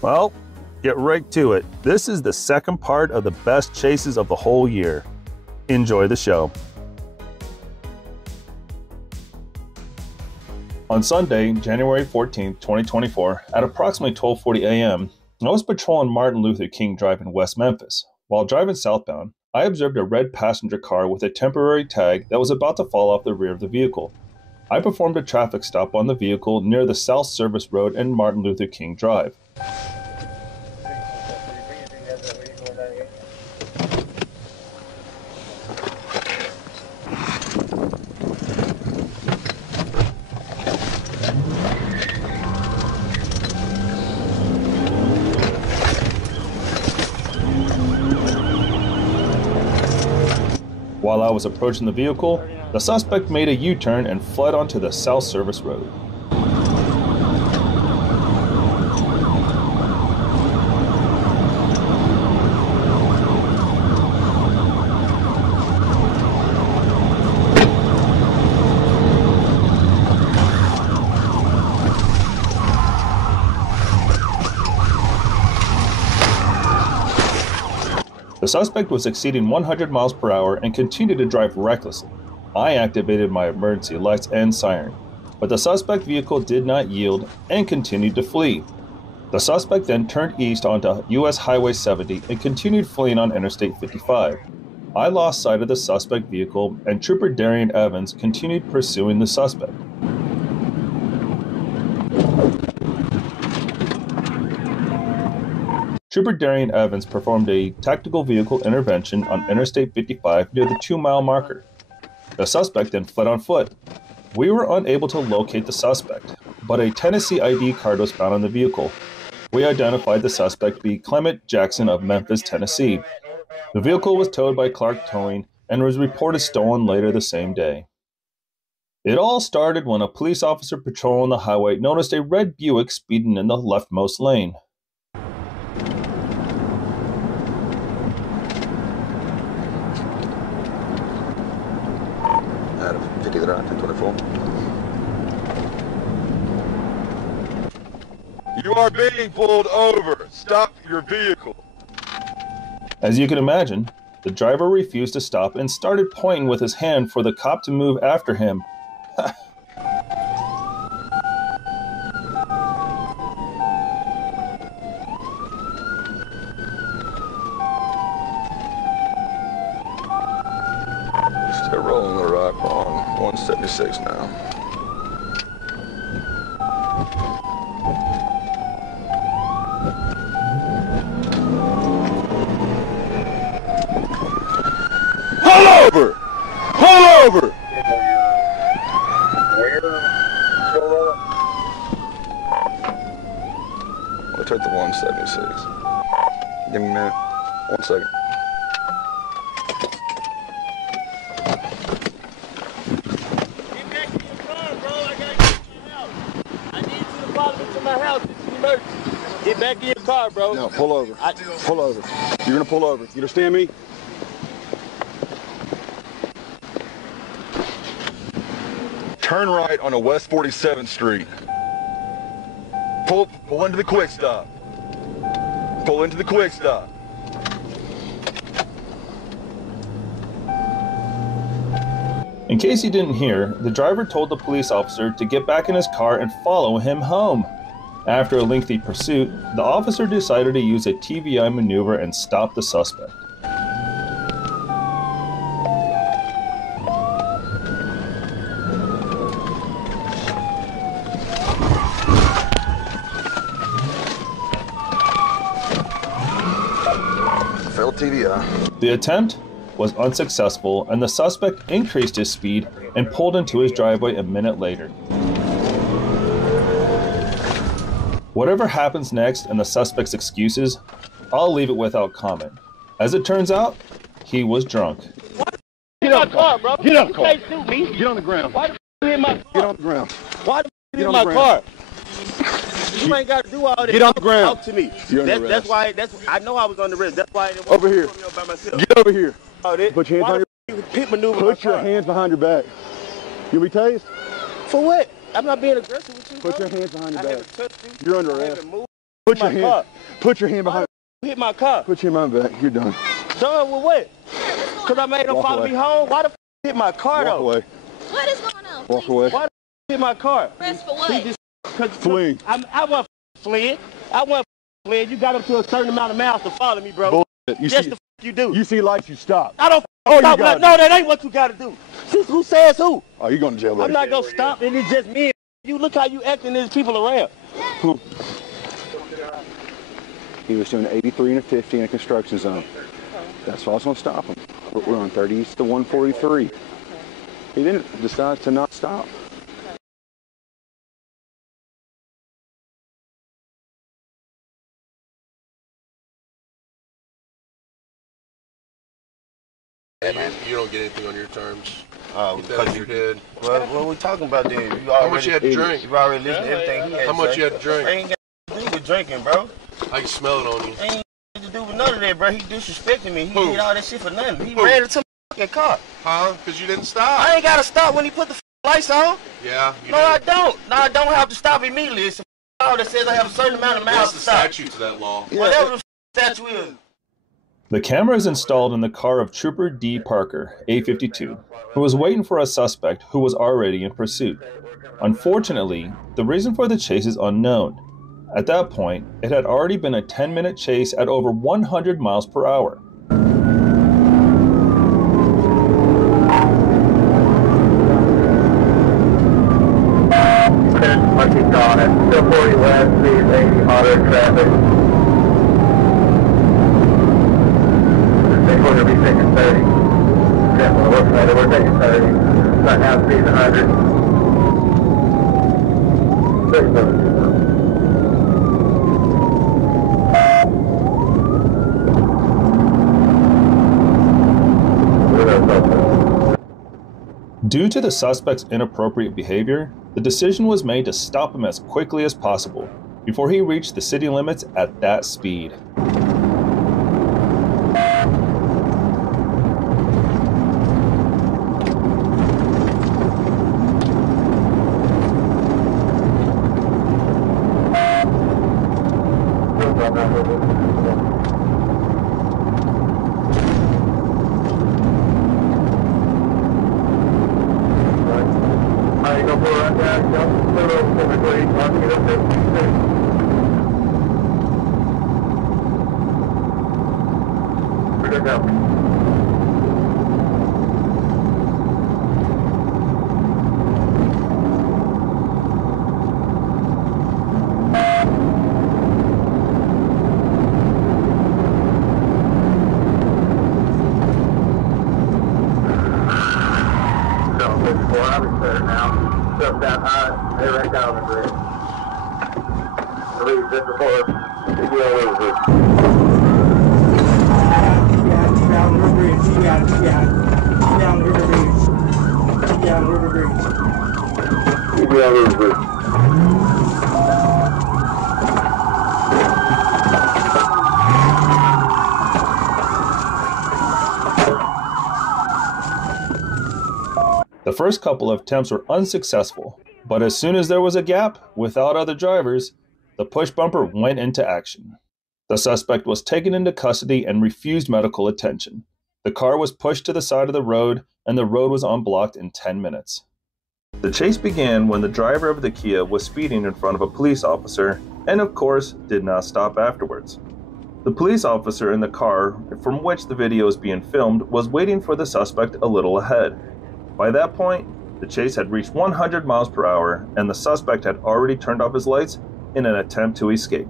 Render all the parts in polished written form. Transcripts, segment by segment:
Well, get right to it. This is the second part of the best chases of the whole year. Enjoy the show. On Sunday, January 14th, 2024, at approximately 12:40 a.m., I was patrolling Martin Luther King Drive in West Memphis. While driving southbound, I observed a red passenger car with a temporary tag that was about to fall off the rear of the vehicle. I performed a traffic stop on the vehicle near the South Service Road and Martin Luther King Drive. While I was approaching the vehicle, the suspect made a U-turn and fled onto the South Service Road. The suspect was exceeding 100 miles per hour and continued to drive recklessly. I activated my emergency lights and siren, but the suspect vehicle did not yield and continued to flee. The suspect then turned east onto US Highway 70 and continued fleeing on Interstate 55. I lost sight of the suspect vehicle and Trooper Darian Evans continued pursuing the suspect. Trooper Darian Evans performed a tactical vehicle intervention on Interstate 55 near the 2-mile marker. The suspect then fled on foot. We were unable to locate the suspect, but a Tennessee ID card was found on the vehicle. We identified the suspect to be Clement Jackson of Memphis, Tennessee. The vehicle was towed by Clark Towing and was reported stolen later the same day. It all started when a police officer patrolling the highway noticed a red Buick speeding in the leftmost lane. You are being pulled over. Stop your vehicle. As you can imagine, the driver refused to stop and started pointing with his hand for the cop to move after him. Still rolling the rock on 176 now. Pull over! Pull over! We'll take the 176. Give me a minute. 1 second. Get back in your car, bro. I gotta get to my house. I need you to follow me to my house. It's an emergency. Get back in your car, bro. No, pull over. Pull over. You're gonna pull over. You understand me? Turn right on West 47th Street. Pull into the quick stop. Pull into the quick stop. In case you didn't hear, the driver told the police officer to get back in his car and follow him home. After a lengthy pursuit, the officer decided to use a TVI maneuver and stop the suspect. Failed TVI. The attempt was unsuccessful and the suspect increased his speed and pulled into his driveway a minute later. Whatever happens next and the suspect's excuses, I'll leave it without comment. As it turns out, he was drunk. Get out the car, bro. Get out the car. You can't shoot me. Get on the ground. Why the f you in my car? Get on the ground. Why the f Get you on in the my ground. car? You ain't got to do all that. Get on the ground. Talk to me. You're under arrest. That's why. I know I was on the risk. That's why I didn't want Over here. to put me up by myself. Get over here. Oh, that, Put your hands on your pit maneuver. Put your hands behind your back. You'll be tased. For what? I'm not being aggressive with you. Put bro. your hands behind your I back. haven't touched you. You're under I arrest. haven't moved. Put your my hand. car. Put your hand behind. Hit my car. Put your hand behind back. You're done. Done with what? Because I made him follow me home? Why the hit my car, though? Walk away. What is going on? Walk away. Why the hit my car? Arrest for what? Fleeing. I wasn't fleeing. I wasn't fleeing. You got up to a certain amount of miles to follow me, bro. Bullshit. You Yes, see, the you do. You see lights, you stop. I don't Oh, stop. you got No, that ain't what you got to do. Who says who? Oh, you going to jail, buddy. I'm not going to stop, and it's just me. You look how you acting, there's people around. He was doing 83 and a 50 in a construction zone. That's why I was going to stop him. We're on 30 east to 143. He didn't decide to not stop. You don't get anything on your terms. Because you did. Well, what are we talking about then? You How much you had to drink? You've already listened to everything he had How to much say. you had to drink? Ain't got to do with drinking, bro. I can smell it on you. Ain't got to do with none of that, bro. He disrespecting me. He Who? did all that shit for nothing. He Who? ran into my fucking car. Huh? Because you didn't stop. I ain't got to stop when he put the lights on. Yeah, you No, did. I don't. No, I don't have to stop immediately. It's a law that says I have a certain amount of miles What's to the stop. statute to that law? Whatever the statute is. The camera is installed in the car of Trooper D. Parker, A52, who was waiting for a suspect who was already in pursuit. Unfortunately, the reason for the chase is unknown. At that point, it had already been a 10-minute chase at over 100 miles per hour. Marking on it. Still 40 west, please, 80 moderate traffic. I think we're going to be taking 30. Definitely looks like it. We're taking 30. Right now, speed 100. 30. Due to the suspect's inappropriate behavior, the decision was made to stop him as quickly as possible before he reached the city limits at that speed. The first couple of attempts were unsuccessful, but as soon as there was a gap, without other drivers, the push bumper went into action. The suspect was taken into custody and refused medical attention. The car was pushed to the side of the road, and the road was unblocked in 10 minutes. The chase began when the driver of the Kia was speeding in front of a police officer, and of course, did not stop afterwards. The police officer in the car from which the video is being filmed was waiting for the suspect a little ahead. By that point, the chase had reached 100 miles per hour, and the suspect had already turned off his lights in an attempt to escape.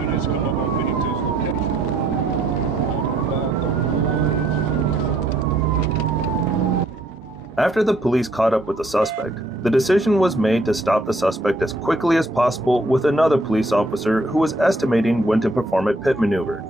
Units come up on 52's location. After the police caught up with the suspect, the decision was made to stop the suspect as quickly as possible with another police officer who was estimating when to perform a pit maneuver.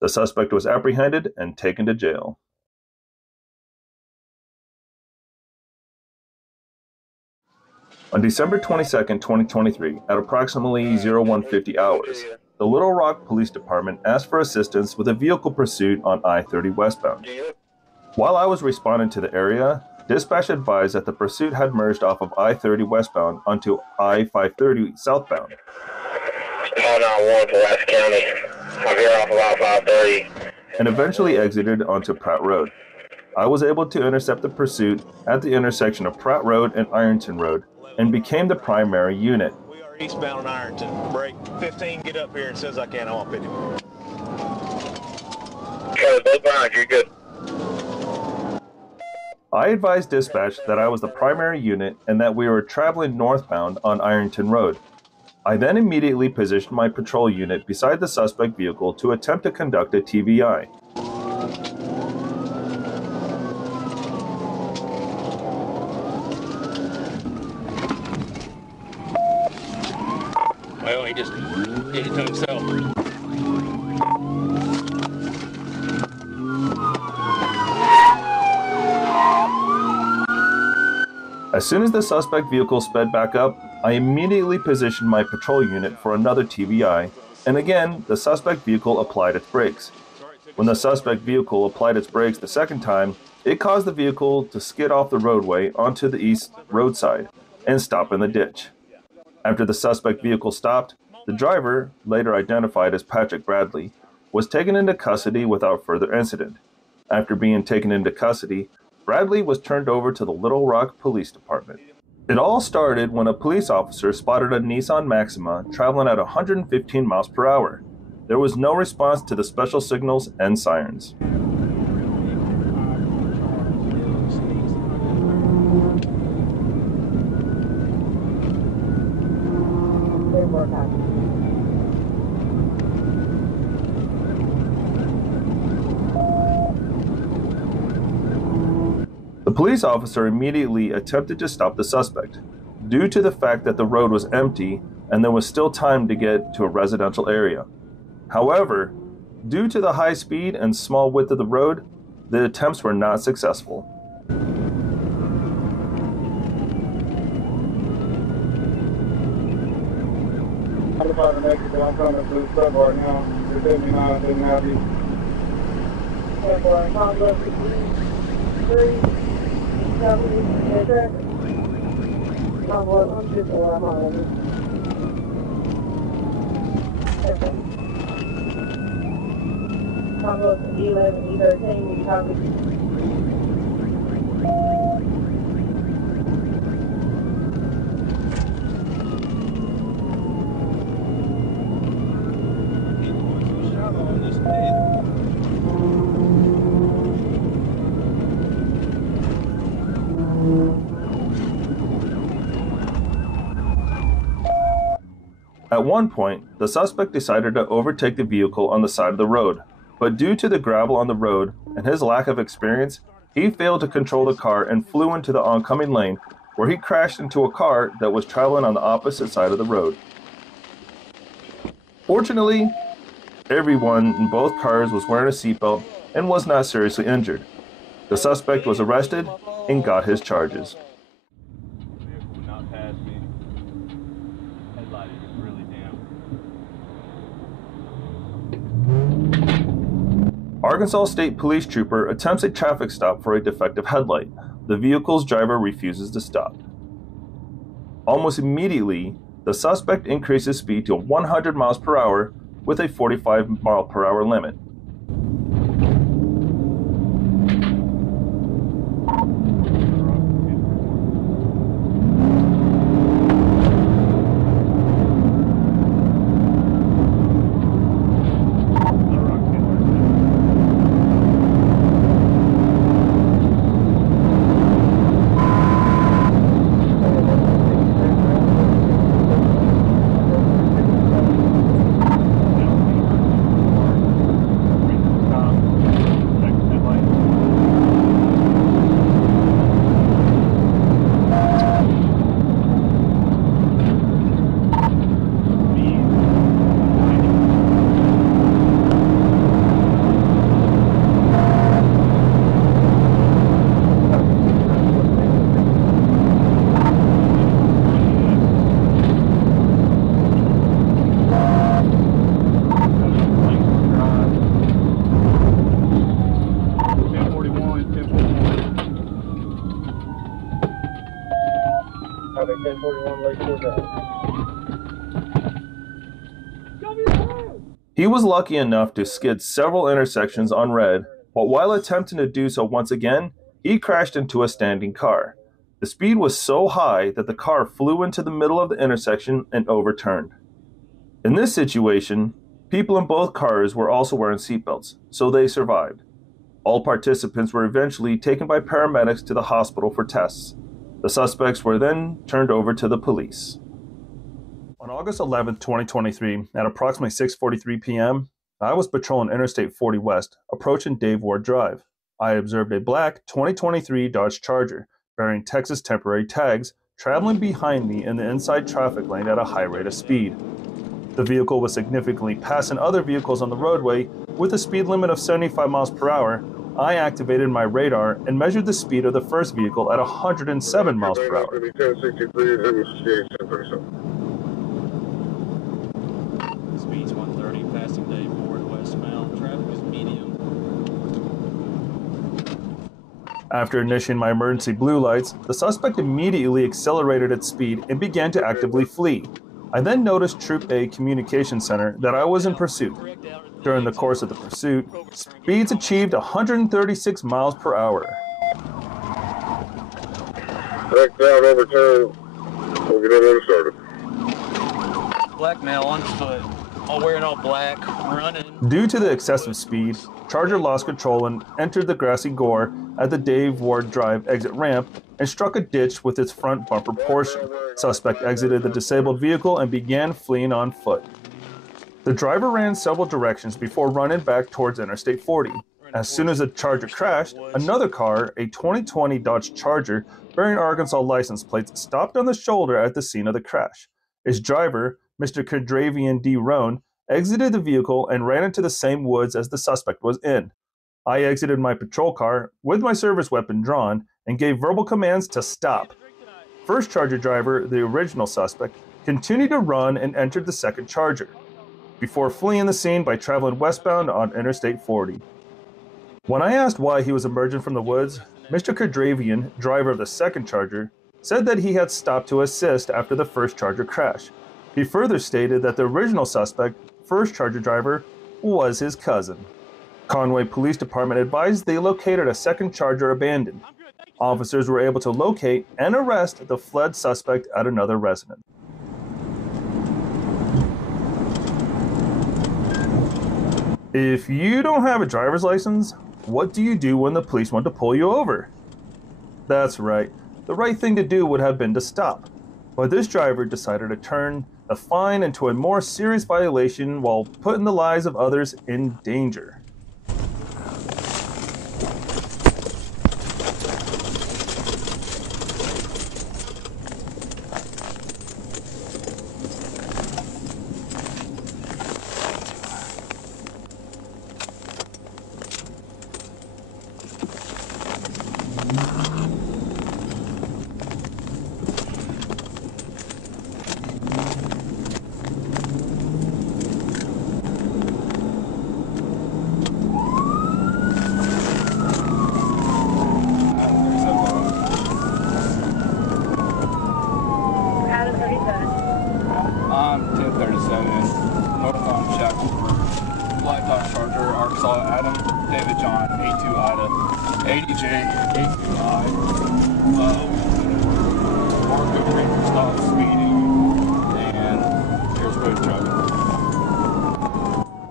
The suspect was apprehended and taken to jail. On December 22, 2023, at approximately 0150 hours, the Little Rock Police Department asked for assistance with a vehicle pursuit on I-30 westbound. While I was responding to the area, dispatch advised that the pursuit had merged off of I-30 westbound onto I-530 southbound. 911 for West County. I'm here off of I-530. And eventually exited onto Pratt Road. I was able to intercept the pursuit at the intersection of Pratt Road and Ironton Road and became the primary unit. We are eastbound on Ironton. Break 15, get up here as soon as I can. I'm on 50. Okay, both behind, you're good. I advised dispatch that I was the primary unit and that we were traveling northbound on Ironton Road. I then immediately positioned my patrol unit beside the suspect vehicle to attempt to conduct a TVI. Well, he just did it to himself. As soon as the suspect vehicle sped back up, I immediately positioned my patrol unit for another TVI, and again, the suspect vehicle applied its brakes. When the suspect vehicle applied its brakes the second time, it caused the vehicle to skid off the roadway onto the east roadside and stop in the ditch. After the suspect vehicle stopped, the driver, later identified as Patrick Bradley, was taken into custody without further incident. After being taken into custody, Bradley was turned over to the Little Rock Police Department. It all started when a police officer spotted a Nissan Maxima traveling at 115 miles per hour. There was no response to the special signals and sirens. The police officer immediately attempted to stop the suspect, due to the fact that the road was empty and there was still time to get to a residential area. However, due to the high speed and small width of the road, the attempts were not successful. I'm coming to the sub right now. They're 59, didn't have you. At one point, the suspect decided to overtake the vehicle on the side of the road, but due to the gravel on the road and his lack of experience, he failed to control the car and flew into the oncoming lane, where he crashed into a car that was traveling on the opposite side of the road. Fortunately, everyone in both cars was wearing a seatbelt and was not seriously injured. The suspect was arrested and got his charges. Arkansas State Police Trooper attempts a traffic stop for a defective headlight. The vehicle's driver refuses to stop. Almost immediately, The suspect increased his speed to 100 miles per hour with a 45 mile per hour limit. He was lucky enough to skid several intersections on red, but while attempting to do so once again, he crashed into a standing car. The speed was so high that the car flew into the middle of the intersection and overturned. In this situation, people in both cars were also wearing seatbelts, so they survived. All participants were eventually taken by paramedics to the hospital for tests. The suspects were then turned over to the police. On August 11, 2023, at approximately 6:43 p.m., I was patrolling Interstate 40 West, approaching Dave Ward Drive. I observed a black 2023 Dodge Charger bearing Texas temporary tags traveling behind me in the inside traffic lane at a high rate of speed. The vehicle was significantly passing other vehicles on the roadway with a speed limit of 75 miles per hour. I activated my radar and measured the speed of the first vehicle at 107 miles per hour. Speed's 130, passing Dave Ward westbound. Traffic is medium. After initiating my emergency blue lights, the suspect immediately accelerated its speed and began to actively flee. I then noticed Troop A Communication Center that I was in pursuit. During the course of the pursuit, speeds achieved 136 miles per hour. Back down, overturn. We'll get everything started. Black male on foot, all wearing all black, running. Due to the excessive speed, Charger lost control and entered the grassy gore at the Dave Ward Drive exit ramp and struck a ditch with its front bumper portion. Suspect exited the disabled vehicle and began fleeing on foot. The driver ran several directions before running back towards Interstate 40. As soon as the Charger crashed, another car, a 2020 Dodge Charger bearing Arkansas license plates, stopped on the shoulder at the scene of the crash. Its driver, Mr. Cadravian D. Roan, exited the vehicle and ran into the same woods as the suspect was in. I exited my patrol car with my service weapon drawn and gave verbal commands to stop. First Charger driver, the original suspect, continued to run and entered the second Charger, before fleeing the scene by traveling westbound on Interstate 40. When I asked why he was emerging from the woods, Mr. Cadravian, driver of the second Charger, said that he had stopped to assist after the first Charger crash. He further stated that the original suspect, first Charger driver, was his cousin. Conway Police Department advised they located a second Charger abandoned. Officers were able to locate and arrest the fled suspect at another residence. If you don't have a driver's license, what do you do when the police want to pull you over? That's right. The right thing to do would have been to stop. But this driver decided to turn the fine into a more serious violation while putting the lives of others in danger. CJ825. Marco Ricker stopped speeding, and here's what he's driving.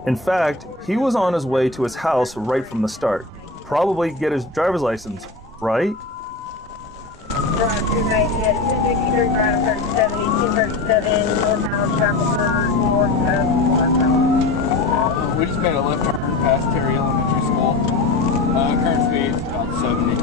In fact, he was on his way to his house right from the start. Probably get his driver's license, right? Drive 298, 263, drive 3070, 237, northbound, traffic north of Marco. We just made a left turn past Terry Elementary School. Current speed is about 70.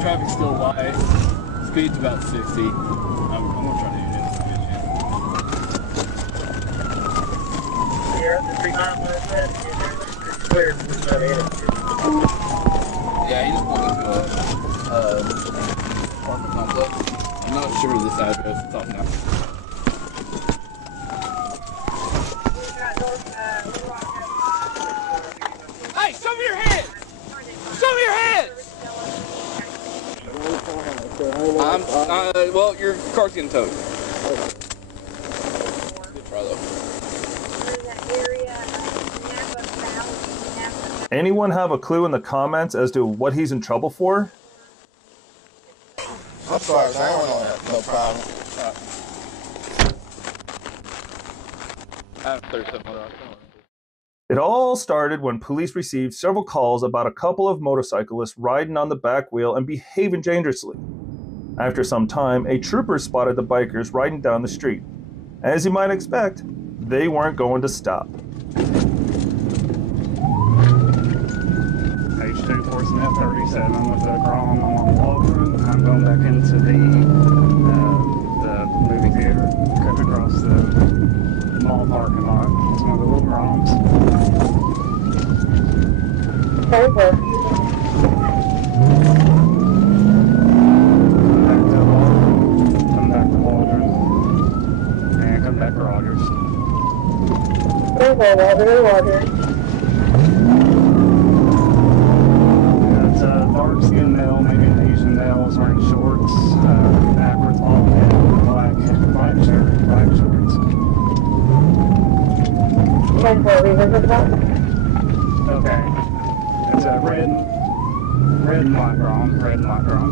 Traffic's still wide. Speed's about 60. I'm gonna try to use this video. Here, the 3 miles clear. Yeah, he just pulled into a apartment complex. I'm not sure this address. It's off now. Hey, show me your hands! Show me your hands! Well, your car's getting towed. Good try, though. Anyone have a clue in the comments as to what he's in trouble for? I'm sorry, I don't know that. No problem. I have 37 more. It all started when police received several calls about a couple of motorcyclists riding on the back wheel and behaving dangerously. After some time, a trooper spotted the bikers riding down the street. As you might expect, they weren't going to stop. H2 forcing F37 with the Grom on Walgreens. I'm going back into the movie theater, cutting across the mall parking lot. It's one of the little Groms. Over. Come back to Walgreens. And come back to Rogers. Over, Walter. It's a dark skinned male, maybe an Asian male, is wearing shorts, backwards long head, black shirt, black shorts. Okay. It's a red and white Grom, red and white Grom.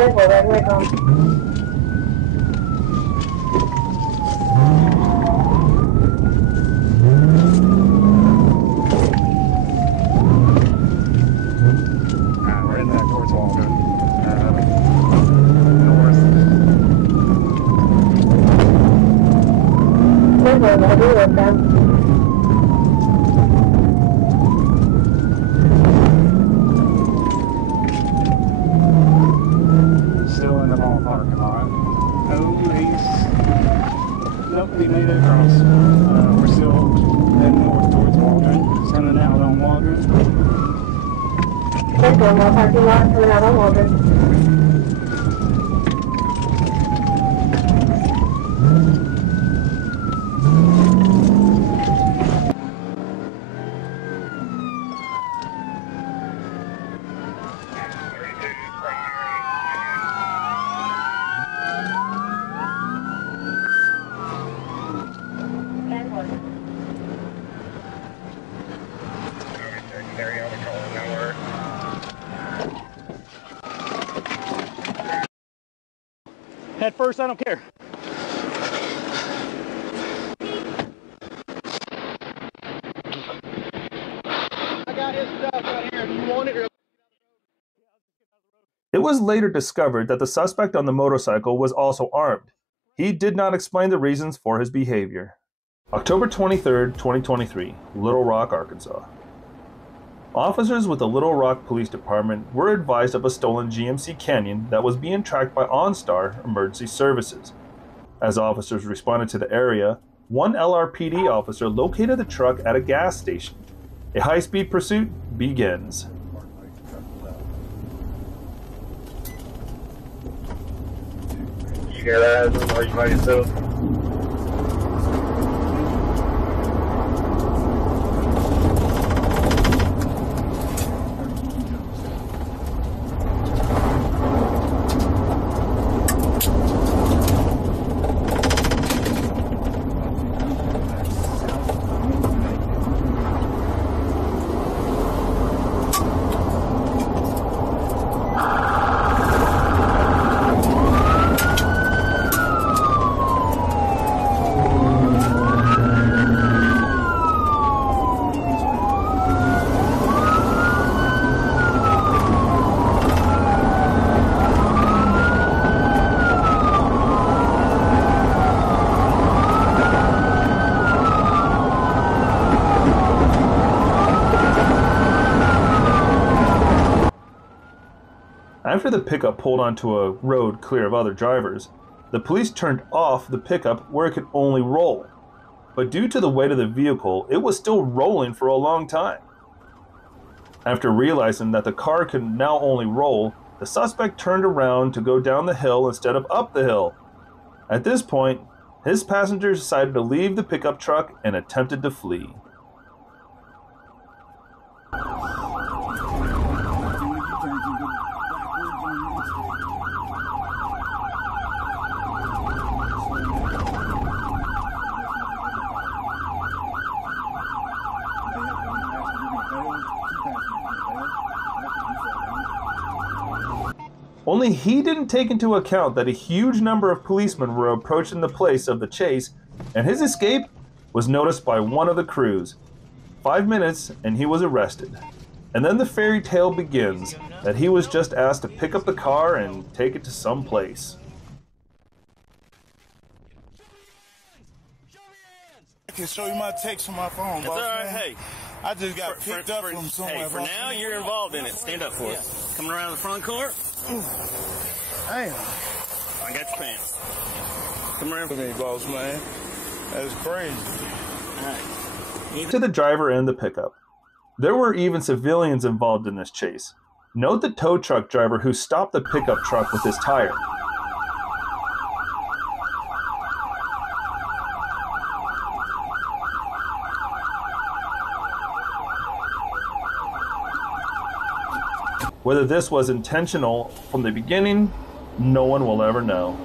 Over, red and white Grom. We're heading back towards Walden. North. Over, Walter, with them. Still in the mall parking lot. Nope, he made it across. We're still heading north towards Waldron. Coming out on Waldron. Over, mall parking lot, coming out on Walter. Head first, I don't care. I got his stuff right here. Do you want it? Or... It was later discovered that the suspect on the motorcycle was also armed. He did not explain the reasons for his behavior. October 23rd, 2023, Little Rock, Arkansas. Officers with the Little Rock Police Department were advised of a stolen GMC Canyon that was being tracked by OnStar Emergency Services. As officers responded to the area, one LRPD officer located the truck at a gas station. A high-speed pursuit begins. you hear that? Or are you by yourself? After the pickup pulled onto a road clear of other drivers, the police turned off the pickup where it could only roll. But due to the weight of the vehicle, it was still rolling for a long time. After realizing that the car could now only roll, the suspect turned around to go down the hill instead of up the hill. At this point, his passengers decided to leave the pickup truck and attempted to flee. Only he didn't take into account that a huge number of policemen were approaching the place of the chase, and his escape was noticed by one of the crews. 5 minutes and he was arrested. And then the fairy tale begins that he was just asked to pick up the car and take it to some place. I can show you my text on my phone, boss. All right, man. hey. I just got picked up from somewhere. Hey, for now, you're involved in it. Stand up for us. Coming around the front court. Damn. I got your pants. Come around. For me, boss, man. That's crazy. All right. To the driver and the pickup. There were even civilians involved in this chase. Note the tow truck driver who stopped the pickup truck with his tire. Whether this was intentional from the beginning, no one will ever know.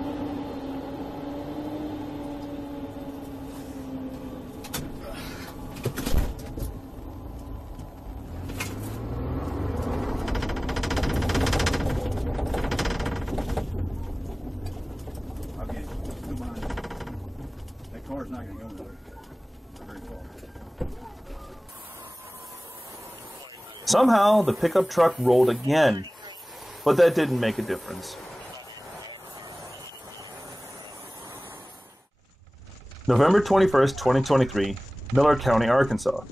That car's not going to go nowhere. Very far. Somehow, the pickup truck rolled again, but that didn't make a difference. November 21st, 2023, Miller County, Arkansas.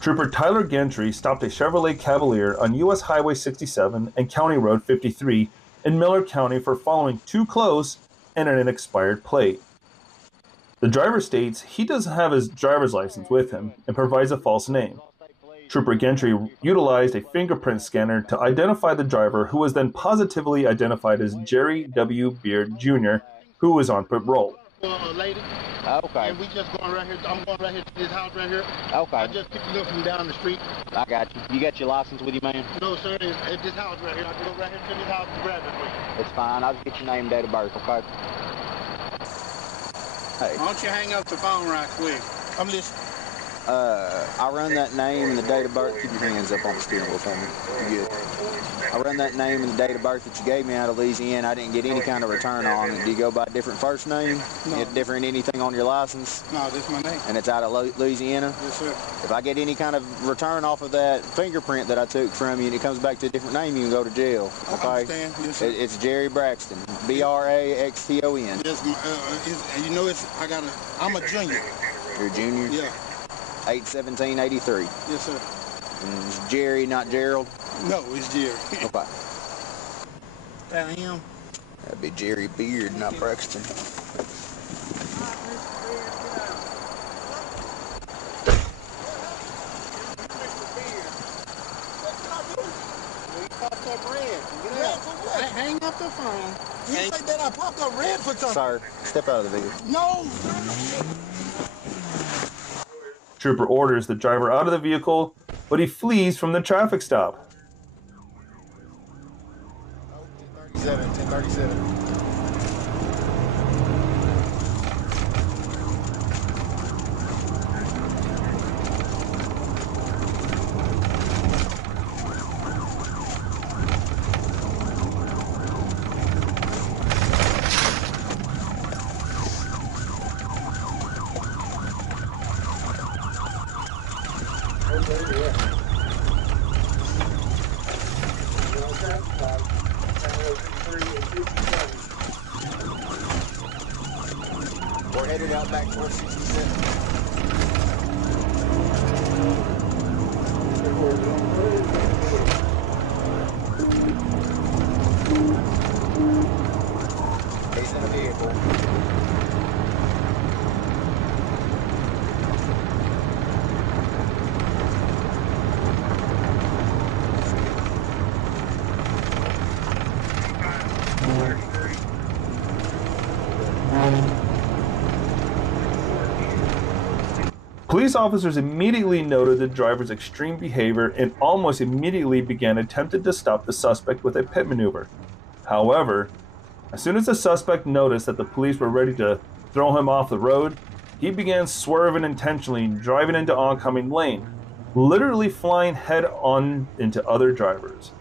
Trooper Tyler Gentry stopped a Chevrolet Cavalier on U.S. Highway 67 and County Road 53 in Miller County for following too close and an expired plate. The driver states he doesn't have his driver's license with him and provides a false name. Trooper Gentry utilized a fingerprint scanner to identify the driver, who was then positively identified as Jerry W. Beard Jr., who was on patrol. Lady. Okay. And we just going right here. I'm going right here to this house right here. Okay. I just picked it up from down the street. I got you. You got your license with you, man? No, sir. It's at this house right here. I can go right here to this house and grab it for you. It's fine. I'll just get your name and date of birth, okay? Hey. Why don't you hang up the phone right quick? I'm listening. I run that name and the date of birth. Keep your hands up on the steering wheel for me. You're good. I run that name and the date of birth that you gave me out of Louisiana. I didn't get any kind of return on it. Do you go by a different first name? No. Different anything on your license? No, this is my name. And it's out of Louisiana? Yes, sir. If I get any kind of return off of that fingerprint that I took from you and it comes back to a different name, you can go to jail. Okay? I understand. Yes, sir. It's Jerry Braxton. B-R-A-X-T-O-N. Yes, you know, I'm a junior. You're a junior? Yeah. 8/17/83. Yes, sir. And it's Jerry, not Gerald? No, it's Jerry. Okay. That him? That'd be Jerry Beard, not Braxton. Hang up popped up from? You say that I popped up red for something? Sir, step out of the vehicle. No. Trooper orders the driver out of the vehicle, but he flees from the traffic stop. 1037. We're headed out back towards 67. He's in a vehicle. Police officers immediately noted the driver's extreme behavior and almost immediately began attempting to stop the suspect with a pit maneuver. However, as soon as the suspect noticed that the police were ready to throw him off the road, he began swerving intentionally, driving into oncoming lane, literally flying head on into other drivers.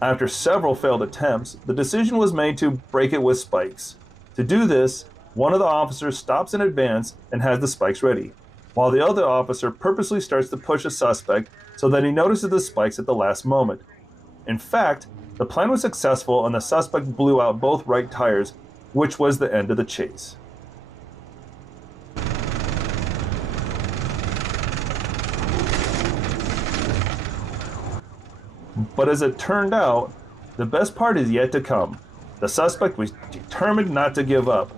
After several failed attempts, the decision was made to break it with spikes. To do this, one of the officers stops in advance and has the spikes ready, while the other officer purposely starts to push a suspect so that he notices the spikes at the last moment. In fact, the plan was successful and the suspect blew out both right tires, which was the end of the chase. But as it turned out, the best part is yet to come. The suspect was determined not to give up.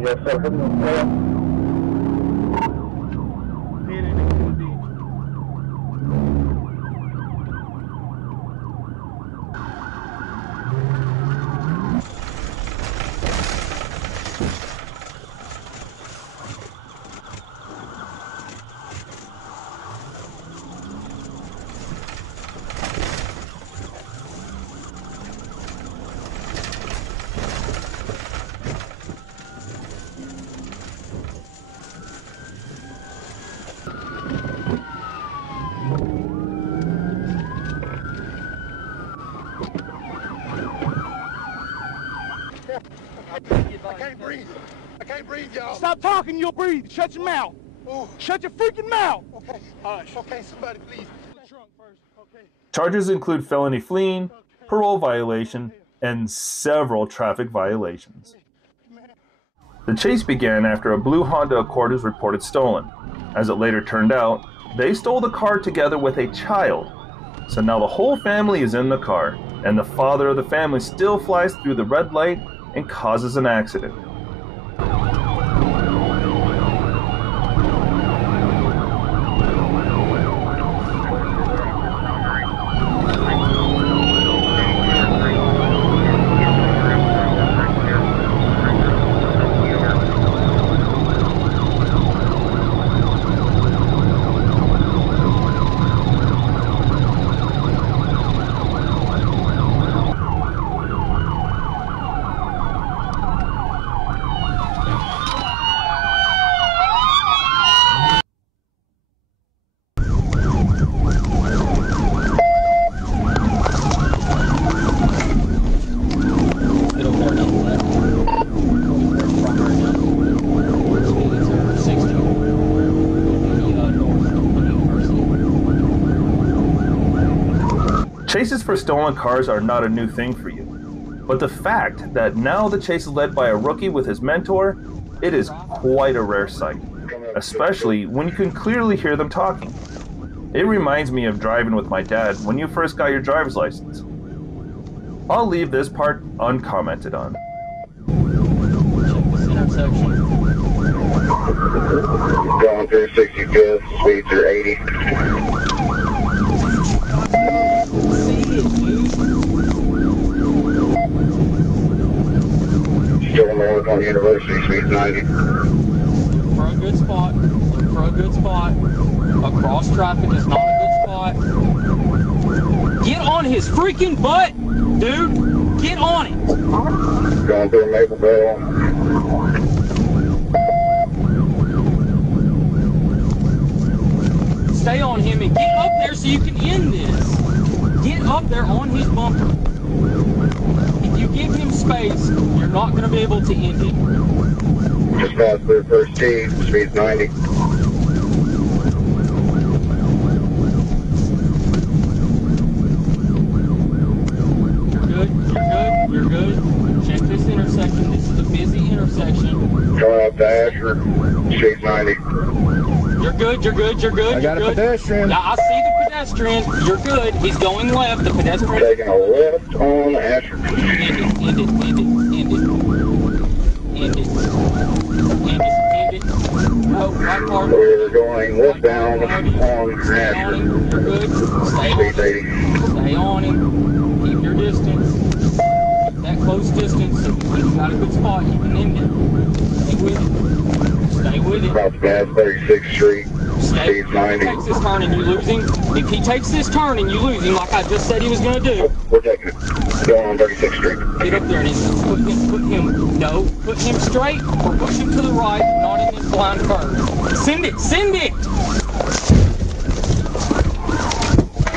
Yes, sir. I can't breathe. I can't breathe, y'all. Stop talking, you'll breathe. Shut your mouth. Ooh. Shut your freaking mouth. Okay. All right. Okay, somebody, please. The trunk first. Okay. Charges include felony fleeing, parole violation, and several traffic violations. The chase began after a blue Honda Accord was reported stolen. As it later turned out, they stole the car together with a child. So now the whole family is in the car, and the father of the family still flies through the red light and causes an accident. Chases for stolen cars are not a new thing for you, but the fact that now the chase is led by a rookie with his mentor, it is quite a rare sight, especially when you can clearly hear them talking. It reminds me of driving with my dad when you first got your driver's license. I'll leave this part uncommented on. Going through 65th, speeds are 80. Still north on University, speeds 90. For a good spot. Look for a good spot. Across traffic is not a good spot. Get on his freaking butt, dude. Get on it. Going through Maple Bell. Stay on him and get up there so you can end this. Get up there on his bumper. If you give him space, you're not going to be able to end it. Just passed through first tee, speeds 90. You're good. Check this intersection. This is a busy intersection. Coming up to Asher, speeds 90. You're good. I got a pedestrian. Yeah, I see the pedestrian. You're good. He's going left. The pedestrian. Taking a left on Asher. End it. No, right car. We're going westbound on Asher. You're good. Stay Speeds 80. Stay on him. Keep your distance. Keep that close distance. If you got a good spot, you can end it. Stay with it. About to pass 36th Street, speeds 90. If he takes this turn and you lose him, like I just said he was going to do. We're taking it. Going on 36th Street. Get up there and put him straight or push him to the right, not in this blind curve. Send it.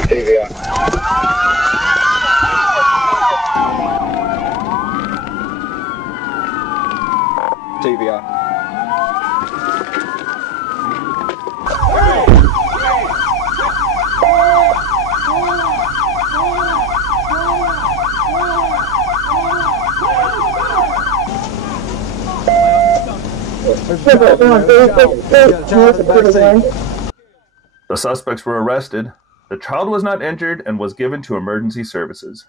TVI. TVI. The suspects were arrested. The child was not injured and was given to emergency services.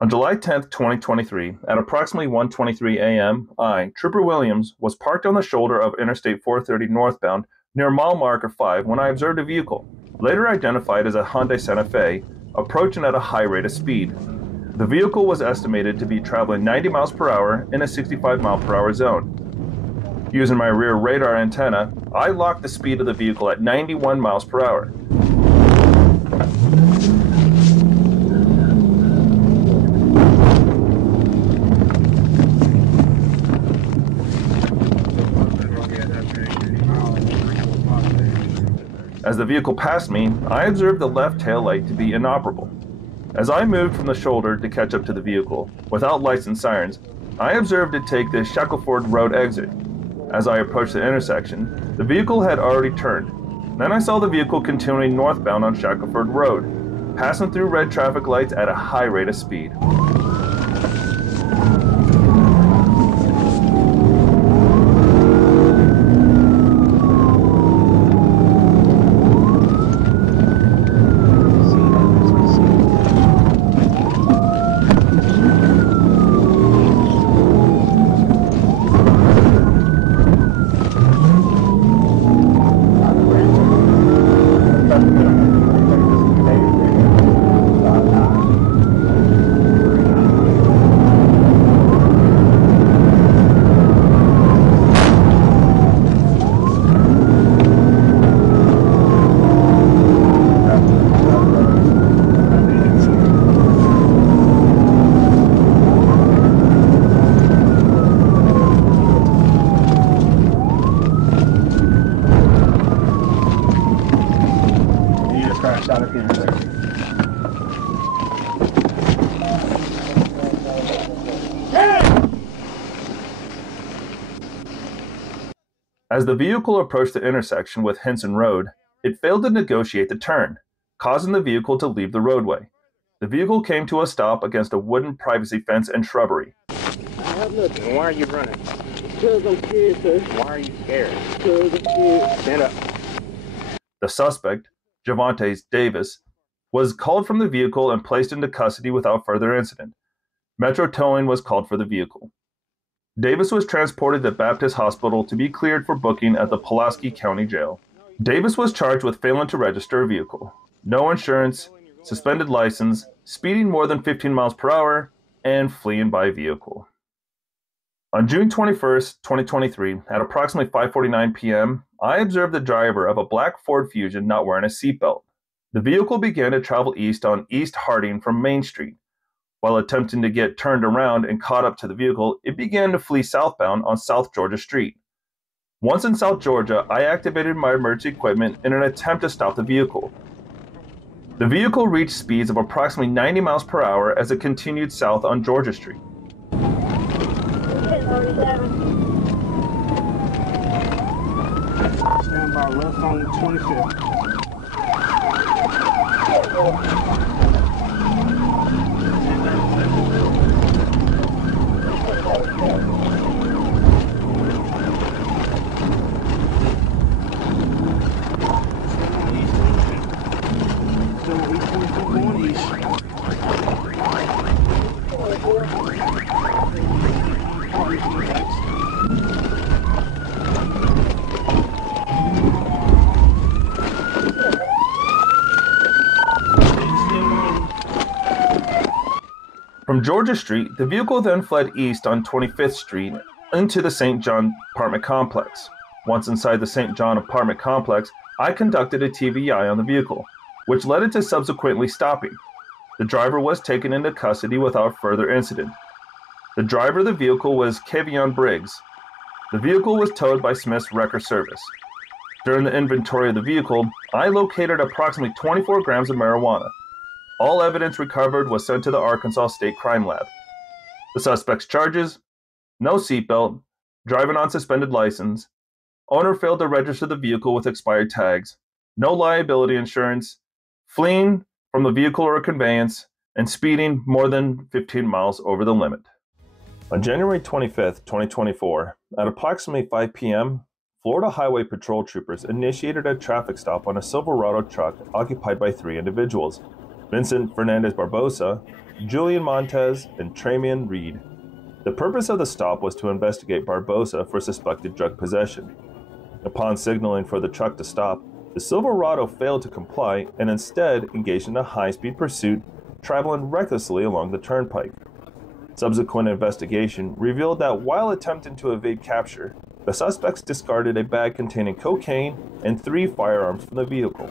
On July 10th, 2023, at approximately 1:23 a.m., Trooper Williams, was parked on the shoulder of Interstate 430 northbound near mile marker 5 when I observed a vehicle, later identified as a Hyundai Santa Fe, approaching at a high rate of speed. The vehicle was estimated to be traveling 90 miles per hour in a 65 mile per hour zone. Using my rear radar antenna, I locked the speed of the vehicle at 91 miles per hour. As the vehicle passed me, I observed the left tail light to be inoperable. As I moved from the shoulder to catch up to the vehicle, without lights and sirens, I observed it take the Shackleford Road exit. As I approached the intersection, the vehicle had already turned. Then I saw the vehicle continuing northbound on Shackelford Road, passing through red traffic lights at a high rate of speed. As the vehicle approached the intersection with Henson Road, it failed to negotiate the turn, causing the vehicle to leave the roadway. The vehicle came to a stop against a wooden privacy fence and shrubbery. Why are you running? Because I'm scared, sir. Why are you scared? Because I'm scared. Stand up. The suspect, Javonte Davis, was called from the vehicle and placed into custody without further incident. Metro Towing was called for the vehicle. Davis was transported to Baptist Hospital to be cleared for booking at the Pulaski County Jail. Davis was charged with failing to register a vehicle, no insurance, suspended license, speeding more than 15 miles per hour, and fleeing by vehicle. On June 21st, 2023, at approximately 5:49 p.m., I observed the driver of a black Ford Fusion not wearing a seatbelt. The vehicle began to travel east on East Harding from Main Street. While attempting to get turned around and caught up to the vehicle, it began to flee southbound on South Georgia Street. Once in South Georgia, I activated my emergency equipment in an attempt to stop the vehicle. The vehicle reached speeds of approximately 90 miles per hour as it continued south on Georgia Street. Stand by left on 25th. From Georgia Street, the vehicle then fled east on 25th Street into the St. John apartment complex. Once inside the St. John apartment complex, I conducted a TVI on the vehicle, which led it to subsequently stopping. The driver was taken into custody without further incident. The driver of the vehicle was Kevion Briggs. The vehicle was towed by Smith's Wrecker Service. During the inventory of the vehicle, I located approximately 24 grams of marijuana. All evidence recovered was sent to the Arkansas State Crime Lab. The suspect's charges: no seatbelt, driving on suspended license, owner failed to register the vehicle with expired tags, no liability insurance, fleeing from the vehicle or conveyance, and speeding more than 15 miles over the limit. On January 25, 2024, at approximately 5 p.m., Florida Highway Patrol troopers initiated a traffic stop on a Silverado truck occupied by 3 individuals: Vincent Fernandez Barbosa, Julian Montez, and Tramian Reed. The purpose of the stop was to investigate Barbosa for suspected drug possession. Upon signaling for the truck to stop, the Silverado failed to comply and instead engaged in a high-speed pursuit, traveling recklessly along the turnpike. Subsequent investigation revealed that while attempting to evade capture, the suspects discarded a bag containing cocaine and 3 firearms from the vehicle.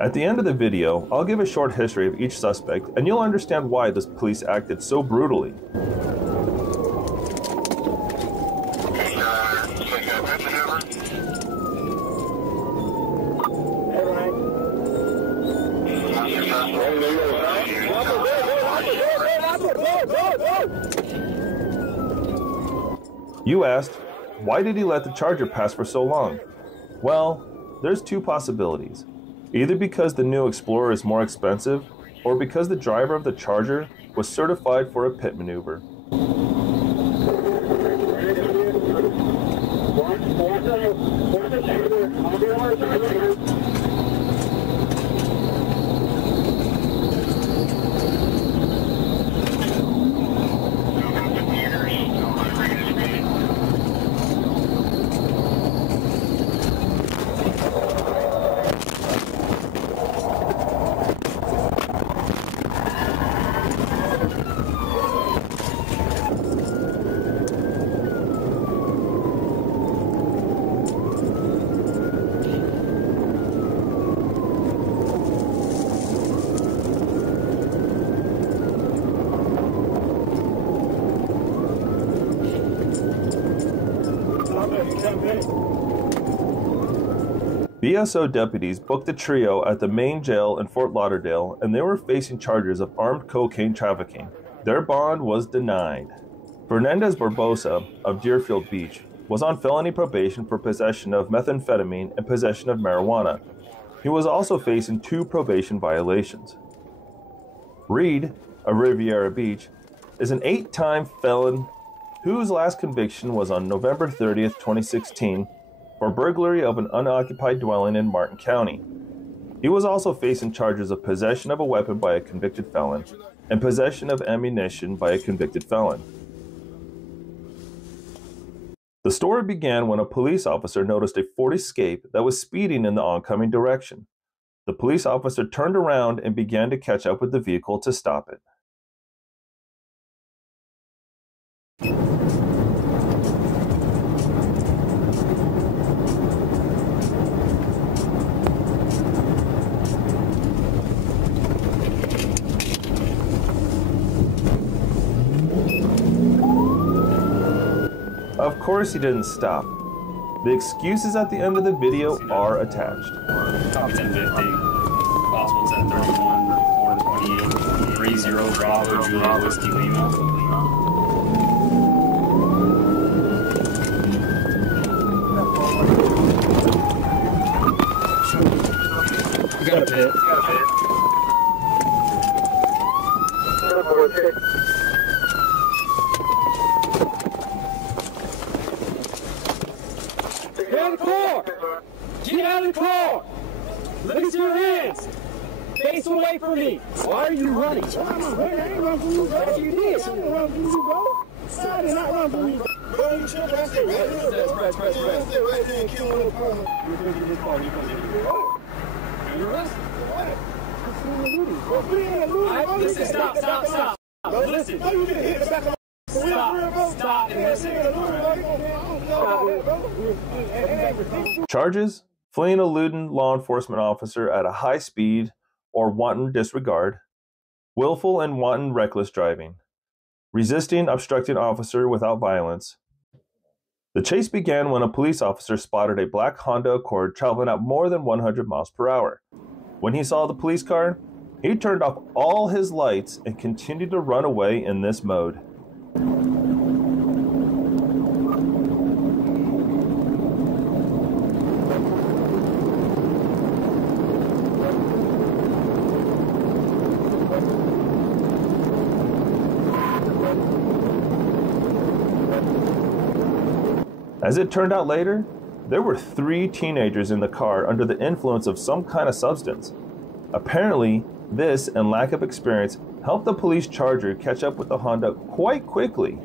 At the end of the video, I'll give a short history of each suspect and you'll understand why the police acted so brutally. You asked, why did he let the Charger pass for so long? Well, there's two possibilities. Either because the new Explorer is more expensive, or because the driver of the Charger was certified for a pit maneuver. BSO deputies booked the trio at the main jail in Fort Lauderdale, and they were facing charges of armed cocaine trafficking. Their bond was denied. Fernandez Barbosa of Deerfield Beach was on felony probation for possession of methamphetamine and possession of marijuana. He was also facing 2 probation violations. Reed of Riviera Beach is an 8-time felon whose last conviction was on November 30th, 2016, for burglary of an unoccupied dwelling in Martin County. He was also facing charges of possession of a weapon by a convicted felon and possession of ammunition by a convicted felon. The story began when a police officer noticed a Ford Escape that was speeding in the oncoming direction. The police officer turned around and began to catch up with the vehicle to stop it. Of course he didn't stop. The excuses at the end of the video are attached. Top 1050, possible 1031, 428, 30 Bravo Juliet Whiskey Lima. We got a pit. Get out of the car! Get out of the car! Look at your hands! Face away from me! Why are you running? I ain't running from you, bro. Yes, you did. I didn't run from you, bro. I did not run from you. Bro, you should have stayed right there. Press. Stay right there and kill him. You're going to get this car. You're going to get this car. You're arrested. What? Listen, stop. Bro, listen. How you get hit in the back of my Stop and listen. Charges: fleeing, eluding law enforcement officer at a high speed or wanton disregard, willful and wanton reckless driving, resisting, obstructing officer without violence. The chase began when a police officer spotted a black Honda Accord traveling at more than 100 miles per hour. When he saw the police car, he turned off all his lights and continued to run away in this mode. As it turned out later, there were 3 teenagers in the car under the influence of some kind of substance. Apparently, this and lack of experience helped the police Charger catch up with the Honda quite quickly.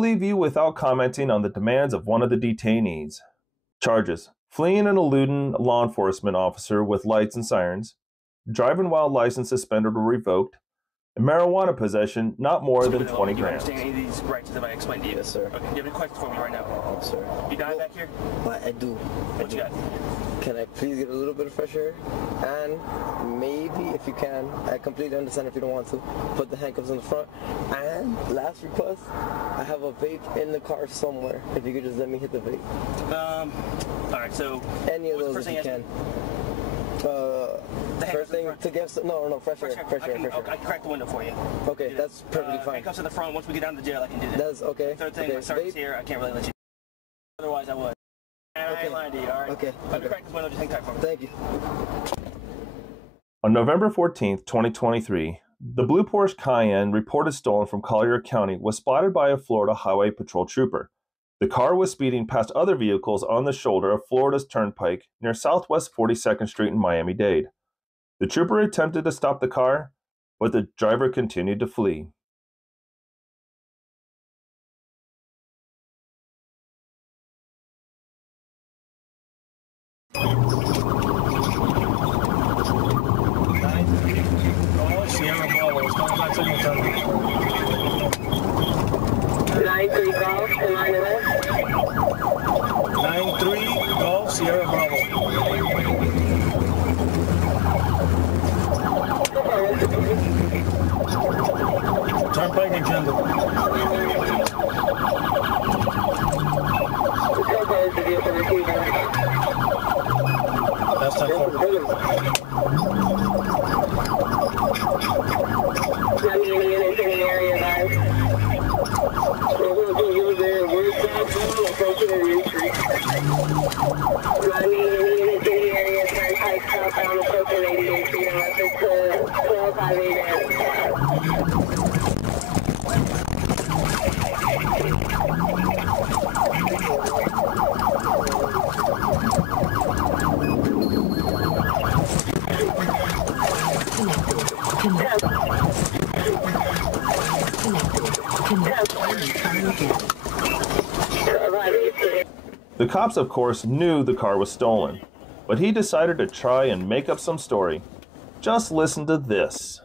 leave you without commenting on the demands of one of the detainees. Charges: fleeing and eluding a law enforcement officer with lights and sirens, driving while license suspended or revoked, and marijuana possession not more than 20 grams. Do you understand any of these rights that I explained to you? Yes, sir. Okay, do you have any questions for me right now? Yes, sir. You dying back here? I do. What you got? Can I please get a little bit of fresh air? And maybe, if you can, I completely understand if you don't want to, put the handcuffs in the front. And last request, I have a vape in the car somewhere. If you could just let me hit the vape. All right, so any of those if you can. First thing to get fresh air. I can crack the window for you. Okay, that's perfectly fine. Handcuffs in the front. Once we get down to jail, I can do that. That's okay. Third thing, my sergeant's here. I can't really let you. Otherwise, I would. I ain't lying to you. All right. Okay. Let me crack this window. Just hang tight for me. Thank you. On November 14th, 2023, the blue Porsche Cayenne reported stolen from Collier County was spotted by a Florida Highway Patrol trooper. The car was speeding past other vehicles on the shoulder of Florida's Turnpike near Southwest 42nd Street in Miami-Dade. The trooper attempted to stop the car, but the driver continued to flee. Turnpike and Kendall. That's time for The cops, of course, knew the car was stolen, but he decided to try and make up some story. Just listen to this.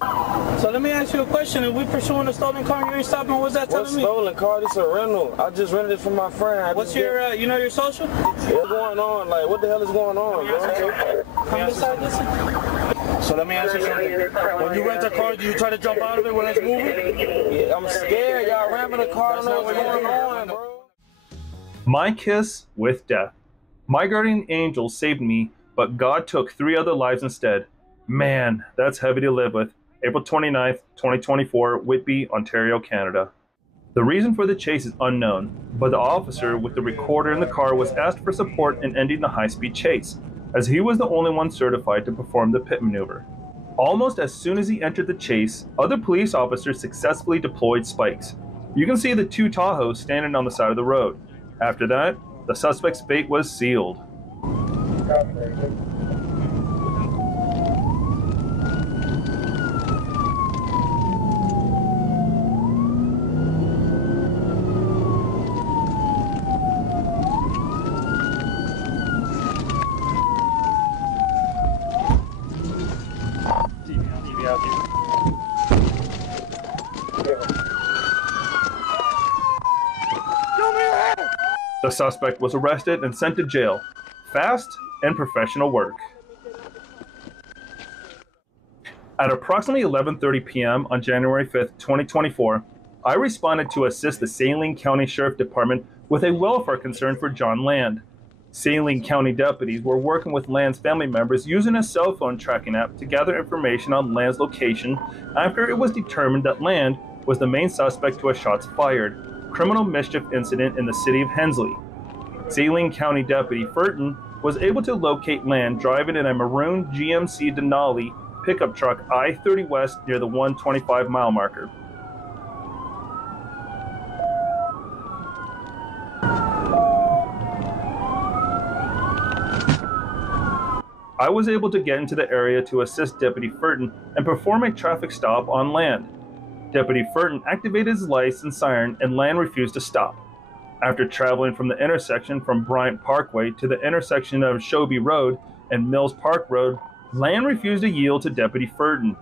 So let me ask you a question. If we pursuing a stolen car and you ain't stopping, what's that telling me? Stolen car? This is a rental. I just rented it from my friend. What's your, you know your social? What's going on? Like, what the hell is going on, bro? Come beside this. So let me ask you something. When you rent a car, do you try to jump out of it when it's moving? Yeah, I'm scared. Y'all ramming the car. I don't know what's going on, bro. My kiss with death. My guardian angel saved me, but God took 3 other lives instead. Man, that's heavy to live with. April 29th, 2024, Whitby, Ontario, Canada. The reason for the chase is unknown, but the officer with the recorder in the car was asked for support in ending the high-speed chase, as he was the only one certified to perform the pit maneuver. Almost as soon as he entered the chase, other police officers successfully deployed spikes. You can see the 2 Tahoes standing on the side of the road. After that, the suspect's fate was sealed. The suspect was arrested and sent to jail. Fast and professional work. At approximately 11:30 p.m. on January 5th, 2024, I responded to assist the Saline County Sheriff Department with a welfare concern for John Land. Saline County deputies were working with Land's family members using a cell phone tracking app to gather information on Land's location after it was determined that Land was the main suspect to a shots fired criminal mischief incident in the city of Hensley. Saline County Deputy Furton was able to locate Land driving in a maroon GMC Denali pickup truck I-30 West near the 125 mile marker. I was able to get into the area to assist Deputy Furton and perform a traffic stop on Land. Deputy Furton activated his lights and siren, and Land refused to stop. After traveling from the intersection from Bryant Parkway to the intersection of Shobi Road and Mills Park Road, Land refused to yield to Deputy Furton.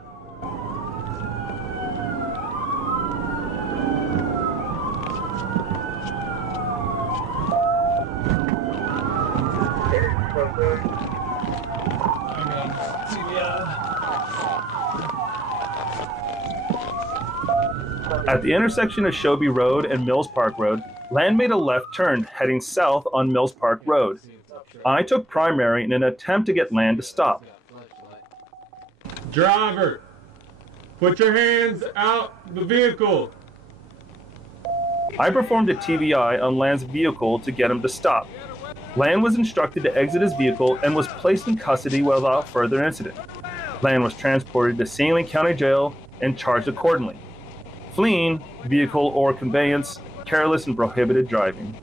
At the intersection of Shobi Road and Mills Park Road, Land made a left turn, heading south on Mills Park Road. I took primary in an attempt to get Land to stop. Driver, put your hands out the vehicle. I performed a TVI on Land's vehicle to get him to stop. Land was instructed to exit his vehicle and was placed in custody without further incident. Land was transported to Saline County Jail and charged accordingly. Fleeing, vehicle or conveyance, careless and prohibited driving.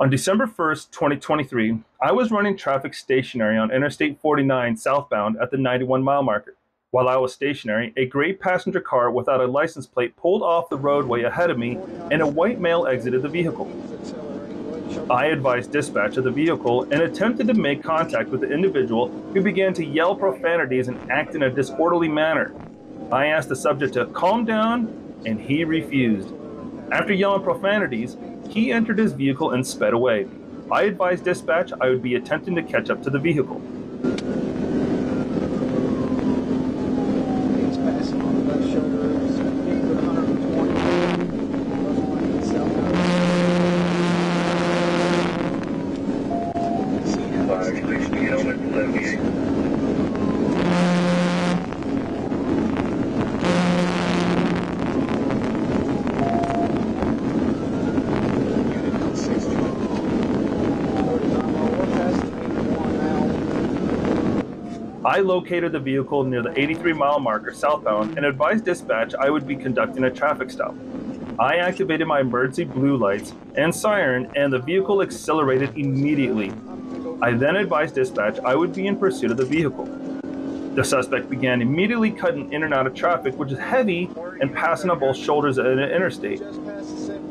On December 1st, 2023, I was running traffic stationary on Interstate 49 southbound at the 91-mile marker. While I was stationary, a gray passenger car without a license plate pulled off the roadway ahead of me, and a white male exited the vehicle. I advised dispatch of the vehicle and attempted to make contact with the individual, who began to yell profanities and act in a disorderly manner. I asked the subject to calm down, and he refused. After yelling profanities, he entered his vehicle and sped away. I advised dispatch I would be attempting to catch up to the vehicle. I located the vehicle near the 83-mile marker southbound and advised dispatch I would be conducting a traffic stop. I activated my emergency blue lights and siren, and the vehicle accelerated immediately. I then advised dispatch I would be in pursuit of the vehicle. The suspect began immediately cutting in and out of traffic, which is heavy, and passing on both shoulders at an interstate.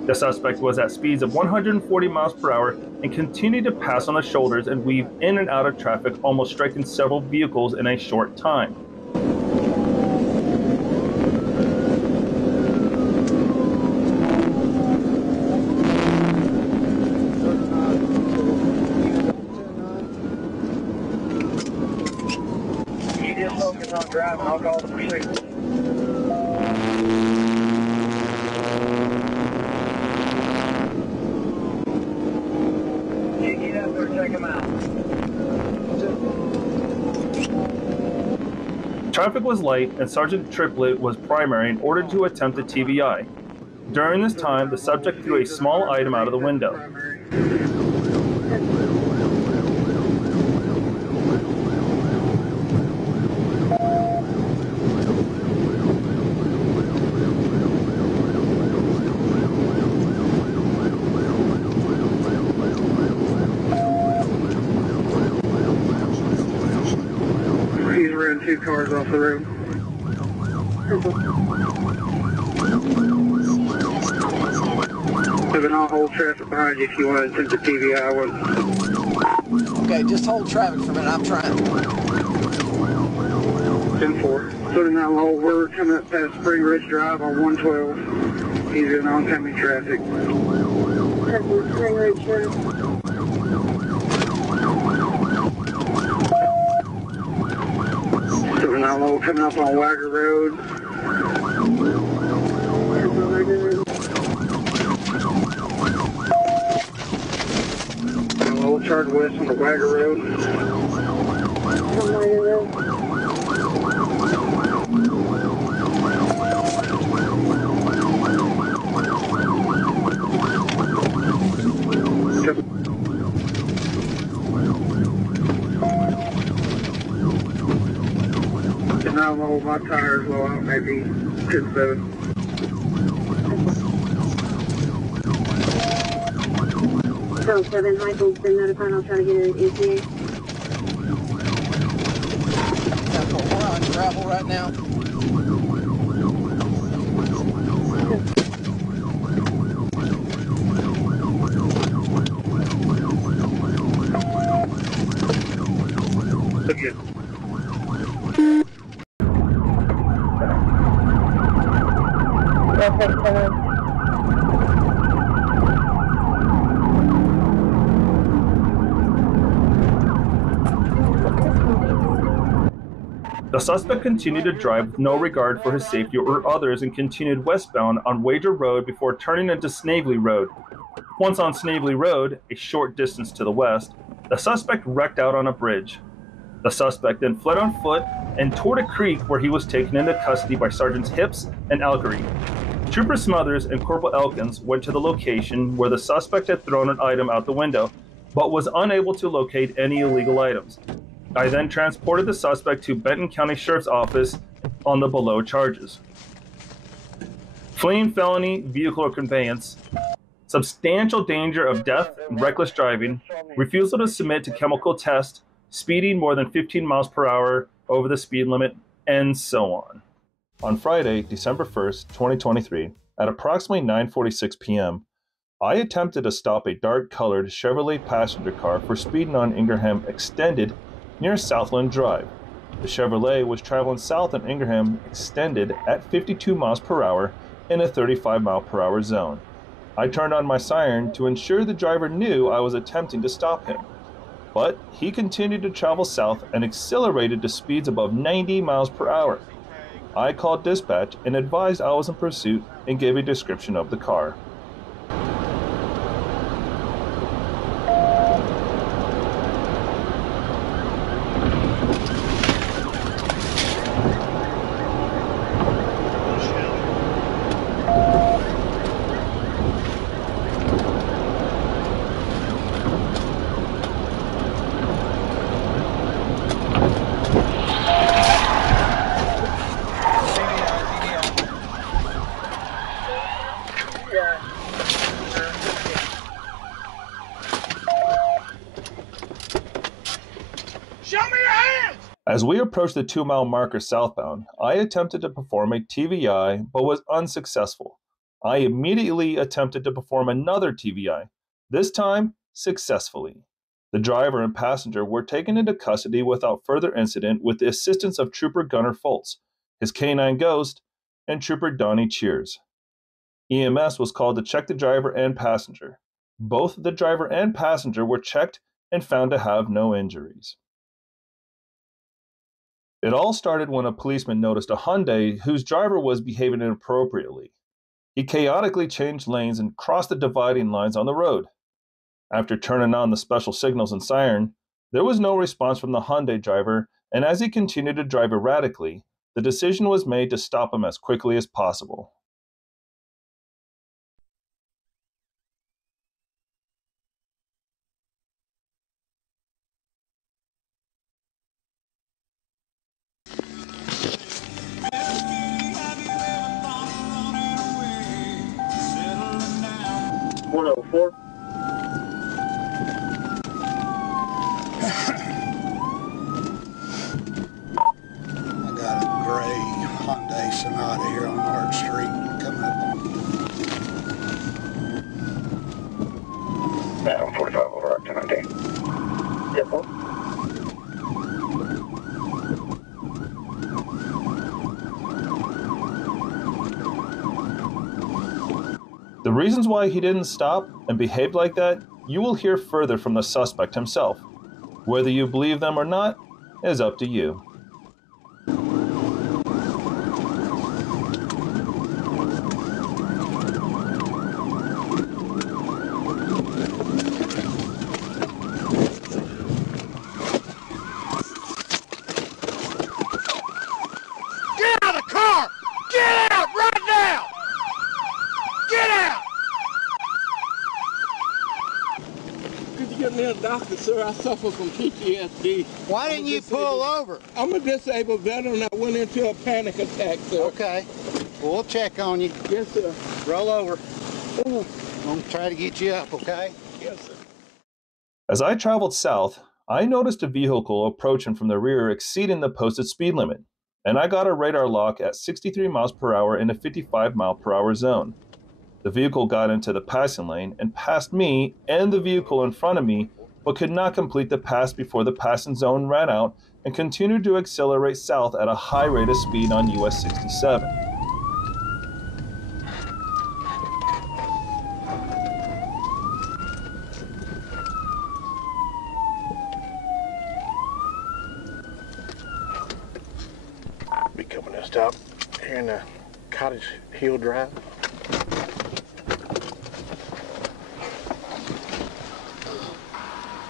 The suspect was at speeds of 140 miles per hour and continued to pass on the shoulders and weave in and out of traffic, almost striking several vehicles in a short time. You just focus on driving, I'll call the pursuit. Traffic was light, and Sergeant Triplett was primary in order to attempt a TVI. During this time, the subject threw a small item out of the window. He's ran 2 cars off the road. So then I'll hold traffic behind you if you want to attempt the TVI. Okay, just hold traffic for a minute. I'm trying. 10-4. So then I'll hold. We're coming up past Spring Ridge Drive on 112. He's in oncoming traffic. Spring Ridge Drive. So then I'll hold coming up on Wagger Road. I'll hold charge west on the Wagger Road. And I'll hold my tires low out, maybe 10-7. So 7 Michael's been notified. I'll try to get an ETA. travel right now? Okay. The suspect continued to drive with no regard for his safety or others and continued westbound on Wager Road before turning into Snavely Road. Once on Snavely Road, a short distance to the west, the suspect wrecked out on a bridge. The suspect then fled on foot and toward a creek where he was taken into custody by Sergeants Hips and Alkery. Trooper Smothers and Corporal Elkins went to the location where the suspect had thrown an item out the window, but was unable to locate any illegal items. I then transported the suspect to Benton County Sheriff's Office on the below charges: fleeing felony, vehicle or conveyance, substantial danger of death, reckless driving, refusal to submit to chemical test, speeding more than 15 miles per hour over the speed limit, and so on. On Friday, December 1st, 2023, at approximately 9:46 p.m., I attempted to stop a dark-colored Chevrolet passenger car for speeding on Ingraham Extended near Southland Drive. The Chevrolet was traveling south on Ingraham Extended at 52 miles per hour in a 35 mile per hour zone. I turned on my siren to ensure the driver knew I was attempting to stop him, but he continued to travel south and accelerated to speeds above 90 miles per hour. I called dispatch and advised I was in pursuit and gave a description of the car. As we approached the 2 mile marker southbound, I attempted to perform a TVI but was unsuccessful. I immediately attempted to perform another TVI, this time successfully. The driver and passenger were taken into custody without further incident with the assistance of Trooper Gunner Foltz, his canine ghost, and Trooper Donnie Cheers. EMS was called to check the driver and passenger. Both the driver and passenger were checked and found to have no injuries. It all started when a policeman noticed a Hyundai whose driver was behaving inappropriately. He chaotically changed lanes and crossed the dividing lines on the road. After turning on the special signals and siren, there was no response from the Hyundai driver, and as he continued to drive erratically, the decision was made to stop him as quickly as possible. I got a gray Hyundai Sonata here on Art Street coming up on. Battle 45 over up to 19. Simple. The reasons why he didn't stop and behaved like that, you will hear further from the suspect himself. Whether you believe them or not is up to you. Get out of the car! Get out right now! Get out! Could you get me a doctor, sir? I suffer from PTSD. Why didn't you pull over? I'm a disabled veteran that went into a panic attack, sir. Okay. Well, we'll check on you. Yes, sir. Roll over. I'm going to try to get you up, okay? Yes, sir. As I traveled south, I noticed a vehicle approaching from the rear exceeding the posted speed limit. and I got a radar lock at 63 miles per hour in a 55 mile per hour zone. The vehicle got into the passing lane and passed me and the vehicle in front of me, but could not complete the pass before the passing zone ran out and continued to accelerate south at a high rate of speed on US 67. Be coming to stop here in the Cottage Hill Drive.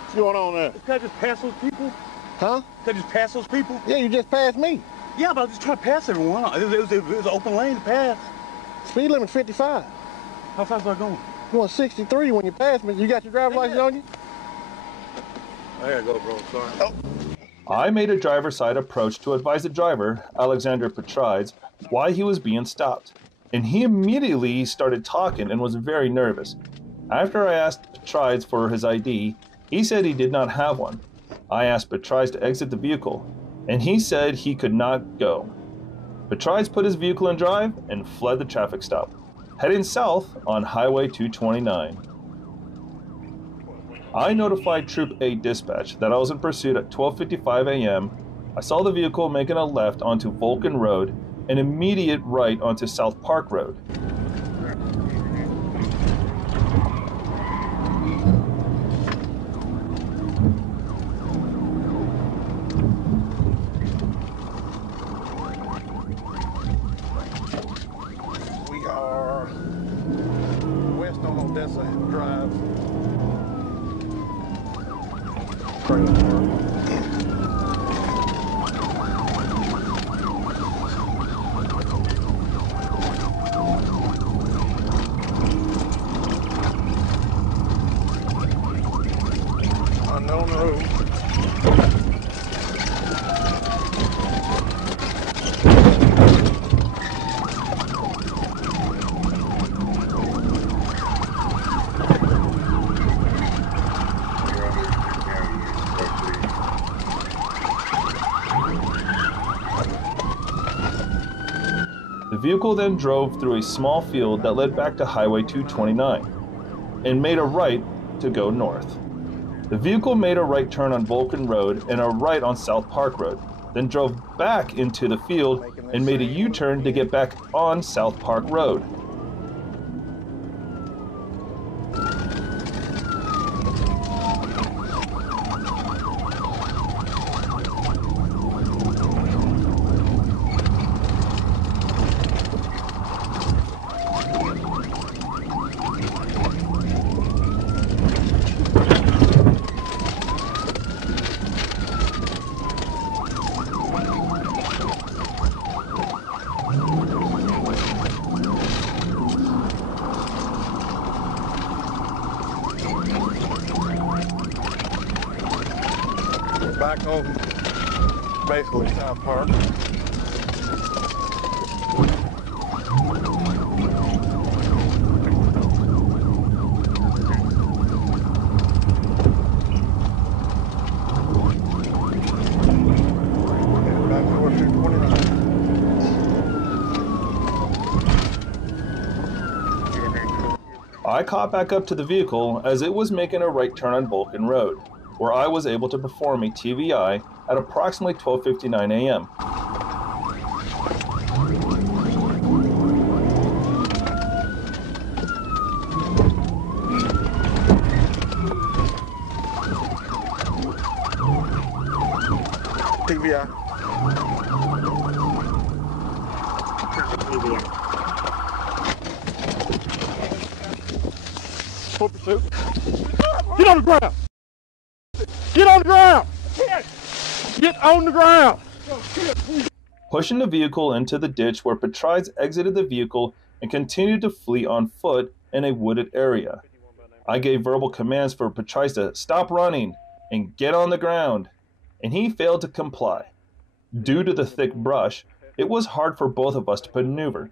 What's going on there? Can I just pass those people? Huh? Can I just pass those people? Yeah, you just passed me. Yeah, but I was just trying to pass everyone. It was an open lane to pass. Speed limit 55. How fast was I going? Going 63 when you passed me. You got your driver's license on you? I gotta go, bro. Sorry. Oh. I made a driver's side approach to advise the driver, Alexander Portrays, why he was being stopped, and he immediately started talking and was very nervous. After I asked Portrays for his ID, he said he did not have one. I asked Portrays to exit the vehicle, and he said he could not go. Portrays put his vehicle in drive and fled the traffic stop, heading south on Highway 229. I notified Troop 8 dispatch that I was in pursuit at 12:55 a.m. I saw the vehicle making a left onto Vulcan Road and immediate right onto South Park Road. We are west on Odessa Drive. Unknown road. The vehicle then drove through a small field that led back to Highway 229 and made a right to go north. The vehicle made a right turn on Vulcan Road and a right on South Park Road, then drove back into the field and made a U-turn to get back on South Park Road. Back on basically South Park. And back towards 229. I caught back up to the vehicle as it was making a right turn on Vulcan Road, where I was able to perform a TVI at approximately 12:59 a.m. TVI. Full pursuit. Get on the ground! Get on the ground! Get on the ground! Pushing the vehicle into the ditch where Portrays exited the vehicle and continued to flee on foot in a wooded area. I gave verbal commands for Portrays to stop running and get on the ground, and he failed to comply. Due to the thick brush, it was hard for both of us to maneuver,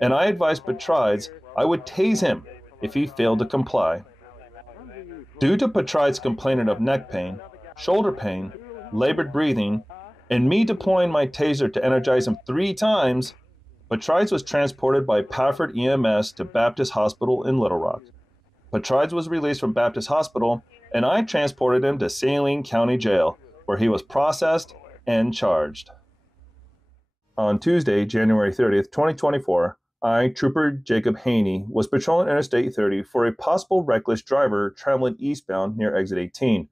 and I advised Portrays I would tase him if he failed to comply. Due to Portrays complaining of neck pain, shoulder pain, labored breathing, and me deploying my taser to energize him 3 times, Portrays was transported by Pafford EMS to Baptist Hospital in Little Rock. Portrays was released from Baptist Hospital, and I transported him to Saline County Jail, where he was processed and charged. On Tuesday, January 30th, 2024, I, Trooper Jacob Haney, was patrolling Interstate 30 for a possible reckless driver traveling eastbound near Exit 18.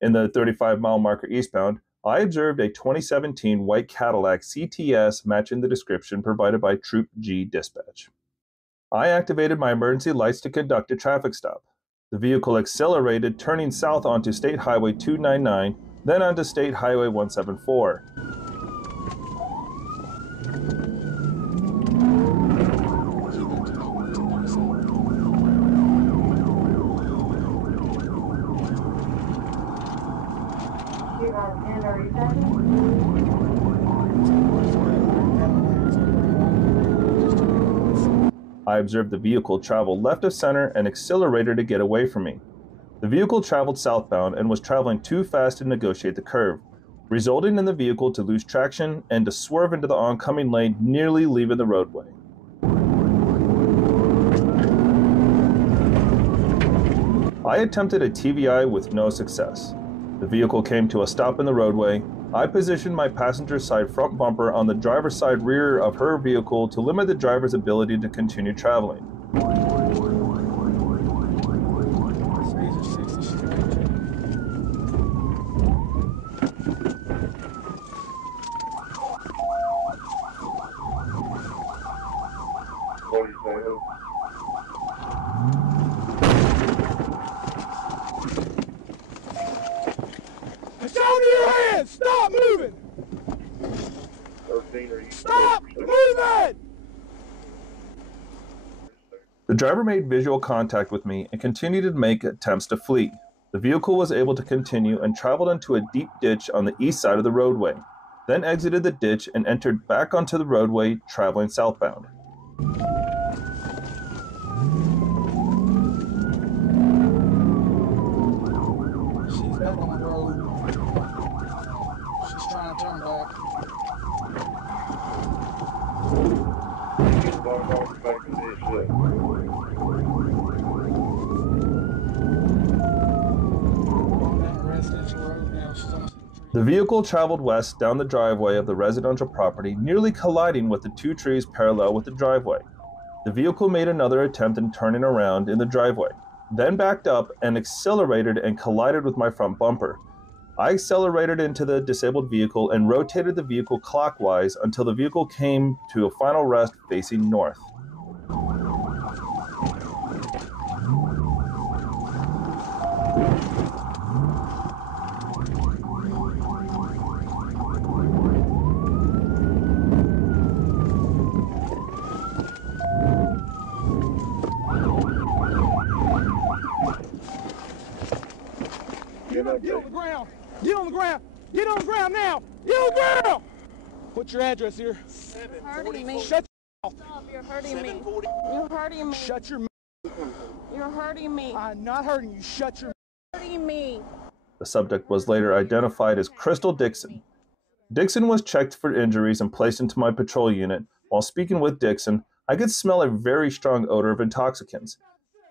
In the 35-mile marker eastbound, I observed a 2017 white Cadillac CTS matching the description provided by Troop G Dispatch. I activated my emergency lights to conduct a traffic stop. The vehicle accelerated, turning south onto State Highway 299, then onto State Highway 174. I observed the vehicle travel left of center and accelerated to get away from me. The vehicle traveled southbound and was traveling too fast to negotiate the curve, resulting in the vehicle to lose traction and to swerve into the oncoming lane, nearly leaving the roadway. I attempted a TVI with no success. The vehicle came to a stop in the roadway. I positioned my passenger side front bumper on the driver's side rear of her vehicle to limit the driver's ability to continue traveling. Show me your hands! Stop moving! Stop moving! The driver made visual contact with me and continued to make attempts to flee. The vehicle was able to continue and traveled into a deep ditch on the east side of the roadway, then exited the ditch and entered back onto the roadway, traveling southbound. She's back on the road. She's trying to turn back. The vehicle traveled west down the driveway of the residential property, nearly colliding with the 2 trees parallel with the driveway. The vehicle made another attempt in turning around in the driveway, then backed up and accelerated and collided with my front bumper. I accelerated into the disabled vehicle and rotated the vehicle clockwise until the vehicle came to a final rest facing north. Get on the ground! Get on the ground! Get on the ground now! Get on the ground! What's your address here? Hurting me. Shut your mouth! Stop, you're hurting me. You're hurting me. Shut your mouth! You're hurting me. I'm not hurting you. Shut your mouth! Hurting me. The subject was later identified as Crystal Dixon. Dixon was checked for injuries and placed into my patrol unit. While speaking with Dixon, I could smell a very strong odor of intoxicants.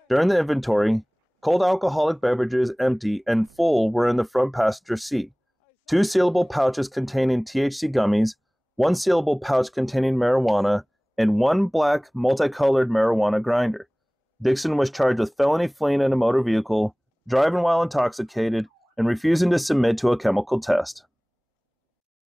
During the inventory, cold alcoholic beverages, empty and full, were in the front passenger seat. 2 sealable pouches containing THC gummies, 1 sealable pouch containing marijuana, and 1 black multicolored marijuana grinder. Dixon was charged with felony fleeing in a motor vehicle, driving while intoxicated, and refusing to submit to a chemical test.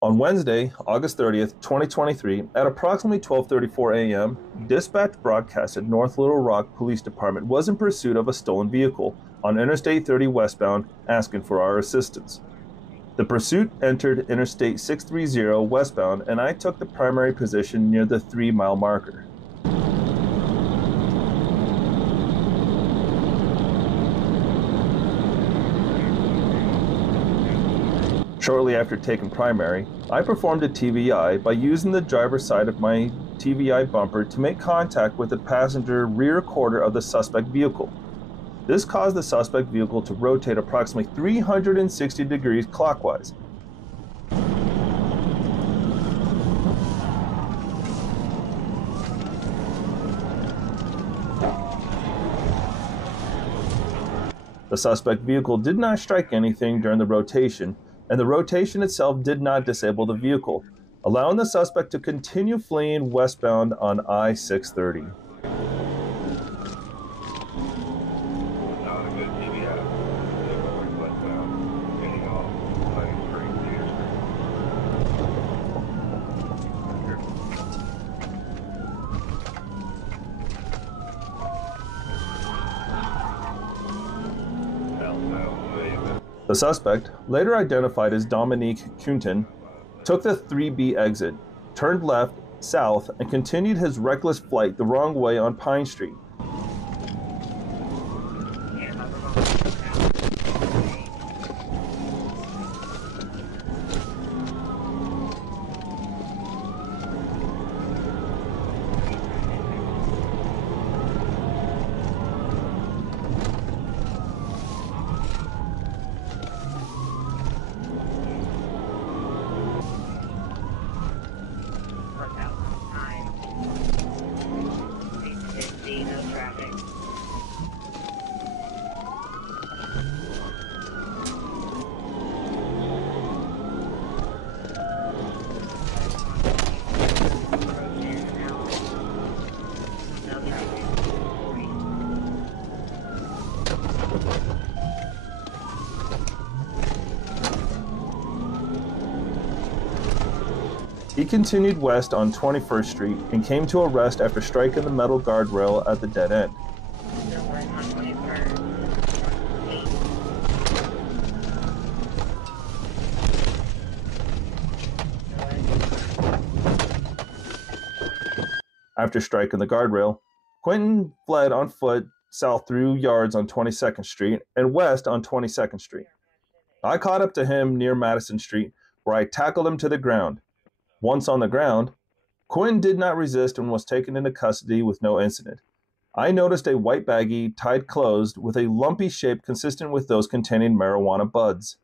On Wednesday, August 30th, 2023, at approximately 12:34 a.m., dispatch broadcasted North Little Rock Police Department was in pursuit of a stolen vehicle on Interstate 30 westbound, asking for our assistance. The pursuit entered Interstate 630 westbound, and I took the primary position near the 3-mile marker. Shortly after taking primary, I performed a TVI by using the driver's side of my TVI bumper to make contact with the passenger rear quarter of the suspect vehicle. This caused the suspect vehicle to rotate approximately 360 degrees clockwise. The suspect vehicle did not strike anything during the rotation, and the rotation itself did not disable the vehicle, allowing the suspect to continue fleeing westbound on I-630. The suspect, later identified as Dominique Cunton, took the 3B exit, turned left, south, and continued his reckless flight the wrong way on Pine Street. He continued west on 21st Street and came to a rest after striking the metal guardrail at the dead end. After striking the guardrail, Quentin fled on foot south through yards on 22nd Street and west on 22nd Street. I caught up to him near Madison Street, where I tackled him to the ground. Once on the ground, Quinn did not resist and was taken into custody with no incident. I noticed a white baggie tied closed with a lumpy shape consistent with those containing marijuana buds.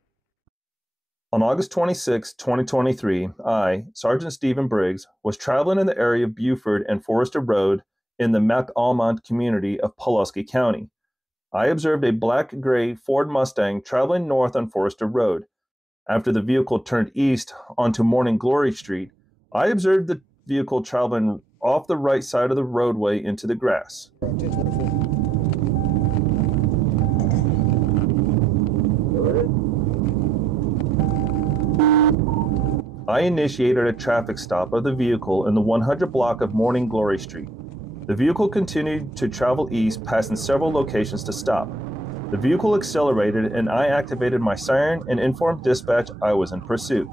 On August 26, 2023, I, Sergeant Stephen Briggs, was traveling in the area of Buford and Forester Road in the McAlmont community of Pulaski County. I observed a black-gray Ford Mustang traveling north on Forester Road. After the vehicle turned east onto Morning Glory Street, I observed the vehicle traveling off the right side of the roadway into the grass. I initiated a traffic stop of the vehicle in the 100 block of Morning Glory Street. The vehicle continued to travel east, passing several locations to stop. The vehicle accelerated and I activated my siren and informed dispatch I was in pursuit.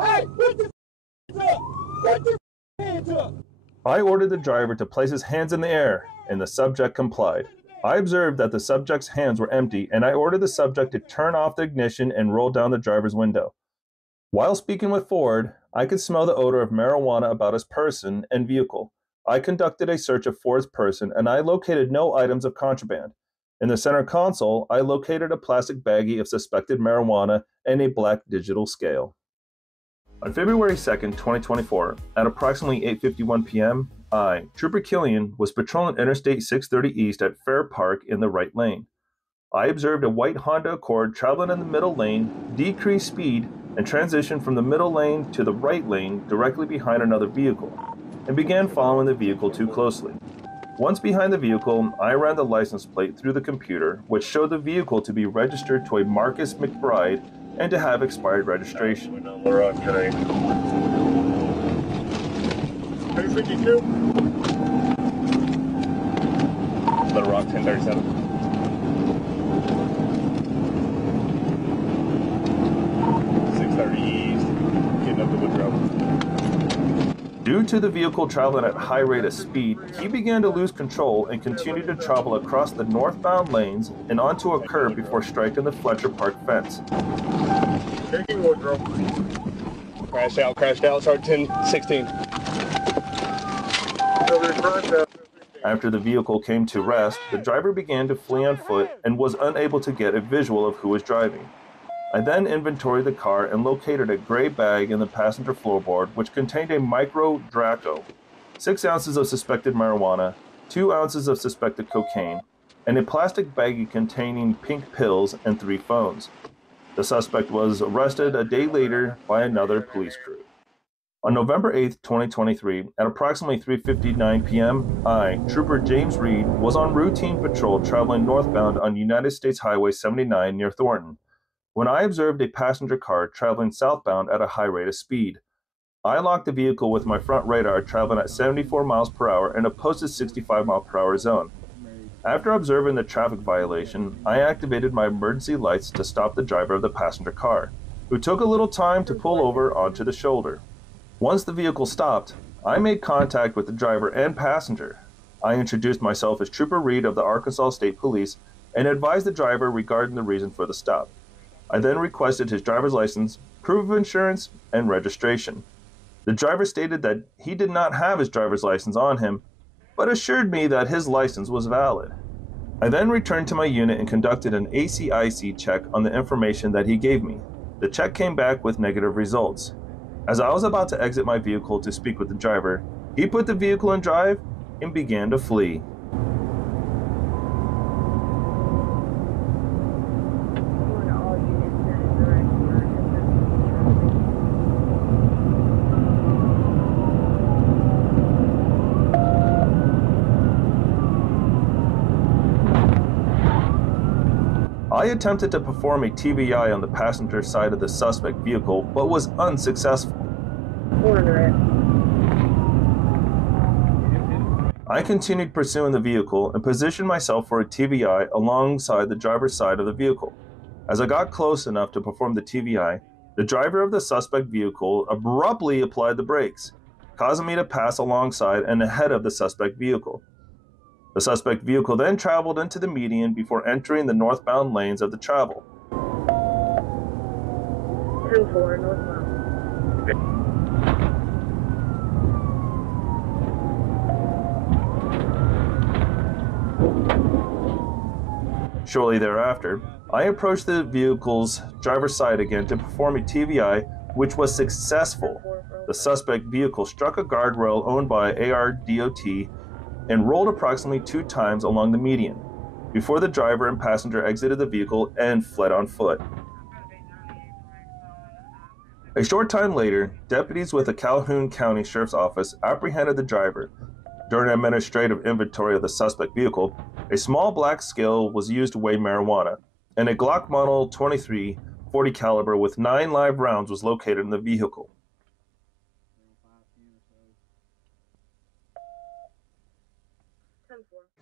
Hey, put your up! Put your hands up! I ordered the driver to place his hands in the air, and the subject complied. I observed that the subject's hands were empty, and I ordered the subject to turn off the ignition and roll down the driver's window. While speaking with Ford, I could smell the odor of marijuana about his person and vehicle. I conducted a search of Ford's person, and I located no items of contraband. In the center console, I located a plastic baggie of suspected marijuana and a black digital scale. On February 2nd, 2024, at approximately 8:51 p.m., I, Trooper Killian, was patrolling Interstate 630 East at Fair Park in the right lane. I observed a white Honda Accord traveling in the middle lane, decreased speed, and transitioned from the middle lane to the right lane directly behind another vehicle, and began following the vehicle too closely. Once behind the vehicle, I ran the license plate through the computer, which showed the vehicle to be registered to a Marcus McBride and to have expired registration. We're on today. 252. Little Rock 1037. Getting up to Woodrow. Due to the vehicle traveling at a high rate of speed, he began to lose control and continued to travel across the northbound lanes and onto a curb before striking the Fletcher Park fence. Taking Woodrow. Crashed out, Sergeant 1016. After the vehicle came to rest, the driver began to flee on foot and was unable to get a visual of who was driving. I then inventoried the car and located a gray bag in the passenger floorboard which contained a micro Draco, 6 ounces of suspected marijuana, 2 ounces of suspected cocaine, and a plastic baggie containing pink pills and 3 phones. The suspect was arrested a day later by another police crew. On November 8, 2023, at approximately 3:59 p.m., I, Trooper James Reed, was on routine patrol traveling northbound on United States Highway 79 near Thornton, when I observed a passenger car traveling southbound at a high rate of speed. I locked the vehicle with my front radar traveling at 74 miles per hour in a posted 65 mile per hour zone. After observing the traffic violation, I activated my emergency lights to stop the driver of the passenger car, who took a little time to pull over onto the shoulder. Once the vehicle stopped, I made contact with the driver and passenger. I introduced myself as Trooper Reed of the Arkansas State Police and advised the driver regarding the reason for the stop. I then requested his driver's license, proof of insurance, and registration. The driver stated that he did not have his driver's license on him, but assured me that his license was valid. I then returned to my unit and conducted an ACIC check on the information that he gave me. The check came back with negative results. As I was about to exit my vehicle to speak with the driver, he put the vehicle in drive and began to flee. I attempted to perform a TBI on the passenger side of the suspect vehicle, but was unsuccessful. I continued pursuing the vehicle and positioned myself for a TBI alongside the driver's side of the vehicle. As I got close enough to perform the TBI, the driver of the suspect vehicle abruptly applied the brakes, causing me to pass alongside and ahead of the suspect vehicle. The suspect vehicle then traveled into the median before entering the northbound lanes of the travel. 10-4 northbound. Shortly thereafter, I approached the vehicle's driver's side again to perform a TBI, which was successful. The suspect vehicle struck a guardrail owned by ARDOT and rolled approximately 2 times along the median, before the driver and passenger exited the vehicle and fled on foot. A short time later, deputies with the Calhoun County Sheriff's Office apprehended the driver. During an administrative inventory of the suspect vehicle, a small black scale was used to weigh marijuana, and a Glock Model 23 .40 caliber with 9 live rounds was located in the vehicle.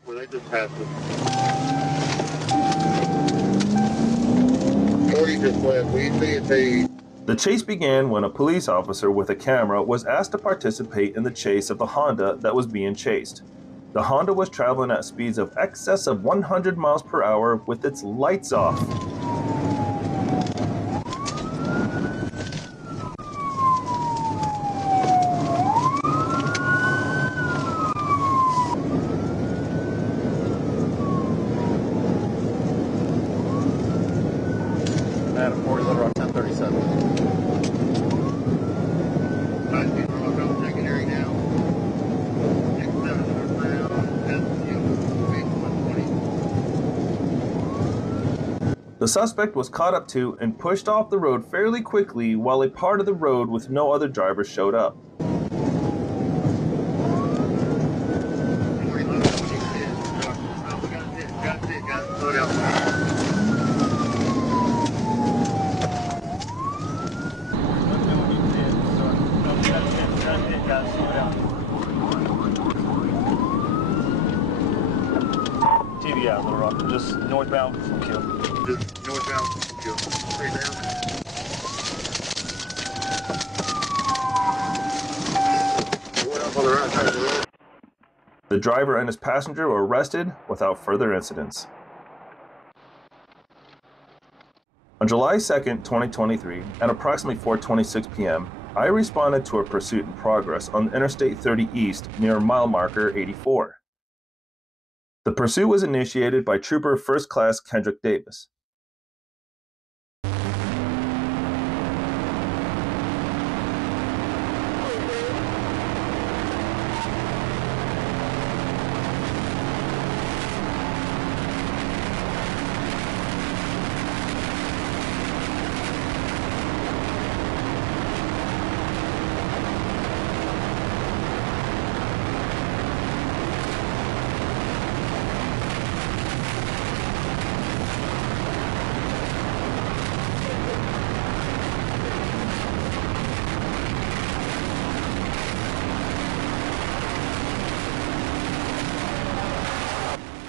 Well, they just passed it. 40 just left. We see it. The chase began when a police officer with a camera was asked to participate in the chase of the Honda that was being chased. The Honda was traveling at speeds of excess of 100 miles per hour with its lights off. At a 40 Little Rock 1037. The suspect was caught up to and pushed off the road fairly quickly while a part of the road with no other drivers showed up. TBI, Little Rock, just northbound from Kill. Just northbound from Kill. Straight down. What up on the right side of the road? The driver and his passenger were arrested without further incidents. On July 2, 2023, at approximately 4:26 p.m., I responded to a pursuit in progress on Interstate 30 East near mile marker 84. The pursuit was initiated by Trooper First Class Kendrick Davis.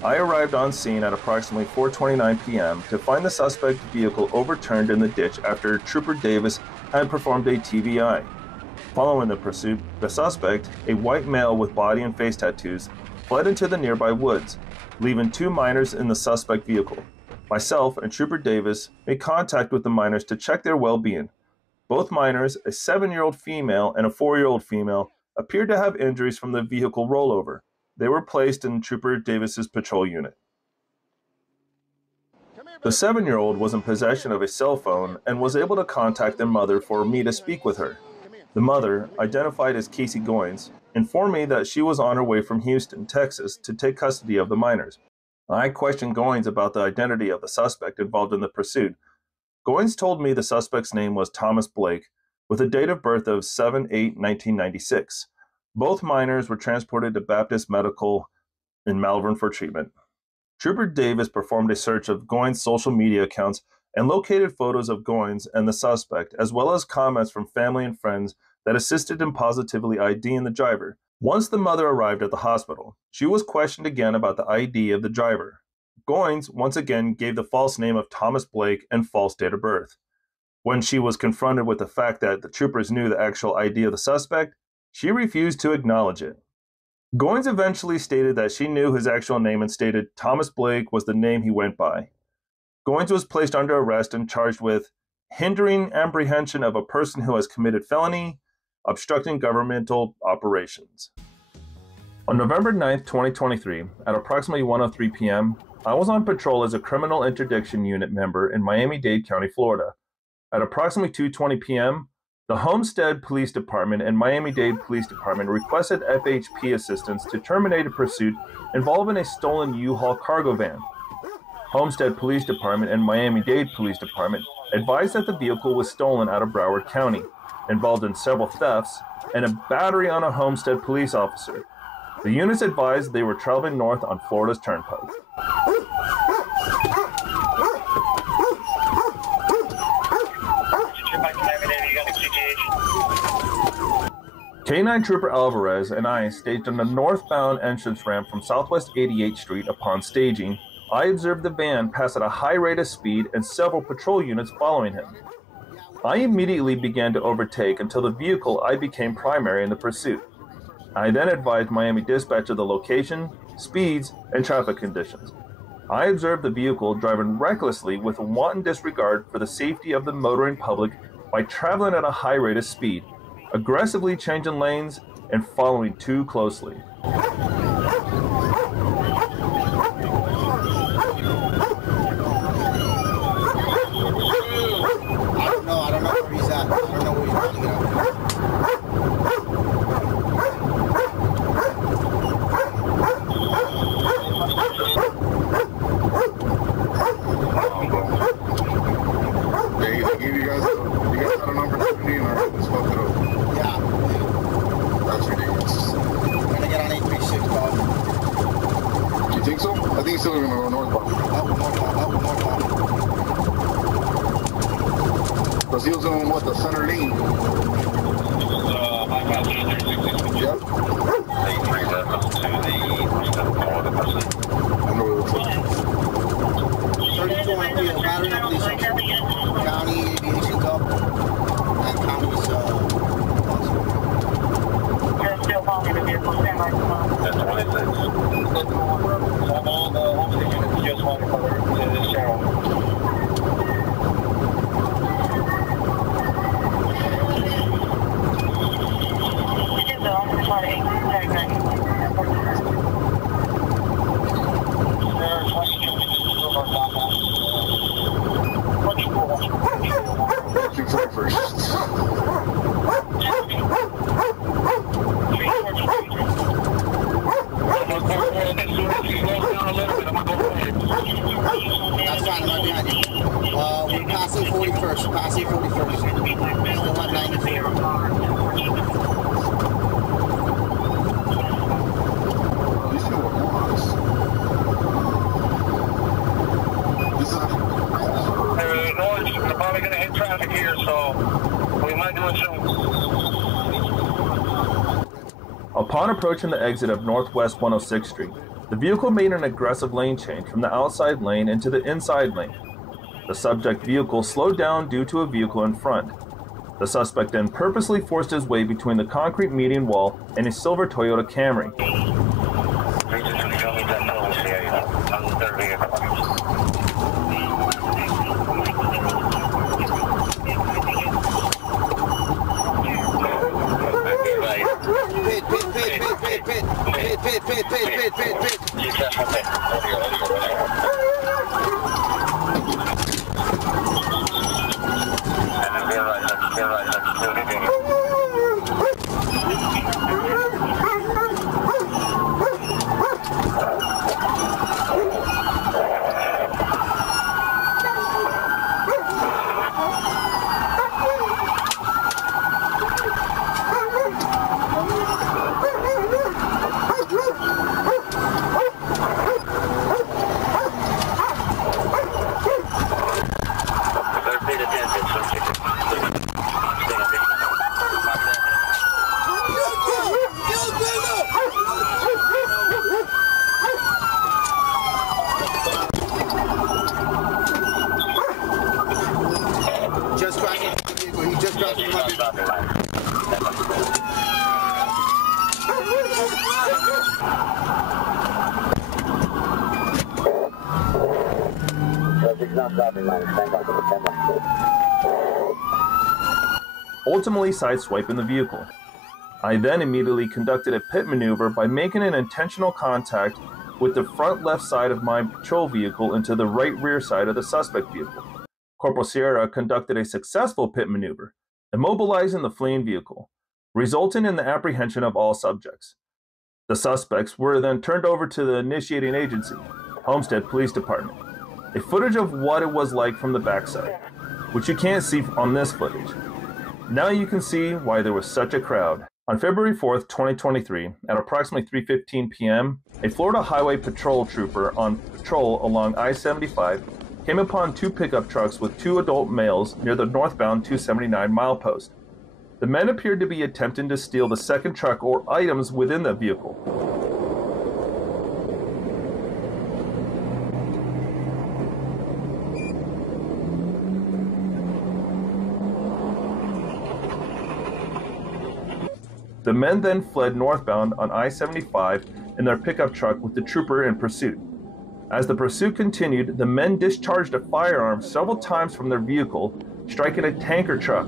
I arrived on scene at approximately 4:29 p.m. to find the suspect vehicle overturned in the ditch after Trooper Davis had performed a TVI. Following the pursuit, the suspect, a white male with body and face tattoos, fled into the nearby woods, leaving 2 minors in the suspect vehicle. Myself and Trooper Davis made contact with the minors to check their well-being. Both minors, a 7-year-old female and a 4-year-old female, appeared to have injuries from the vehicle rollover. They were placed in Trooper Davis's patrol unit. The 7-year-old was in possession of a cell phone and was able to contact their mother for me to speak with her. The mother, identified as Casey Goins, informed me that she was on her way from Houston, Texas, to take custody of the minors. I questioned Goins about the identity of the suspect involved in the pursuit. Goins told me the suspect's name was Thomas Blake, with a date of birth of 7/8/1996. Both minors were transported to Baptist Medical in Malvern for treatment. Trooper Davis performed a search of Goins' social media accounts and located photos of Goins and the suspect, as well as comments from family and friends that assisted in positively IDing the driver. Once the mother arrived at the hospital, she was questioned again about the ID of the driver. Goins once again gave the false name of Thomas Blake and false date of birth. When she was confronted with the fact that the troopers knew the actual ID of the suspect, she refused to acknowledge it. Goins eventually stated that she knew his actual name and stated Thomas Blake was the name he went by. Goins was placed under arrest and charged with hindering apprehension of a person who has committed felony, obstructing governmental operations. On November 9, 2023, at approximately 1:03 p.m., I was on patrol as a criminal interdiction unit member in Miami-Dade County, Florida. At approximately 2:20 p.m., the Homestead Police Department and Miami-Dade Police Department requested FHP assistance to terminate a pursuit involving a stolen U-Haul cargo van. Homestead Police Department and Miami-Dade Police Department advised that the vehicle was stolen out of Broward County, involved in several thefts, and a battery on a Homestead police officer. The units advised they were traveling north on Florida's Turnpike. K-9 Trooper Alvarez and I staged on the northbound entrance ramp from Southwest 88th Street. Upon staging, I observed the van pass at a high rate of speed and several patrol units following him. I immediately began to overtake until the vehicle I became primary in the pursuit. I then advised Miami Dispatch of the location, speeds, and traffic conditions. I observed the vehicle driving recklessly with a wanton disregard for the safety of the motoring public by traveling at a high rate of speed, aggressively changing lanes, and following too closely. Because he was on, what, the center lane? Yep. I know what it looks like. 32 on field, battery and police officer. County aviation's up, and county's You're still following the vehicle, stand by command. That's 26. All the Homestead units just want to cover this channel. That's fine, I'm right behind you. We're passing 41st, passing 41st. Still at 94. We're probably going to hit traffic here, so we might do it soon. Upon approaching the exit of Northwest 106th Street, The vehicle made an aggressive lane change from the outside lane into the inside lane. The subject vehicle slowed down due to a vehicle in front. The suspect then purposely forced his way between the concrete median wall and a silver Toyota Camry. Ultimately sideswiping the vehicle. I then immediately conducted a pit maneuver by making an intentional contact with the front left side of my patrol vehicle into the right rear side of the suspect vehicle. Corporal Sierra conducted a successful pit maneuver, immobilizing the fleeing vehicle, resulting in the apprehension of all subjects. The suspects were then turned over to the initiating agency, Homestead Police Department. A footage of what it was like from the backside, which you can't see on this footage. Now you can see why there was such a crowd. On February 4th, 2023, at approximately 3:15 p.m., a Florida Highway Patrol trooper on patrol along I-75 came upon two pickup trucks with two adult males near the northbound 279 milepost. The men appeared to be attempting to steal the second truck or items within the vehicle. The men then fled northbound on I-75 in their pickup truck with the trooper in pursuit. As the pursuit continued, the men discharged a firearm several times from their vehicle, striking a tanker truck.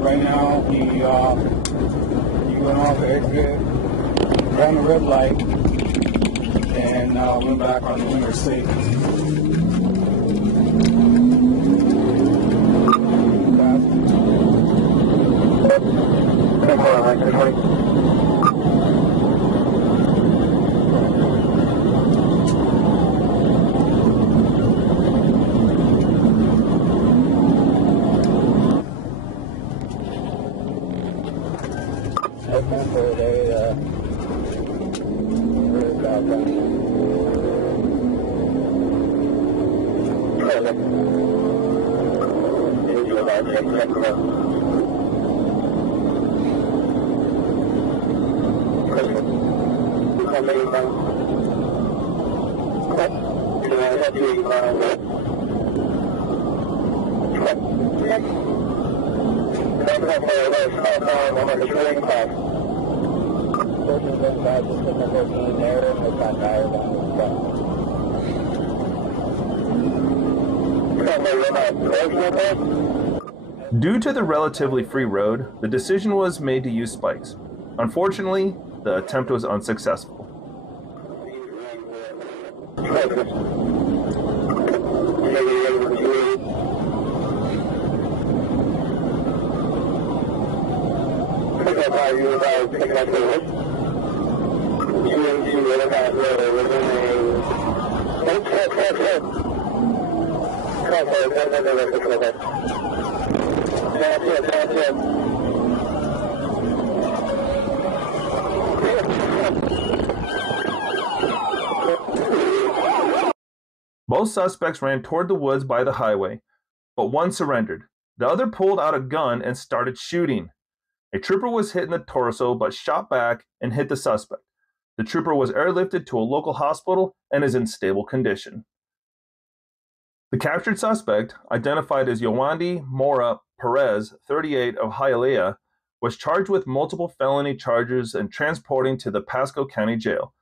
Right now, he went off the exit, ran the red light, and went back on the interstate. Due to the relatively free road, the decision was made to use spikes. Unfortunately, the attempt was unsuccessful. are you about picking up the list? GMC Riverbank Road within Both suspects ran toward the woods by the highway, but one surrendered. The other pulled out a gun and started shooting. A trooper was hit in the torso but shot back and hit the suspect. The trooper was airlifted to a local hospital and is in stable condition. The captured suspect, identified as Yowandi Mora Perez, 38, of Hialeah, was charged with multiple felony charges and transporting to the Pasco County Jail.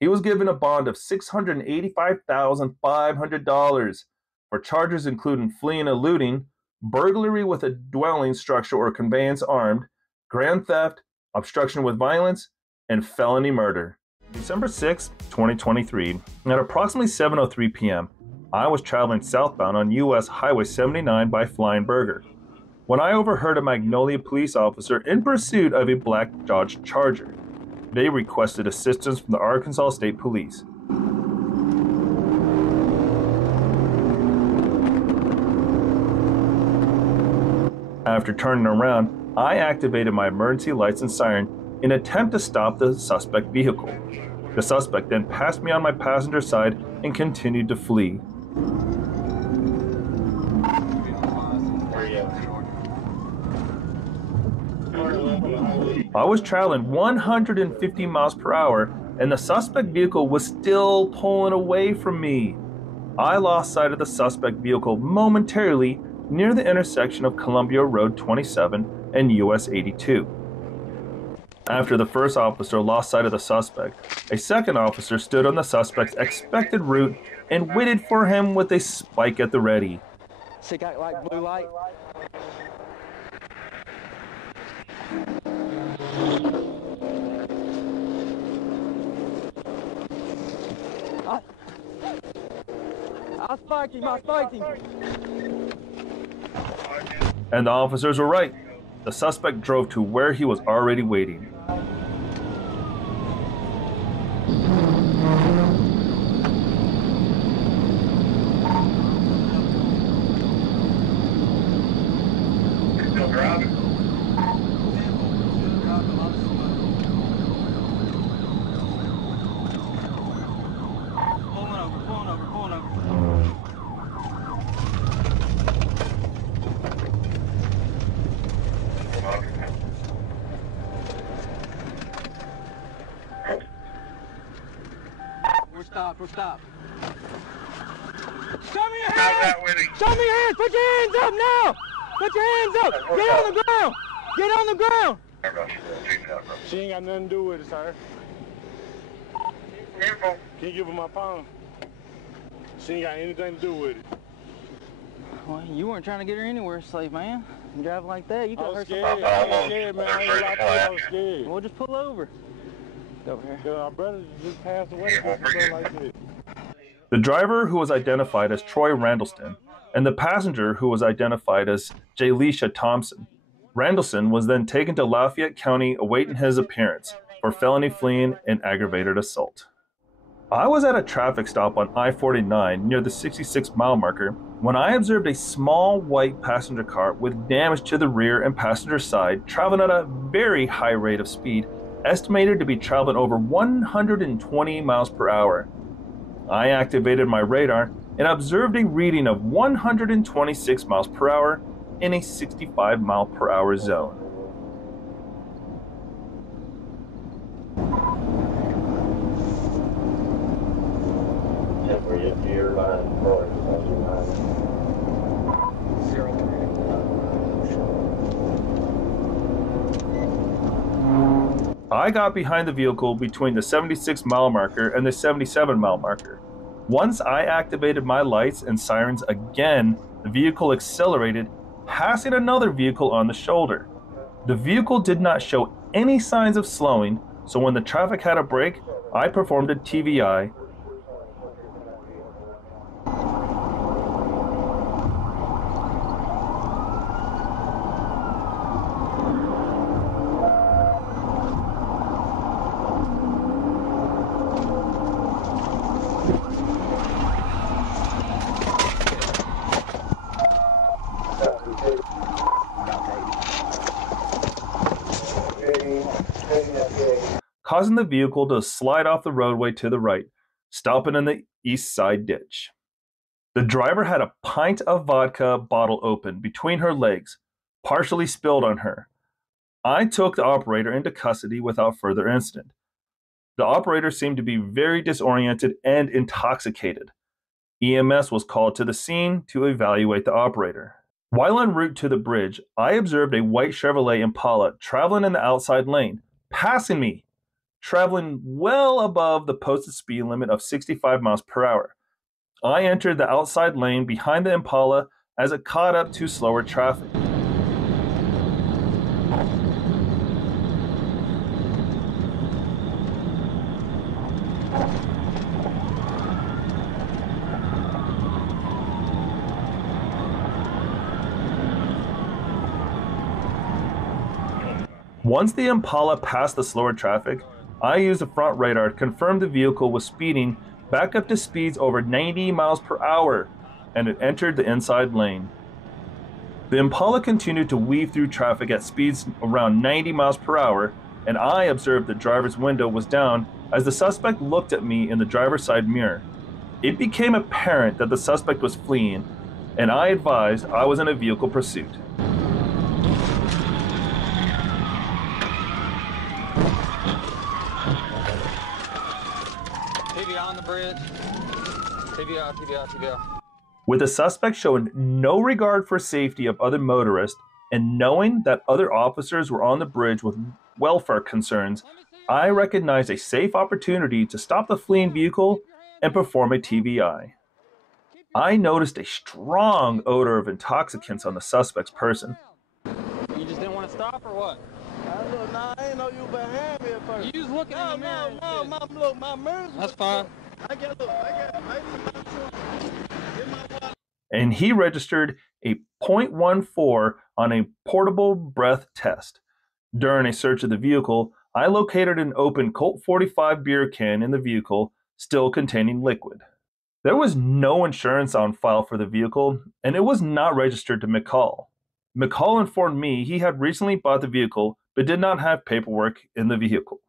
He was given a bond of $685,500 for charges including fleeing and eluding, burglary with a dwelling structure or conveyance armed, grand theft, obstruction with violence, and felony murder. December 6, 2023, at approximately 7:03 p.m., I was traveling southbound on U.S. Highway 79 by Flying Burger when I overheard a Magnolia police officer in pursuit of a black Dodge Charger. They requested assistance from the Arkansas State Police. After turning around, I activated my emergency lights and siren in an attempt to stop the suspect vehicle. The suspect then passed me on my passenger side and continued to flee. I was traveling 150 miles per hour and the suspect vehicle was still pulling away from me. I lost sight of the suspect vehicle momentarily near the intersection of Columbia Road 27 and US 82. After the first officer lost sight of the suspect, a second officer stood on the suspect's expected route and waited for him with a spike at the ready. So you got like blue light? I spiked him, I spiked him. And the officers were right. The suspect drove to where he was already waiting. Still driving? Pulling over. We're stopped. Show me your hands! Show me your hands! Put your hands up now! Put your hands up! Get on the ground! Get on the ground! She ain't got nothing to do with it, sir. Can you give her my phone? She ain't got anything to do with it. Well, you weren't trying to get her anywhere, slave man. You drive like that, you could hurt somebody. I was scared, man. I was scared. Well, just pull over. Over here. Our brother just passed away just like this. The driver, who was identified as Troy Randleston, and the passenger, who was identified as Jaleisha Thompson. Randleston was then taken to Lafayette County awaiting his appearance for felony fleeing and aggravated assault. I was at a traffic stop on I-49 near the 66-mile marker when I observed a small white passenger car with damage to the rear and passenger side traveling at a very high rate of speed, estimated to be traveling over 120 miles per hour. I activated my radar and observed a reading of 126 miles per hour in a 65 mile per hour zone. I got behind the vehicle between the 76-mile marker and the 77-mile marker. Once I activated my lights and sirens again, the vehicle accelerated, passing another vehicle on the shoulder. The vehicle did not show any signs of slowing, so when the traffic had a break, I performed a TVI. causing the vehicle to slide off the roadway to the right, stopping in the east side ditch. The driver had a pint of vodka bottle open between her legs, partially spilled on her. I took the operator into custody without further incident. The operator seemed to be very disoriented and intoxicated. EMS was called to the scene to evaluate the operator. While en route to the bridge, I observed a white Chevrolet Impala traveling in the outside lane, passing me, traveling well above the posted speed limit of 65 miles per hour. I entered the outside lane behind the Impala as it caught up to slower traffic. Once the Impala passed the slower traffic, I used the front radar to confirm the vehicle was speeding back up to speeds over 90 miles per hour, and it entered the inside lane. The Impala continued to weave through traffic at speeds around 90 miles per hour, and I observed the driver's window was down as the suspect looked at me in the driver's side mirror. It became apparent that the suspect was fleeing, and I advised I was in a vehicle pursuit. TVI on the bridge. TVI. With the suspect showing no regard for safety of other motorists and knowing that other officers were on the bridge with welfare concerns, I recognized a safe opportunity to stop the fleeing vehicle and perform a TVI. I noticed a strong odor of intoxicants on the suspect's person. You just didn't want to stop or what? I ain't know you behind me at first. You was looking in the mirror. No, my mirrors. That's fine. And he registered a .14 on a portable breath test. During a search of the vehicle, I located an open Colt 45 beer can in the vehicle, still containing liquid. There was no insurance on file for the vehicle, and it was not registered to McCall. McCall informed me he had recently bought the vehicle, but did not have paperwork in the vehicle.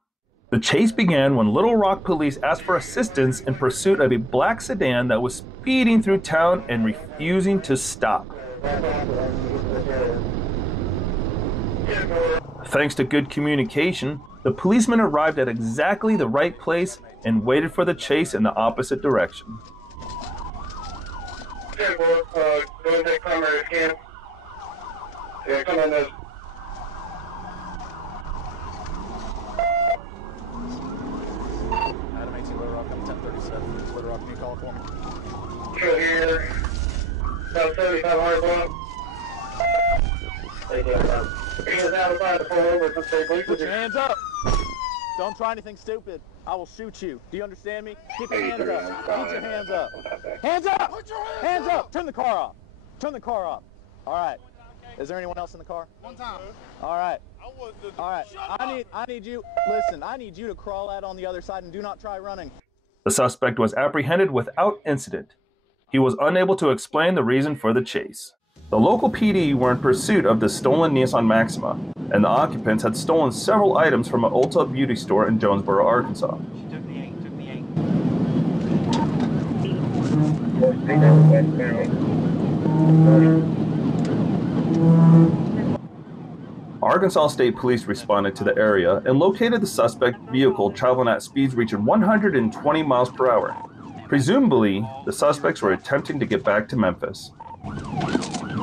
The chase began when Little Rock police asked for assistance in pursuit of a black sedan that was speeding through town and refusing to stop. Thanks to good communication, the policeman arrived at exactly the right place and waited for the chase in the opposite direction. Okay, well, go and take primary scan. Yeah, come on this. Adam 18 Little Rock, I'm 1037. Little Rock, can you call for me? Sure, here. About 7500 block. Thank you. Hands outside the phone over. Put your hands up. Don't try anything stupid. I will shoot you. Do you understand me? Keep your hands up. Keep your hands up. Hands up! Hands up! Turn the car off. Turn the car off. All right. Is there anyone else in the car? One time. All right. All right. I need you. Listen, I need you to crawl out on the other side and do not try running. The suspect was apprehended without incident. He was unable to explain the reason for the chase. The local PD were in pursuit of the stolen Nissan Maxima, and the occupants had stolen several items from an Ulta beauty store in Jonesboro, Arkansas. Took the 8. Arkansas State Police responded to the area and located the suspect vehicle traveling at speeds reaching 120 miles per hour. Presumably, the suspects were attempting to get back to Memphis.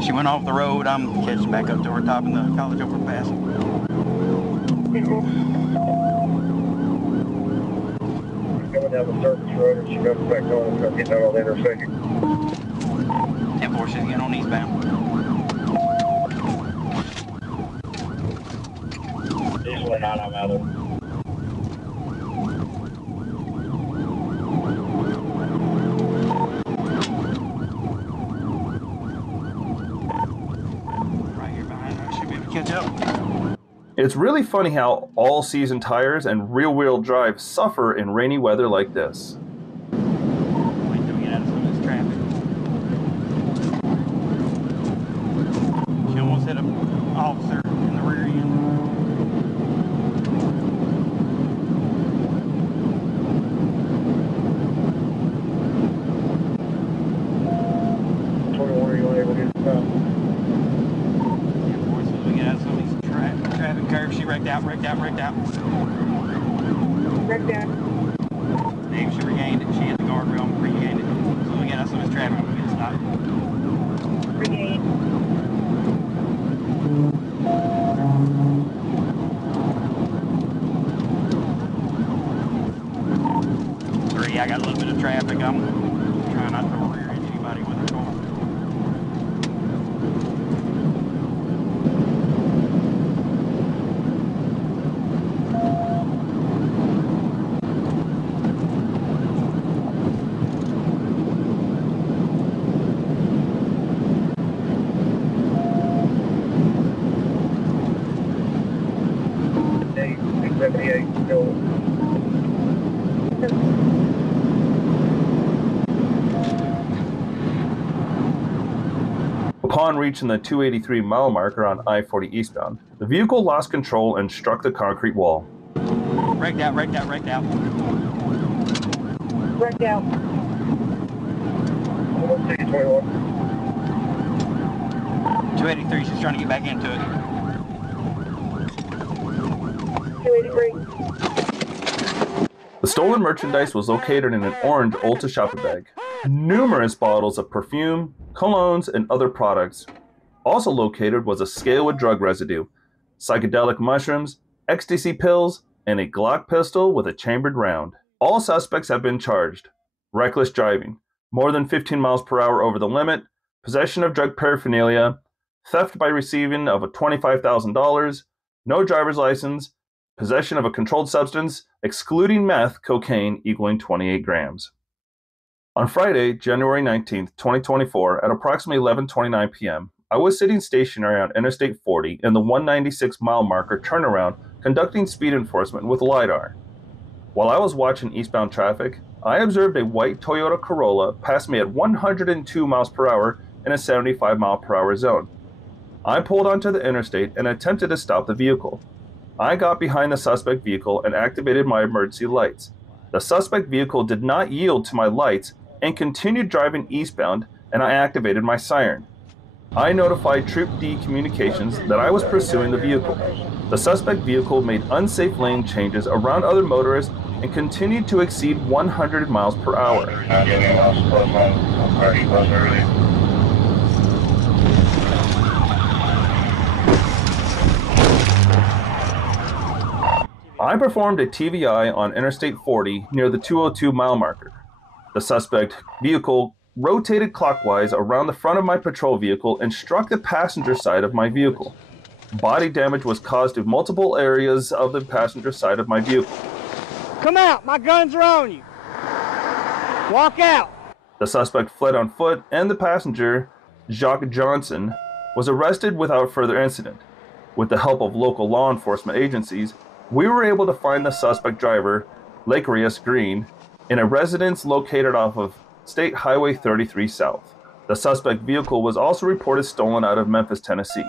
She went off the road. I'm catching back up to her, topping the college overpass. Coming down the surface road and she comes back on and starts getting out on the intersection. 10-4, she's getting on eastbound. Usually not, I'm out of it. It's really funny how all-season tires and rear-wheel drive suffer in rainy weather like this. Wait till we get out of some of this traffic. She almost hit an officer in the rear end. Wrecked out. Wrecked out. Dave, she regained it. She hit the guardrail and regained it. So again, that's some of this traffic. We get stopped. Regained. 3, I got a little bit of traffic. I'm trying not to rear into anybody with the car. Upon reaching the 283 mile marker on I-40 eastbound, the vehicle lost control and struck the concrete wall. Wrecked out. Wrecked out. 283, she's trying to get back into it. 283. The stolen merchandise was located in an orange Ulta shopper bag. Numerous bottles of perfume, colognes, and other products. Also located was a scale with drug residue, psychedelic mushrooms, ecstasy pills, and a Glock pistol with a chambered round. All suspects have been charged. Reckless driving, more than 15 miles per hour over the limit, possession of drug paraphernalia, theft by receiving of $25,000, no driver's license, possession of a controlled substance, excluding meth, cocaine equaling 28 grams. On Friday, January 19, 2024, at approximately 11:29 p.m., I was sitting stationary on Interstate 40 in the 196 mile marker turnaround conducting speed enforcement with LiDAR. While I was watching eastbound traffic, I observed a white Toyota Corolla pass me at 102 miles per hour in a 75 mile per hour zone. I pulled onto the interstate and attempted to stop the vehicle. I got behind the suspect vehicle and activated my emergency lights. The suspect vehicle did not yield to my lights and continued driving eastbound, and I activated my siren. I notified Troop D Communications that I was pursuing the vehicle. The suspect vehicle made unsafe lane changes around other motorists and continued to exceed 100 miles per hour. I performed a TVI on Interstate 40 near the 202 mile marker. The suspect vehicle rotated clockwise around the front of my patrol vehicle and struck the passenger side of my vehicle. Body damage was caused to multiple areas of the passenger side of my vehicle. Come out! My guns are on you! Walk out! The suspect fled on foot, and the passenger, Jacques Johnson, was arrested without further incident. With the help of local law enforcement agencies, we were able to find the suspect driver, Lacarius Green, in a residence located off of State Highway 33 South. The suspect vehicle was also reported stolen out of Memphis, Tennessee.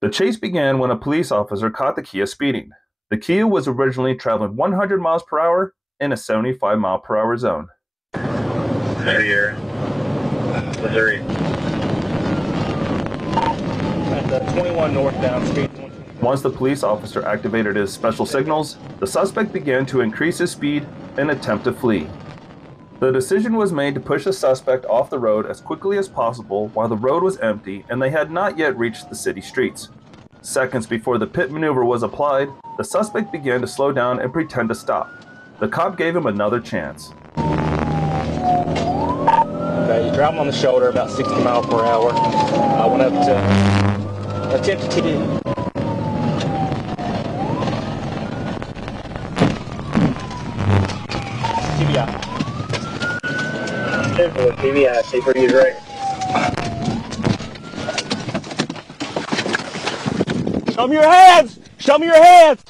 The chase began when a police officer caught the Kia speeding. The Kia was originally traveling 100 miles per hour in a 75 mile per hour zone. Here, Missouri. At the 21 northbound speed. Once the police officer activated his special signals, the suspect began to increase his speed and attempt to flee. The decision was made to push the suspect off the road as quickly as possible while the road was empty and they had not yet reached the city streets. Seconds before the pit maneuver was applied, the suspect began to slow down and pretend to stop. The cop gave him another chance. Okay, you driving on the shoulder about 60 miles per hour. I went up to attempt to TD. TVI, safer use right. Show me your hands! Show me your hands!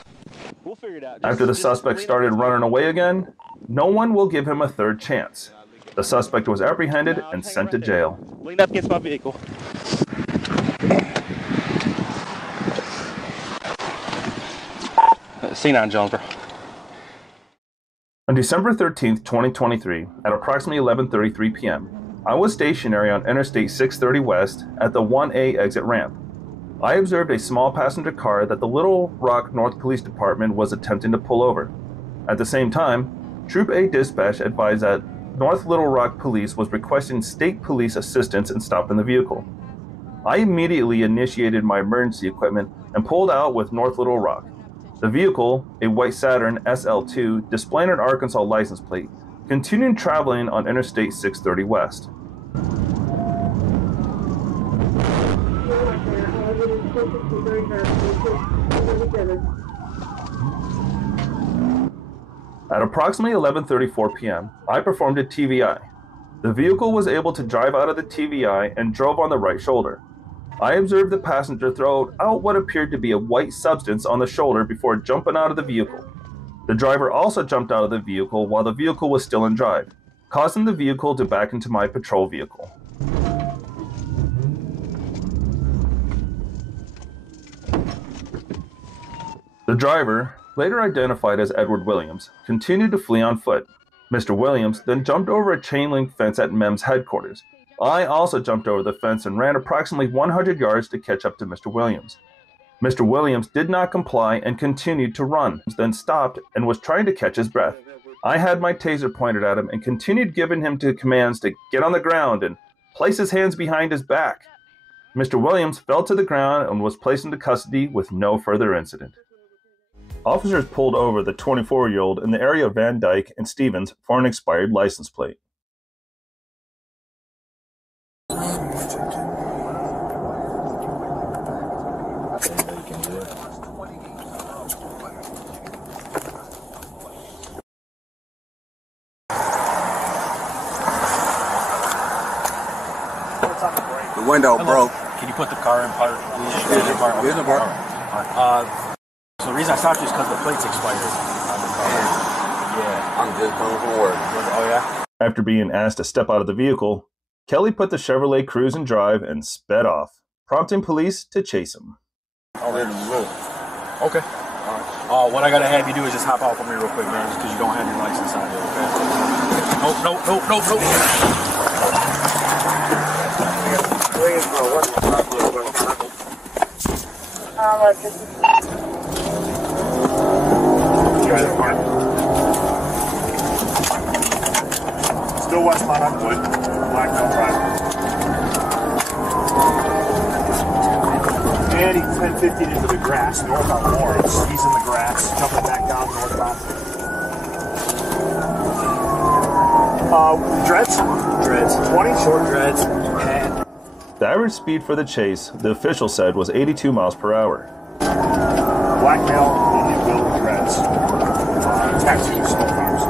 We'll figure it out. After the suspect started running away again, no one will give him a third chance. The suspect was apprehended and sent to jail. Lean up against my vehicle. C9 Jonesboro. On December 13, 2023, at approximately 11:33 p.m., I was stationary on Interstate 630 West at the 1A exit ramp. I observed a small passenger car that the Little Rock North Police Department was attempting to pull over. At the same time, Troop A dispatch advised that North Little Rock Police was requesting state police assistance in stopping the vehicle. I immediately initiated my emergency equipment and pulled out with North Little Rock. The vehicle, a white Saturn SL2 displaying an Arkansas license plate, continued traveling on Interstate 630 West. At approximately 11:34 p.m., I performed a TVI. The vehicle was able to drive out of the TVI and drove on the right shoulder. I observed the passenger throw out what appeared to be a white substance on the shoulder before jumping out of the vehicle. The driver also jumped out of the vehicle while the vehicle was still in drive, causing the vehicle to back into my patrol vehicle. The driver, later identified as Edward Williams, continued to flee on foot. Mr. Williams then jumped over a chain link fence at MEMS headquarters. I also jumped over the fence and ran approximately 100 yards to catch up to Mr. Williams. Mr. Williams did not comply and continued to run, then stopped and was trying to catch his breath. I had my taser pointed at him and continued giving him commands to get on the ground and place his hands behind his back. Mr. Williams fell to the ground and was placed into custody with no further incident. Officers pulled over the 24-year-old in the area of Van Dyke and Stevens for an expired license plate. The window broke. Can you put the car in park? In the park. So the reason I stopped you is because the plate's expired on the car. Yeah. I'm just coming from work. Oh, yeah? After being asked to step out of the vehicle, Kelly put the Chevrolet Cruze in drive and sped off, prompting police to chase him. Oh, they're in the road. Okay. All right. What I gotta have you do is just hop out for me real quick, man, just because you don't have your license on you, okay? Nope. Still westbound on Wood, Blackmail Drive. And he's 10-15 into the grass, north on Lawrence. He's in the grass, jumping back down northbound. Dreads? Dreads. 20? Short dreads. And the average speed for the chase, the official said, was 82 miles per hour. Blackmail, Indian Bill, dreads. Tattoos, smoke arms.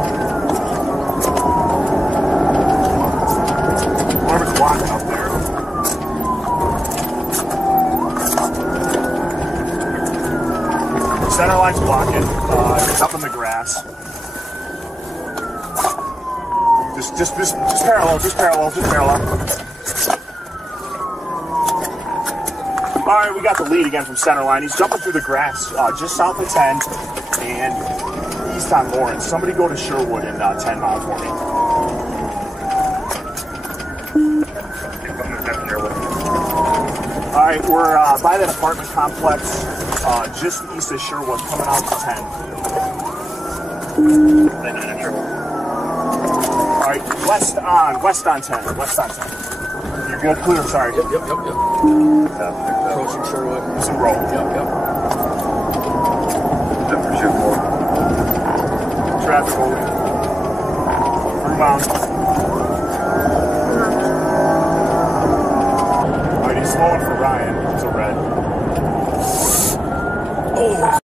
Whoever's blocking up there. Center line's blocking. It's up in the grass. Just parallel. All right, we got the lead again from center line. He's jumping through the grass just south of 10 and east on Lawrence. Somebody go to Sherwood in 10 mile for me. All right, we're by that apartment complex just east of Sherwood, coming out to 10. All right, west on 10. You're good, clear, sorry. Yep. Approaching Sherwood. Some roll. Yep. Traffic over. Through mountains. All right, he's slowing for Ryan. It's a red. Oh.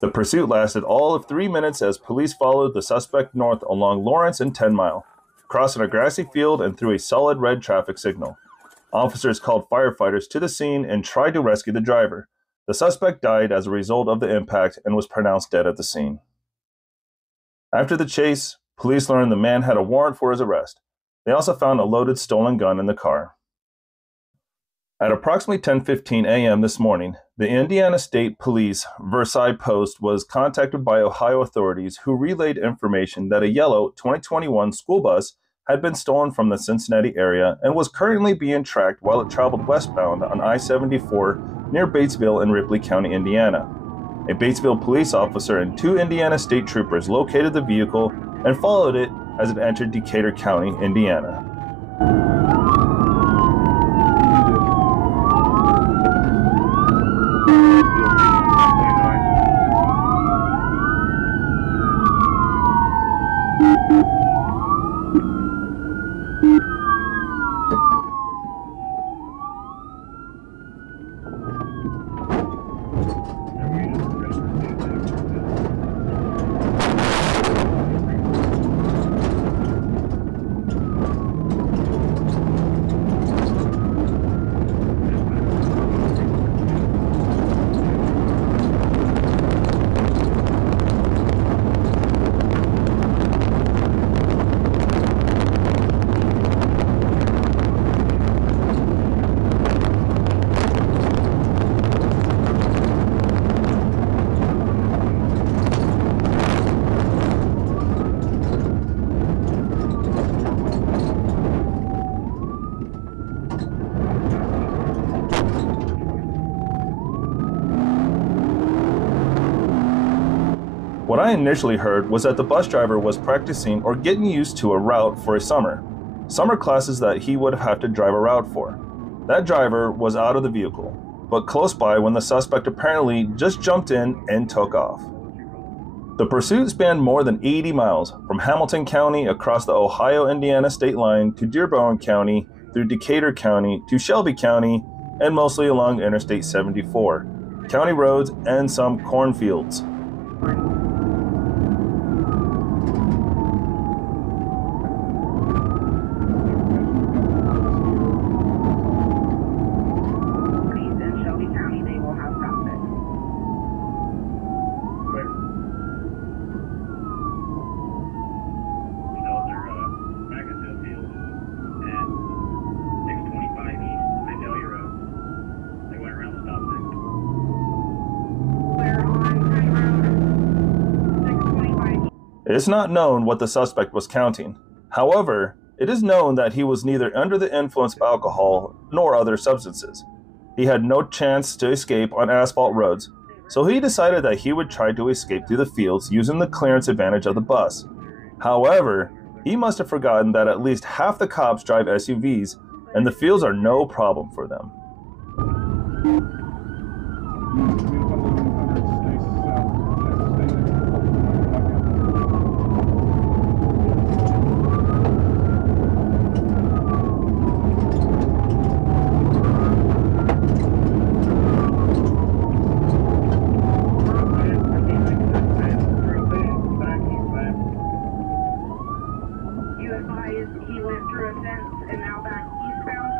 The pursuit lasted all of 3 minutes as police followed the suspect north along Lawrence and 10 Mile, crossing a grassy field and through a solid red traffic signal. Officers called firefighters to the scene and tried to rescue the driver. The suspect died as a result of the impact and was pronounced dead at the scene. After the chase, police learned the man had a warrant for his arrest. They also found a loaded stolen gun in the car. At approximately 10:15 a.m. this morning, the Indiana State Police Versailles Post was contacted by Ohio authorities who relayed information that a yellow 2021 school bus had been stolen from the Cincinnati area and was currently being tracked while it traveled westbound on I-74 near Batesville in Ripley County, Indiana. A Batesville police officer and 2 Indiana state troopers located the vehicle and followed it as it entered Decatur County, Indiana. What I initially heard was that the bus driver was practicing or getting used to a route for a summer classes that he would have to drive a route for. That driver was out of the vehicle, but close by when the suspect apparently just jumped in and took off. The pursuit spanned more than 80 miles, from Hamilton County across the Ohio-Indiana state line to Dearborn County, through Decatur County to Shelby County, and mostly along Interstate 74, county roads, and some cornfields. It is not known what the suspect was counting. However, it is known that he was neither under the influence of alcohol nor other substances. He had no chance to escape on asphalt roads, so he decided that he would try to escape through the fields using the clearance advantage of the bus. However, he must have forgotten that at least half the cops drive SUVs, and the fields are no problem for them. He went through a fence and now back eastbound.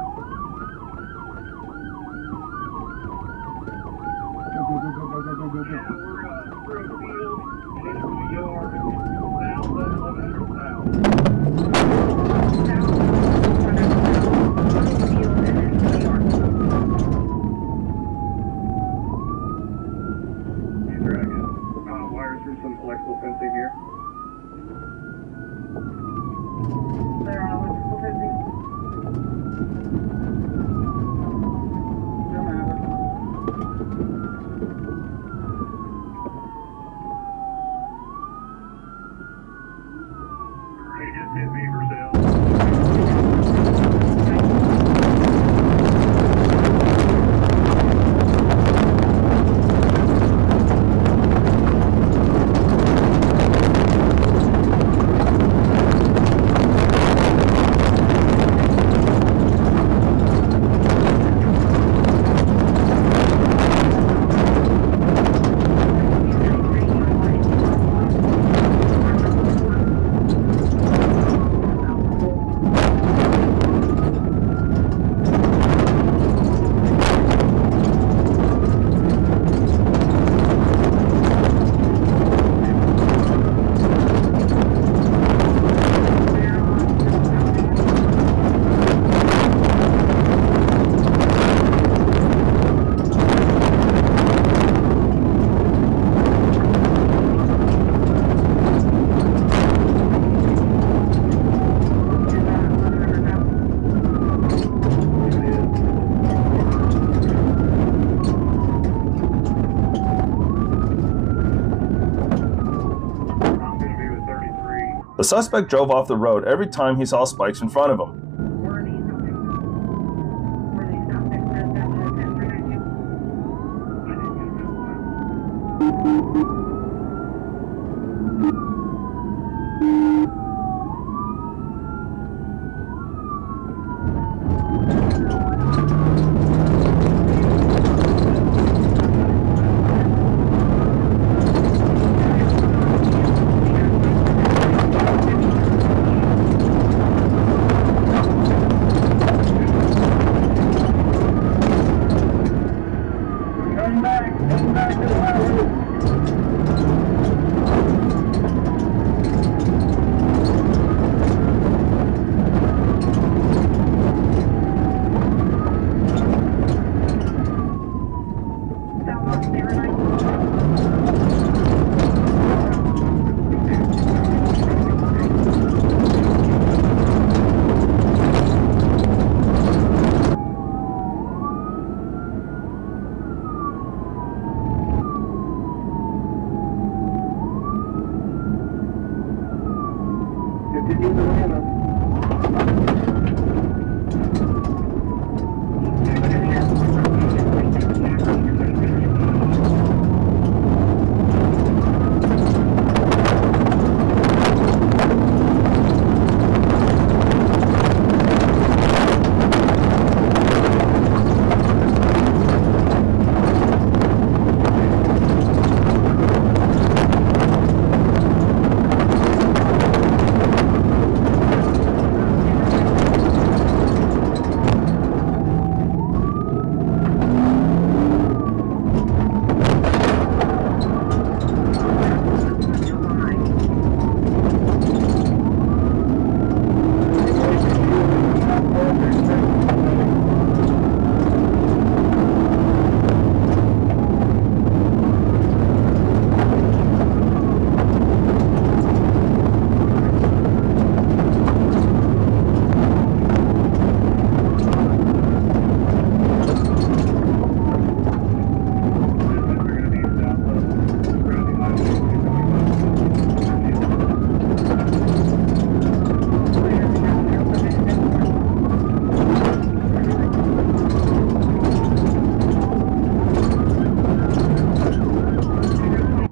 The suspect drove off the road every time he saw spikes in front of him.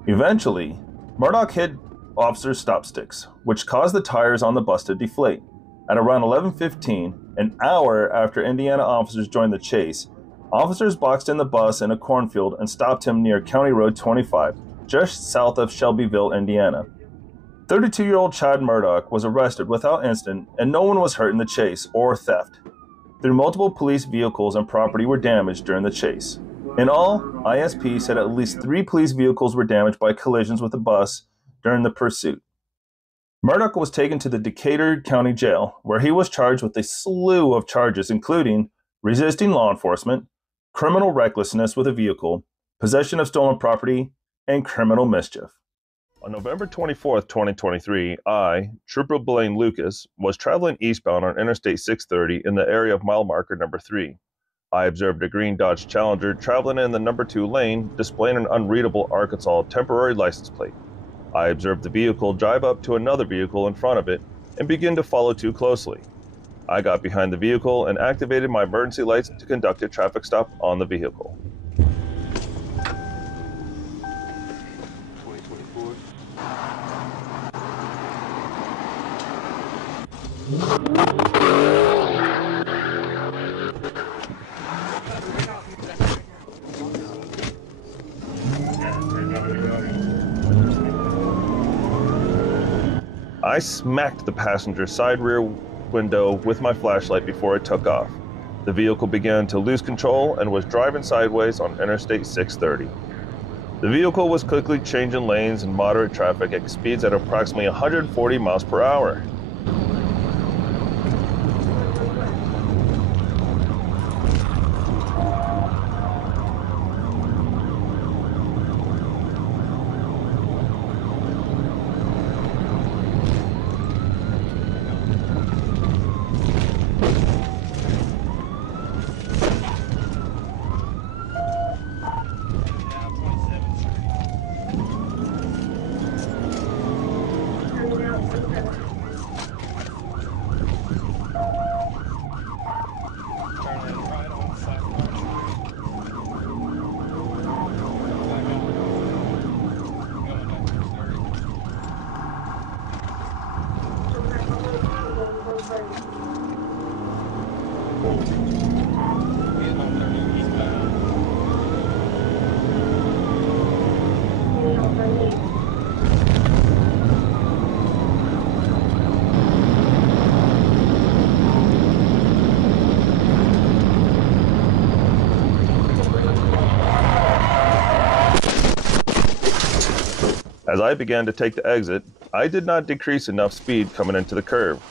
Eventually, Murdoch hit officers' stop sticks, which caused the tires on the bus to deflate. At around 11:15, an hour after Indiana officers joined the chase, officers boxed in the bus in a cornfield and stopped him near County Road 25, just south of Shelbyville, Indiana. 32-year-old Chad Murdoch was arrested without incident, and no one was hurt in the chase or theft. Through multiple police vehicles and property were damaged during the chase. In all, ISP said at least 3 police vehicles were damaged by collisions with the bus during the pursuit. Murdoch was taken to the Decatur County Jail, where he was charged with a slew of charges, including resisting law enforcement, criminal recklessness with a vehicle, possession of stolen property, and criminal mischief. On November 24, 2023, I, Trooper Blaine Lucas, was traveling eastbound on Interstate 630 in the area of mile marker number 3. I observed a green Dodge Challenger traveling in the number 2 lane, displaying an unreadable Arkansas temporary license plate. I observed the vehicle drive up to another vehicle in front of it and begin to follow too closely. I got behind the vehicle and activated my emergency lights to conduct a traffic stop on the vehicle. 2024. I smacked the passenger side rear window with my flashlight before it took off. The vehicle began to lose control and was driving sideways on Interstate 630. The vehicle was quickly changing lanes in moderate traffic at speeds at approximately 140 miles per hour. As I began to take the exit, I did not decrease enough speed coming into the curve.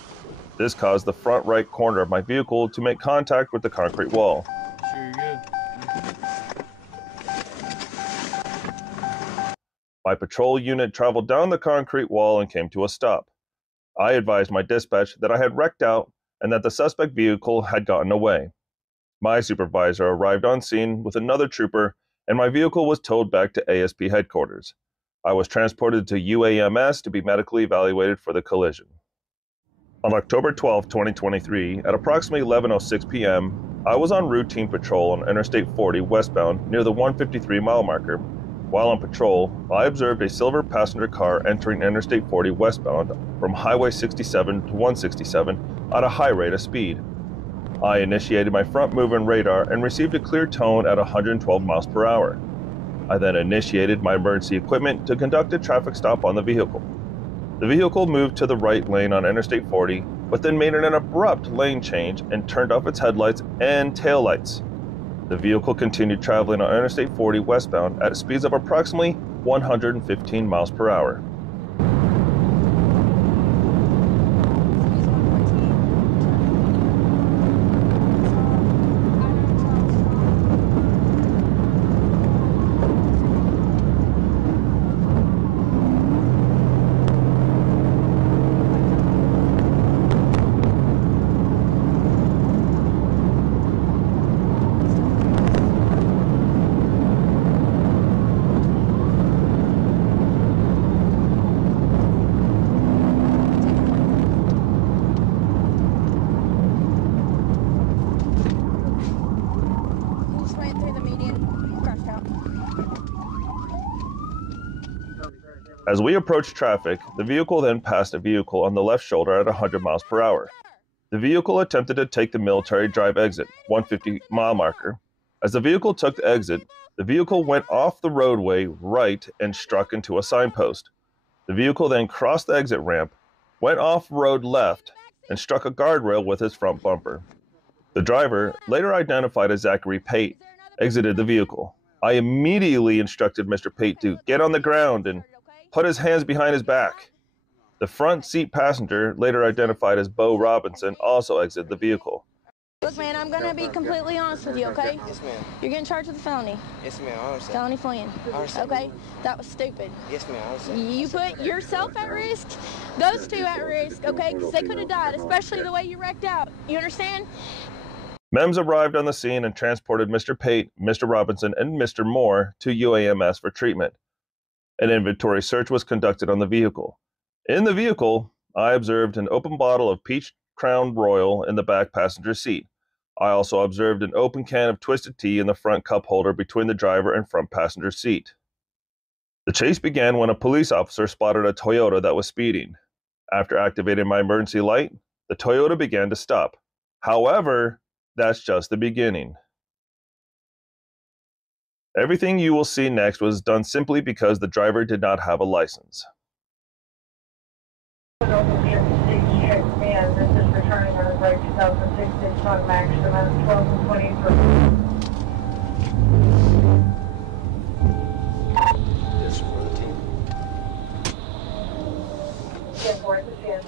This caused the front right corner of my vehicle to make contact with the concrete wall. Sure you're good. My patrol unit traveled down the concrete wall and came to a stop. I advised my dispatch that I had wrecked out and that the suspect vehicle had gotten away. My supervisor arrived on scene with another trooper, and my vehicle was towed back to ASP headquarters. I was transported to UAMS to be medically evaluated for the collision. On October 12, 2023, at approximately 11:06 p.m., I was on routine patrol on Interstate 40 westbound near the 153 mile marker. While on patrol, I observed a silver passenger car entering Interstate 40 westbound from Highway 67 to 167 at a high rate of speed. I initiated my front moving radar and received a clear tone at 112 miles per hour. I then initiated my emergency equipment to conduct a traffic stop on the vehicle. The vehicle moved to the right lane on Interstate 40, but then made an abrupt lane change and turned off its headlights and taillights. The vehicle continued traveling on Interstate 40 westbound at speeds of approximately 115 miles per hour. As we approached traffic, the vehicle then passed a vehicle on the left shoulder at 100 miles per hour. The vehicle attempted to take the military drive exit, 150 mile marker. As the vehicle took the exit, the vehicle went off the roadway right and struck into a signpost. The vehicle then crossed the exit ramp, went off road left, and struck a guardrail with his front bumper. The driver, later identified as Zachary Pate, exited the vehicle. I immediately instructed Mr. Pate to get on the ground and put his hands behind his back. The front seat passenger, later identified as Bo Robinson, also exited the vehicle. Look, man, I'm going to be completely honest with you, okay? Yes, ma'am. You're getting charged with a felony. Yes, ma'am. I understand. Felony fleeing. I understand. Okay? That was stupid. Yes, ma'am. I understand. You put yourself at risk, those two at risk, okay? Because they could have died, especially the way you wrecked out. You understand? MEMS arrived on the scene and transported Mr. Pate, Mr. Robinson, and Mr. Moore to UAMS for treatment. An inventory search was conducted on the vehicle. In the vehicle, I observed an open bottle of Peach Crown Royal in the back passenger seat. I also observed an open can of Twisted Tea in the front cup holder between the driver and front passenger seat. The chase began when a police officer spotted a Toyota that was speeding. After activating my emergency light, the Toyota began to stop. However, that's just the beginning. Everything you will see next was done simply because the driver did not have a license. This is returning on a break 2016 Fund Max amount 12 and 23. Yes, for the team. 10-4 to 10.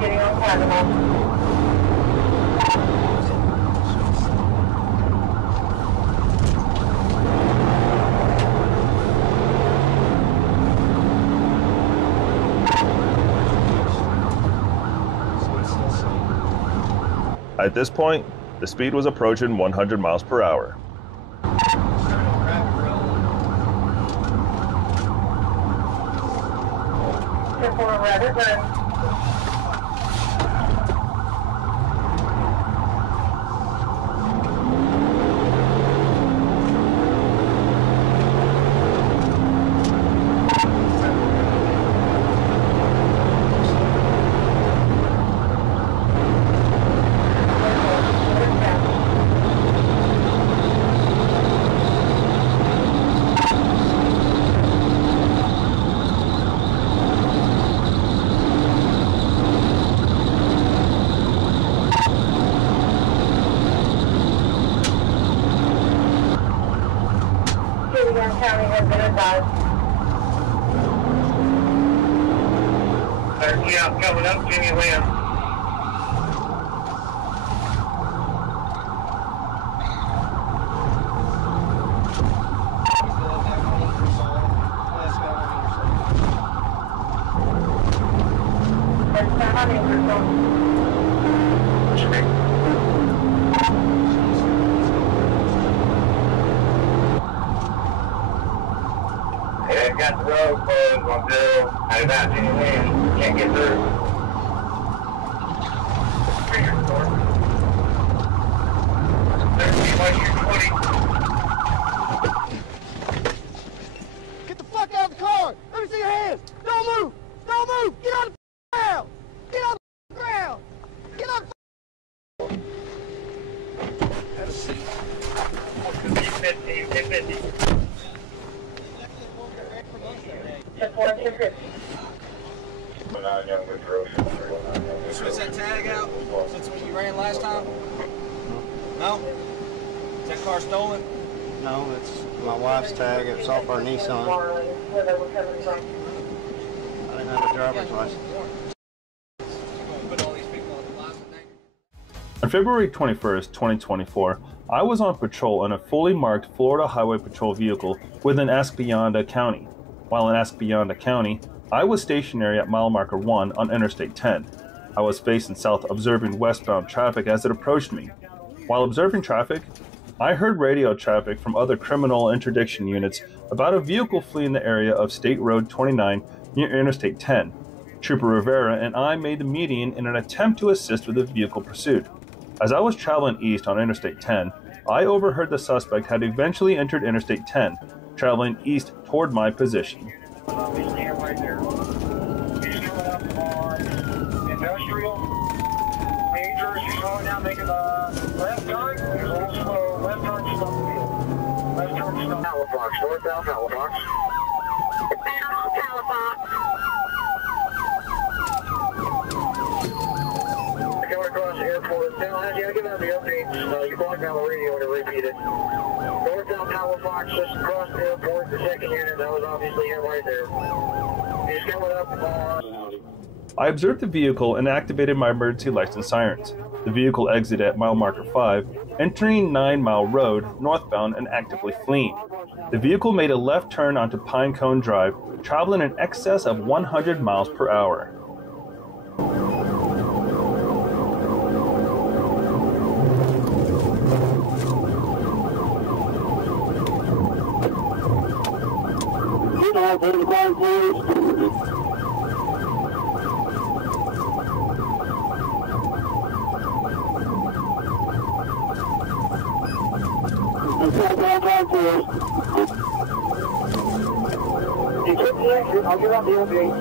Getting on Panama. At this point, the speed was approaching 100 miles per hour. County has been advised. Yeah, coming up, Jimmy Lamb. Yeah, got the road closed on Bill. I did not see any wind. Can't get through. Get the fuck out of the car! Let me see your hands! Don't move! Don't move! Get on the ground! Get on the ground! Get on the Have a seat. 1050. Switch that tag out since when you ran last time? No? Is that car stolen? No, it's my wife's tag. It's off our Nissan. I didn't have a driver's license. On February 21st, 2024, I was on patrol in a fully marked Florida Highway Patrol vehicle within Escalante County. While in Escalante County, I was stationary at mile marker 1 on Interstate 10. I was facing south observing westbound traffic as it approached me. While observing traffic, I heard radio traffic from other criminal interdiction units about a vehicle fleeing the area of State Road 29 near Interstate 10. Trooper Rivera and I made the median in an attempt to assist with the vehicle pursuit. As I was traveling east on Interstate 10, I overheard the suspect had eventually entered Interstate 10, traveling east toward my position. Industrial. Majors, you're slowing down, making a left turn. There's a little slow. Left turn, stop the field. Left turn, stop. Halifax, northbound Halifax. Coming across the airport. Now, as you give out the updates, you blocked out the radio to repeat it. Northbound Halifax, just across the airport, the second unit, that was obviously him right there. He's coming up on... I observed the vehicle and activated my emergency license sirens. The vehicle exited at mile marker 5, entering 9 Mile Road, northbound and actively fleeing. The vehicle made a left turn onto Pinecone Drive, traveling in excess of 100 miles per hour. You took the exit, I'll get out the old gate.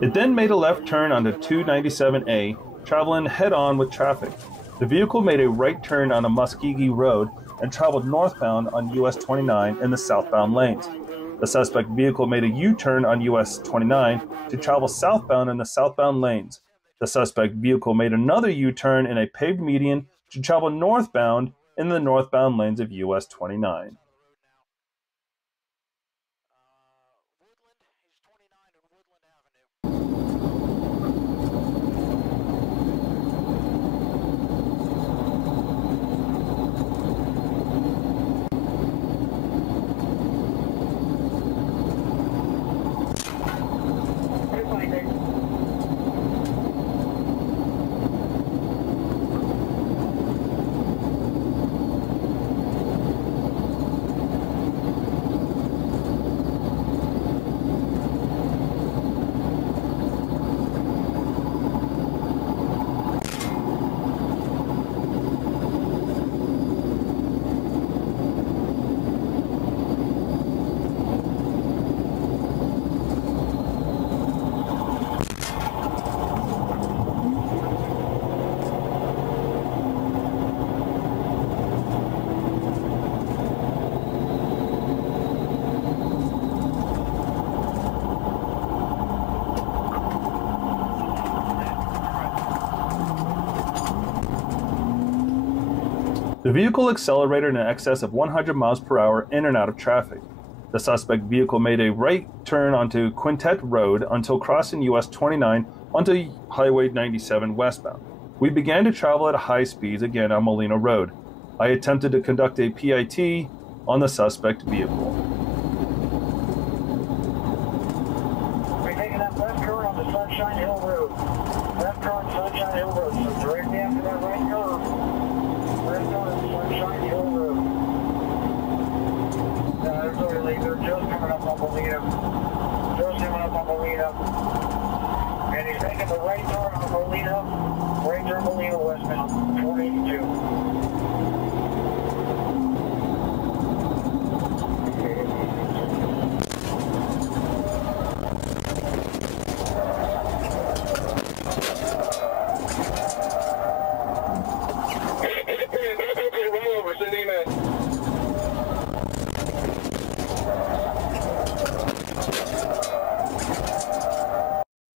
It then made a left turn onto 297A, traveling head-on with traffic. The vehicle made a right turn on a Muskogee Road and traveled northbound on US 29 in the southbound lanes. The suspect vehicle made a U-turn on US 29 to travel southbound in the southbound lanes. The suspect vehicle made another U-turn in a paved median to travel northbound in the northbound lanes of US 29. The vehicle accelerated in excess of 100 miles per hour in and out of traffic. The suspect vehicle made a right turn onto Quintet Road until crossing US 29 onto Highway 97 westbound. We began to travel at high speeds again on Molina Road. I attempted to conduct a PIT on the suspect vehicle. We're taking that left turn on the Sunshine Hill Road. Left turn on Sunshine Hill Road. So directly after that right curve. Left turn on Sunshine Hill Road. There's literally, they're just coming up on Molina. Just coming up on Molina. And he's taking the right turn on Molina. Right turn Molina westbound. 482.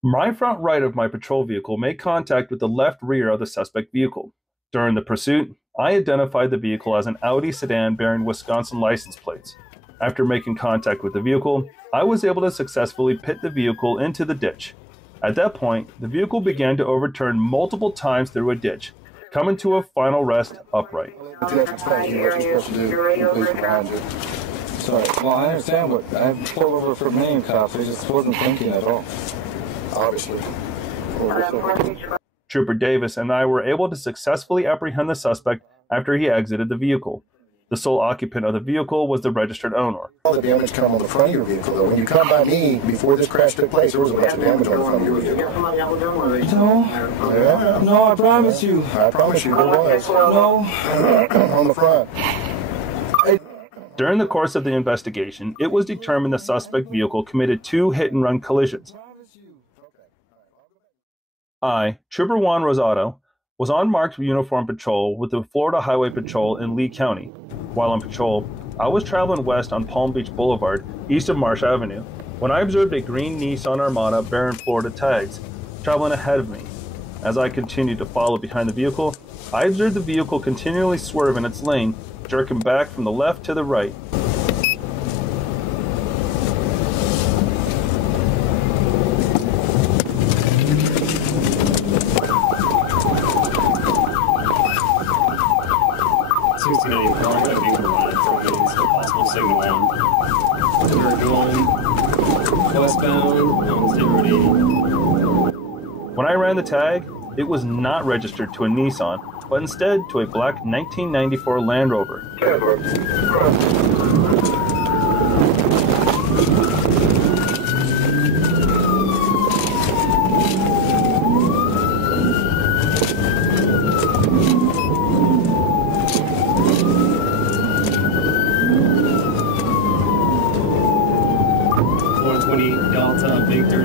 My front right of my patrol vehicle made contact with the left rear of the suspect vehicle. During the pursuit, I identified the vehicle as an Audi sedan bearing Wisconsin license plates. After making contact with the vehicle, I was able to successfully pit the vehicle into the ditch. At that point, the vehicle began to overturn multiple times through a ditch, coming to a final rest upright. Sorry. Well, I understand what I pulled over for handcuffs. I just wasn't thinking at all. Obviously. Trooper Davis and I were able to successfully apprehend the suspect after he exited the vehicle. The sole occupant of the vehicle was the registered owner. All the damage come on the front of your vehicle, though. When you come by me, before this crash took place, there was a bunch of damage on the front of your vehicle. No. Yeah. No, I promise you. I promise you, there was. No. On the front. During the course of the investigation, it was determined the suspect vehicle committed 2 hit-and-run collisions. I, Trooper Juan Rosado, was on marked uniform patrol with the Florida Highway Patrol in Lee County. While on patrol, I was traveling west on Palm Beach Boulevard, east of Marsh Avenue, when I observed a green Nissan Armada bearing Florida tags, traveling ahead of me. As I continued to follow behind the vehicle, I observed the vehicle continually swerve in its lane, jerking back from the left to the right. When I ran the tag, it was not registered to a Nissan, but instead to a black 1994 Land Rover. Delta Victor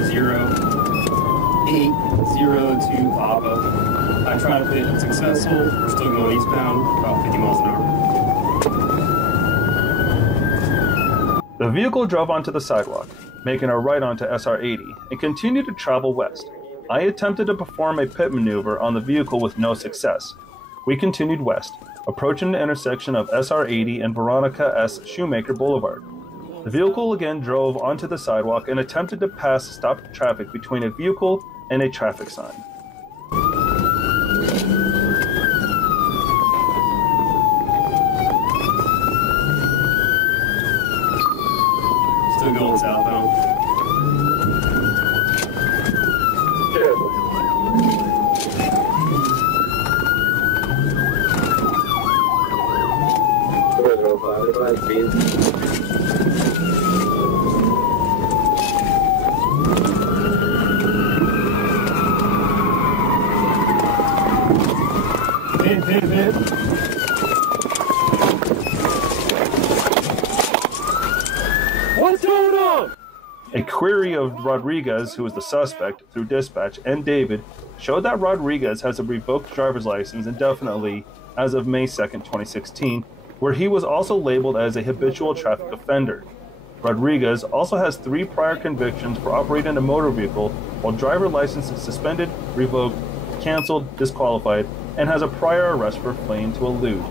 0802 Papa. I tried to play it unsuccessful. We're still going eastbound, about 50 miles an hour. The vehicle drove onto the sidewalk, making a right onto SR 80, and continued to travel west. I attempted to perform a pit maneuver on the vehicle with no success. We continued west, approaching the intersection of SR 80 and Veronica S. Shoemaker Boulevard. The vehicle again drove onto the sidewalk and attempted to pass stopped traffic between a vehicle and a traffic sign. Still going southbound. What's going on? A query of Rodriguez, who is the suspect, through dispatch, and David, showed that Rodriguez has a revoked driver's license indefinitely as of May 2nd, 2016, where he was also labeled as a habitual traffic offender. Rodriguez also has 3 prior convictions for operating a motor vehicle while driver license is suspended, revoked, canceled, disqualified, and has a prior arrest for fleeing to elude.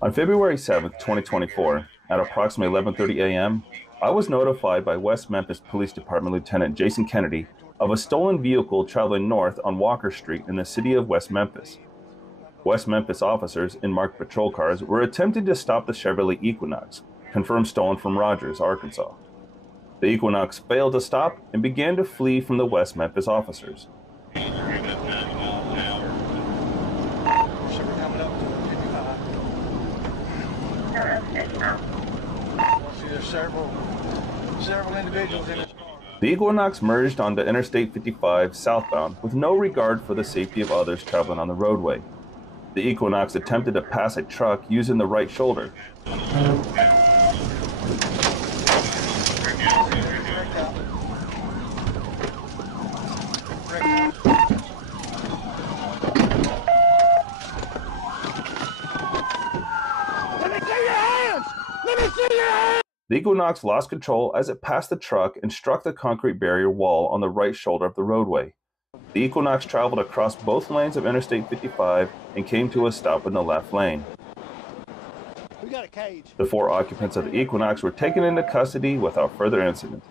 On February 7th, 2024, at approximately 11:30 a.m., I was notified by West Memphis Police Department Lieutenant Jason Kennedy of a stolen vehicle traveling north on Walker Street in the city of West Memphis. West Memphis officers in marked patrol cars were attempting to stop the Chevrolet Equinox, confirmed stolen from Rogers, Arkansas. The Equinox failed to stop and began to flee from the West Memphis officers. Several individuals in it. The Equinox merged onto Interstate 55 southbound with no regard for the safety of others traveling on the roadway. The Equinox attempted to pass a truck using the right shoulder. Let me see your hands! Let me see your hands! The Equinox lost control as it passed the truck and struck the concrete barrier wall on the right shoulder of the roadway. The Equinox traveled across both lanes of Interstate 55 and came to a stop in the left lane. We got a cage. The 4 occupants of the Equinox were taken into custody without further incident.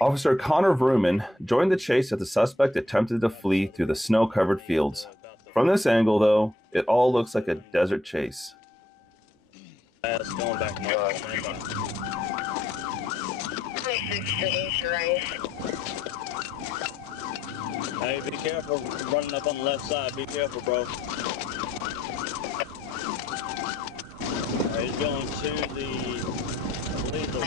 Officer Connor Vrooman joined the chase as the suspect attempted to flee through the snow-covered fields. From this angle, though, it all looks like a desert chase. Going back north. Hey, be careful running up on the left side. Be careful, bro. He's going to the, I believe the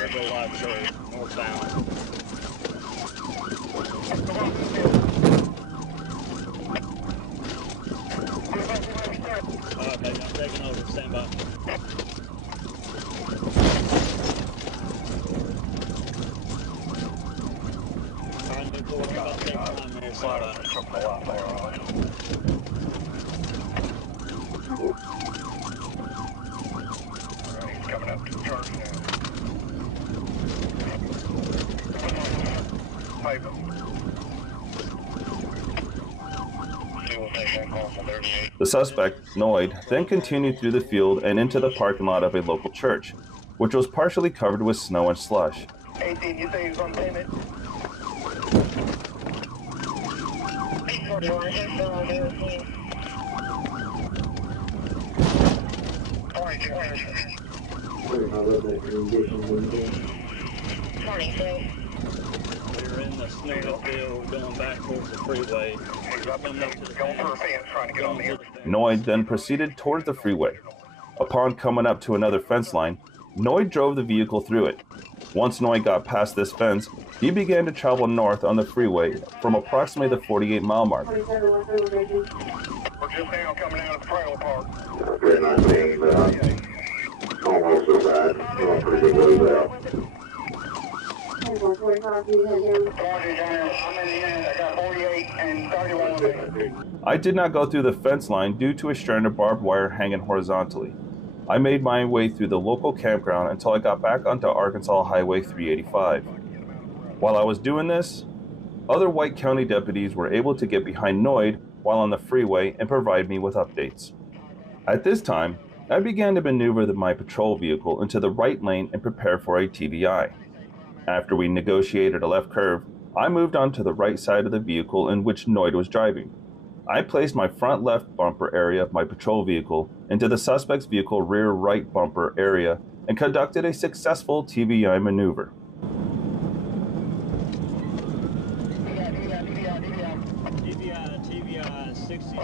River Live Church, northbound. Alright, baby, I'm taking over. Stand by. Alright, move forward. About to take time here. Stand by. Coming up to the church now. Pipe him. The suspect, Noid, then continued through the field and into the parking lot of a local church, which was partially covered with snow and slush. 18, you say he's on payment? We're in the Snowmobile going back towards the freeway. Coming up to the fence. Noid then proceeded towards the freeway. Upon coming up to another fence line, Noid drove the vehicle through it. Once Noid got past this fence, he began to travel north on the freeway from approximately the 48-mile mark. We're just now coming out of the trailer park. Okay, 19, almost so bad. Pretty good ways out. I did not go through the fence line due to a strand of barbed wire hanging horizontally. I made my way through the local campground until I got back onto Arkansas Highway 385. While I was doing this, other White County deputies were able to get behind Noid while on the freeway and provide me with updates. At this time, I began to maneuver my patrol vehicle into the right lane and prepare for a TBI. After we negotiated a left curve, I moved on to the right side of the vehicle in which Noid was driving. I placed my front left bumper area of my patrol vehicle into the suspect's vehicle rear right bumper area and conducted a successful TBI maneuver. TBI 63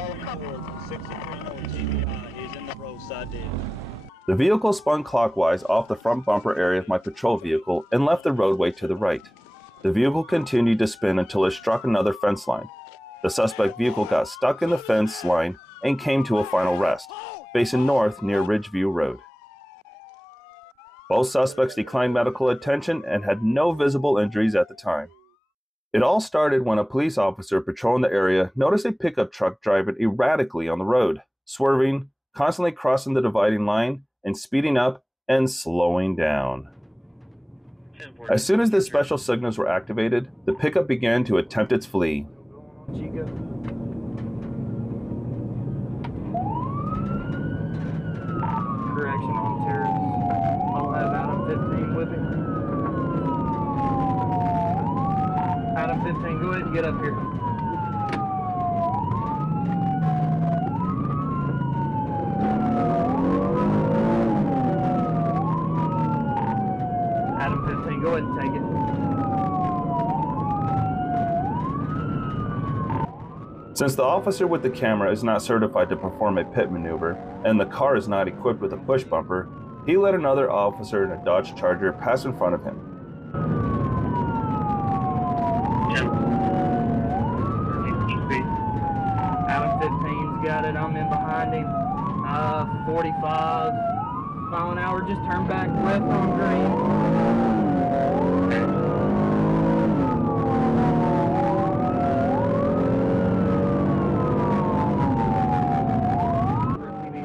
TBI is in the roadside ditch. The vehicle spun clockwise off the front bumper area of my patrol vehicle and left the roadway to the right. The vehicle continued to spin until it struck another fence line. The suspect vehicle got stuck in the fence line and came to a final rest, facing north near Ridgeview Road. Both suspects declined medical attention and had no visible injuries at the time. It all started when a police officer patrolling the area noticed a pickup truck driving erratically on the road, swerving, constantly crossing the dividing line, and speeding up and slowing down. As soon as the special signals were activated, the pickup began to attempt its flee. Correction on terrorists. I'll have Adam 15 with him. Adam 15, go ahead and get up here. Adam 15, go ahead and take it. Since the officer with the camera is not certified to perform a pit maneuver, and the car is not equipped with a push bumper, he let another officer in a Dodge Charger pass in front of him. Adam 15's got it, I'm in behind him. 45 mile an hour, just turn back left on green.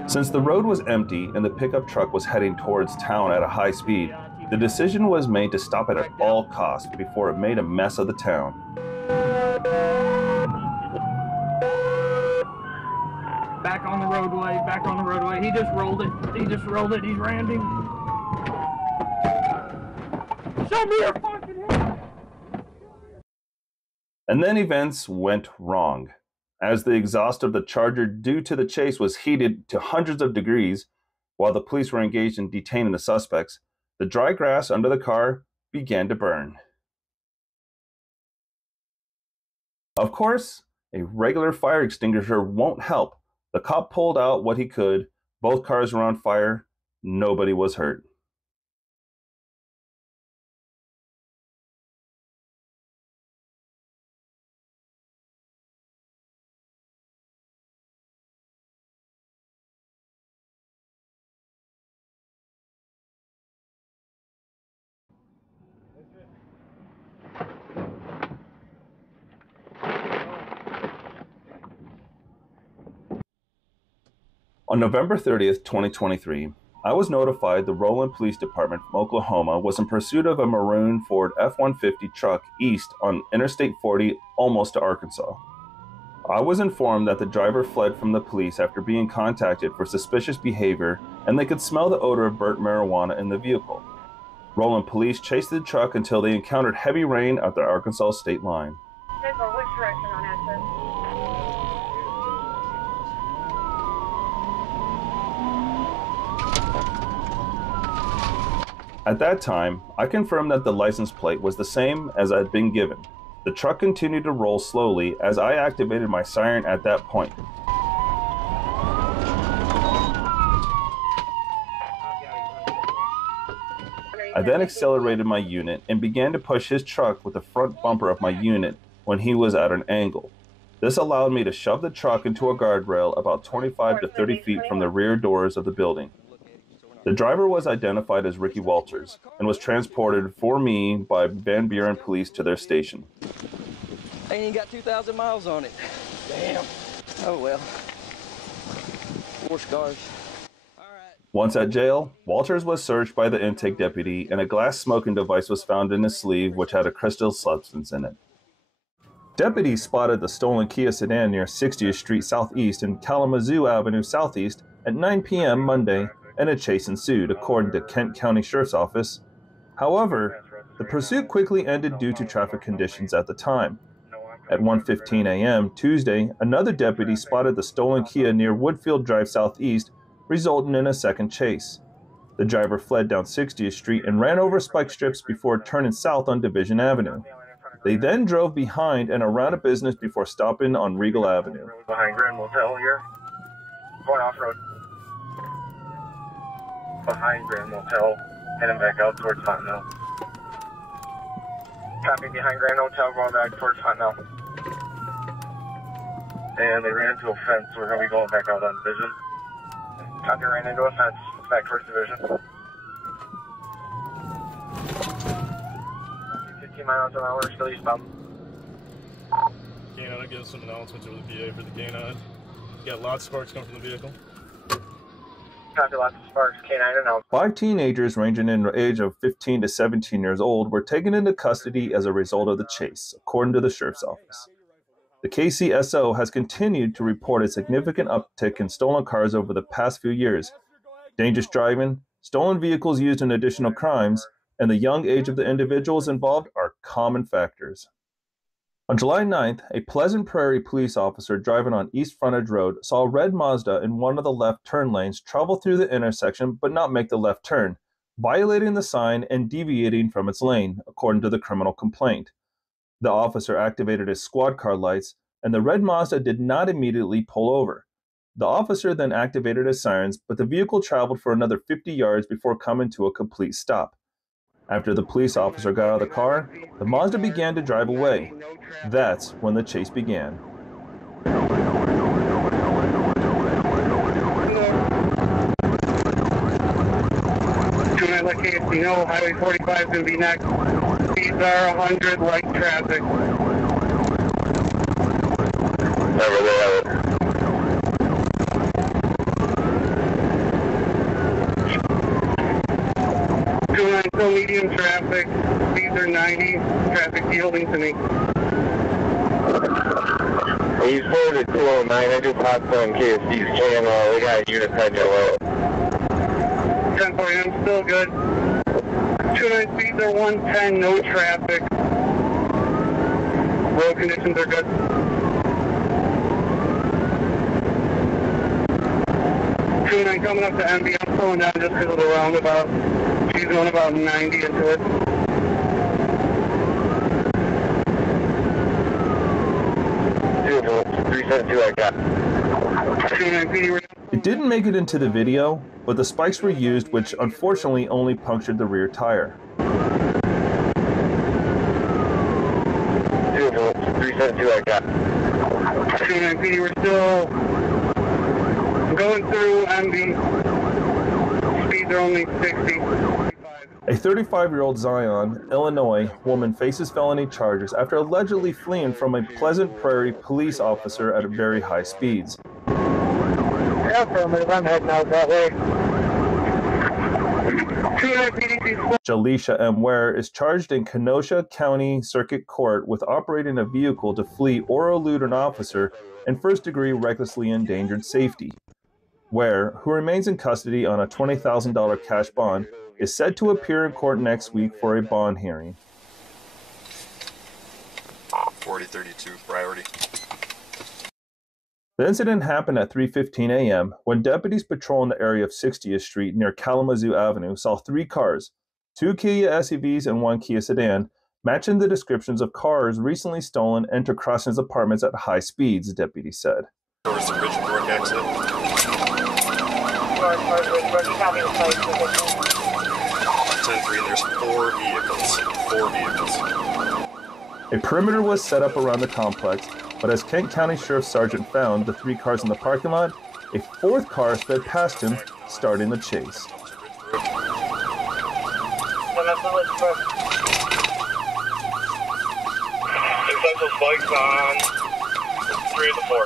Since the road was empty and the pickup truck was heading towards town at a high speed, the decision was made to stop it at all costs before it made a mess of the town. Back on the roadway, back on the roadway. He just rolled it, he's rammed him. Show me your fucking head! And then events went wrong. As the exhaust of the Charger due to the chase was heated to hundreds of degrees, while the police were engaged in detaining the suspects, the dry grass under the car began to burn. Of course, a regular fire extinguisher won't help. The cop pulled out what he could, both cars were on fire, nobody was hurt. On November 30th, 2023, I was notified the Roland Police Department from Oklahoma was in pursuit of a maroon Ford F-150 truck east on Interstate 40 almost to Arkansas. I was informed that the driver fled from the police after being contacted for suspicious behavior and they could smell the odor of burnt marijuana in the vehicle. Roland police chased the truck until they encountered heavy rain at the Arkansas state line. Which direction on access? At that time, I confirmed that the license plate was the same as I had been given. The truck continued to roll slowly as I activated my siren at that point. I then accelerated my unit and began to push his truck with the front bumper of my unit when he was at an angle. This allowed me to shove the truck into a guardrail about 25 to 30 feet from the rear doors of the building. The driver was identified as Ricky Walters and was transported for me by Van Buren police to their station. Ain't even got 2,000 miles on it. Damn. Oh well. 4 scars. Once at jail, Walters was searched by the intake deputy and a glass smoking device was found in his sleeve which had a crystal substance in it. Deputies spotted the stolen Kia sedan near 60th Street Southeast and Kalamazoo Avenue Southeast at 9 p.m. Monday, and a chase ensued, according to Kent County Sheriff's Office. However, the pursuit quickly ended due to traffic conditions at the time. At 1:15 a.m. Tuesday, another deputy spotted the stolen Kia near Woodfield Drive Southeast, resulting in a second chase. The driver fled down 60th Street and ran over spike strips before turning south on Division Avenue. They then drove behind and around a business before stopping on Regal Avenue. Behind Grand Motel here. Going off-road. Behind Grand Motel, heading back out towards Fontenelle. Copy behind Grand Hotel, going back towards Fontenelle. And they ran into a fence, so we're going to be going back out on Division. Copy, ran into a fence, back towards Division. 15 miles an hour, still eastbound. Canine, give some announcements over the PA for the canine. Got lots of sparks coming from the vehicle. Copy, lots of sparks, canine announcement. 5 teenagers ranging in the age of 15 to 17 years old were taken into custody as a result of the chase, according to the Sheriff's Office. The KCSO has continued to report a significant uptick in stolen cars over the past few years. Dangerous driving, stolen vehicles used in additional crimes, and the young age of the individuals involved are common factors. On July 9th, a Pleasant Prairie police officer driving on East Frontage Road saw a red Mazda in one of the left turn lanes travel through the intersection but not make the left turn, violating the sign and deviating from its lane, according to the criminal complaint. The officer activated his squad car lights, and the red Mazda did not immediately pull over. The officer then activated his sirens, but the vehicle traveled for another 50 yards before coming to a complete stop. After the police officer got out of the car, the Mazda began to drive away. That's when the chase began. You know, Highway 45 is going to be next. These are 100 light traffic. Never will. Still medium traffic. These are 90. Traffic yielding to me. He's forwarded 209. I just hopped on KSC's channel. We got a unit heading your way. 10 for him, still good. 29 speeds are 110, no traffic. Road conditions are good. 29 coming up to MB. I'm slowing down just because of the roundabout. She's going about 90 into it. Beautiful. 372 I got. 29 PD. It didn't make it into the video, but the spikes were used, which unfortunately only punctured the rear tire. 372 I got. 29 PD, we're still going through MB. Speeds are only 60. A 35-year-old Zion, Illinois woman faces felony charges after allegedly fleeing from a Pleasant Prairie police officer at very high speeds. Affirmative, I'm heading out that way. Jaleisha M. Ware is charged in Kenosha County Circuit Court with operating a vehicle to flee or elude an officer and first-degree recklessly endangered safety. Ware, who remains in custody on a $20,000 cash bond, is said to appear in court next week for a bond hearing. 4032 priority. The incident happened at 3:15 a.m. when deputies patrolling the area of 60th Street near Kalamazoo Avenue saw 3 cars, 2 Kia SUVs and 1 Kia sedan, matching the descriptions of cars recently stolen enter crossing his apartments at high speeds, deputies said. Towards the Ridgebrook exit. 10-3, there's 4 vehicles. 4 vehicles. A perimeter was set up around the complex, but as Kent County Sheriff Sergeant found the 3 cars in the parking lot, a 4th car sped past him, starting the chase. Successful spikes on 3 of the 4.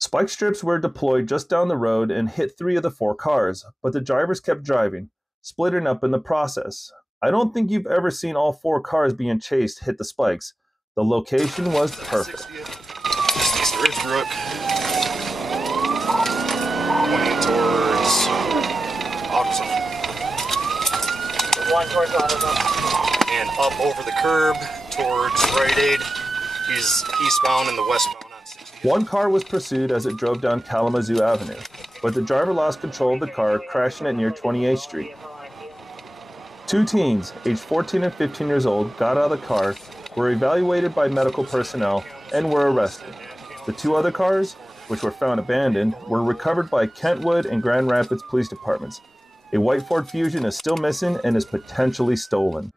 Spike strips were deployed just down the road and hit 3 of the 4 cars, but the drivers kept driving, splitting up in the process. I don't think you've ever seen all 4 cars being chased hit the spikes. The location was perfect. East Ridgebrook. Pointing towards AutoZone. One towards AutoZone. And up over the curb towards Rite Aid. He's eastbound and the westbound on 60. 1 car was pursued as it drove down Kalamazoo Avenue, but the driver lost control of the car, crashing it near 28th Street. 2 teens, aged 14 and 15 years old, got out of the car, were evaluated by medical personnel, and were arrested. The 2 other cars, which were found abandoned, were recovered by Kentwood and Grand Rapids police departments. A white Ford Fusion is still missing and is potentially stolen.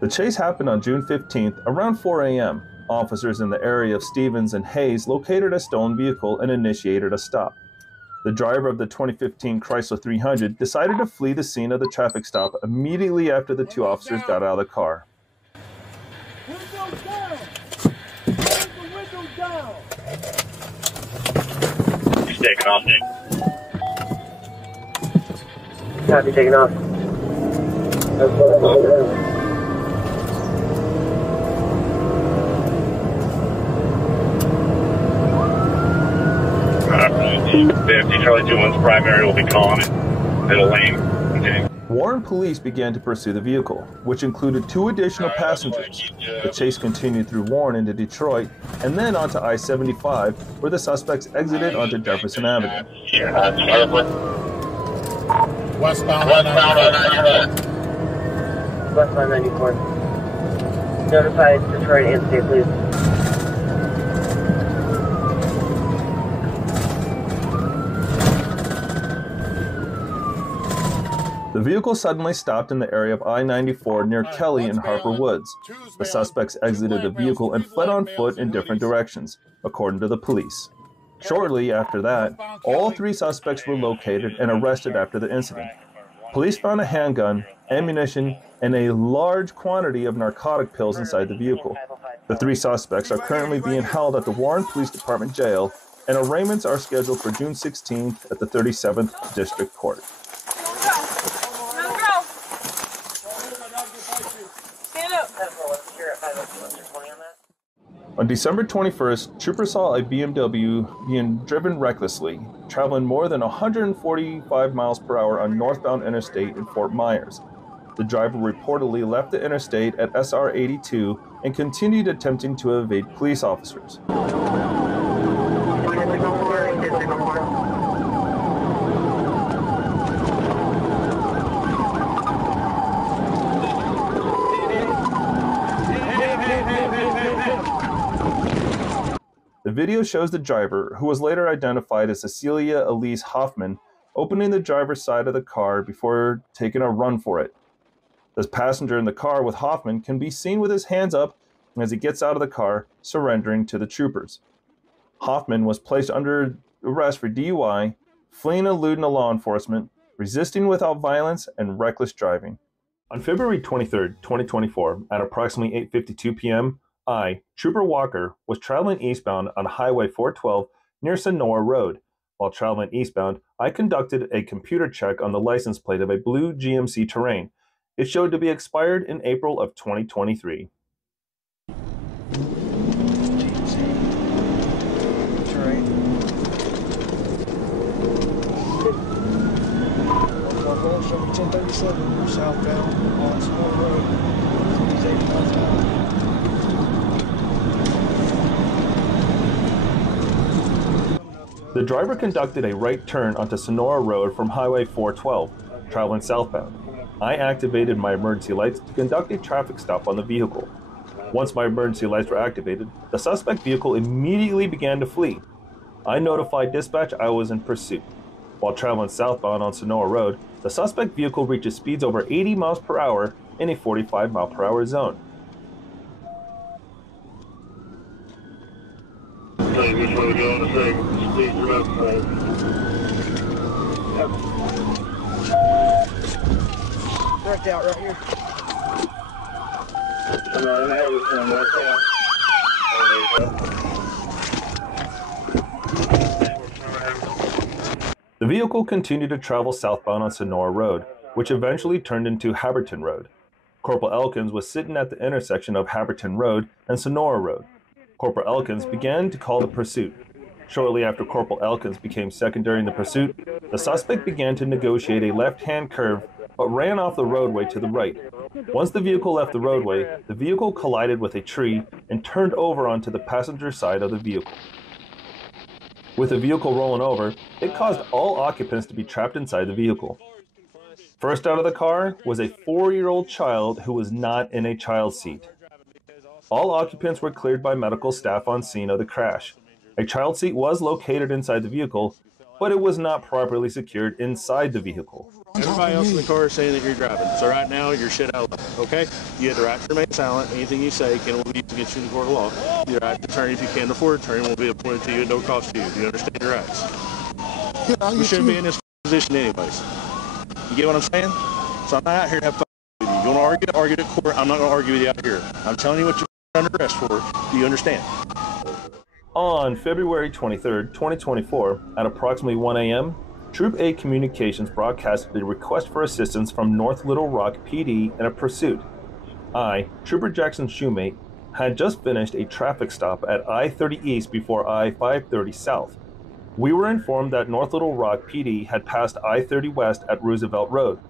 The chase happened on June 15th around 4 a.m. Officers in the area of Stevens and Hayes located a stolen vehicle and initiated a stop. The driver of the 2015 Chrysler 300 decided to flee the scene of the traffic stop immediately after the 2 officers got out of the car. Windows down! Windows down! He's taking off, Nick. Copy, taking off. Charlie 21's primary will be calling it. Middle lane. Okay. Warren police began to pursue the vehicle, which included 2 additional passengers. The chase continued through Warren into Detroit, and then onto I-75, where the suspects exited onto Jefferson Avenue. Westbound on 94. Westbound 94. Notify Detroit and State Police. The vehicle suddenly stopped in the area of I-94 near Kelly and Harper Woods. The suspects exited the vehicle and fled on foot in different directions, according to the police. Shortly after that, all 3 suspects were located and arrested after the incident. Police found a handgun, ammunition, and a large quantity of narcotic pills inside the vehicle. The 3 suspects are currently being held at the Warren Police Department jail, and arraignments are scheduled for June 16th at the 37th District Court. On December 21st, troopers saw a BMW being driven recklessly, traveling more than 145 miles per hour on northbound interstate in Fort Myers. The driver reportedly left the interstate at SR 82 and continued attempting to evade police officers. The video shows the driver, who was later identified as Cecilia Elise Hoffman, opening the driver's side of the car before taking a run for it. The passenger in the car with Hoffman can be seen with his hands up as he gets out of the car, surrendering to the troopers. Hoffman was placed under arrest for DUI, fleeing and eluding law enforcement, resisting without violence, and reckless driving. On February 23, 2024, at approximately 8:52 p.m., Trooper Walker, was traveling eastbound on Highway 412 near Sonora Road. While traveling eastbound, I conducted a computer check on the license plate of a blue GMC Terrain. It showed to be expired in April of 2023. Terrain. Show me 1037, we're southbound on Sonora Road. He's 8 miles an hour. The driver conducted a right turn onto Sonora Road from Highway 412, traveling southbound. I activated my emergency lights to conduct a traffic stop on the vehicle. Once my emergency lights were activated, the suspect vehicle immediately began to flee. I notified dispatch I was in pursuit. While traveling southbound on Sonora Road, the suspect vehicle reaches speeds over 80 miles per hour in a 45 mile per hour zone. Okay, which way we going to say? Speed left. Wrecked out right here. The vehicle continued to travel southbound on Sonora Road, which eventually turned into Haberton Road. Corporal Elkins was sitting at the intersection of Haberton Road and Sonora Road. Corporal Elkins began to call the pursuit. Shortly after Corporal Elkins became secondary in the pursuit, the suspect began to negotiate a left-hand curve but ran off the roadway to the right. Once the vehicle left the roadway, the vehicle collided with a tree and turned over onto the passenger side of the vehicle. With the vehicle rolling over, it caused all occupants to be trapped inside the vehicle. First out of the car was a 4-year-old child who was not in a child seat. All occupants were cleared by medical staff on scene of the crash. A child seat was located inside the vehicle, but it was not properly secured inside the vehicle. Everybody else in the car is saying that you're driving. So right now, you're shit out of luck, okay? You have the right to remain silent. Anything you say can be used against you in the court of law. You have the right to attorney if you can't afford an attorney will be appointed to you at no cost to you. Do you understand your rights? Yeah, you shouldn't be in this position anyways. You get what I'm saying? So I'm not out here to have fun with you. You want to argue at court. I'm not going to argue with you out here. I'm telling you what you're under arrest for. Do you understand? On February 23, 2024, at approximately 1 a.m., Troop 8 Communications broadcasted a request for assistance from North Little Rock PD in a pursuit. I, Trooper Jackson Shoemate, had just finished a traffic stop at I-30 East before I-530 South. We were informed that North Little Rock PD had passed I-30 West at Roosevelt Road.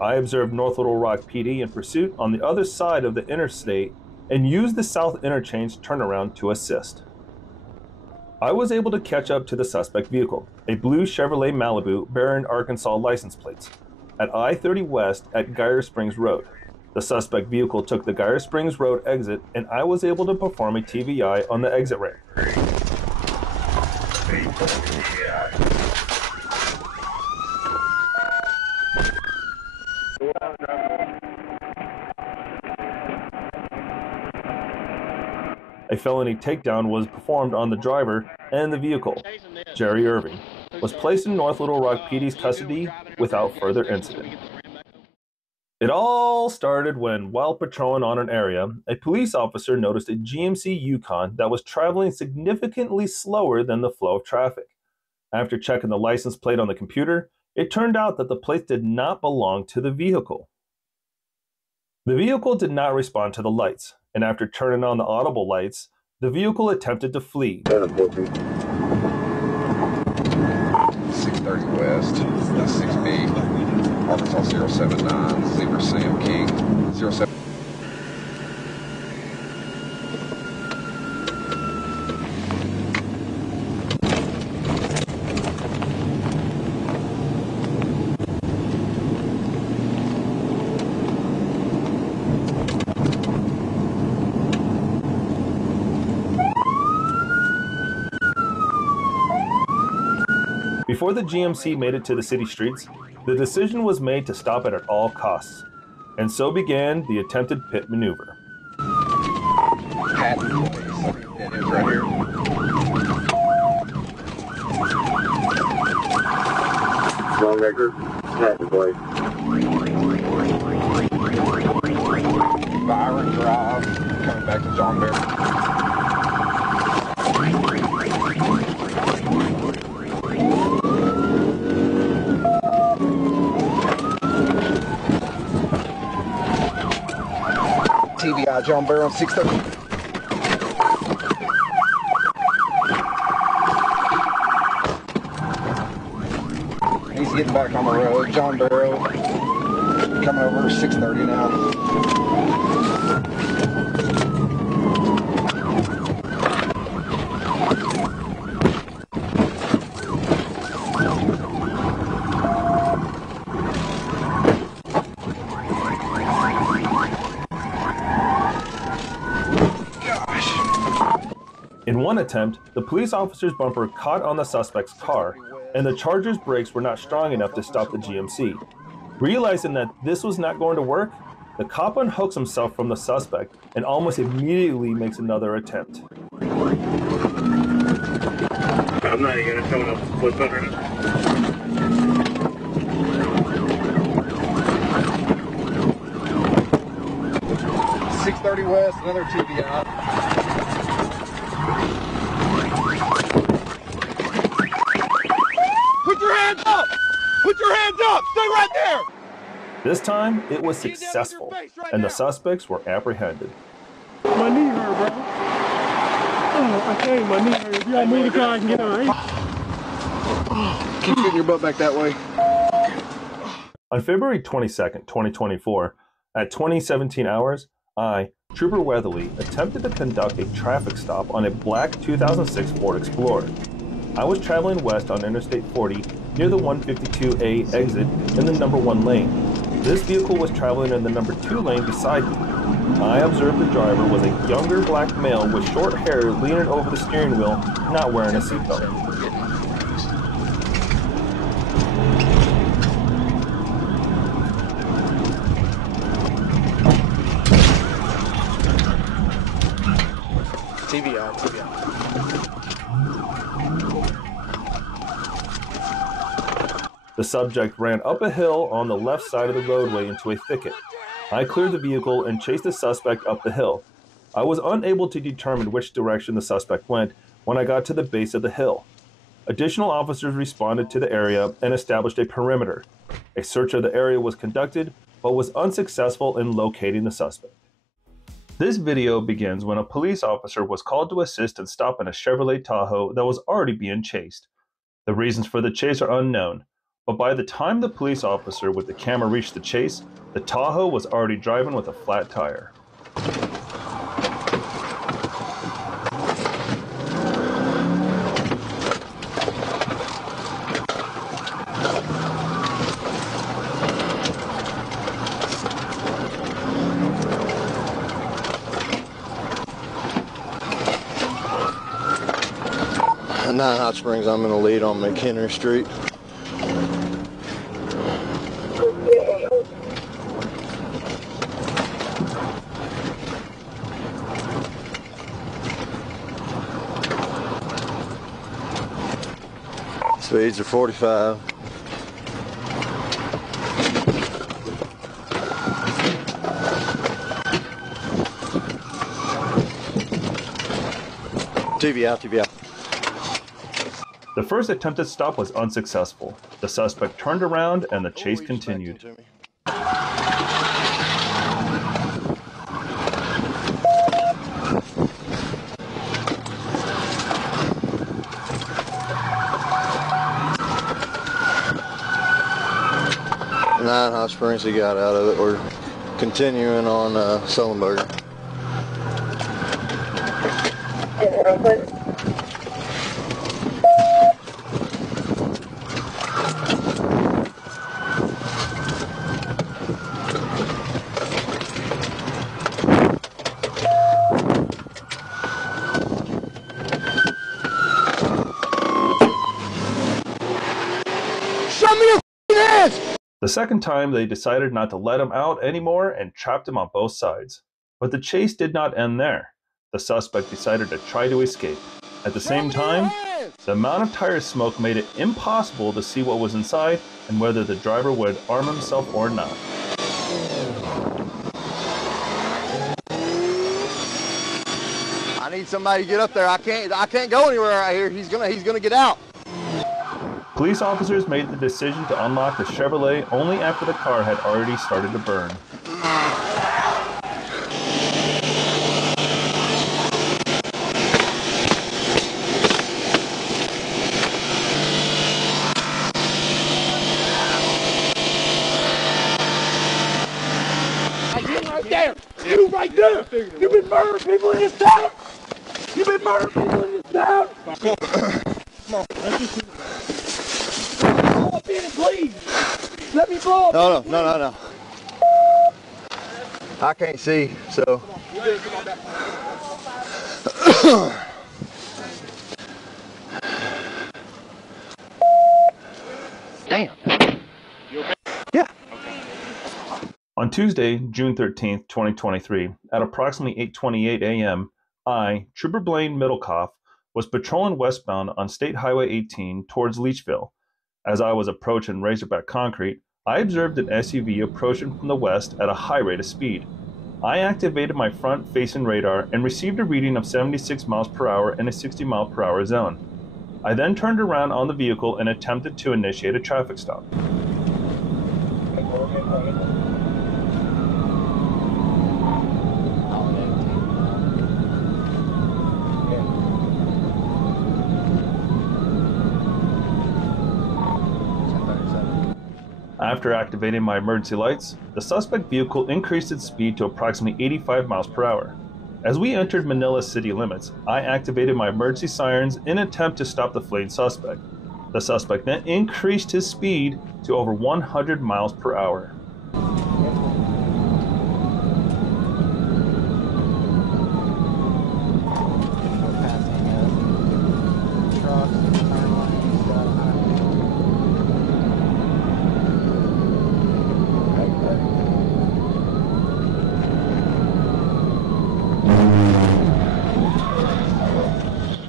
I observed North Little Rock PD in pursuit on the other side of the interstate and used the South Interchange turnaround to assist. I was able to catch up to the suspect vehicle, a blue Chevrolet Malibu bearing Arkansas license plates, at I-30 West at Geyer Springs Road. The suspect vehicle took the Geyer Springs Road exit, and I was able to perform a TVI on the exit ramp. A felony takedown was performed on the driver and the vehicle. Jerry Irving was placed in North Little Rock PD's custody without further incident. It all started when, while patrolling on an area, a police officer noticed a GMC Yukon that was traveling significantly slower than the flow of traffic. After checking the license plate on the computer, it turned out that the plates did not belong to the vehicle. The vehicle did not respond to the lights, and after turning on the audible lights, the vehicle attempted to flee. 630 West, 6B, Arkansas 079, Zebra Sam King, 07. Before the GMC made it to the city streets, the decision was made to stop it at all costs, and so began the attempted pit maneuver. Patent place. It is right here. Wrong record. Patent place. Byron Drive, coming back to John Bear. TVI John Bear on 630. He's getting back on the road. John Barrow coming over 630 now. In one attempt, the police officer's bumper caught on the suspect's car, and the Charger's brakes were not strong enough to stop the GMC. Realizing that this was not going to work, the cop unhooks himself from the suspect and almost immediately makes another attempt. I'm not even gonna come up with better. 630 west, another TBI. Put your hands up! Put your hands up! Stay right there! This time, it was successful, and the suspects were apprehended. My knee hurt, bro. Oh, I tell you, my knee hurt. If y'all move the car, I can get on. Keep getting your butt back that way. On February 22nd, 2024, at 2017 hours, I, Trooper Weatherly, attempted to conduct a traffic stop on a black 2006 Ford Explorer. I was traveling west on Interstate 40 near the 152A exit in the number 1 lane. This vehicle was traveling in the number 2 lane beside me. I observed the driver was a younger black male with short hair leaning over the steering wheel, not wearing a seatbelt. TBI. The subject ran up a hill on the left side of the roadway into a thicket. I cleared the vehicle and chased the suspect up the hill. I was unable to determine which direction the suspect went when I got to the base of the hill. Additional officers responded to the area and established a perimeter. A search of the area was conducted, but was unsuccessful in locating the suspect. This video begins when a police officer was called to assist in stopping a Chevrolet Tahoe that was already being chased. The reasons for the chase are unknown, but by the time the police officer with the camera reached the chase, the Tahoe was already driving with a flat tire. Nine Hot Springs, I'm in the lead on McHenry Street. Speeds are 45. TBI. The first attempted stop was unsuccessful. The suspect turned around and the chase continued. Nine Hot Springs, he got out of it. We're continuing on Sullenberger. The second time, they decided not to let him out anymore and trapped him on both sides. But the chase did not end there. The suspect decided to try to escape. At the same time, the amount of tire smoke made it impossible to see what was inside and whether the driver would arm himself or not. I need somebody to get up there. I can't go anywhere right here. He's gonna get out. Police officers made the decision to unlock the Chevrolet only after the car had already started to burn. Right there! You right there! You've been murdering people in this town! You've been murdering people in this town! Come on. Please, let me blow up. No. I can't see, so. Damn. You okay? Yeah. On Tuesday, June 13th, 2023, at approximately 8:28 a.m., I, Trooper Blaine Middlecoff, was patrolling westbound on State Highway 18 towards Leachville. As I was approaching Razorback Concrete, I observed an SUV approaching from the west at a high rate of speed. I activated my front-facing radar and received a reading of 76 miles per hour in a 60 mile per hour zone. I then turned around on the vehicle and attempted to initiate a traffic stop. After activating my emergency lights, the suspect vehicle increased its speed to approximately 85 miles per hour. As we entered Manila city limits, I activated my emergency sirens in an attempt to stop the fleeing suspect. The suspect then increased his speed to over 100 miles per hour.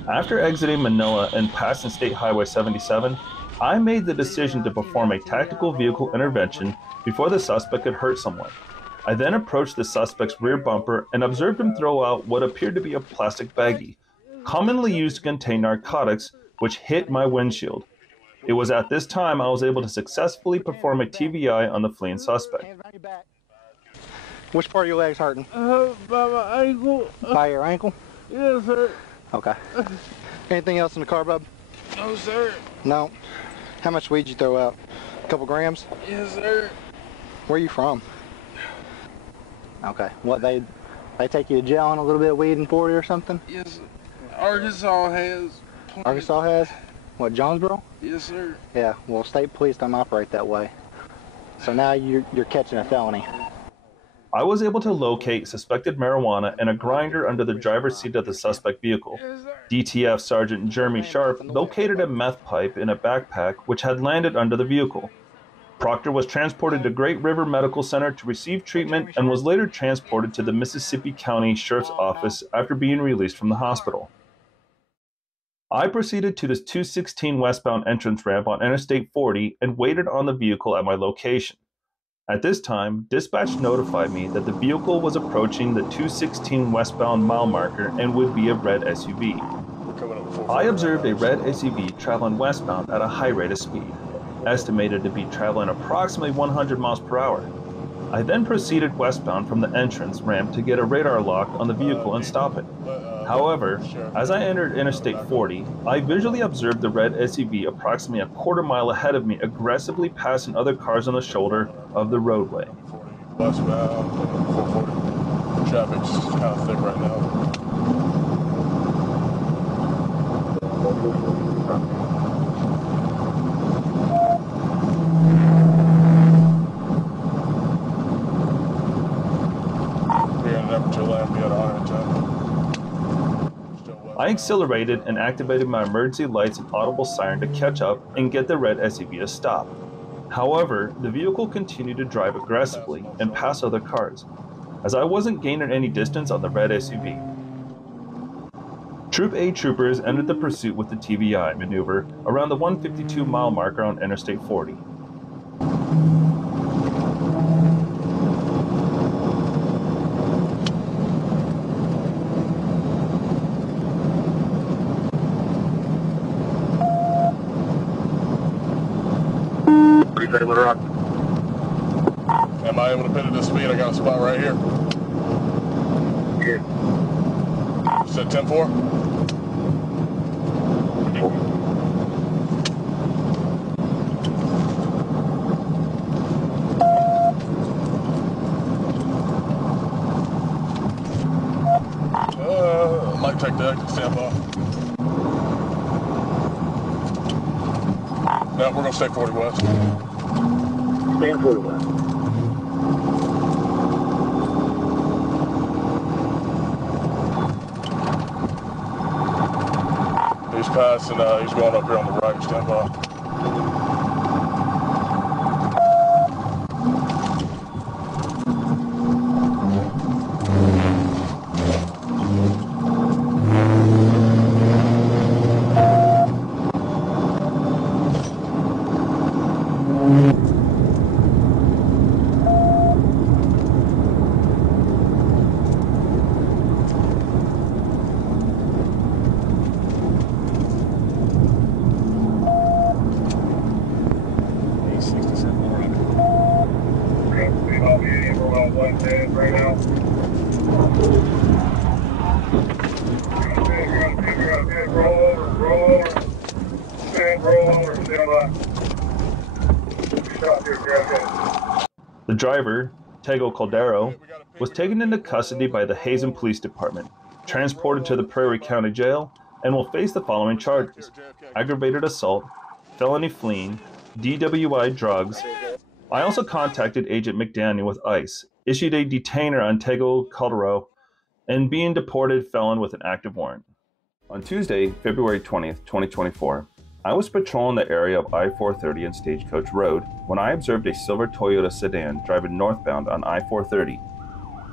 After exiting Manila and passing State Highway 77, I made the decision to perform a tactical vehicle intervention before the suspect could hurt someone. I then approached the suspect's rear bumper and observed him throw out what appeared to be a plastic baggie, commonly used to contain narcotics, which hit my windshield. It was at this time I was able to successfully perform a TVI on the fleeing suspect. Which part of your leg's hurting? By my ankle. By your ankle? Yes, sir. Okay. Anything else in the car, bub? No, sir. No. How much weed did you throw out? A couple grams? Yes, sir. Where are you from? Okay. What, they take you to jail on a little bit of weed in 40 or something? Yes, sir. Arkansas has. Arkansas has? What, Jonesboro? Yes, sir. Yeah, well, state police don't operate that way. So now you're catching a felony. I was able to locate suspected marijuana and a grinder under the driver's seat of the suspect vehicle. DTF Sergeant Jeremy Sharp located a meth pipe in a backpack which had landed under the vehicle. Proctor was transported to Great River Medical Center to receive treatment and was later transported to the Mississippi County Sheriff's Office after being released from the hospital. I proceeded to the 216 westbound entrance ramp on Interstate 40 and waited on the vehicle at my location. At this time, dispatch notified me that the vehicle was approaching the 216 westbound mile marker and would be a red SUV. I observed a red SUV traveling westbound at a high rate of speed, estimated to be traveling approximately 100 miles per hour. I then proceeded westbound from the entrance ramp to get a radar lock on the vehicle and stop it. However, as I entered Interstate 40, I visually observed the red SUV approximately a quarter mile ahead of me aggressively passing other cars on the shoulder of the roadway. Westbound, 440. Traffic's kind of thick right now. Here in Temperature Land, we got 110. I accelerated and activated my emergency lights and audible siren to catch up and get the red SUV to stop. However, the vehicle continued to drive aggressively and pass other cars, as I wasn't gaining any distance on the red SUV. Troop A troopers entered the pursuit with the TVI maneuver around the 152 mile marker on Interstate 40. Am I able to pin it to speed? I got a spot right here. Yeah. Set 10-4. Might take the exit, stand by. No, we're gonna stay 40 west. Stand 40 west. He's passing, he's going up here on the right, stand by. driver, Tego Caldero, was taken into custody by the Hazen Police Department, transported to the Prairie County Jail, and will face the following charges: aggravated assault, felony fleeing, DWI drugs. I also contacted Agent McDaniel with ICE, issued a detainer on Tego Caldero, and being deported felon with an active warrant. On Tuesday, February 20th, 2024, I was patrolling the area of I-430 and Stagecoach Road when I observed a silver Toyota sedan driving northbound on I-430.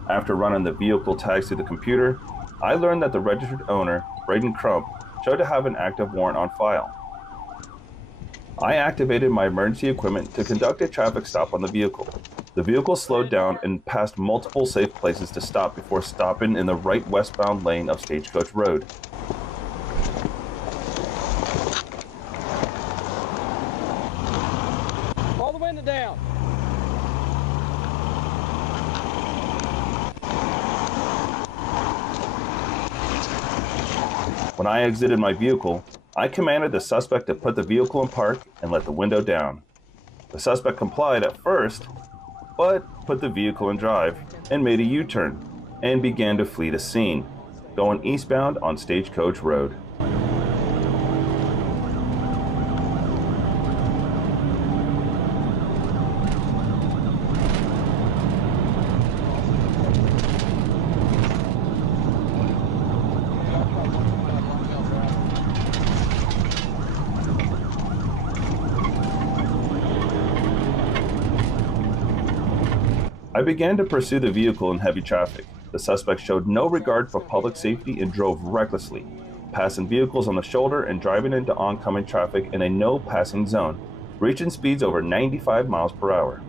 After running the vehicle tags through the computer, I learned that the registered owner, Braden Crump, showed to have an active warrant on file. I activated my emergency equipment to conduct a traffic stop on the vehicle. The vehicle slowed down and passed multiple safe places to stop before stopping in the right westbound lane of Stagecoach Road. Roll the window down. When I exited my vehicle, I commanded the suspect to put the vehicle in park and let the window down. The suspect complied at first, but put the vehicle in drive and made a U-turn and began to flee the scene, going eastbound on Stagecoach Road. I began to pursue the vehicle in heavy traffic. The suspect showed no regard for public safety and drove recklessly, passing vehicles on the shoulder and driving into oncoming traffic in a no passing zone, reaching speeds over 95 miles per hour.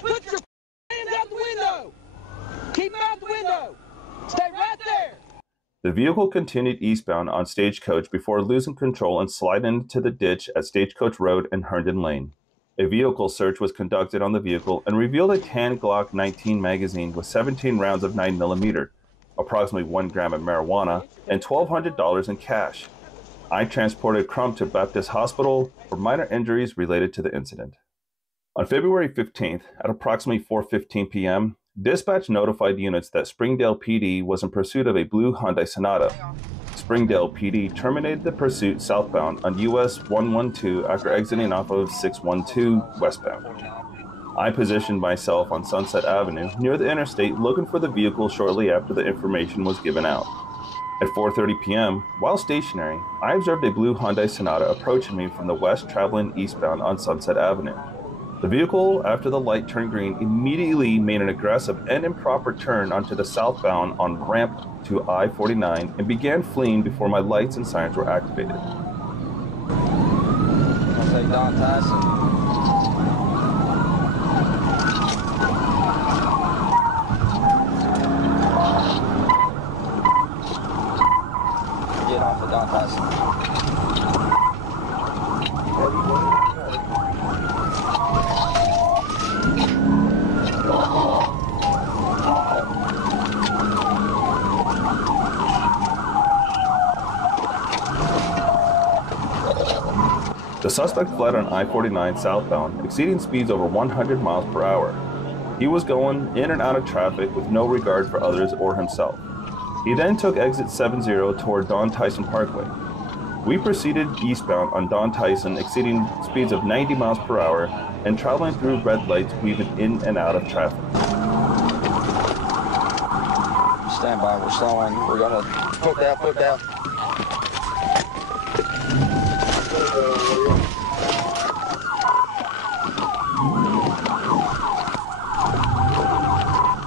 Put your hands out the window! Keep them out the window! Stay right there! The vehicle continued eastbound on Stagecoach before losing control and sliding into the ditch at Stagecoach Road and Herndon Lane. A vehicle search was conducted on the vehicle and revealed a tan Glock 19 magazine with 17 rounds of 9mm, approximately 1 gram of marijuana, and $1,200 in cash. I transported Crump to Baptist Hospital for minor injuries related to the incident. On February 15th, at approximately 4:15 p.m., dispatch notified units that Springdale PD was in pursuit of a blue Hyundai Sonata. Springdale PD terminated the pursuit southbound on US 112 after exiting off of 612 westbound. I positioned myself on Sunset Avenue near the interstate looking for the vehicle shortly after the information was given out. At 4:30 p.m., while stationary, I observed a blue Hyundai Sonata approaching me from the west traveling eastbound on Sunset Avenue. The vehicle, after the light turned green, immediately made an aggressive and improper turn onto the southbound on ramp to I-49 and began fleeing before my lights and sirens were activated. I'll say Don Tyson. Get off of Don Tyson. The suspect fled on I-49 southbound, exceeding speeds over 100 miles per hour. He was going in and out of traffic with no regard for others or himself. He then took exit 70 toward Don Tyson Parkway. We proceeded eastbound on Don Tyson, exceeding speeds of 90 miles per hour and traveling through red lights, weaving in and out of traffic. Stand by, we're slowing. We're gonna foot down, foot down.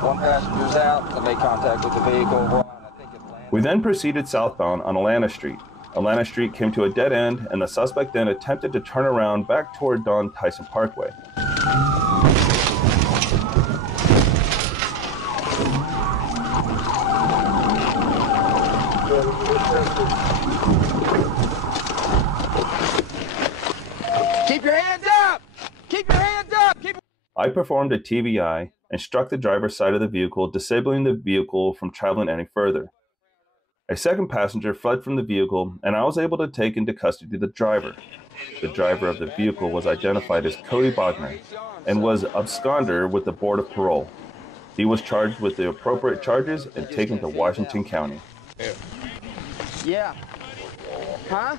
One passenger's out, they made contact with the vehicle. We then proceeded southbound on Atlanta Street. Atlanta Street came to a dead end, and the suspect then attempted to turn around back toward Don Tyson Parkway. Keep your hands up! Keep your hands up! I performed a TVI and struck the driver's side of the vehicle, disabling the vehicle from traveling any further. A second passenger fled from the vehicle, and I was able to take into custody the driver. The driver of the vehicle was identified as Cody Bogner and was absconder with the Board of Parole. He was charged with the appropriate charges and taken to Washington County. Yeah. Huh?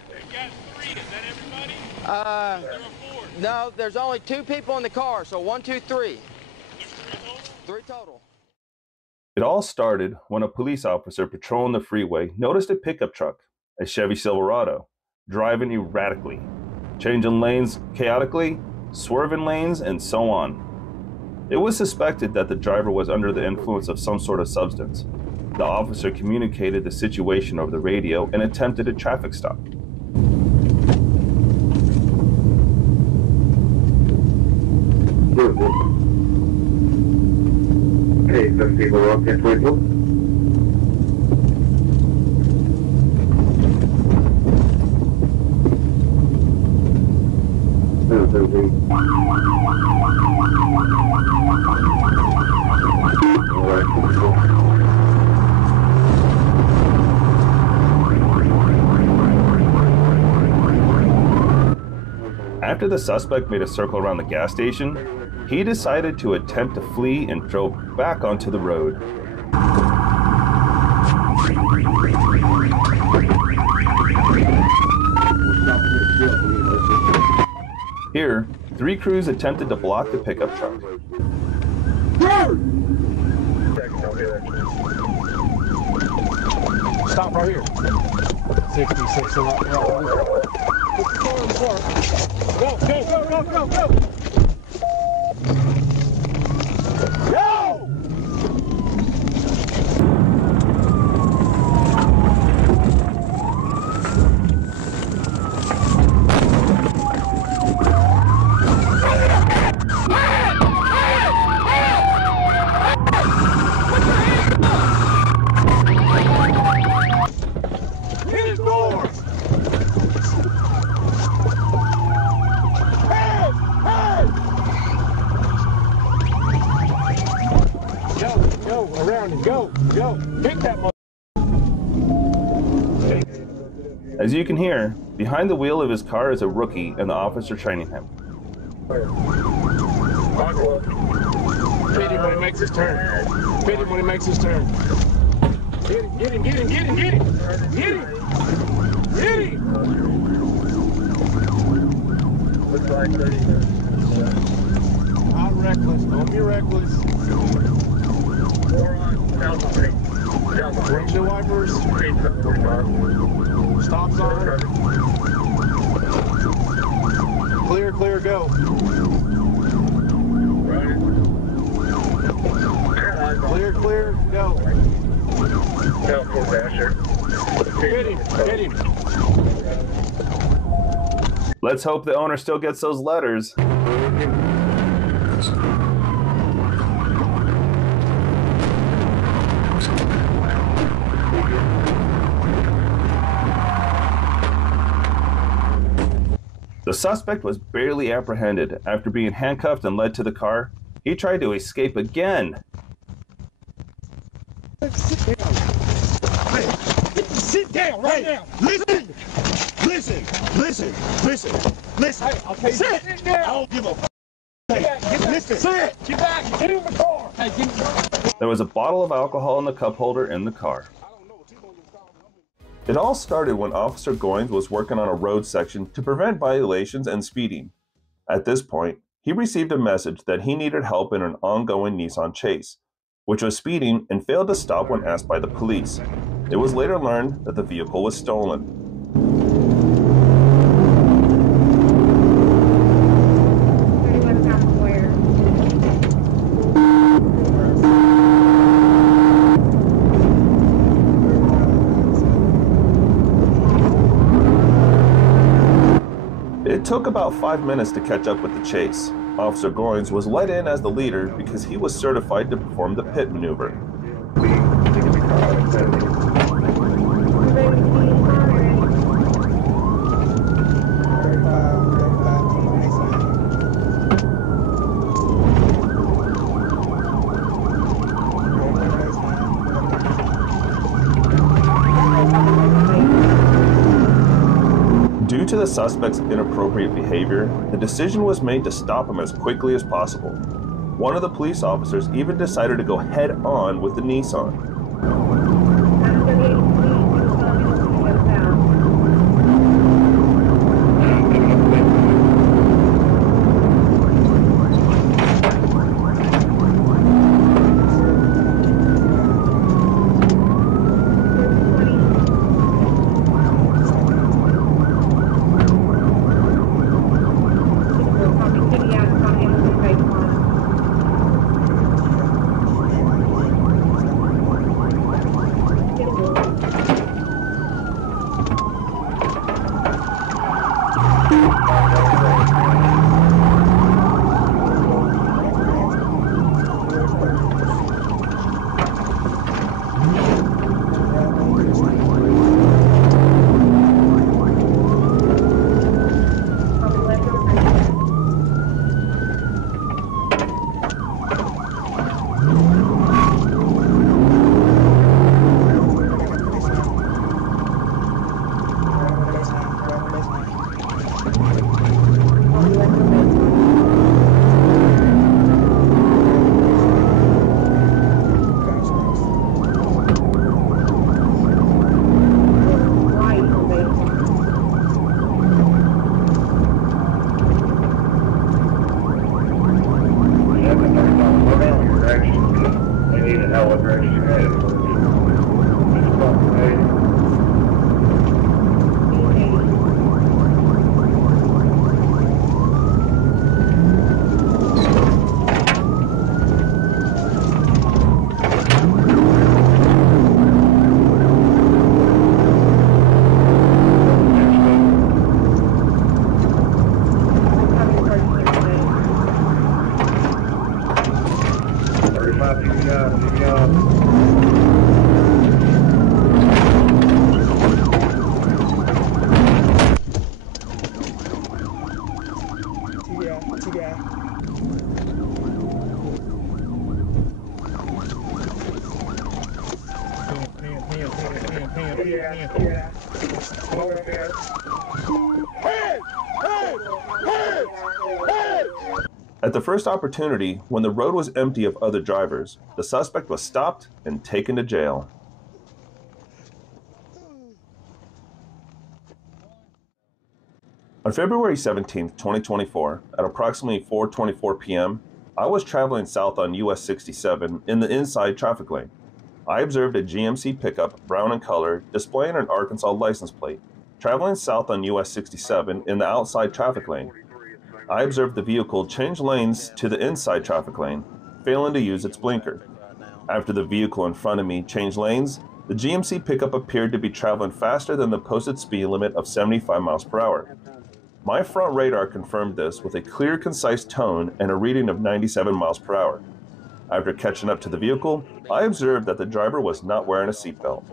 No, there's only 2 people in the car, so 1, 2, 3. 3 total. It all started when a police officer patrolling the freeway noticed a pickup truck, a Chevy Silverado, driving erratically, changing lanes chaotically, swerving lanes, and so on. It was suspected that the driver was under the influence of some sort of substance. The officer communicated the situation over the radio and attempted a traffic stop. Hey, some people are up in Twinkle. After the suspect made a circle around the gas station, he decided to attempt to flee and drove back onto the road. Here, 3 crews attempted to block the pickup truck. Stop right here. 66 and up. Go, go, go, go, go, go! Go! As you can hear, behind the wheel of his car is a rookie and the officer training him. Hit him when he makes his turn. Hit him when he makes his turn. Get him, get him, get him, get him, get him! Get him! Get him! Looks like 30. Not reckless, don't be reckless. 4 on, windshield wipers. Stops on. Clear, clear, go. Clear, clear, go. Get him, get him. Let's hope the owner still gets those letters. The suspect was barely apprehended. After being handcuffed and led to the car, he tried to escape again. Sit down. Hey, sit down right now. Listen. Listen. Listen. Listen. Listen. Hey, I'll tell you. Sit down. I don't give a f***. Hey, listen. Sit. Get back. Get in the car. Hey, get in the car. There was a bottle of alcohol in the cup holder in the car. It all started when Officer Goins was working on a road section to prevent violations and speeding. At this point, he received a message that he needed help in an ongoing Nissan Chase, which was speeding and failed to stop when asked by the police. It was later learned that the vehicle was stolen. It took about 5 minutes to catch up with the chase. Officer Goins was let in as the leader because he was certified to perform the pit maneuver. to the suspect's inappropriate behavior, the decision was made to stop him as quickly as possible. One of the police officers even decided to go head-on with the Nissan. At the first opportunity, when the road was empty of other drivers, the suspect was stopped and taken to jail. On February 17, 2024, at approximately 4:24 p.m., I was traveling south on US 67 in the inside traffic lane. I observed a GMC pickup, brown in color, displaying an Arkansas license plate, traveling south on US 67 in the outside traffic lane. I observed the vehicle change lanes to the inside traffic lane, failing to use its blinker. After the vehicle in front of me changed lanes, the GMC pickup appeared to be traveling faster than the posted speed limit of 75 miles per hour. My front radar confirmed this with a clear, concise tone and a reading of 97 miles per hour. After catching up to the vehicle, I observed that the driver was not wearing a seatbelt.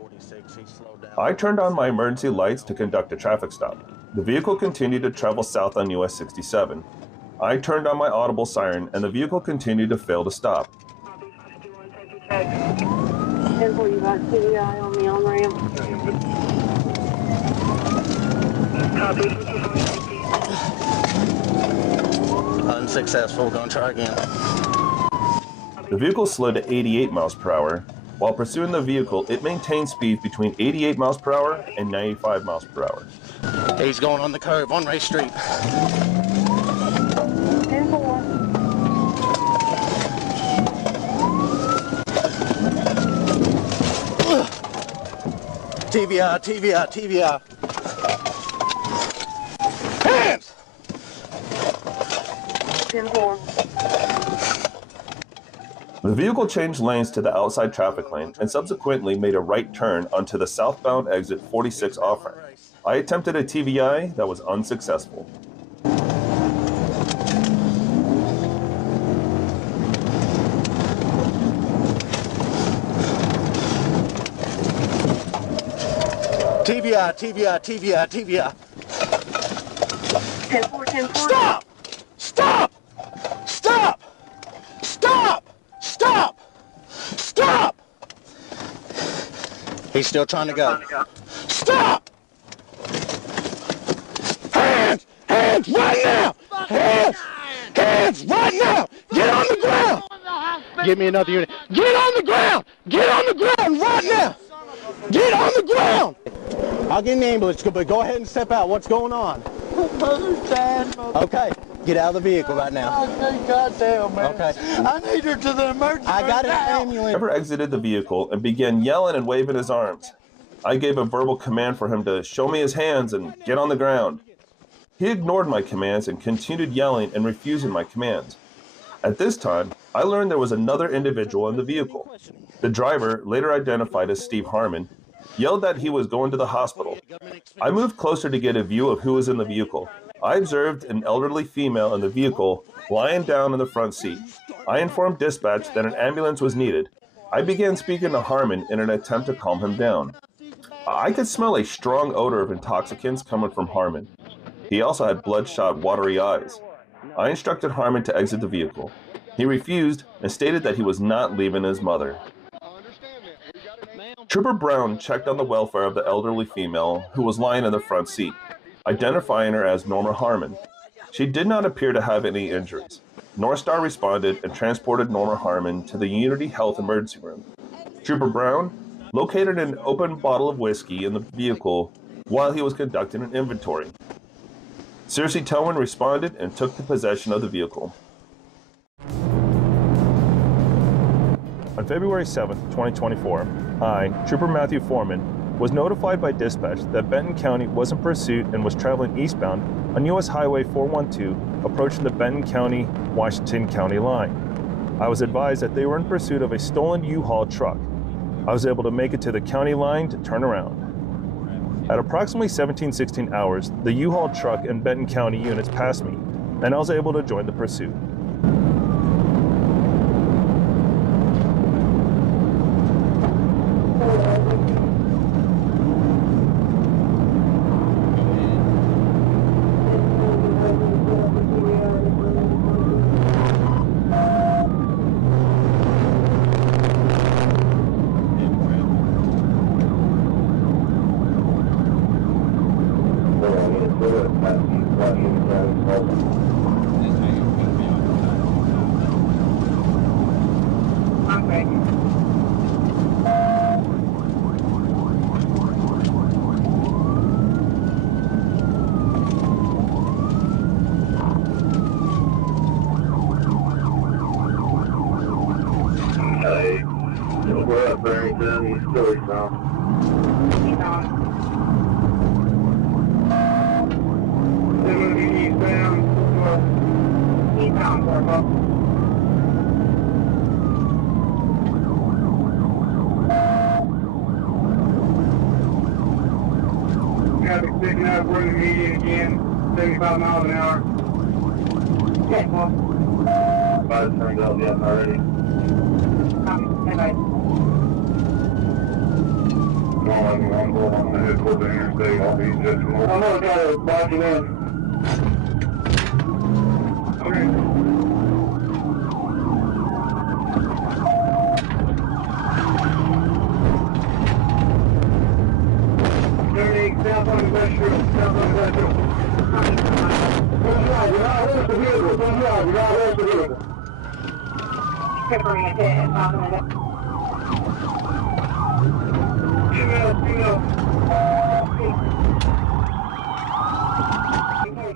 I turned on my emergency lights to conduct a traffic stop. The vehicle continued to travel south on US 67. I turned on my audible siren and the vehicle continued to fail to stop. 1045 CDI on the on-ramp. Unsuccessful, gonna try again. The vehicle slowed to 88 miles per hour. While pursuing the vehicle, it maintained speeds between 88 miles per hour and 95 miles per hour. He's going on the curve on Ray Street. 10-4. TVI, TVI, TVI. Hands! 10-4. The vehicle changed lanes to the outside traffic lane and subsequently made a right turn onto the southbound exit 46 off-ramp. I attempted a TVI that was unsuccessful. TVI, TVI, TVI, TVI. 10-4, 10-4. Stop! Stop! Stop! Stop! Stop! Stop! He's still trying to go. Stop! Hands right now! Hands! Hands right now! Get on the ground! Give me another unit. Get on the ground! Get on the ground right now! Get on the ground! I'll get an ambulance, but go ahead and step out. What's going on? Mother's dead. Okay, get out of the vehicle right now. Goddamn, man. Okay. I need her to the emergency. I got an now. ambulance. Trevor exited the vehicle and began yelling and waving his arms. I gave a verbal command for him to show me his hands and get on the ground. He ignored my commands and continued yelling and refusing my commands. At this time, I learned there was another individual in the vehicle. The driver, later identified as Steve Harmon, yelled that he was going to the hospital. I moved closer to get a view of who was in the vehicle. I observed an elderly female in the vehicle lying down in the front seat. I informed dispatch that an ambulance was needed. I began speaking to Harmon in an attempt to calm him down. I could smell a strong odor of intoxicants coming from Harmon. He also had bloodshot, watery eyes. I instructed Harmon to exit the vehicle. He refused and stated that he was not leaving his mother. Trooper Brown checked on the welfare of the elderly female who was lying in the front seat, identifying her as Norma Harmon. She did not appear to have any injuries. North Star responded and transported Norma Harmon to the Unity Health Emergency Room. Trooper Brown located an open bottle of whiskey in the vehicle while he was conducting an inventory. Searcy Towin responded and took possession of the vehicle. On February 7, 2024, I, Trooper Matthew Foreman, was notified by dispatch that Benton County was in pursuit and was traveling eastbound on U.S. Highway 412, approaching the Benton County-Washington County line. I was advised that they were in pursuit of a stolen U-Haul truck. I was able to make it to the county line to turn around. At approximately 17:16 hours, the U-Haul truck and Benton County units passed me, and I was able to join the pursuit. We're up Barrington, he's still eastbound. They're going to be eastbound. Eastbound, Corporal. Traffic picking up, we're in the median again, 75 miles an hour. Okay, well. Five turned out, yeah, already. Bye-bye. I'm going to head toward the interstate. I'll be just more. I'm going to try to block you in. Okay. 38 south on the west road. South on the west road. Don't drive. You're not arrest the vehicle. Don't drive. You're not arrest the vehicle. Peppering it and popping it up.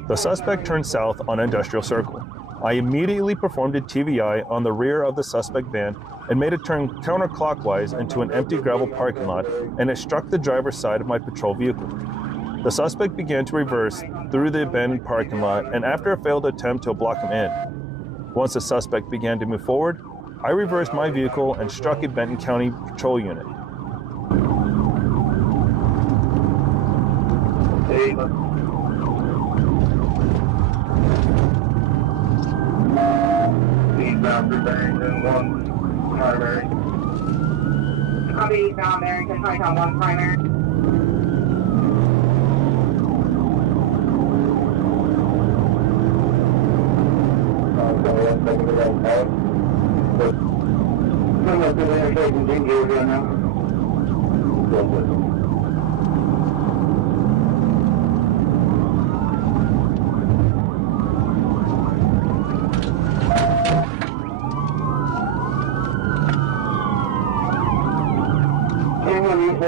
The suspect turned south on Industrial Circle. I immediately performed a TVI on the rear of the suspect van and made it turn counterclockwise into an empty gravel parking lot, and it struck the driver's side of my patrol vehicle. The suspect began to reverse through the abandoned parking lot, and after a failed attempt to block him in. Once the suspect began to move forward, I reversed my vehicle and struck a Benton County patrol unit. Eastbound for Barrington, 1 primary. Copy eastbound Barrington, Python 1 primary. Come up to the intersection, danger again now.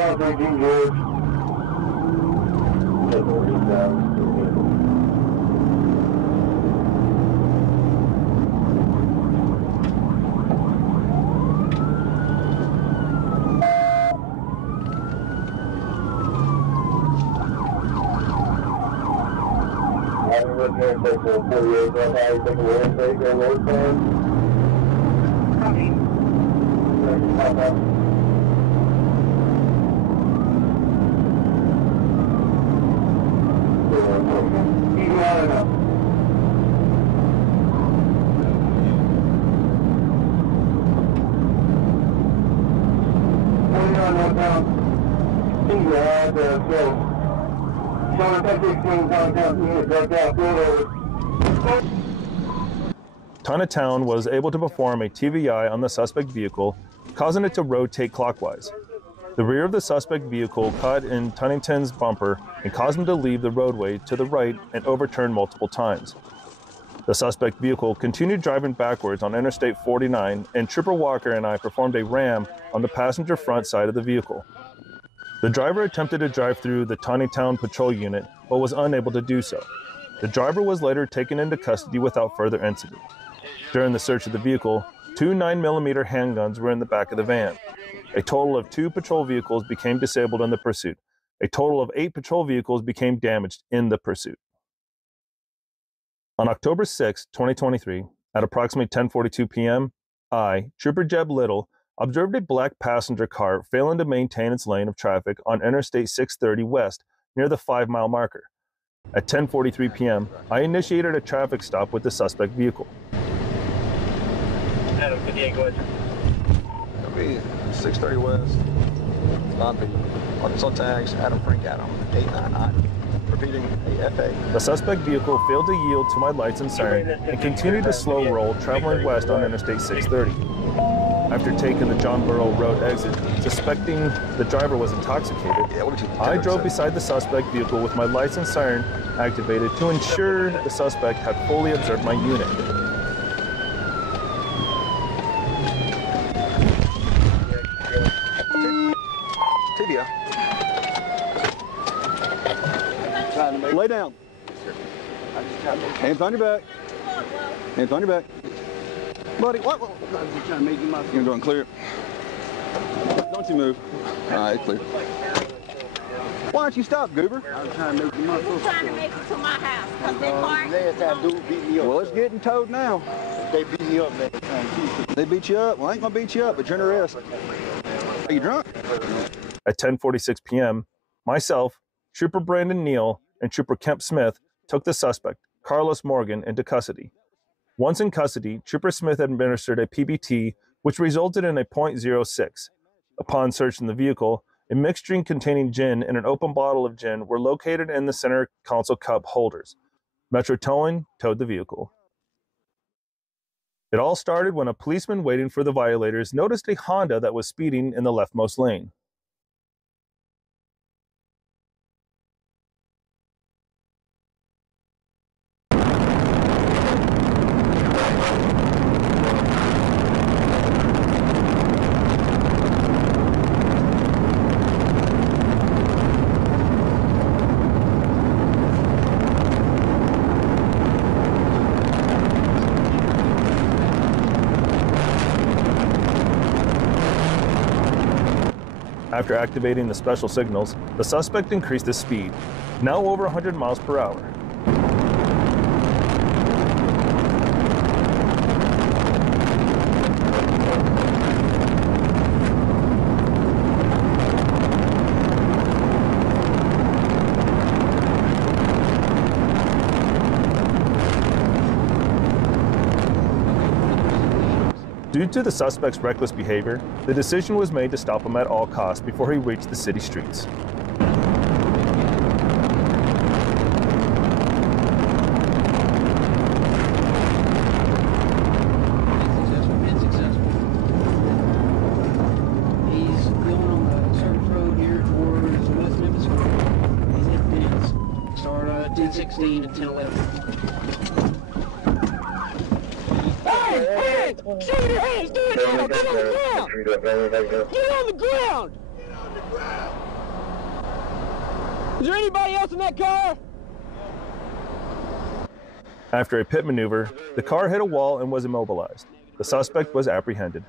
South 18 George. I'm looking at the 48, that's how you think of road take or road plan. Town was able to perform a TVI on the suspect vehicle, causing it to rotate clockwise. The rear of the suspect vehicle caught in Tunnington's bumper and caused him to leave the roadway to the right and overturn multiple times. The suspect vehicle continued driving backwards on Interstate 49, and Trooper Walker and I performed a ram on the passenger front side of the vehicle. The driver attempted to drive through the Town patrol unit, but was unable to do so. The driver was later taken into custody without further incident. During the search of the vehicle, 2 9mm handguns were in the back of the van. A total of 2 patrol vehicles became disabled in the pursuit. A total of 8 patrol vehicles became damaged in the pursuit. On October 6, 2023, at approximately 10:42 p.m., I, Trooper Jeb Little, observed a black passenger car failing to maintain its lane of traffic on Interstate 630 West near the 5-mile marker. At 10:43 p.m., I initiated a traffic stop with the suspect vehicle. Adam 58, go ahead. It'll be 630 West, non-P. On tags, Adam Frank Adam, 899. Repeating, AFA. The suspect vehicle failed to yield to my lights and siren and continued to slow roll, traveling west on Interstate 630. After taking the John Burrow Road exit, suspecting the driver was intoxicated, I drove beside the suspect vehicle with my lights and siren activated to ensure the suspect had fully observed my unit. Tibia. Lay down. Hands on your back. Hands on your back. Buddy, what? I'm just trying to make you my... You gonna go and clear it? Don't you move. All right, clear. Why don't you stop, Goober? I'm trying to make you my... I'm trying to make it to my house, because they parked. Last time dude beat me up. Well, it's getting towed now. They beat me up last time. They beat you up? Well, I ain't gonna beat you up, but you're under arrest. Are you drunk? At 10:46 p.m., myself, Trooper Brandon Neal, and Trooper Kemp Smith took the suspect, Carlos Morgan, into custody. Once in custody, Trooper Smith administered a PBT, which resulted in a .06. Upon searching the vehicle, a mixed drink containing gin and an open bottle of gin were located in the center console cup holders. Metro Towing towed the vehicle. It all started when a policeman waiting for the violators noticed a Honda that was speeding in the leftmost lane. After activating the special signals, the suspect increased his speed, now over 100 miles per hour. Due to the suspect's reckless behavior, the decision was made to stop him at all costs before he reached the city streets. He's going on the surface road here towards West Memphis. He's at Vince. Start 10:16 to 10:11. Show your hands, do it now! Get on the ground! Get on the ground! Is there anybody else in that car? After a pit maneuver, the car hit a wall and was immobilized. The suspect was apprehended.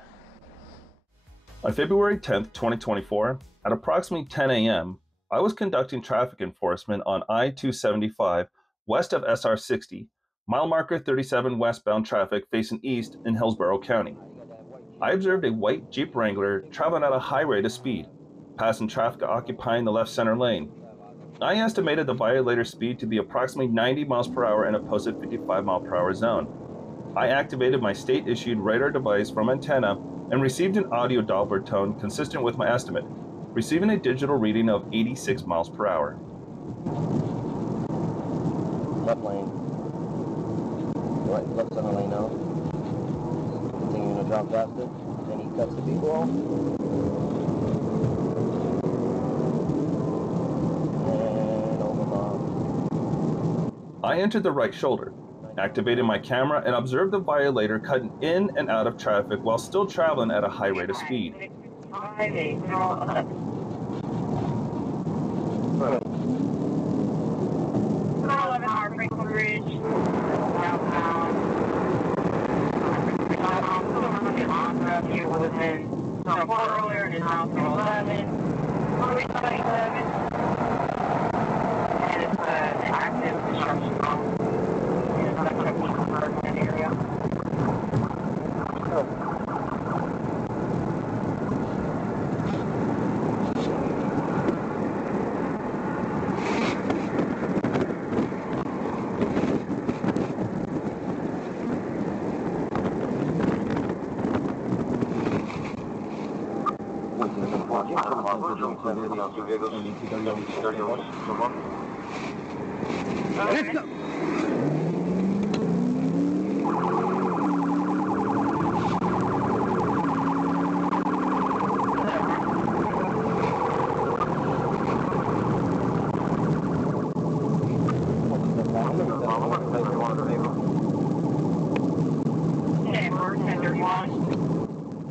On February 10, 2024, at approximately 10 a.m., I was conducting traffic enforcement on I-275 west of SR 60, mile marker 37 westbound traffic facing east in Hillsborough County. I observed a white Jeep Wrangler traveling at a high rate of speed, passing traffic occupying the left center lane. I estimated the violator's speed to be approximately 90 miles per hour in a posted 55 mile per hour zone. I activated my state-issued radar device from antenna and received an audio Doppler tone consistent with my estimate, receiving a digital reading of 86 miles per hour. Left lane. Left center lane now. Continuing to drop faster. Then he cuts the people off. And over I entered the right shoulder, activated my camera, and observed the violator cutting in and out of traffic while still traveling at a high rate of speed. 11 Hard Franklin Ridge, southbound. He was in some port earlier and is now 11. 27. And it's an active construction zone. It's like a suburban area. Let's go.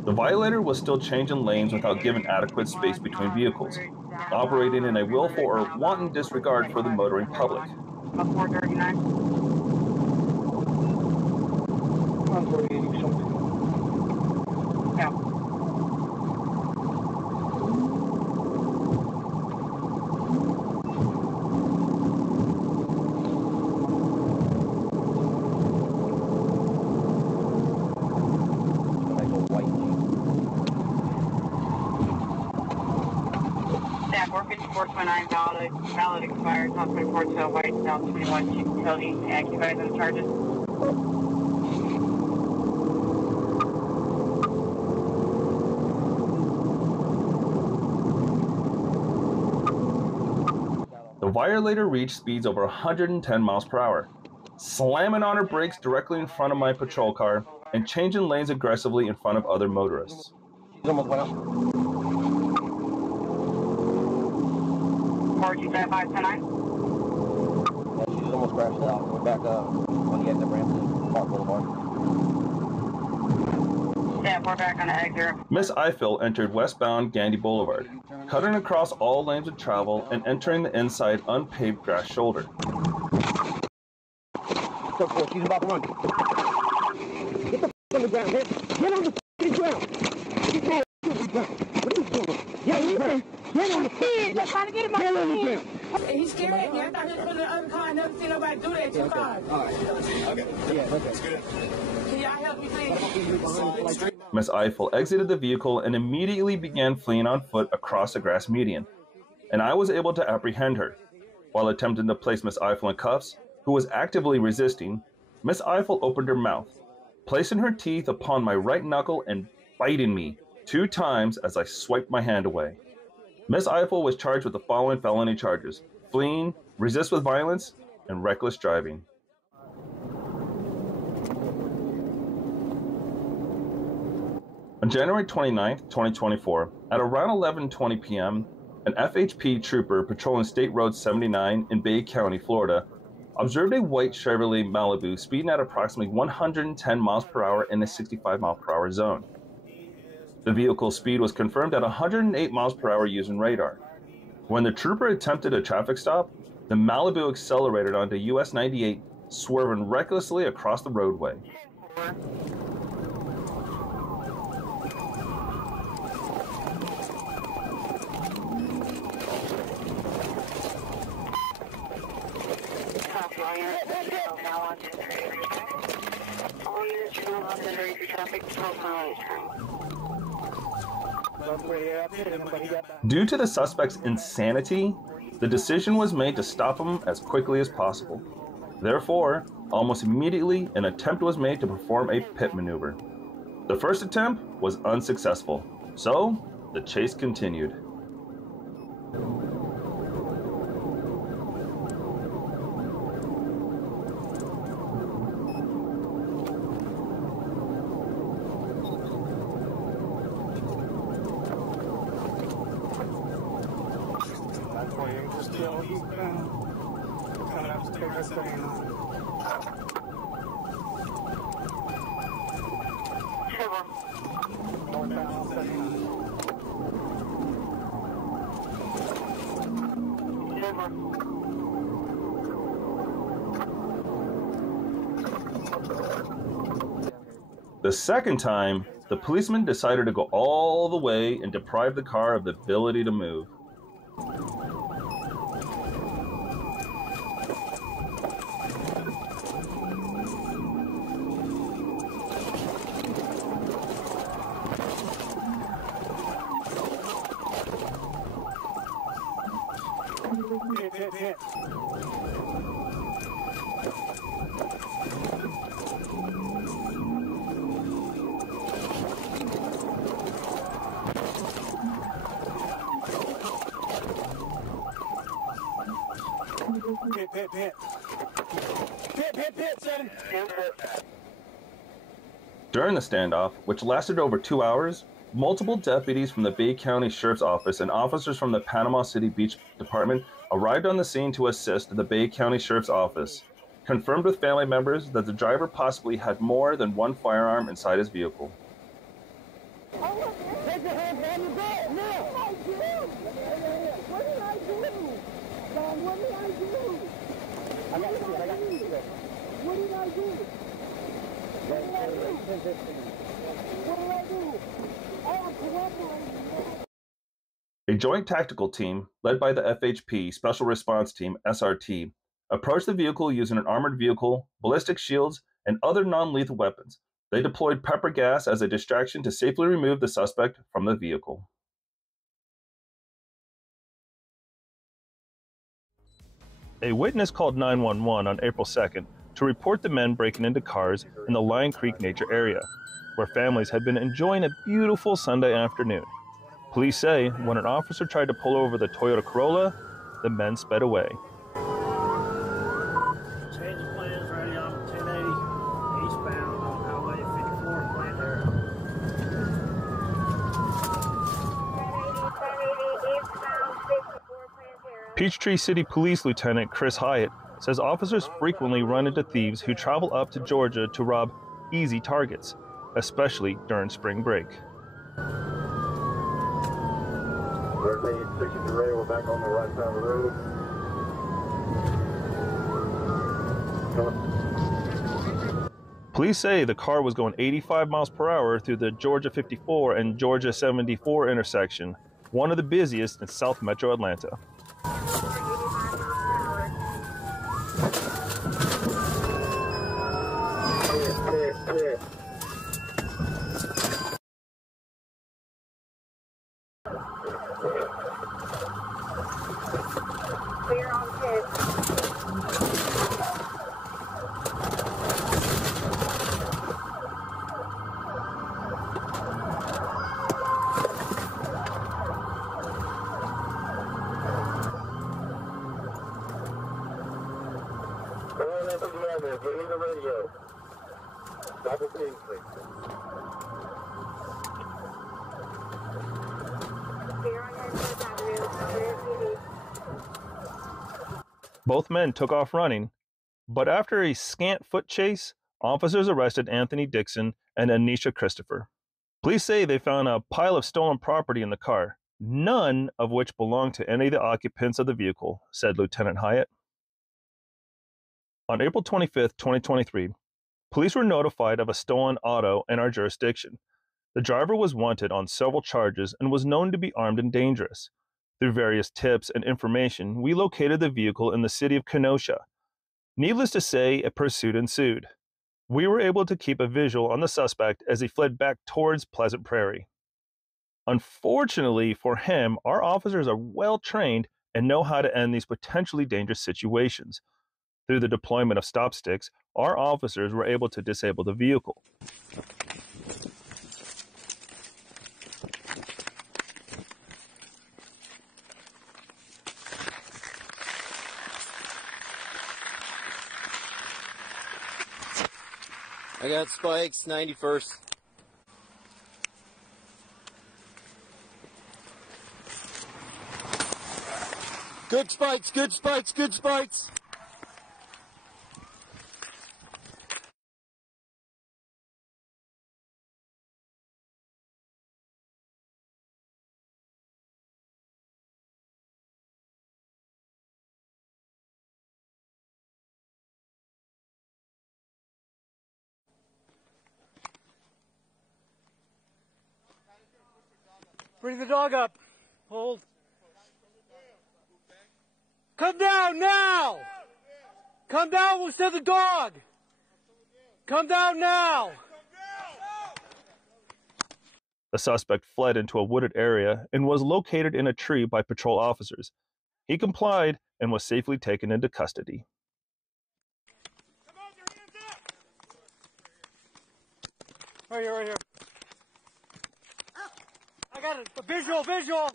The violator was still changing lanes without giving adequate space between vehicles, operating in a willful or wanton disregard for the motoring public. 439. Yeah. Staff working 429 valid expired, top 24 to white, south 21 utility, activate those charges. The violator reached speeds over 110 miles per hour, slamming on her brakes directly in front of my patrol car and changing lanes aggressively in front of other motorists. She's at 529. Yeah, she's almost crashed out. We're back up on the exit ramp to Park Boulevard. Yeah, we're back on the exit. Miss Eiffel entered westbound Gandy Boulevard, cutting across all lanes of travel and entering the inside unpaved grass shoulder. She's about to run. Get the on the ground, man. Get on the ground. Get on the ground. What are you doing? Get on the ground. Get on the ground. Just trying to get him on the ground. He's scared at me. I thought he was putting the other car. I never seen nobody do that to a car. All right. Okay. Yeah, that's good. Can y'all help me, please? Miss Eiffel exited the vehicle and immediately began fleeing on foot across the grass median, and I was able to apprehend her. While attempting to place Miss Eiffel in cuffs, who was actively resisting, Miss Eiffel opened her mouth, placing her teeth upon my right knuckle and biting me 2 times as I swiped my hand away. Miss Eiffel was charged with the following felony charges: fleeing, resist with violence, and reckless driving. On January 29, 2024, at around 11:20 p.m., an FHP trooper patrolling State Road 79 in Bay County, Florida, observed a white Chevrolet Malibu speeding at approximately 110 miles per hour in a 65 mile per hour zone. The vehicle's speed was confirmed at 108 miles per hour using radar. When the trooper attempted a traffic stop, the Malibu accelerated onto US 98, swerving recklessly across the roadway. Due to the suspect's insanity, the decision was made to stop him as quickly as possible. Therefore, almost immediately, an attempt was made to perform a pit maneuver. The first attempt was unsuccessful, so the chase continued. The second time, the policeman decided to go all the way and deprive the car of the ability to move. During the standoff, which lasted over 2 hours, multiple deputies from the Bay County Sheriff's Office and officers from the Panama City Beach Department arrived on the scene to assist the Bay County Sheriff's Office, confirmed with family members that the driver possibly had more than one firearm inside his vehicle. Take your hands down your bed now! What did I do? Don, what did I do? I got to see it. What did I do? What did I do? I am cooperating. A joint tactical team, led by the FHP Special Response Team SRT, approached the vehicle using an armored vehicle, ballistic shields, and other non-lethal weapons. They deployed pepper gas as a distraction to safely remove the suspect from the vehicle. A witness called 911 on April 2nd to report the men breaking into cars in the Lion Creek nature area, where families had been enjoying a beautiful Sunday afternoon. Police say when an officer tried to pull over the Toyota Corolla, the men sped away. Change of plans, ready on 1080 eastbound on Highway 54 Plant Area. Peachtree City Police Lieutenant Chris Hyatt says officers frequently run into thieves who travel up to Georgia to rob easy targets, especially during spring break. We're back on the right side of the road. Police say the car was going 85 miles per hour through the Georgia 54 and Georgia 74 intersection, one of the busiest in South Metro Atlanta. Clear on pit. Get in the radio. Stop it, please. Clear on Headquarters Avenue. Clear TV. Both men took off running, but after a scant foot chase, officers arrested Anthony Dixon and Anisha Christopher. Police say they found a pile of stolen property in the car, none of which belonged to any of the occupants of the vehicle, said Lieutenant Hyatt. On April 25, 2023, police were notified of a stolen auto in our jurisdiction. The driver was wanted on several charges and was known to be armed and dangerous. Through various tips and information, we located the vehicle in the city of Kenosha. Needless to say, a pursuit ensued. We were able to keep a visual on the suspect as he fled back towards Pleasant Prairie. Unfortunately for him, our officers are well trained and know how to end these potentially dangerous situations. Through the deployment of stop sticks, our officers were able to disable the vehicle. I got spikes, 91st. Good spikes, good spikes, good spikes. Bring the dog up. Hold. Come down now! Come down, we'll send the dog! Come down now! The suspect fled into a wooded area and was located in a tree by patrol officers. He complied and was safely taken into custody. Right here, right here. I got it. A visual, visual.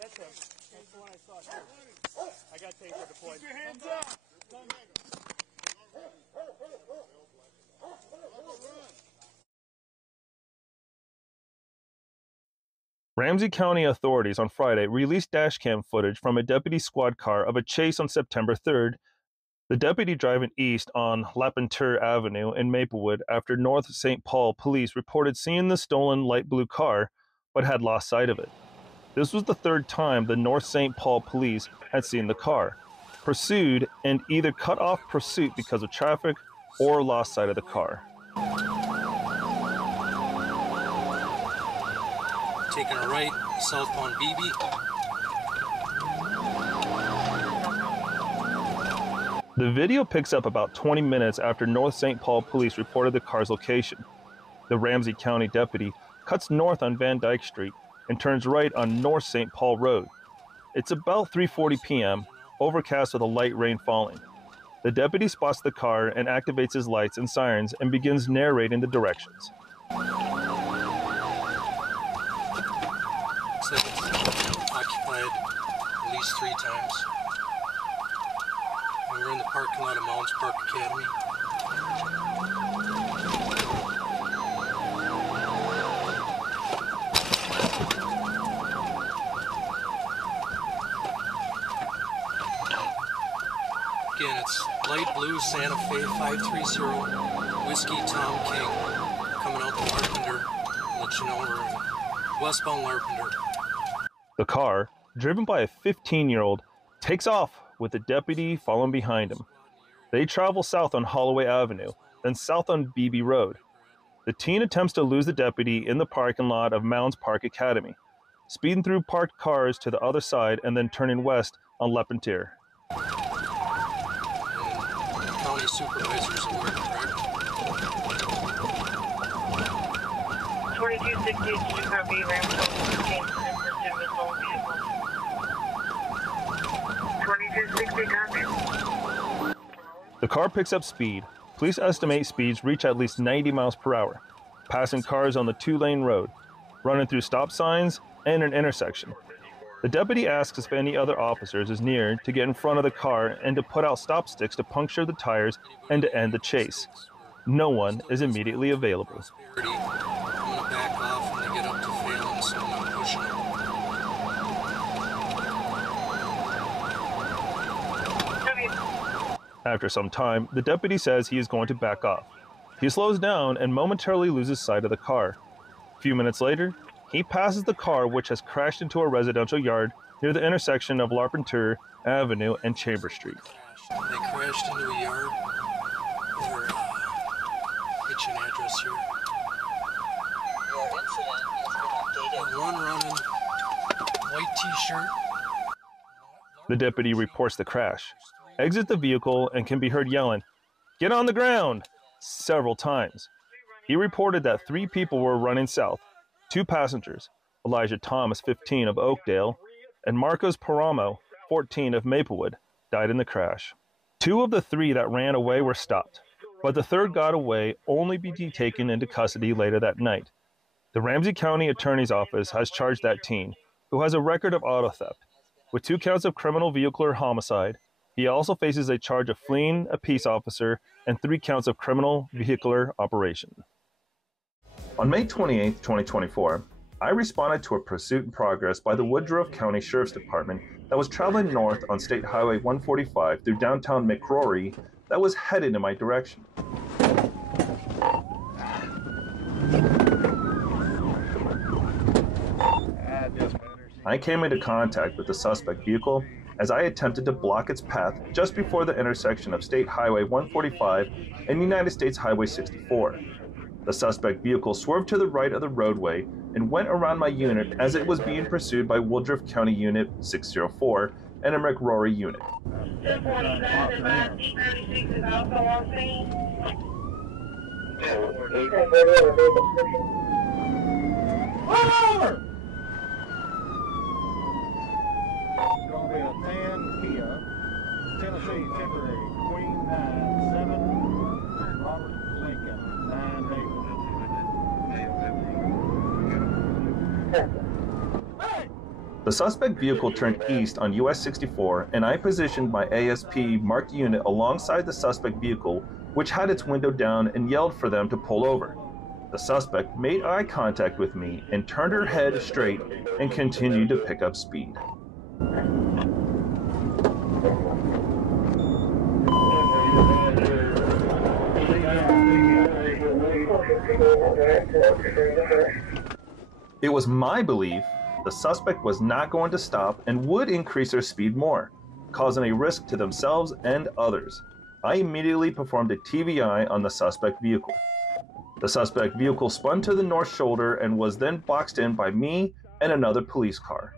That's him. That's the one I saw too. I got taser deployed. Put your hands up. Ramsey County authorities on Friday released dashcam footage from a deputy squad car of a chase on September 3rd. The deputy driving east on Lapenteur Avenue in Maplewood after North St. Paul police reported seeing the stolen light blue car, but had lost sight of it. This was the third time the North St. Paul police had seen the car, pursued, and either cut off pursuit because of traffic or lost sight of the car. Taking a right, southbound BB. The video picks up about 20 minutes after North St. Paul police reported the car's location. The Ramsey County deputy cuts north on Van Dyke Street and turns right on North St. Paul Road. It's about 3:40 p.m., overcast with a light rain falling. The deputy spots the car and activates his lights and sirens and begins narrating the directions. It's occupied at least 3 times. And we're in the parking lot of Mounds Park Academy. Again, it's light blue Santa Fe 530 Whiskey Tom King coming out the Larpenter. Let you know we're in westbound Larpenter. The car, driven by a 15-year-old, takes off with the deputy following behind him. They travel south on Holloway Avenue, then south on Beebe Road. The teen attempts to lose the deputy in the parking lot of Mounds Park Academy, speeding through parked cars to the other side and then turning west on Lapenteur. County supervisors at work, correct? 2268 copy, Ramsey, Jameson, assisted with all vehicles. 2260 copy. The car picks up speed. Police estimate speeds reach at least 90 miles per hour, passing cars on the 2-lane road, running through stop signs and an intersection. The deputy asks if any other officers is near to get in front of the car and to put out stop sticks to puncture the tires and to end the chase. No one is immediately available. I'm going to back off when they get up to Phelan, so I'm not pushing them. After some time, the deputy says he is going to back off. He slows down and momentarily loses sight of the car. A few minutes later, he passes the car which has crashed into a residential yard near the intersection of Larpenteur Avenue and Chamber Street. They crashed into a yard. Get you an address here. Your incident has been updated. One running, white t-shirt. The deputy reports the crash, exits the vehicle, and can be heard yelling, "Get on the ground!" several times. He reported that 3 people were running south, 2 passengers, Elijah Thomas, 15, of Oakdale, and Marcos Paramo, 14, of Maplewood, died in the crash. 2 of the 3 that ran away were stopped, but the 3rd got away, only to be taken into custody later that night. The Ramsey County Attorney's Office has charged that teen, who has a record of auto theft, with 2 counts of criminal vehicular homicide. He also faces a charge of fleeing a peace officer and 3 counts of criminal vehicular operation. On May 28, 2024, I responded to a pursuit in progress by the Woodruff County Sheriff's Department that was traveling north on State Highway 145 through downtown McRory that was headed in my direction. I came into contact with the suspect vehicle as I attempted to block its path just before the intersection of State Highway 145 and United States Highway 64. The suspect vehicle swerved to the right of the roadway and went around my unit as it was being pursued by Woodruff County Unit 604 and a McRory unit. 1047 is last 836 is also on scene. Pull over! It's going to be a tan Kia, Tennessee temporary, Queen 97, Robert Lincoln 98. The suspect vehicle turned east on US 64 and I positioned my ASP marked unit alongside the suspect vehicle, which had its window down, and yelled for them to pull over. The suspect made eye contact with me and turned her head straight and continued to pick up speed. It was my belief the suspect was not going to stop and would increase their speed more, causing a risk to themselves and others. I immediately performed a TVI on the suspect vehicle. The suspect vehicle spun to the north shoulder and was then boxed in by me and another police car.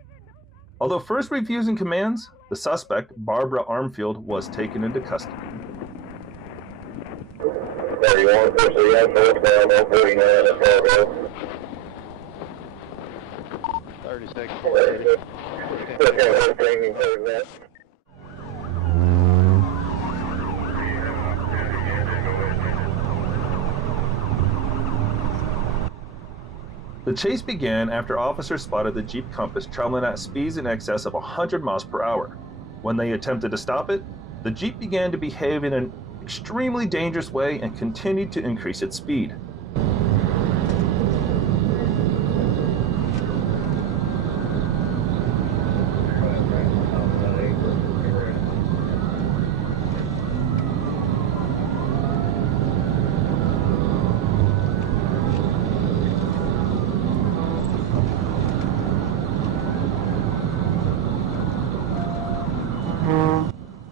Although first refusing commands, the suspect, Barbara Armfield, was taken into custody. 31, officially at northbound 149 at Fargo. 36. The chase began after officers spotted the Jeep Compass traveling at speeds in excess of 100 miles per hour. When they attempted to stop it, the Jeep began to behave in an extremely dangerous way and continued to increase its speed.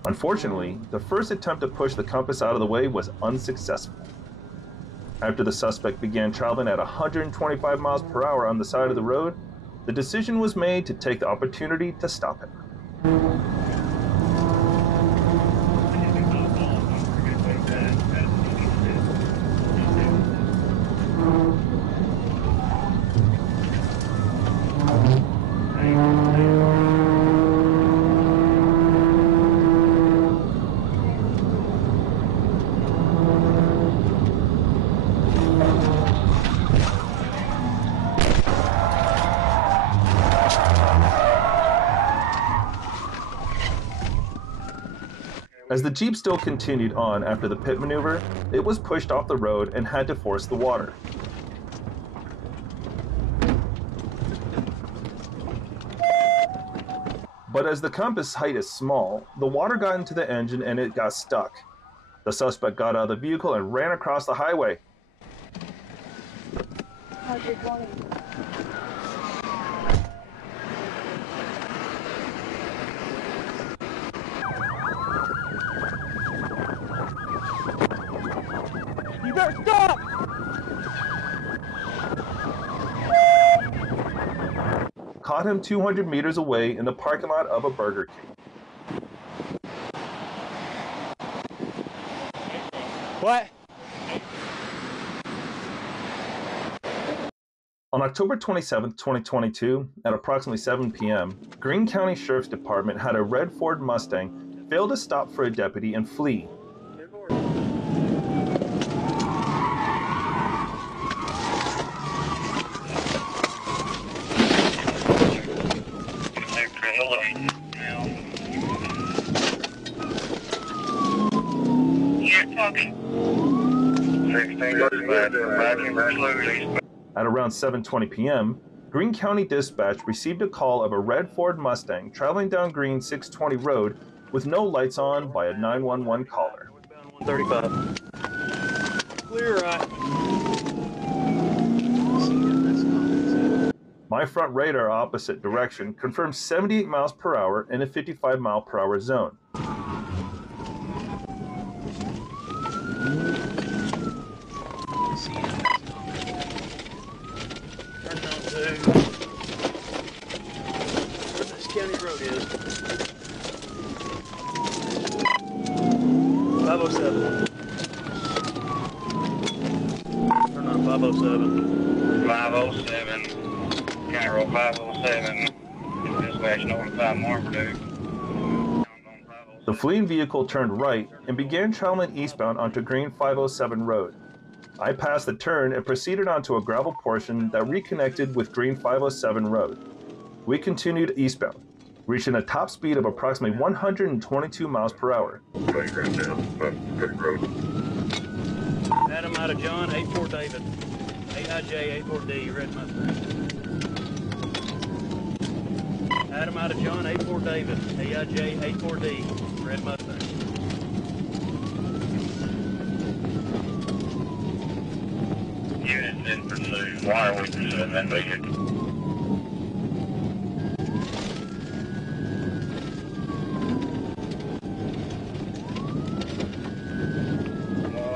Unfortunately, the first attempt to push the Compass out of the way was unsuccessful. After the suspect began traveling at 125 miles per hour on the side of the road, the decision was made to take the opportunity to stop him. As the Jeep still continued on after the pit maneuver, it was pushed off the road and had to force the water. But as the Compass height is small, the water got into the engine and it got stuck. The suspect got out of the vehicle and ran across the highway. You better stop! Caught him 200 meters away in the parking lot of a Burger King. What? On October 27, 2022, at approximately 7 p.m., Greene County Sheriff's Department had a red Ford Mustang fail to stop for a deputy and flee. At around 7:20 p.m., Greene County Dispatch received a call of a red Ford Mustang traveling down Green 620 Road with no lights on by a 911 caller. 35. Clear right. My front radar opposite direction confirmed 78 miles per hour in a 55 mile per hour zone. Where this county road is. 507. Turn on 507. 507. County Road 507. Dispatch notify Marmaduke. The fleeing vehicle turned right and began traveling eastbound onto Green 507 Road. I passed the turn and proceeded onto a gravel portion that reconnected with Green 507 Road. We continued eastbound, reaching a top speed of approximately 122 miles per hour. Adam out of John, 84 David. AIJ 84D, Red Mustang. Adam out of John, 84 David. AIJ 84D, Red Mustang. Units in pursuit. Why are we pursuing that vehicle?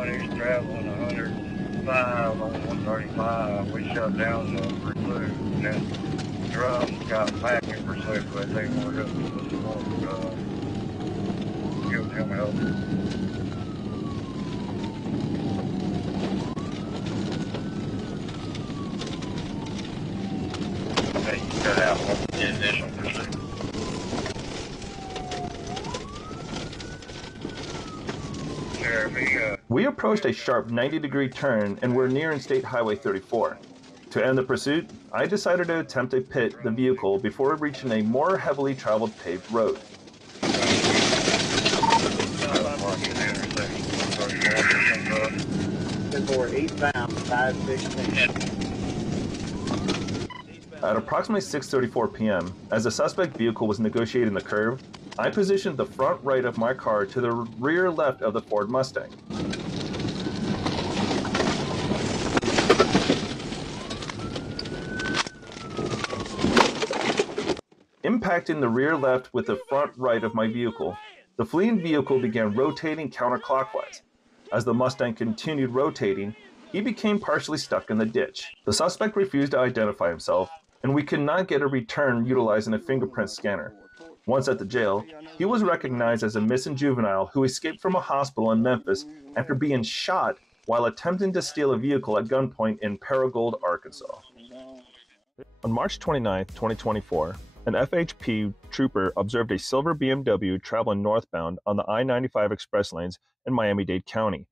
He's traveling 105 on 135. We shut down the pursuit. And that drum's got back in pursuit, but they want to go to the sport. Give him help. Cut out the initial pursuit. We approached a sharp 90-degree turn and were near State Highway 34. To end the pursuit, I decided to attempt to pit the vehicle before reaching a more heavily traveled paved road. Eastbound 516. At approximately 6:34 p.m., as the suspect vehicle was negotiating the curve, I positioned the front right of my car to the rear left of the Ford Mustang. Impacting the rear left with the front right of my vehicle, the fleeing vehicle began rotating counterclockwise. As the Mustang continued rotating, he became partially stuck in the ditch. The suspect refused to identify himself, and we could not get a return utilizing a fingerprint scanner. Once at the jail, he was recognized as a missing juvenile who escaped from a hospital in Memphis after being shot while attempting to steal a vehicle at gunpoint in Paragould, Arkansas. On March 29, 2024, an FHP trooper observed a silver BMW traveling northbound on the I-95 express lanes in Miami-Dade County.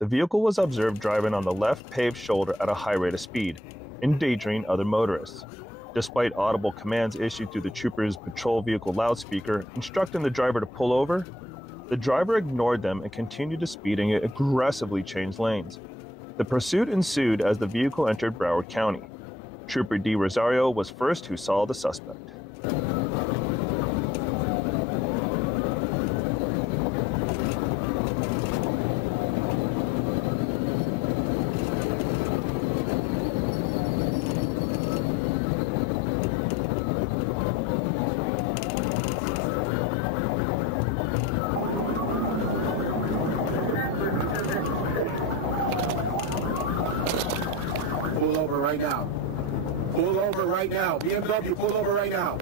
The vehicle was observed driving on the left paved shoulder at a high rate of speed, endangering other motorists. Despite audible commands issued through the trooper's patrol vehicle loudspeaker instructing the driver to pull over, the driver ignored them and continued to speed and aggressively changed lanes. The pursuit ensued as the vehicle entered Broward County. Trooper D. Rosario was first who saw the suspect. right now. Pull over right now. BMW, pull over right now.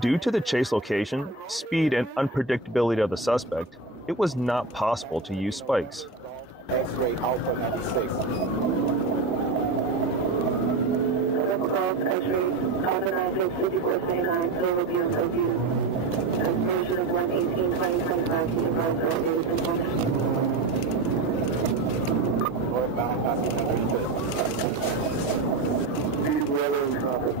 Due to the chase location, speed, and unpredictability of the suspect, it was not possible to use spikes. X-ray Alpha 96. X-ray Alpha 96, 5429, Silver BMW. Exposure of 118, 2025, Northbound, passenger 36. Speed weather and traffic.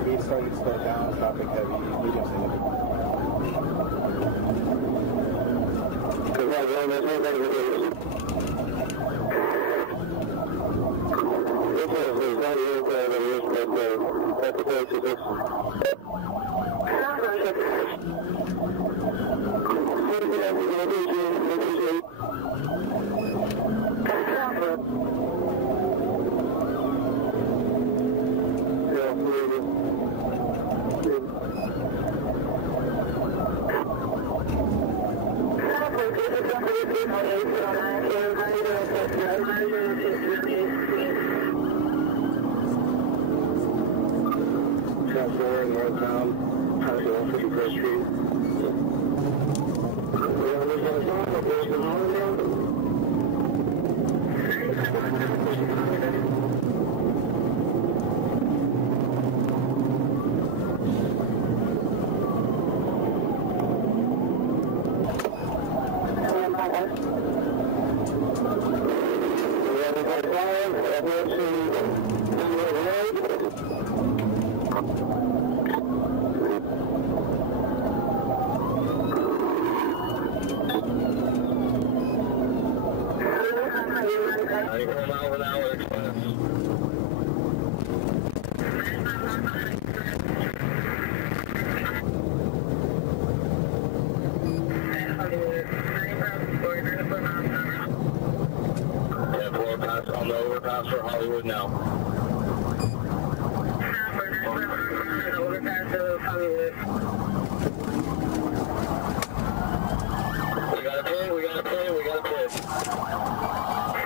Speed started to slow down, traffic heavy, medium significant. Northbound, passing on 51st Street. On the overpass for Hollywood now. Overpass to Hollywood. We got a plane, we got a plane, we got a plane.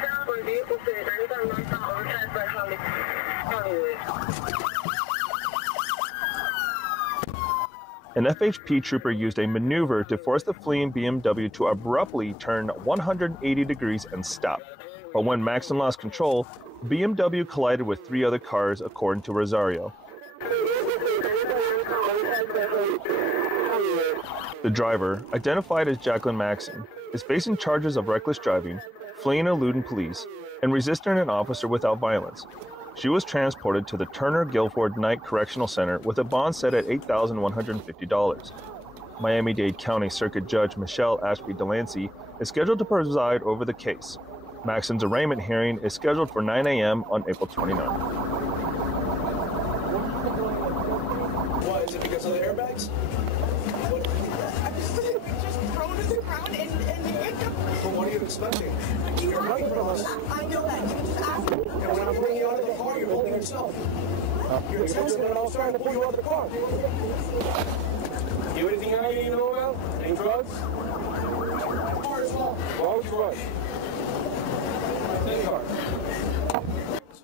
Southward vehicle city, 35 northbound overpass by Hollywood. An FHP trooper used a maneuver to force the fleeing BMW to abruptly turn 180 degrees and stop. But when Maxon lost control, BMW collided with 3 other cars, according to Rosario. The driver, identified as Jacqueline Maxon, is facing charges of reckless driving, fleeing and eluding police, and resisting an officer without violence. She was transported to the Turner Guilford Knight Correctional Center with a bond set at $8,150. Miami-Dade County Circuit Judge Michelle Ashby Delancey is scheduled to preside over the case. Maxon's arraignment hearing is scheduled for 9 a.m. on April 29th. What, is it because of the airbags? Just thrown to the ground and Well, what are you expecting? You're running from us. I know that. You just asked me. And when I'm bringing you out of the car, you're holding yourself. You're texting and I was trying to pull you out of the car. You anything I didn't know about? Any drugs? Car as well. Why would you rush?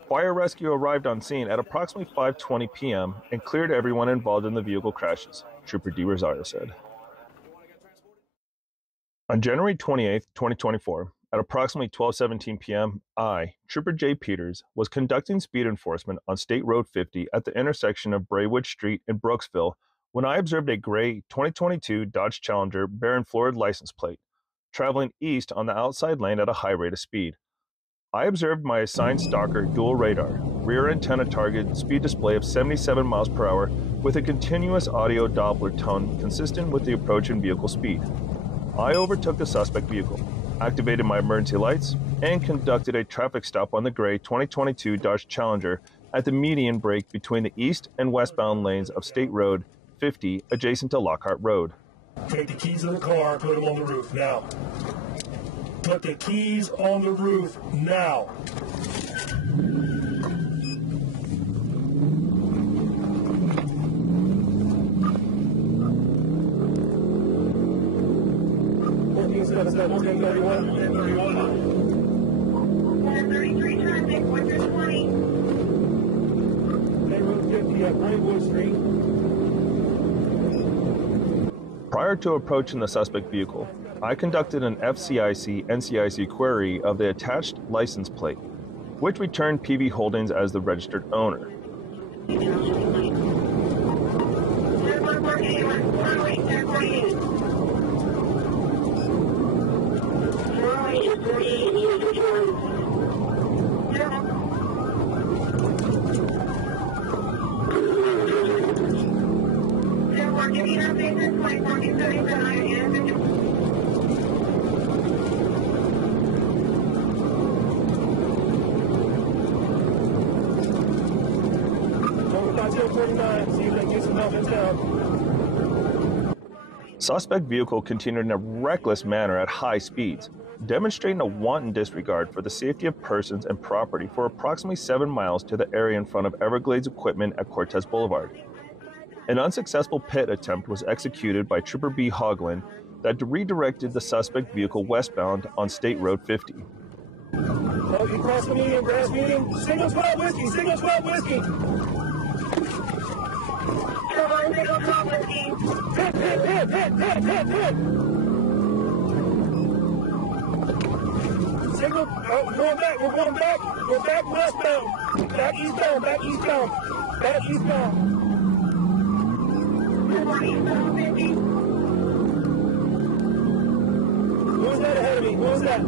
Fire rescue arrived on scene at approximately 5:20 p.m. and cleared everyone involved in the vehicle crashes, Trooper D. Rosario said. On January 28, 2024, at approximately 12:17 p.m., I, Trooper J. Peters, was conducting speed enforcement on State Road 50 at the intersection of Braywood Street in Brooksville when I observed a gray 2022 Dodge Challenger bearing Florida license plate, traveling east on the outside lane at a high rate of speed. I observed my assigned stalker dual radar, rear antenna target speed display of 77 miles per hour with a continuous audio Doppler tone consistent with the approaching vehicle speed. I overtook the suspect vehicle, activated my emergency lights, and conducted a traffic stop on the gray 2022 Dodge Challenger at the median break between the east and westbound lanes of State Road 50 adjacent to Lockhart Road. Take the keys in the car and put them on the roof now. Put the keys on the roof now. Prior to approaching the suspect vehicle, I conducted an FCIC-NCIC query of the attached license plate, which returned PV Holdings as the registered owner. Suspect vehicle continued in a reckless manner at high speeds, demonstrating a wanton disregard for the safety of persons and property for approximately 7 miles to the area in front of Everglades Equipment at Cortez Boulevard. An unsuccessful pit attempt was executed by Trooper B. Hoglin that redirected the suspect vehicle westbound on State Road 50. Oh, you cross the median, grass median. Single spot whiskey, single spot whiskey. Hit, hit, hit, hit, hit, hit, hit. Signal, oh, we're going back, we're back westbound. Back eastbound, back eastbound, back eastbound. Who was that ahead of me? Who was that?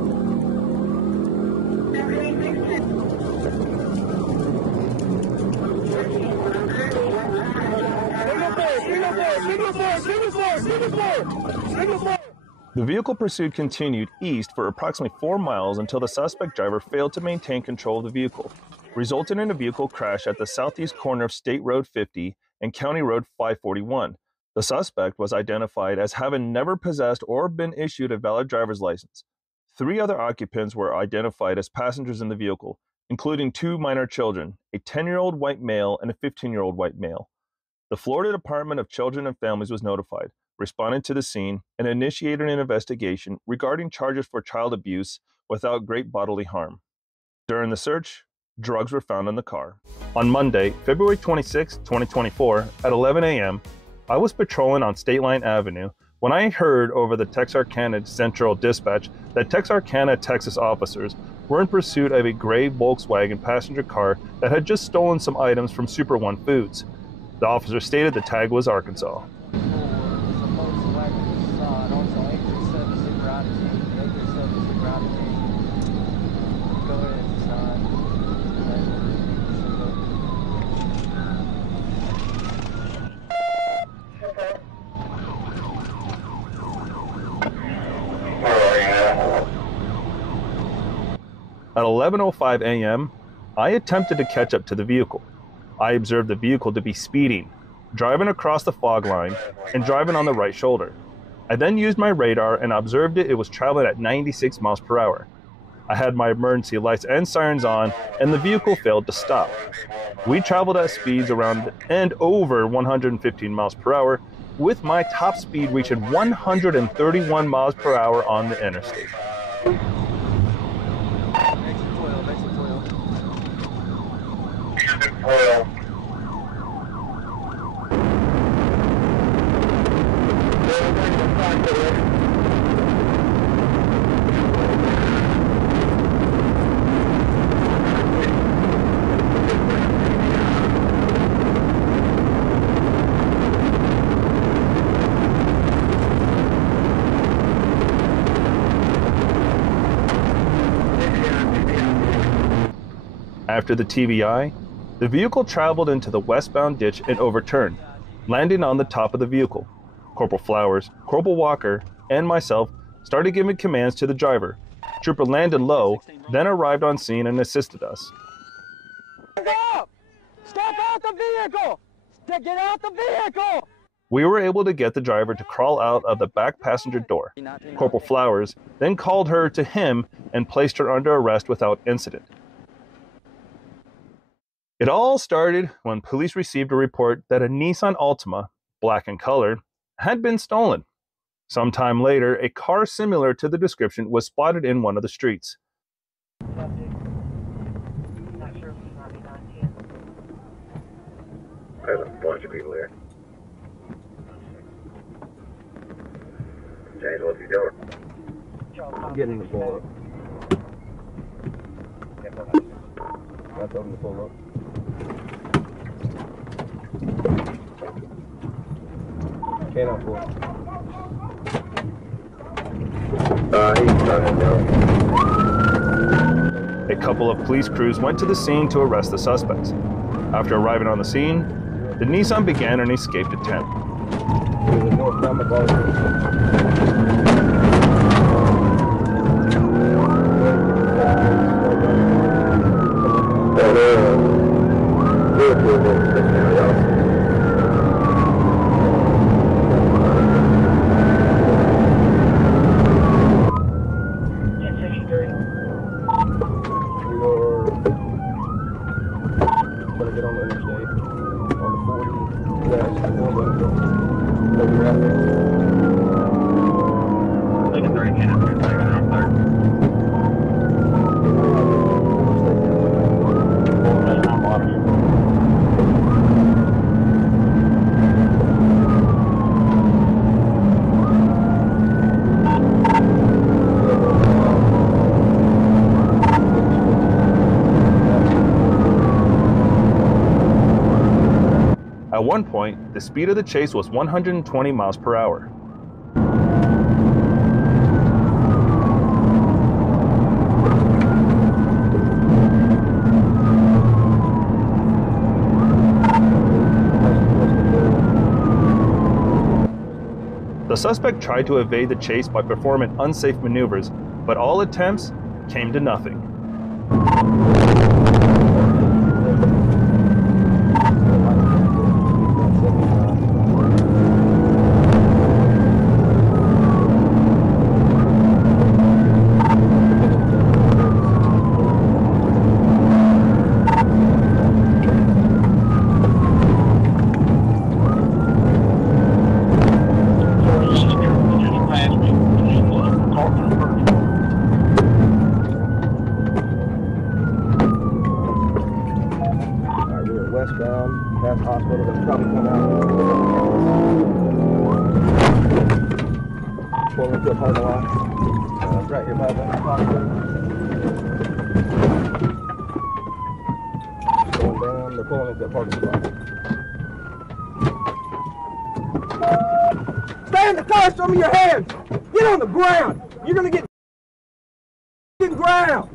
The vehicle pursuit continued east for approximately 4 miles until the suspect driver failed to maintain control of the vehicle, resulting in a vehicle crash at the southeast corner of State Road 50 and County Road 541. The suspect was identified as having never possessed or been issued a valid driver's license. 3 other occupants were identified as passengers in the vehicle, including 2 minor children, a 10-year-old white male and a 15-year-old white male. The Florida Department of Children and Families was notified, responded to the scene, and initiated an investigation regarding charges for child abuse without great bodily harm. During the search, drugs were found in the car. On Monday, February 26, 2024, at 11 a.m., I was patrolling on State Line Avenue when I heard over the Texarkana Central Dispatch that Texarkana, Texas officers were in pursuit of a gray Volkswagen passenger car that had just stolen some items from Super One Foods. The officer stated the tag was Arkansas. At 11:05 a.m., I attempted to catch up to the vehicle. I observed the vehicle to be speeding, driving across the fog line, and driving on the right shoulder. I then used my radar and observed it was traveling at 96 miles per hour. I had my emergency lights and sirens on, and the vehicle failed to stop. We traveled at speeds around and over 115 miles per hour, with my top speed reaching 131 miles per hour on the interstate. After the TBI, the vehicle traveled into the westbound ditch and overturned, landing on the top of the vehicle. Corporal Flowers, Corporal Walker, and myself started giving commands to the driver. Trooper Landon Lowe then arrived on scene and assisted us. Hands up! out the vehicle! Get out the vehicle! We were able to get the driver to crawl out of the back passenger door. Corporal Flowers then called her to him and placed her under arrest without incident. It all started when police received a report that a Nissan Altima, black in color, had been stolen. Sometime later, a car similar to the description was spotted in one of the streets. There's a bunch of people here. James, what's he doing? I'm getting the pull up. I told him to pull up. Cannot pull up. He's turning down. A couple of police crews went to the scene to arrest the suspects. After arriving on the scene, the Nissan began an escape attempt. Get on the interstate, on the 40 west, taking 30 minutes, taking out there. At one point, the speed of the chase was 120 miles per hour. The suspect tried to evade the chase by performing unsafe maneuvers, but all attempts came to nothing. Westbound, past the hospital, they'll probably come out. Pulling into a parking lot. Right here by the hospital. Going down, they're pulling into a parking lot. Stay in the car, show me your hands! Get on the ground! You're gonna get ground!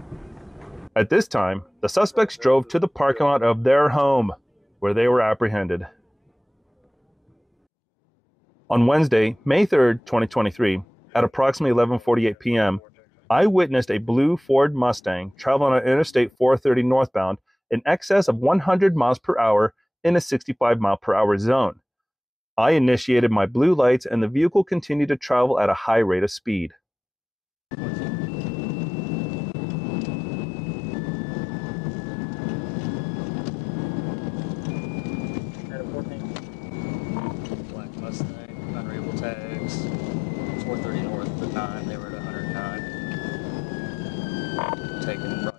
At this time, the suspects drove to the parking lot of their home, where they were apprehended. On Wednesday, May 3rd, 2023, at approximately 11:48 p.m., I witnessed a blue Ford Mustang traveling on Interstate 430 northbound in excess of 100 miles per hour in a 65 mile per hour zone. I initiated my blue lights and the vehicle continued to travel at a high rate of speed. Black Mustang, unreadable tags, 430 north, the 9, they were at 109. Taking Rodney Barham right now.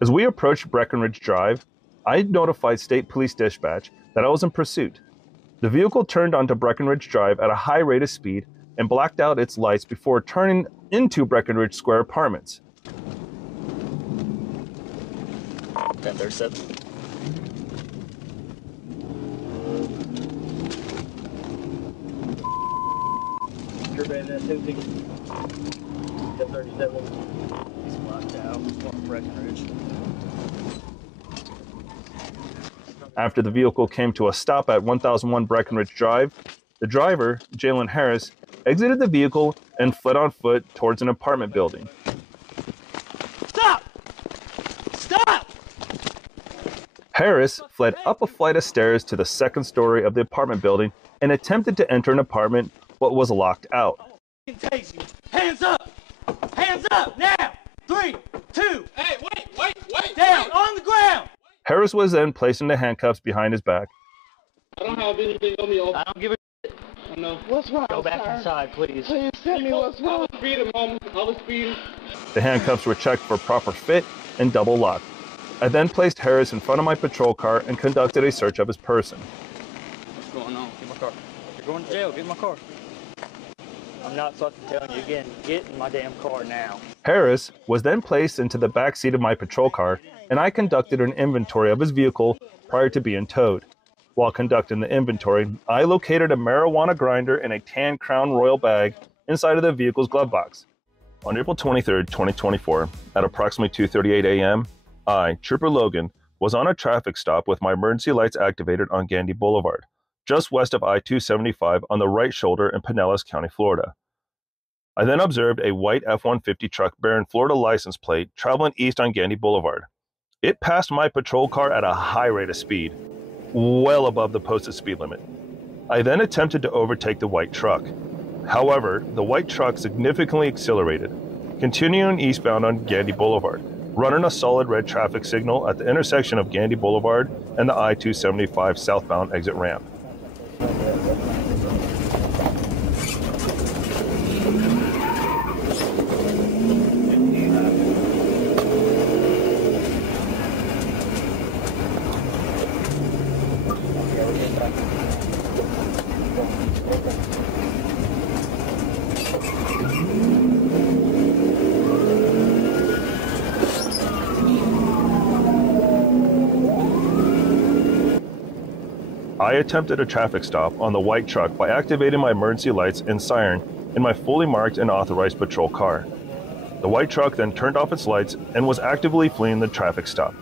As we approached Breckenridge Drive, I notified State Police Dispatch that I was in pursuit. The vehicle turned onto Breckenridge Drive at a high rate of speed and blacked out its lights before turning into Breckenridge Square Apartments. 1037. Turbine that 1037. He's blocked out. Going Breckenridge. After the vehicle came to a stop at 1001 Breckenridge Drive, the driver, Jalen Harris, exited the vehicle and fled on foot towards an apartment building. Stop! Stop! Harris fled up a flight of stairs to the second story of the apartment building and attempted to enter an apartment but was locked out. Hands up! Hands up now! 3, 2. Hey, wait! Down on the ground! Harris was then placed into handcuffs behind his back. I don't have anything on me. I don't give a shit. I know. What's wrong, Go back inside, please. Please tell me what's wrong. I was speeding, Mom. I was speeding. The handcuffs were checked for proper fit and double lock. I then placed Harris in front of my patrol car and conducted a search of his person. What's going on? Get my car. You're going to jail. Get in my car. I'm not fucking telling you again. Get in my damn car now. Harris was then placed into the back seat of my patrol car, and I conducted an inventory of his vehicle prior to being towed. While conducting the inventory, I located a marijuana grinder in a tan Crown Royal bag inside of the vehicle's glove box. On April 23, 2024, at approximately 2:38 a.m., I, Trooper Logan, was on a traffic stop with my emergency lights activated on Gandy Boulevard, just west of I-275 on the right shoulder in Pinellas County, Florida. I then observed a white F-150 truck bearing Florida license plate traveling east on Gandy Boulevard. It passed my patrol car at a high rate of speed, well above the posted speed limit. I then attempted to overtake the white truck. However, the white truck significantly accelerated, continuing eastbound on Gandy Boulevard, running a solid red traffic signal at the intersection of Gandy Boulevard and the I-275 southbound exit ramp. I attempted a traffic stop on the white truck by activating my emergency lights and siren in my fully marked and authorized patrol car. The white truck then turned off its lights and was actively fleeing the traffic stop.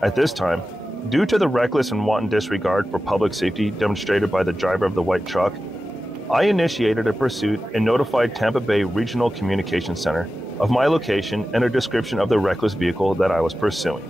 At this time, due to the reckless and wanton disregard for public safety demonstrated by the driver of the white truck, I initiated a pursuit and notified Tampa Bay Regional Communications Center of my location and a description of the reckless vehicle that I was pursuing.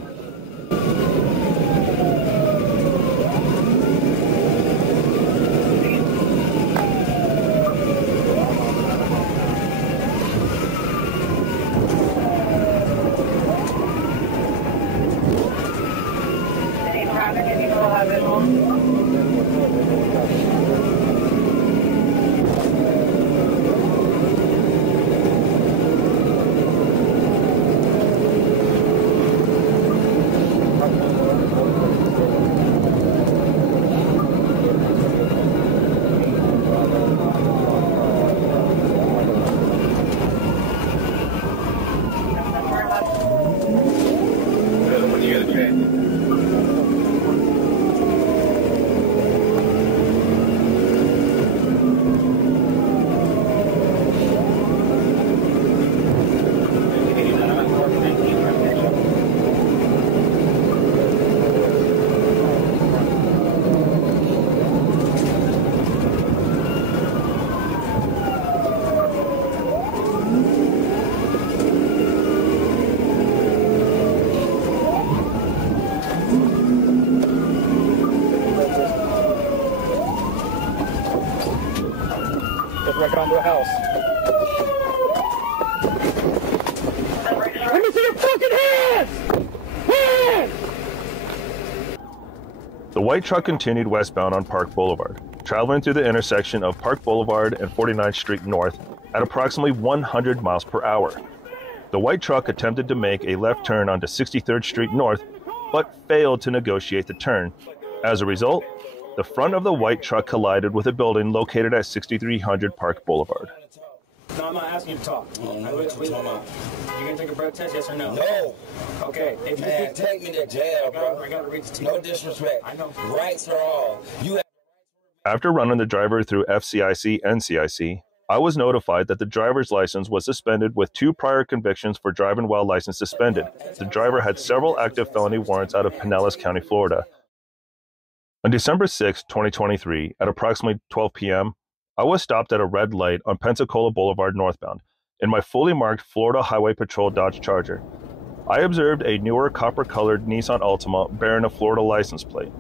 Wreck onto a house. Let me see your fucking hands! Hands! The white truck continued westbound on Park Boulevard, traveling through the intersection of Park Boulevard and 49th Street North at approximately 100 miles per hour. The white truck attempted to make a left turn onto 63rd Street North, but failed to negotiate the turn. As a result, the front of the white truck collided with a building located at 6300 Park Boulevard. No, I'm not asking you to talk. You gonna take a breath test, yes or no? No. Okay. If Man, take me to jail, bro. I gotta read this to you. No disrespect. I know. Rights are all. You. After running the driver through FCIC and CIC, I was notified that the driver's license was suspended with 2 prior convictions for driving while license suspended. The driver had several active felony warrants out of Pinellas County, Florida. On December 6, 2023, at approximately 12 p.m., I was stopped at a red light on Pensacola Boulevard northbound in my fully marked Florida Highway Patrol Dodge Charger. I observed a newer copper-colored Nissan Altima bearing a Florida license plate.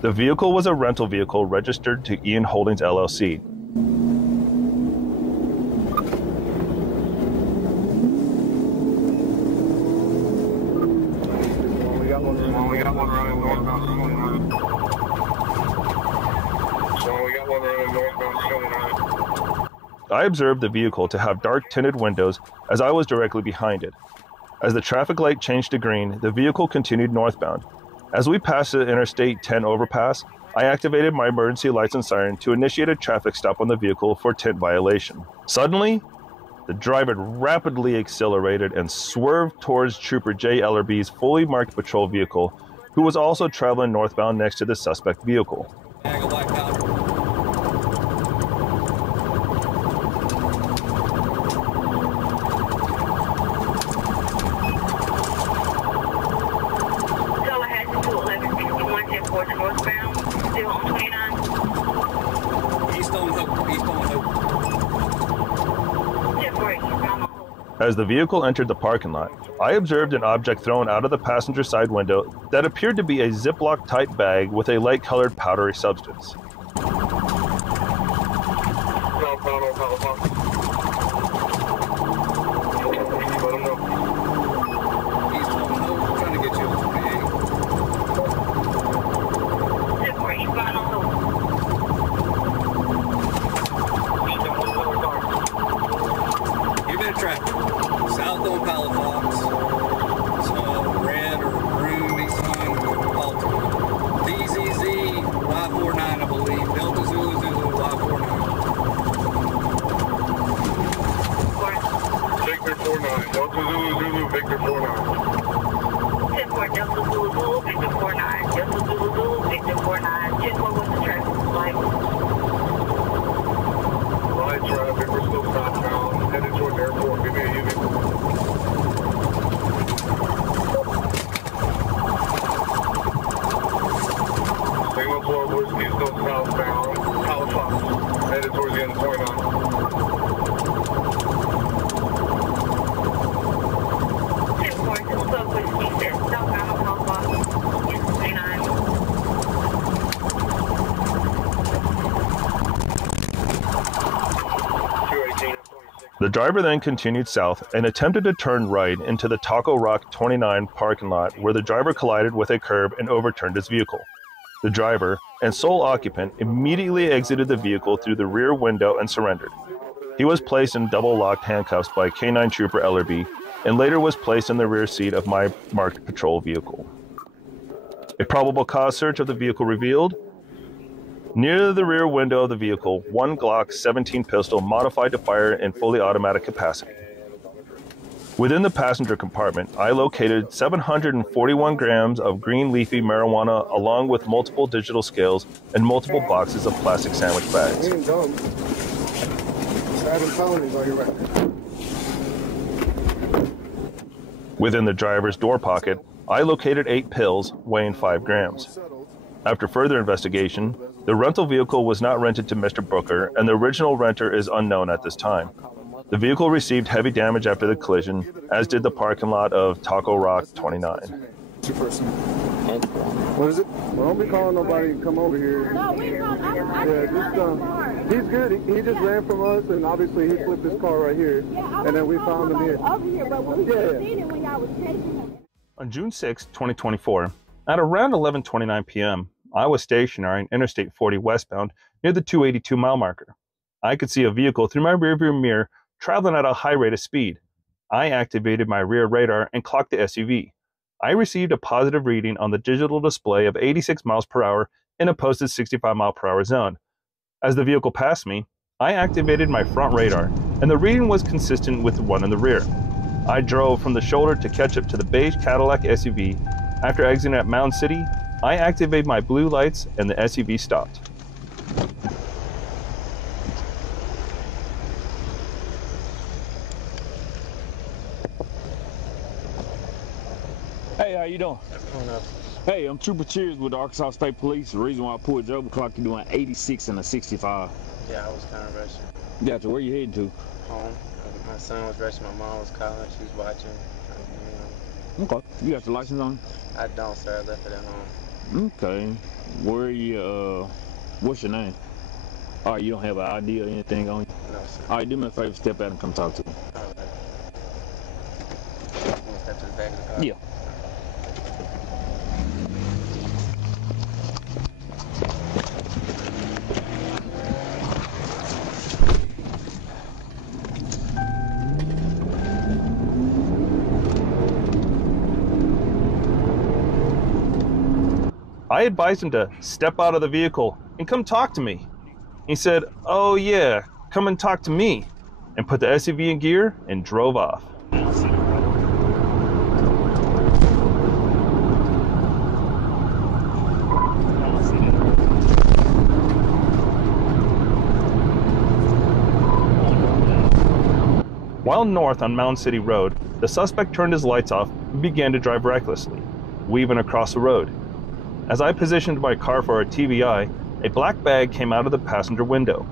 The vehicle was a rental vehicle registered to Ian Holdings LLC. I observed the vehicle to have dark tinted windows as I was directly behind it. As the traffic light changed to green, the vehicle continued northbound. As we passed the Interstate 10 overpass, I activated my emergency lights and siren to initiate a traffic stop on the vehicle for tint violation. Suddenly, the driver rapidly accelerated and swerved towards Trooper J. Ellerby's fully marked patrol vehicle, who was also traveling northbound next to the suspect vehicle. As the vehicle entered the parking lot, I observed an object thrown out of the passenger side window that appeared to be a Ziploc-type bag with a light-colored powdery substance. The driver then continued south and attempted to turn right into the Taco Rock 29 parking lot, where the driver collided with a curb and overturned his vehicle. The driver and sole occupant immediately exited the vehicle through the rear window and surrendered. He was placed in double-locked handcuffs by K9 Trooper Ellerby and later was placed in the rear seat of my marked patrol vehicle. A probable cause search of the vehicle revealed: near the rear window of the vehicle, one Glock 17 pistol modified to fire in fully automatic capacity. Within the passenger compartment, I located 741 grams of green leafy marijuana along with multiple digital scales and multiple boxes of plastic sandwich bags. Within the driver's door pocket, I located 8 pills weighing 5 grams. After further investigation, the rental vehicle was not rented to Mr. Booker, and the original renter is unknown at this time. The vehicle received heavy damage after the collision, as did the parking lot of Taco Rock 29. What is it? Well, don't be calling nobody to come over here. No, we don't. He's good. He just ran from us, and obviously he flipped his car right here, and then we found him here. Over here, but we didn't see him when y'all was chasing him. On June 6, 2024, at around 11:29 p.m., I was stationary on Interstate 40 westbound near the 282 mile marker. I could see a vehicle through my rearview mirror traveling at a high rate of speed. I activated my rear radar and clocked the SUV. I received a positive reading on the digital display of 86 miles per hour in a posted 65 mile per hour zone. As the vehicle passed me, I activated my front radar, and the reading was consistent with the one in the rear. I drove from the shoulder to catch up to the beige Cadillac SUV. After exiting at Mound City, I activated my blue lights and the SUV stopped. Hey, how you doing? Hey, I'm Trooper Cheers with the Arkansas State Police. The reason why I pulled you over, clock you doing 86 and a 65. Yeah, I was kind of rushing. Gotcha. Where you heading to? Home. My son was rushing. My mom was calling. She was watching. Okay. You got your license on? I don't, sir. I left it at home. Okay. Where are you, what's your name? All right, you don't have an ID or anything on you? No, sir. All right, do me a favor, step out and come talk to me. All right. You want to step to the back of the car? Yeah. I advised him to step out of the vehicle and come talk to me. He said, "Oh yeah, come and talk to me," and put the SUV in gear and drove off. While north on Mound City Road, the suspect turned his lights off and began to drive recklessly, weaving across the road. As I positioned my car for a TBI, a black bag came out of the passenger window.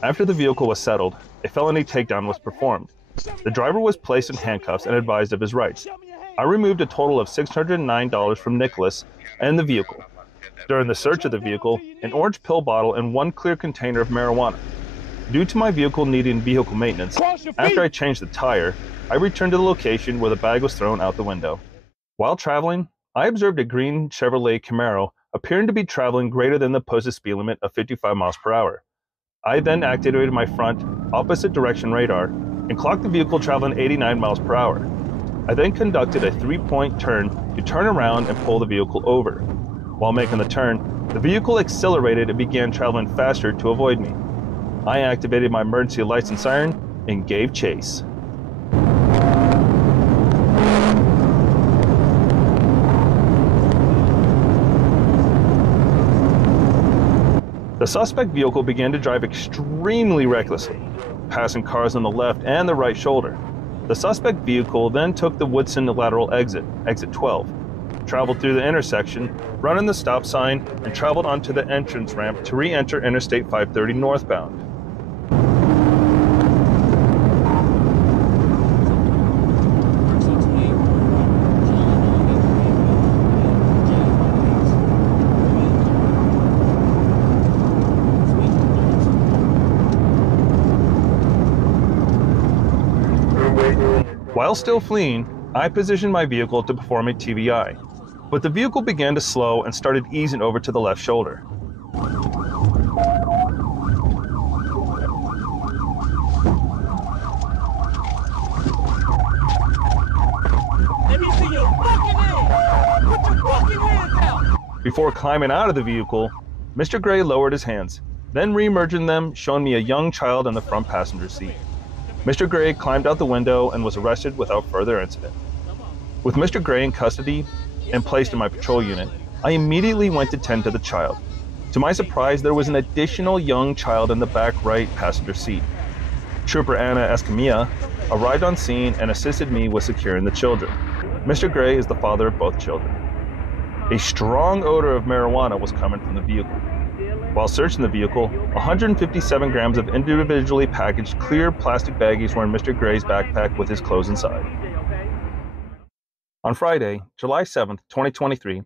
After the vehicle was settled, a felony takedown was performed. The driver was placed in handcuffs and advised of his rights. I removed a total of $609 from Nicholas and the vehicle. During the search of the vehicle, an orange pill bottle and one clear container of marijuana. Due to my vehicle needing vehicle maintenance, after I changed the tire, I returned to the location where the bag was thrown out the window. While traveling, I observed a green Chevrolet Camaro appearing to be traveling greater than the posted speed limit of 55 miles per hour. I then activated my front opposite direction radar and clocked the vehicle traveling 89 miles per hour. I then conducted a 3-point turn to turn around and pull the vehicle over. While making the turn, the vehicle accelerated and began traveling faster to avoid me. I activated my emergency lights and siren and gave chase. The suspect vehicle began to drive extremely recklessly, passing cars on the left and the right shoulder. The suspect vehicle then took the Woodson lateral exit, exit 12, traveled through the intersection, running the stop sign, and traveled onto the entrance ramp to re-enter Interstate 530 northbound. While still fleeing, I positioned my vehicle to perform a TBI, but the vehicle began to slow and started easing over to the left shoulder. Let me see your fucking hands! Put your fucking hands out! Before climbing out of the vehicle, Mr. Gray lowered his hands, then re-emerging them, showing me a young child in the front passenger seat. Mr. Gray climbed out the window and was arrested without further incident. With Mr. Gray in custody and placed in my patrol unit, I immediately went to tend to the child. To my surprise, there was an additional young child in the back right passenger seat. Trooper Anna Escamilla arrived on scene and assisted me with securing the children. Mr. Gray is the father of both children. A strong odor of marijuana was coming from the vehicle. While searching the vehicle, 157 grams of individually packaged clear plastic baggies were in Mr. Gray's backpack with his clothes inside. On Friday, July 7th, 2023,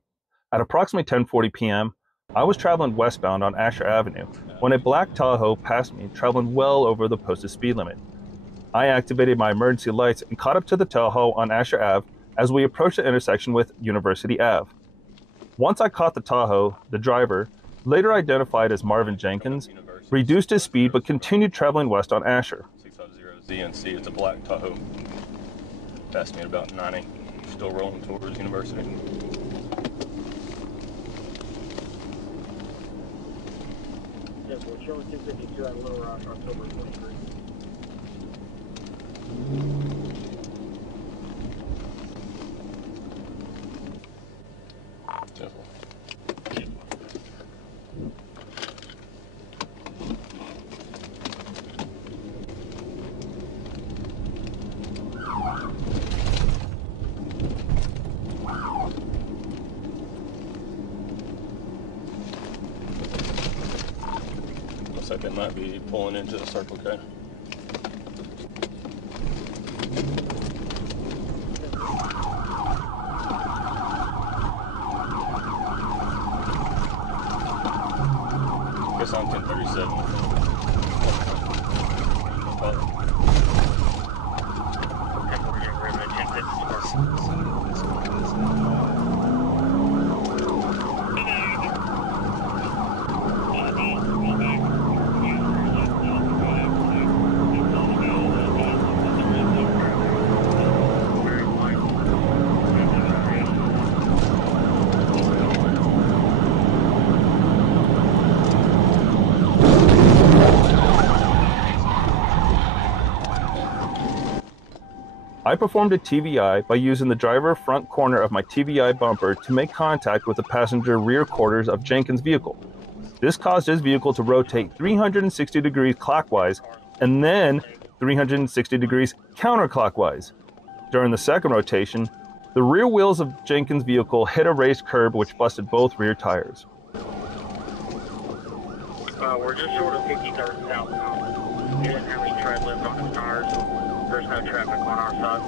at approximately 10:40 p.m., I was traveling westbound on Asher Avenue when a black Tahoe passed me traveling well over the posted speed limit. I activated my emergency lights and caught up to the Tahoe on Asher Ave as we approached the intersection with University Ave. Once I caught the Tahoe, the driver, later identified as Marvin Jenkins, reduced his speed but continued traveling west on Asher. 650 ZNC, it's a black Tahoe. Passed me at about 90, still rolling towards University. Airport. Showing 252 at Little Rock, October 23. Looks like they might be pulling into the Circle K. Guess I'm 1037. I performed a TVI by using the driver front corner of my TVI bumper to make contact with the passenger rear quarters of Jenkins' vehicle. This caused his vehicle to rotate 360 degrees clockwise and then 360 degrees counterclockwise. During the second rotation, the rear wheels of Jenkins' vehicle hit a raised curb which busted both rear tires. We're just short of 53rd southbound. He didn't have any tread lift on his tires, so there's no traffic on our side.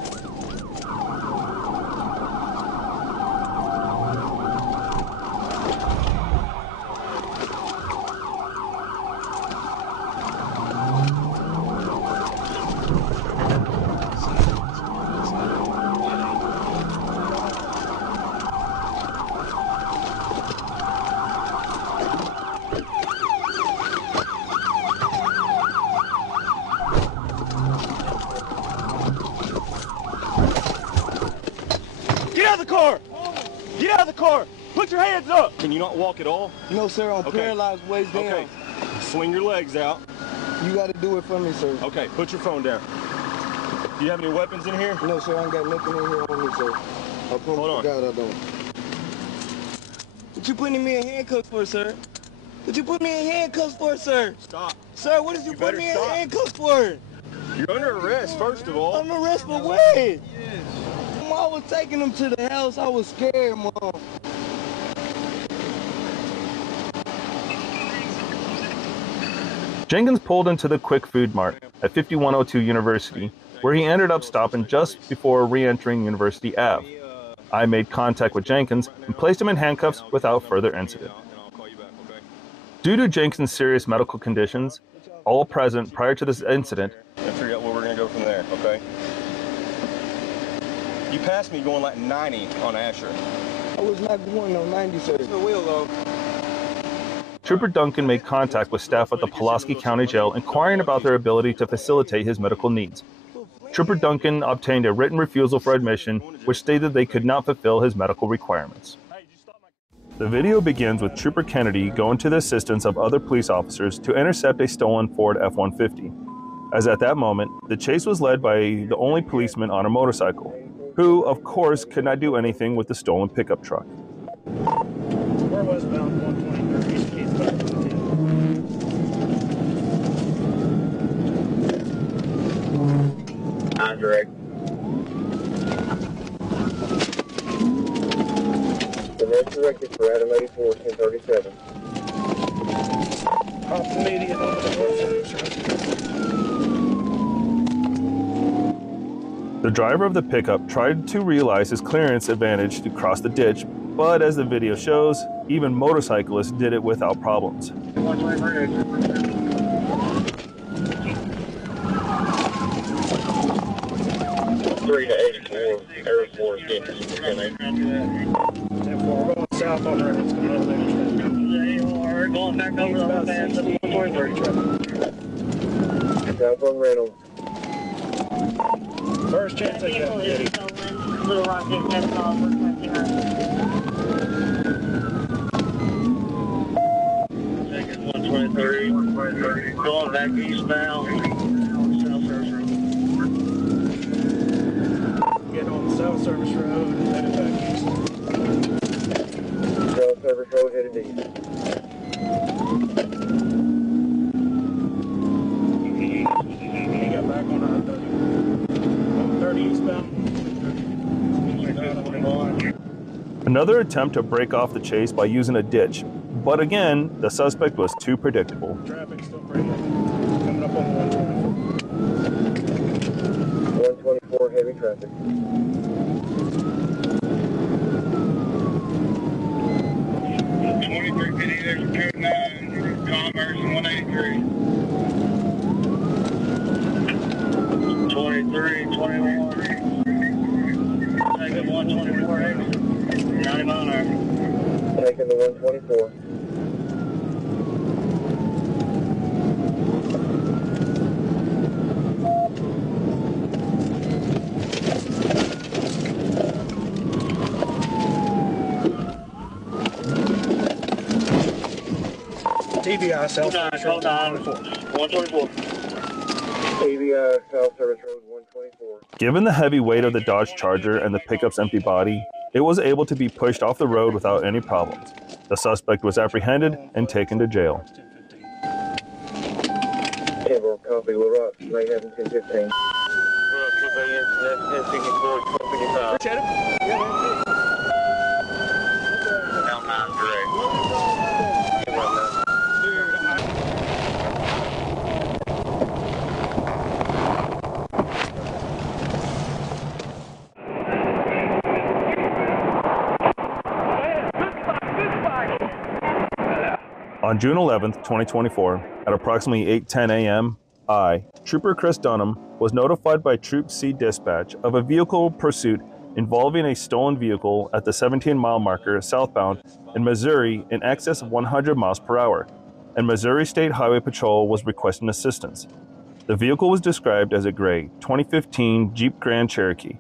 Get out of the car! Get out of the car! Put your hands up! Can you not walk at all? No, sir, I'm paralyzed waist down. Okay, swing your legs out. You got to do it for me, sir. Okay, put your phone down. Do you have any weapons in here? No, sir, I ain't got nothing in here on me, sir. I promise Hold on. to God I don't. What you putting me in handcuffs for, sir? What you put me in handcuffs for, sir? Stop. Sir, what did you put me in handcuffs for? You're under arrest, first of all. I'm arrested for what? Yes. I was taking him to the house. I was scared, Mom. Jenkins pulled into the Quick Food Mart at 5102 University, where he ended up stopping just before re-entering University Ave. I made contact with Jenkins and placed him in handcuffs without further incident. Due to Jenkins' serious medical conditions, all present prior to this incident, And figure out where we're gonna go from there, okay? You passed me going like 90 on Asher. I was not going on 90, sir. The wheel though. Trooper Duncan made contact with staff at the Pulaski County Jail inquiring about their ability to facilitate his medical needs. Trooper Duncan obtained a written refusal for admission, which stated they could not fulfill his medical requirements. The video begins with Trooper Kennedy going to the assistance of other police officers to intercept a stolen Ford F-150. As at that moment, the chase was led by the only policeman on a motorcycle, who, of course, could not do anything with the stolen pickup truck. We're westbound 123, East Keys, back to the 10. Direct. The next directed for Adam 84, 1037. Off the median over the north. The driver of the pickup tried to realize his clearance advantage to cross the ditch, but as the video shows, even motorcyclists did it without problems. 3 to 84, Air Force getting 10-8. We're going south on the road. We're going back over the fast. South on Reynolds. First chance I got. Little Rock getting 10 calls. We're 123. Going back eastbound, South Service Road. Getting on the South Service Road and headed back east. South Service Road headed east. He got back on 30 eastbound. Another attempt to break off the chase by using a ditch, but again, the suspect was too predictable. Traffic's still pretty heavy. Coming up on the 124 heavy traffic. 2350, there's a code 9, Commerce 183. 23, 21. Taking 124 heavy. 90 mile an hour. Taking the 124. TBI South Service Road 124. TBI South Service Road 124. Given the heavy weight of the Dodge Charger and the pickup's empty body, it was able to be pushed off the road without any problems. The suspect was apprehended and taken to jail. Timber, copy, we're up. May have 1015. We're up, 1054, 1255. Appreciate it. Down 9 direct. On June 11th, 2024, at approximately 8:10 a.m., Trooper Chris Dunham, was notified by Troop C Dispatch of a vehicle pursuit involving a stolen vehicle at the 17-mile marker southbound in Missouri in excess of 100 miles per hour, and Missouri State Highway Patrol was requesting assistance. The vehicle was described as a gray 2015 Jeep Grand Cherokee.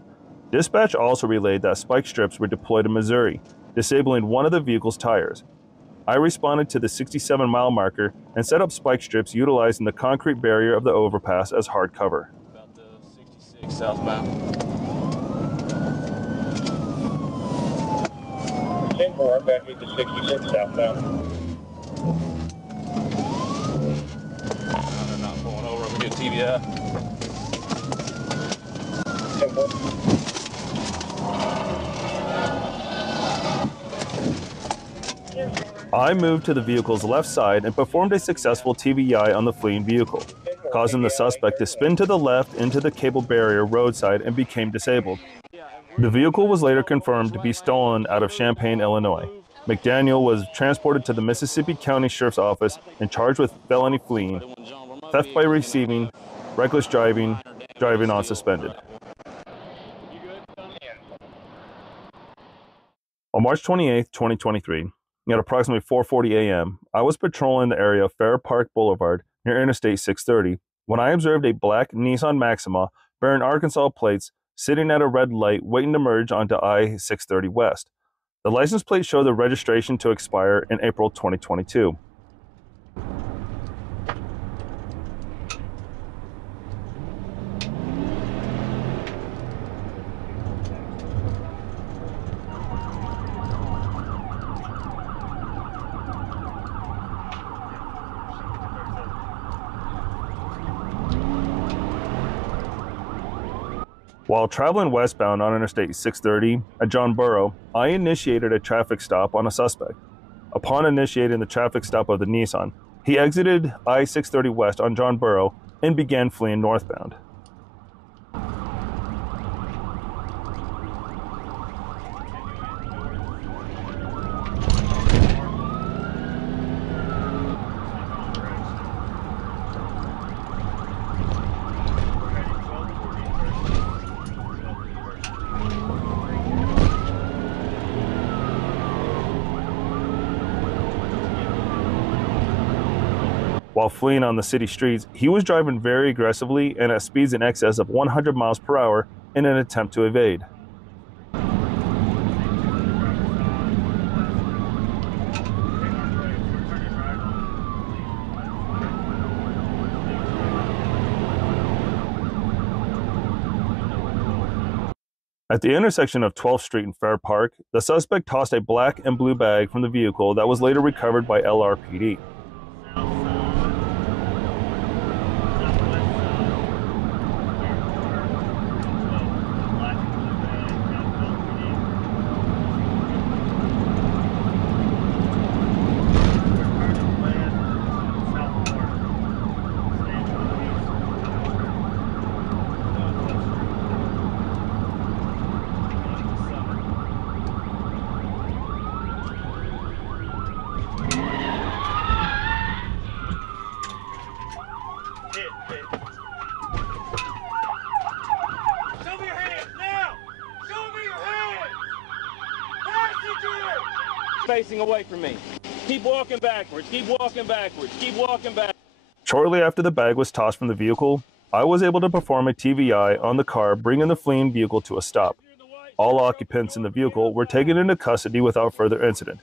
Dispatch also relayed that spike strips were deployed in Missouri, disabling one of the vehicle's tires. I responded to the 67-mile marker and set up spike strips utilizing the concrete barrier of the overpass as hard cover. About the 66 southbound. 10-4, back at the 66 southbound. They're not pulling over. We'll get TBI. 10-4. I moved to the vehicle's left side and performed a successful TBI on the fleeing vehicle, causing the suspect to spin to the left into the cable barrier roadside and became disabled. The vehicle was later confirmed to be stolen out of Champaign, Illinois. McDaniel was transported to the Mississippi County Sheriff's Office and charged with felony fleeing, theft by receiving, reckless driving, driving on suspended. On March 28, 2023, at approximately 4:40 a.m., I was patrolling the area of Fair Park Boulevard near Interstate 630 when I observed a black Nissan Maxima bearing Arkansas plates sitting at a red light waiting to merge onto I-630 West. The license plate showed the registration to expire in April 2022. While traveling westbound on Interstate 630 at John Burrow, I initiated a traffic stop on a suspect. Upon initiating the traffic stop of the Nissan, he exited I-630 West on John Burrow and began fleeing northbound. While fleeing on the city streets, he was driving very aggressively and at speeds in excess of 100 miles per hour in an attempt to evade. At the intersection of 12th Street and Fair Park, the suspect tossed a black and blue bag from the vehicle that was later recovered by LRPD. Facing away from me. Keep walking backwards. Keep walking backwards. Keep walking back. Shortly after the bag was tossed from the vehicle, I was able to perform a TVI on the car, bringing the fleeing vehicle to a stop. All occupants in the vehicle were taken into custody without further incident.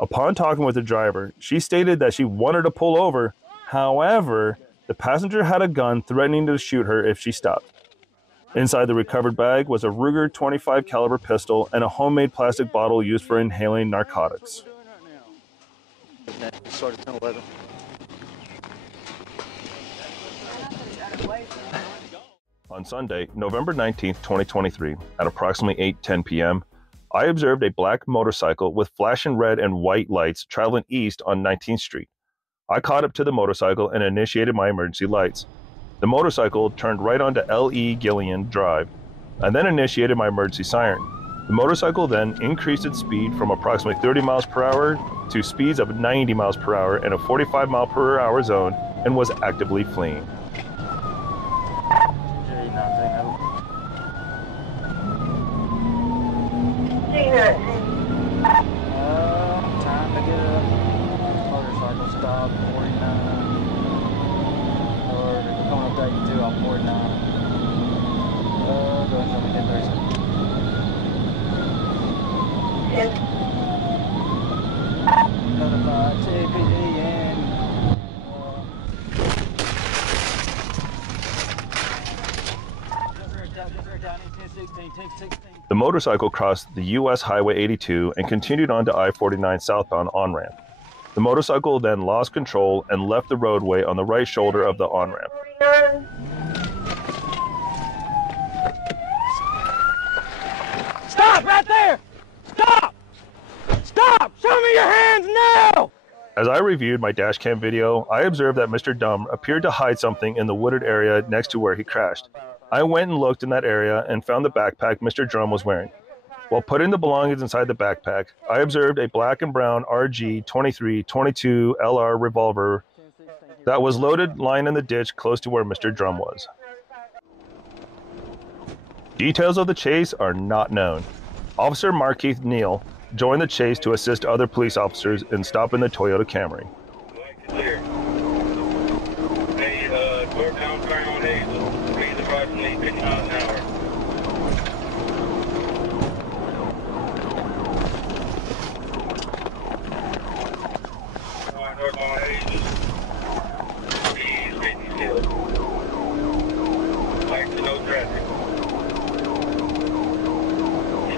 Upon talking with the driver, she stated that she wanted to pull over. However, the passenger had a gun threatening to shoot her if she stopped. Inside the recovered bag was a Ruger .25 caliber pistol and a homemade plastic bottle used for inhaling narcotics. On Sunday, November 19, 2023, at approximately 8:10 p.m., I observed a black motorcycle with flashing red and white lights traveling east on 19th Street. I caught up to the motorcycle and initiated my emergency lights. The motorcycle turned right onto L.E. Gillian Drive, and then initiated my emergency siren. The motorcycle then increased its speed from approximately 30 miles per hour to speeds of 90 miles per hour in a 45 mile per hour zone and was actively fleeing. Time to get a motorcycle stop, 49. Or coming up 82 off 49. Go ahead and get 30 seconds. Notify TPD and The motorcycle crossed the U.S. Highway 82 and continued onto I-49 southbound on-ramp. The motorcycle then lost control and left the roadway on the right shoulder of the on-ramp. Stop right there! Stop! Stop! Show me your hands now! As I reviewed my dashcam video, I observed that Mr. Dumb appeared to hide something in the wooded area next to where he crashed. I went and looked in that area and found the backpack Mr. Drum was wearing. While putting the belongings inside the backpack, I observed a black and brown RG-23-22 LR revolver that was loaded lying in the ditch close to where Mr. Drum was. Details of the chase are not known. Officer Markeith Neal joined the chase to assist other police officers in stopping the Toyota Camry. Northbound turn on Hazel, speed approximately 50 miles an hour. Northbound Hazel, speed 50 still. Back to no traffic.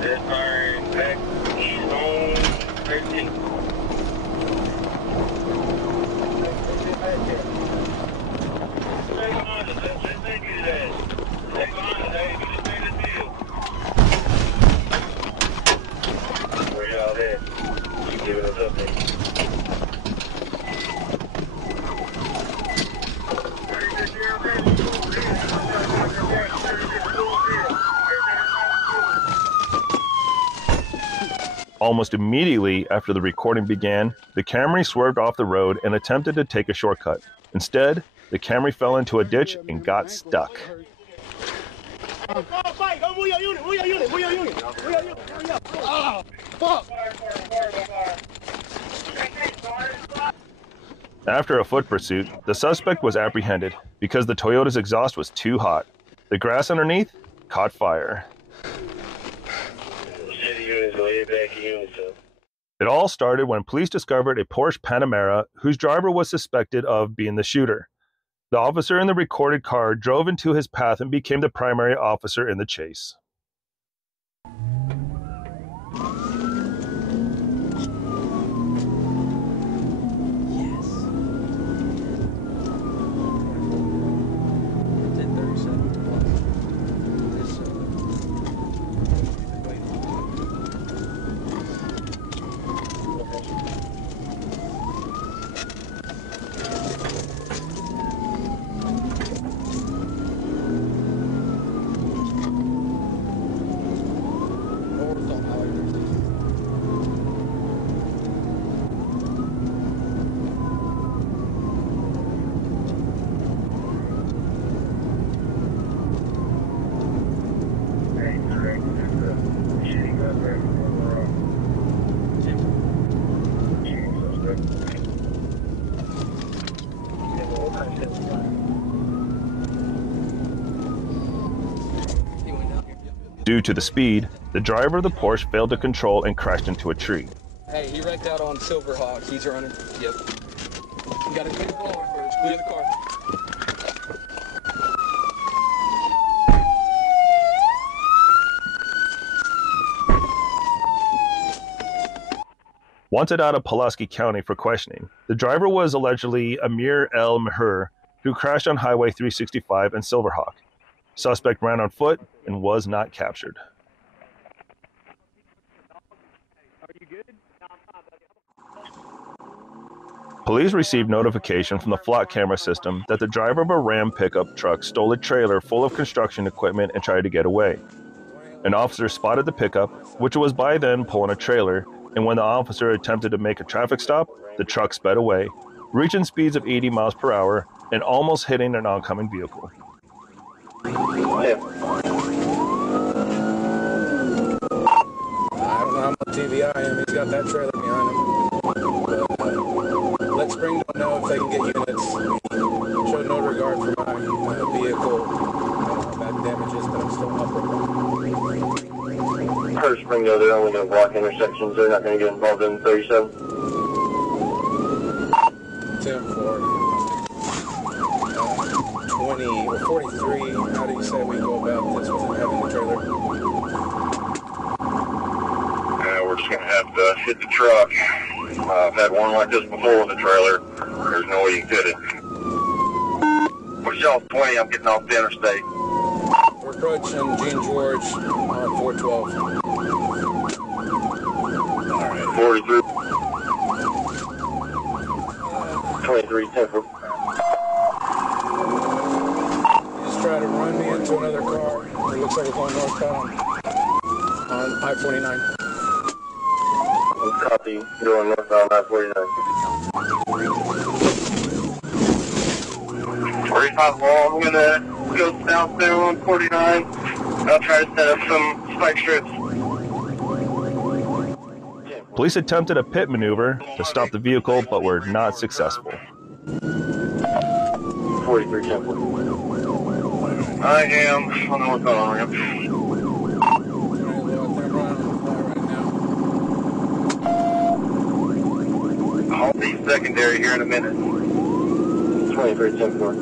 Just turn back east on 13. Where y'all at? You giving us updates? Almost immediately after the recording began, the Camry swerved off the road and attempted to take a shortcut. Instead, the Camry fell into a ditch and got stuck. After a foot pursuit, the suspect was apprehended because the Toyota's exhaust was too hot. The grass underneath caught fire. It all started when police discovered a Porsche Panamera whose driver was suspected of being the shooter. The officer in the recorded car drove into his path and became the primary officer in the chase. Due to the speed, the driver of the Porsche failed to control and crashed into a tree. Hey, he wrecked out on Silverhawk. He's running. Yep. You gotta get the car first. Clear the car. Wanted out of Pulaski County for questioning, the driver was allegedly Amir El Meher, who crashed on Highway 365 in Silverhawk. Suspect ran on foot and was not captured. Police received notification from the flock camera system that the driver of a Ram pickup truck stole a trailer full of construction equipment and tried to get away. An officer spotted the pickup, which was by then pulling a trailer, and when the officer attempted to make a traffic stop, the truck sped away, reaching speeds of 80 miles per hour and almost hitting an oncoming vehicle. I don't know how much TVI I am. He's got that trailer behind him. But let Spring don't know if they can get units. Showed no regard for my vehicle. I don't know how bad the damage is, but I'm still up. First Spring, though, they're only going to block intersections. They're not going to get involved in 37. 10-4. 20 or 43. How do you say we go about this without having the trailer? We're just going to have to hit the truck. I've had one like this before with a trailer. There's no way you can fit it. Push off 20, I'm getting off the interstate. We're approaching Gene George on 412. Alright, 43. 23, 10-4. Try to run me into another car. It looks like we're going northbound on I-49. Copy, going northbound I-49. 45 long, I'm going to go south there on 49. I'll try to set up some spike strips. Police attempted a pit maneuver to stop the vehicle, but were not successful. 43, 10-4. I am on the northbound ramp. I'll be secondary here in a minute. 23, 10-4.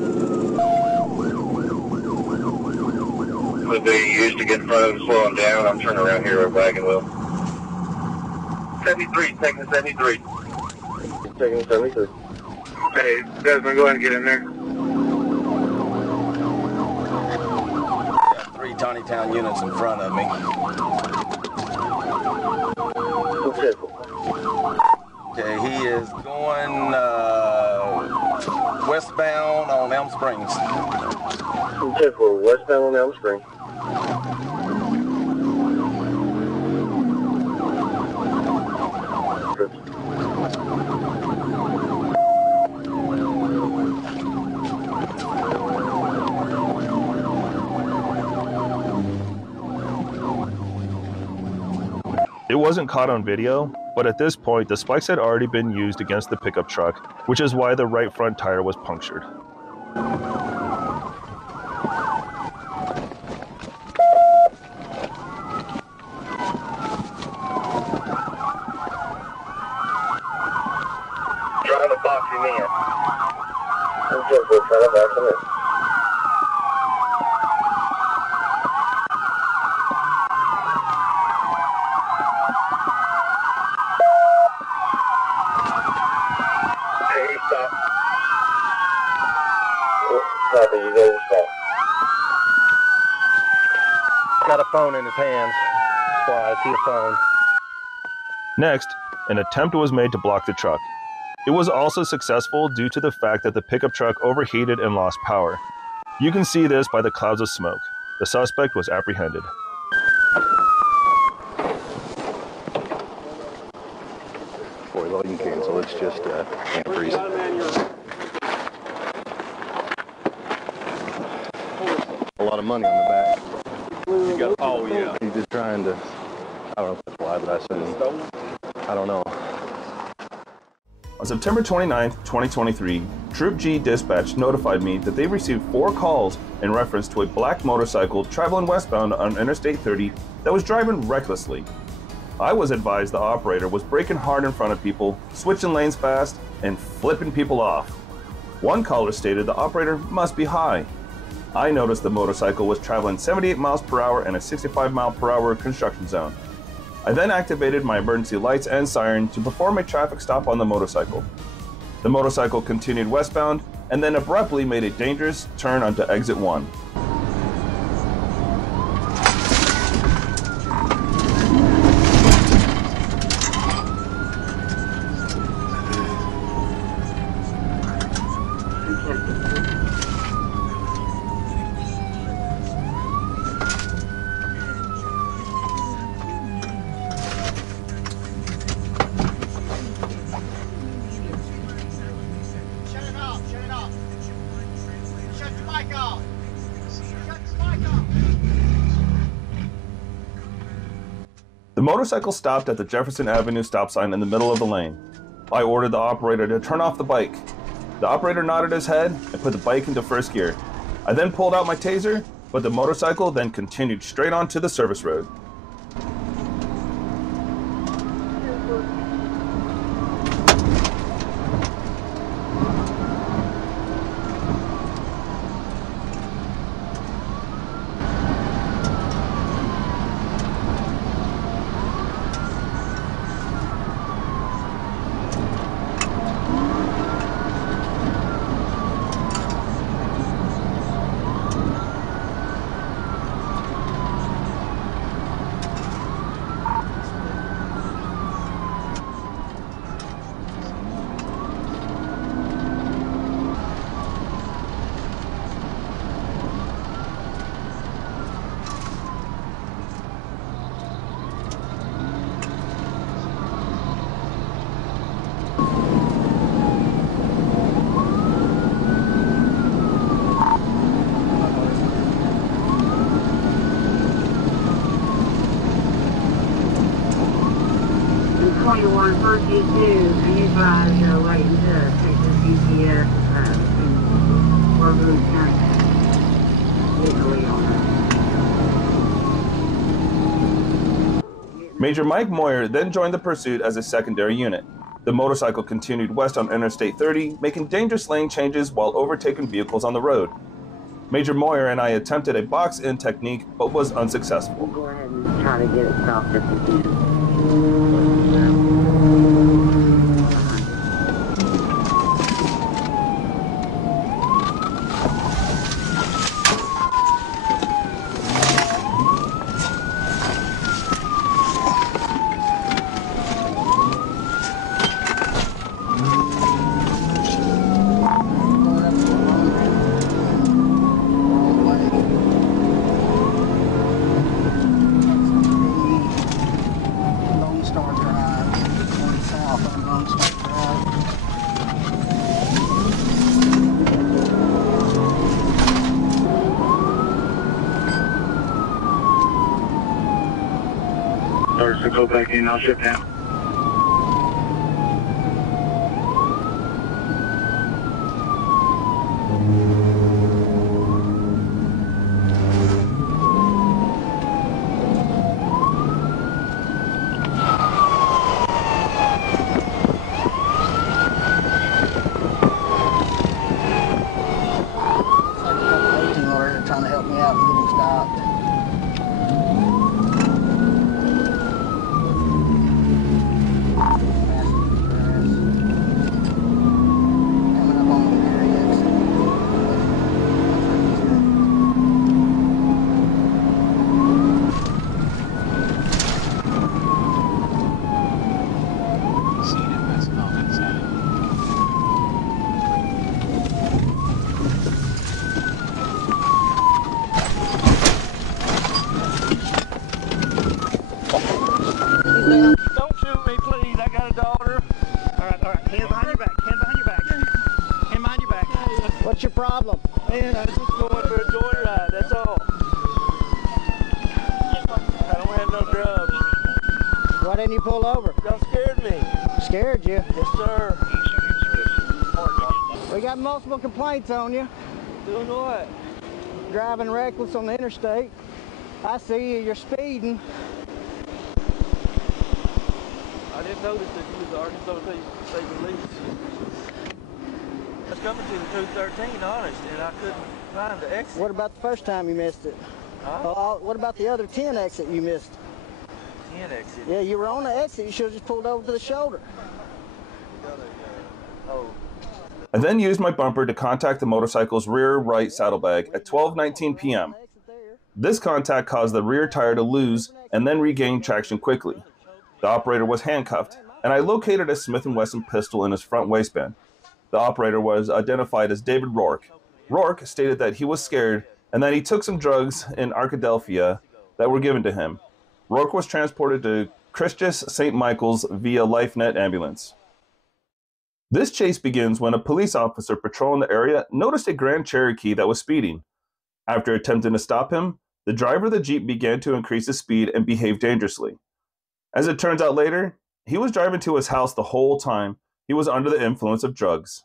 Would they used to get in front of him, slow him down? I'm turning around here with wagon wheel. 73, taking 73. Taking 73. Hey, Desmond, go ahead and get in there. Tawny Town units in front of me. Okay, he is going westbound on Elm Springs. Okay, for westbound on Elm Springs. It wasn't caught on video, but at this point the spikes had already been used against the pickup truck, which is why the right front tire was punctured. Trying to box him in. I'm just trying to box him in. Got a phone in his hands. That's why I see a phone. Next, an attempt was made to block the truck. It was also successful due to the fact that the pickup truck overheated and lost power. You can see this by the clouds of smoke. The suspect was apprehended. Boy, loading cancel. It's just can't freeze it. A lot of money on the back. Oh yeah. He's just trying to. I don't know if that's why. alibi, but I assume, I don't know. On September 29, 2023, Troop G Dispatch notified me that they received 4 calls in reference to a black motorcycle traveling westbound on Interstate 30 that was driving recklessly. I was advised the operator was braking hard in front of people, switching lanes fast, and flipping people off. One caller stated the operator must be high. I noticed the motorcycle was traveling 78 miles per hour in a 65 mile per hour construction zone. I then activated my emergency lights and siren to perform a traffic stop on the motorcycle. The motorcycle continued westbound and then abruptly made a dangerous turn onto exit 1. The motorcycle stopped at the Jefferson Avenue stop sign in the middle of the lane. I ordered the operator to turn off the bike. The operator nodded his head and put the bike into first gear. I then pulled out my taser, but the motorcycle then continued straight onto the service road. First E2, and you guys are waiting to take the GPS in Waterloo County. Legally on that. Major Mike Moyer then joined the pursuit as a secondary unit. The motorcycle continued west on Interstate 30, making dangerous lane changes while overtaking vehicles on the road. Major Moyer and I attempted a box-in technique, but was unsuccessful. Go ahead and try to get it stopped if you can. So go back in, I'll shut down. Trying to help me out and get him stopped. Why didn't you pull over? Y'all scared me. Scared you? Yes, sir. We got multiple complaints on you. Doing what? Driving reckless on the interstate. I see you, you're speeding. I didn't notice that you was the Arkansas State Police. I was coming to the 213, honest, and I couldn't find the exit. What about the first time you missed it? Huh? What about the other 10 exit you missed? 10 exit? Yeah, you were on the exit. You should have just pulled over to the shoulder. I then used my bumper to contact the motorcycle's rear right saddlebag at 12:19 p.m. This contact caused the rear tire to lose and then regain traction quickly. The operator was handcuffed, and I located a Smith & Wesson pistol in his front waistband. The operator was identified as David Rourke. Rourke stated that he was scared and that he took some drugs in Arkadelphia that were given to him. Rourke was transported to Christus St. Michael's via LifeNet ambulance. This chase begins when a police officer patrolling the area noticed a Grand Cherokee that was speeding. After attempting to stop him, the driver of the Jeep began to increase his speed and behave dangerously. As it turns out later, he was driving to his house the whole time. He was under the influence of drugs.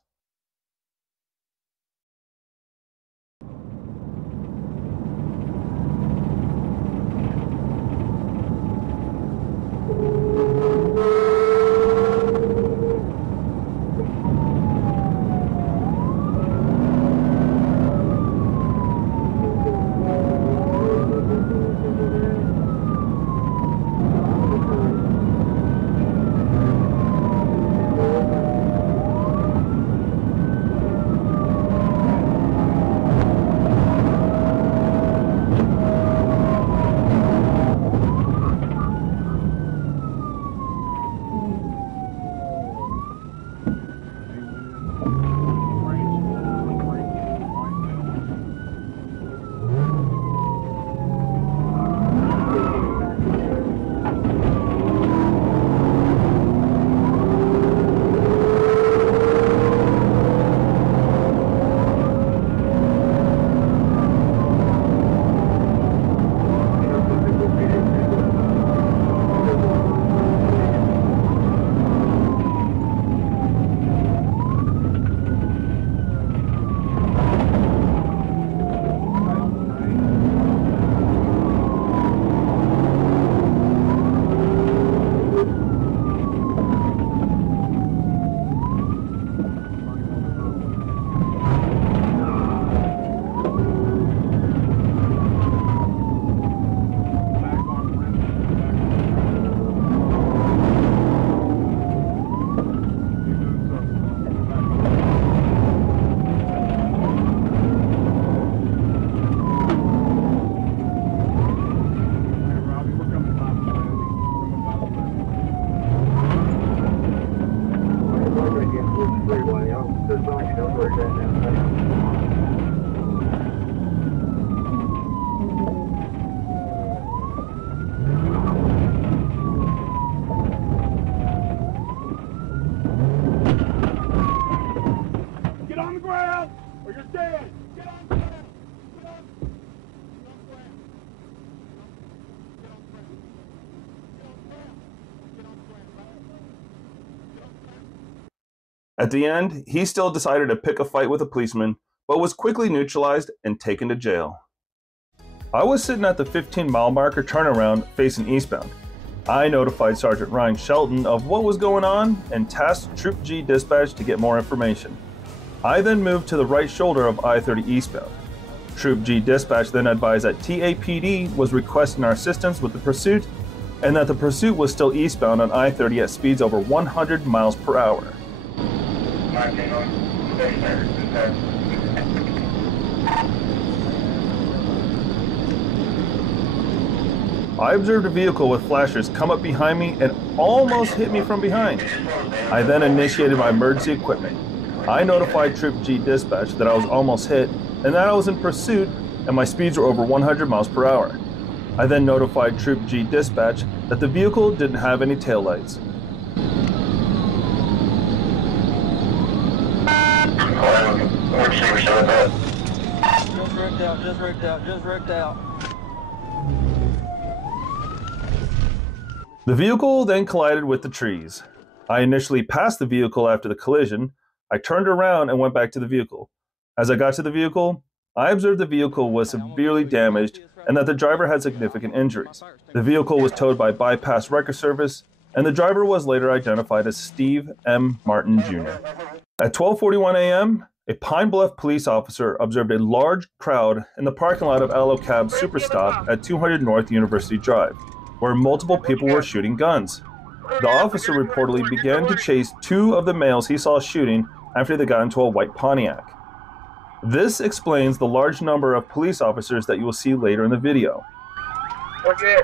At the end, he still decided to pick a fight with a policeman, but was quickly neutralized and taken to jail. I was sitting at the 15-mile marker turnaround facing eastbound. I notified Sergeant Ryan Shelton of what was going on and tasked Troop G dispatch to get more information. I then moved to the right shoulder of I-30 eastbound. Troop G dispatch then advised that TAPD was requesting our assistance with the pursuit and that the pursuit was still eastbound on I-30 at speeds over 100 miles per hour. I observed a vehicle with flashers come up behind me and almost hit me from behind. I then initiated my emergency equipment. I notified Troop G dispatch that I was almost hit and that I was in pursuit and my speeds were over 100 miles per hour. I then notified Troop G dispatch that the vehicle didn't have any taillights. The vehicle then collided with the trees. I initially passed the vehicle after the collision. I turned around and went back to the vehicle. As I got to the vehicle, I observed the vehicle was severely damaged and that the driver had significant injuries. The vehicle was towed by Bypass Wrecker Service, and the driver was later identified as Steve M. Martin Jr. At 12:41 a.m., a Pine Bluff police officer observed a large crowd in the parking lot of Allo Cab's Superstop at 200 North University Drive, where multiple people were shooting guns. The officer reportedly began to chase two of the males he saw shooting after they got into a white Pontiac. This explains the large number of police officers that you will see later in the video. Okay.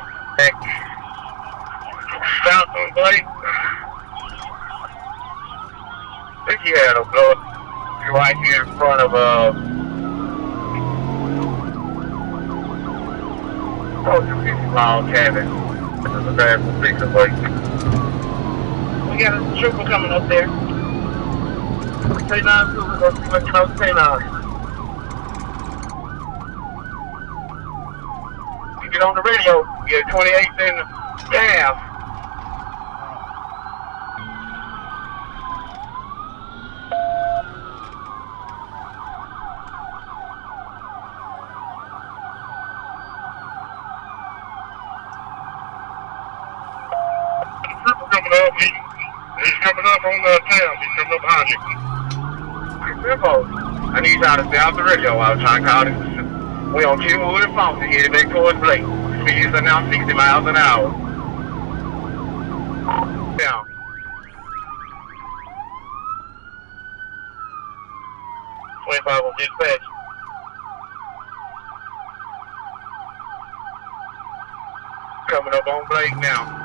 Stop them, buddy. I think you had a blow right here in front of the 50-mile cabin. This is a bad picture, buddy. We got a trooper coming up there. K9 trooper, go see what's called K9. You get on the radio, you get 28th in the staff. He's coming up on the tail. He's coming up behind you. I need y'all to stay off the radio. I was trying to call him. We on Q-Wood and Phone to get back towards Blake. Speed is now 60 miles an hour. Down. .25 on dispatch. Coming up on Blake now.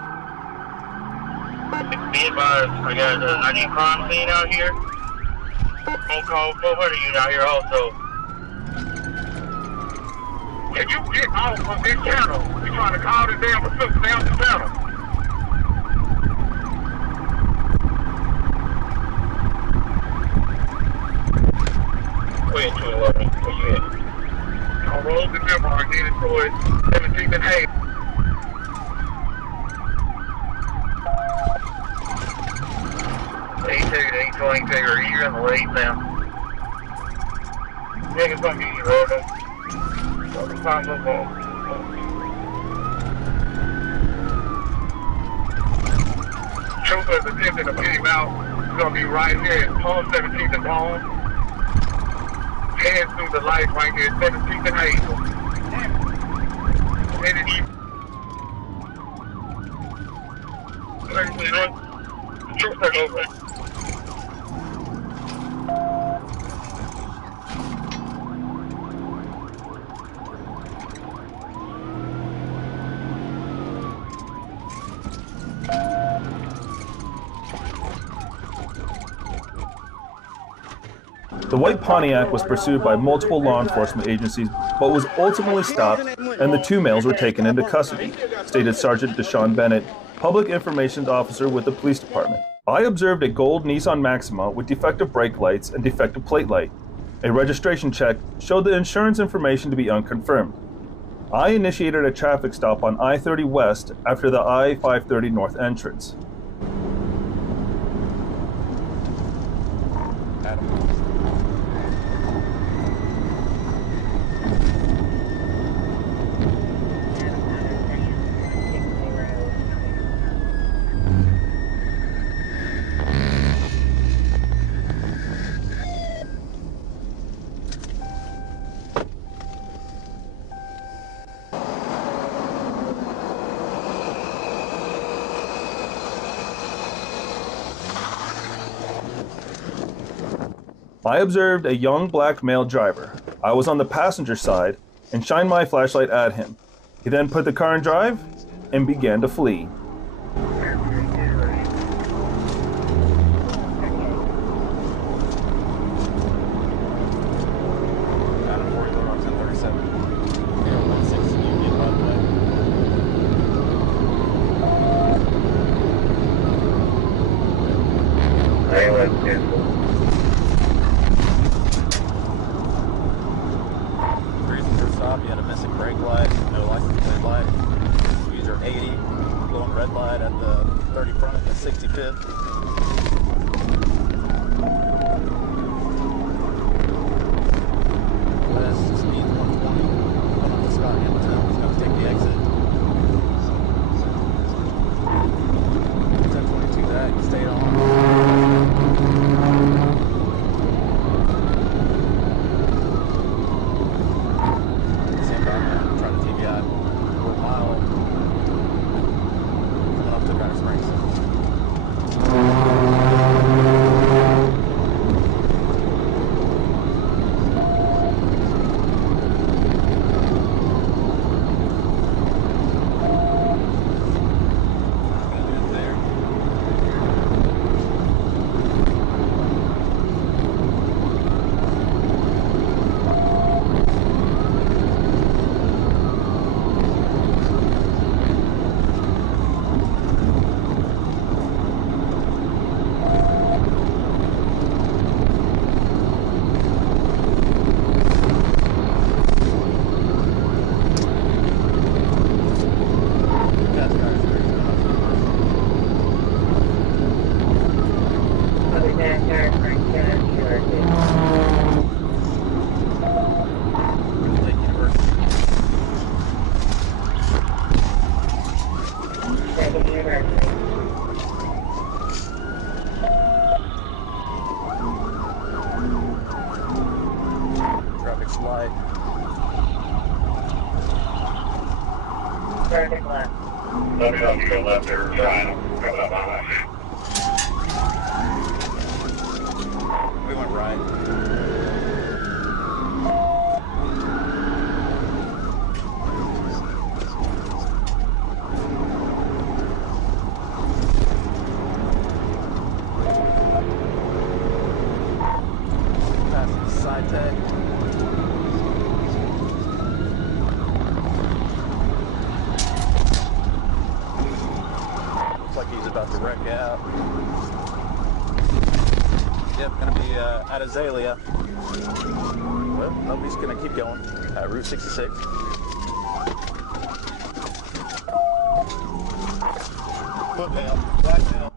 Be advised, I got a crime scene out here. Phone call 400 unit out here also. Can you get off of this channel? We're trying to call this damn pursuit. Stay off the channel. Way into 11. Where you at? On Rose and Denmark, headed towards 17th and Hayes. Ain't figure you're in the late now. Niggas gonna get you rolled up. Time's up on. Trooper is attempting to pick him out. He's gonna be right here at Palm 17th and Palm. Heading through the lights right here at 17th and Hazel. Headed east. Trooper take over. The white Pontiac was pursued by multiple law enforcement agencies, but was ultimately stopped, and the two males were taken into custody, stated Sergeant Deshaun Bennett, public information officer with the police department. I observed a gold Nissan Maxima with defective brake lights and defective plate light. A registration check showed the insurance information to be unconfirmed. I initiated a traffic stop on I-30 West after the I-530 North entrance. I observed a young black male driver. I was on the passenger side and shined my flashlight at him. He then put the car in drive and began to flee. You had a missing brake light, no license plate light. User 80, blowing red. 30 front at the 65th. West, speed 120. Coming up to Scott Hamilton. He's going to take the exit. 1022 that. He stayed on. Same back now. Trying to TBI. We're a mile. Coming up to Drive Springs. Traffic's light. Traffic left. Let me know if you go left or right. I'm coming up behind you. We went right. Past the side tag. Looks like he's about to wreck out. Yep, gonna be at Azalea. Well, nobody's gonna keep going. Route 66. Foothill, Blacktail.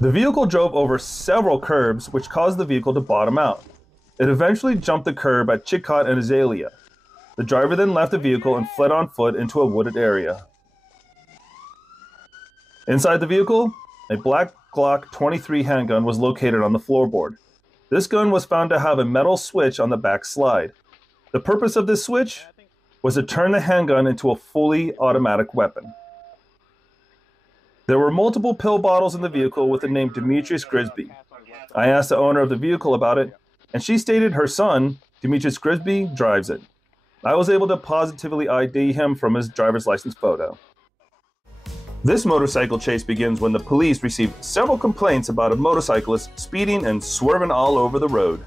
The vehicle drove over several curbs, which caused the vehicle to bottom out. It eventually jumped the curb at Chicot and Azalea. The driver then left the vehicle and fled on foot into a wooded area. Inside the vehicle, a black Glock 23 handgun was located on the floorboard. This gun was found to have a metal switch on the back slide. The purpose of this switch was to turn the handgun into a fully automatic weapon. There were multiple pill bottles in the vehicle with the name Demetrius Grisby. I asked the owner of the vehicle about it, and she stated her son, Demetrius Grisby, drives it. I was able to positively ID him from his driver's license photo. This motorcycle chase begins when the police received several complaints about a motorcyclist speeding and swerving all over the road.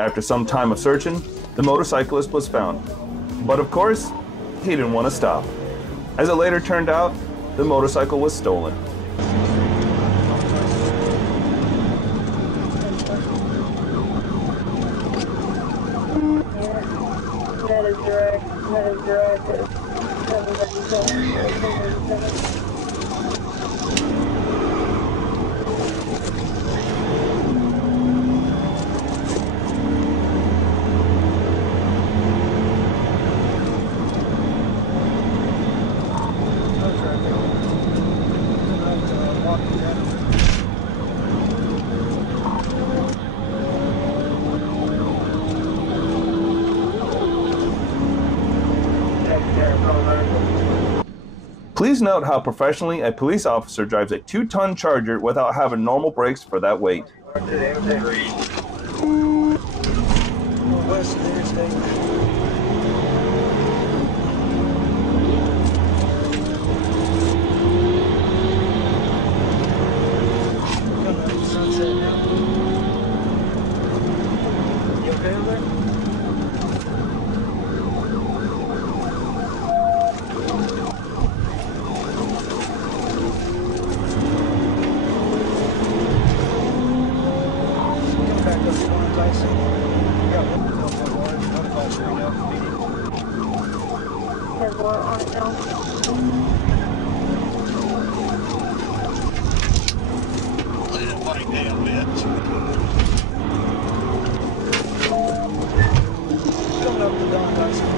After some time of searching, the motorcyclist was found. But of course, he didn't want to stop. As it later turned out, the motorcycle was stolen. That is direct. That is direct. Please note how professionally a police officer drives a 2-ton Charger without having normal brakes for that weight. West of the interstate. damn bitch. Coming up to Don Tyson.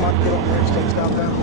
Might get on the interstate southbound.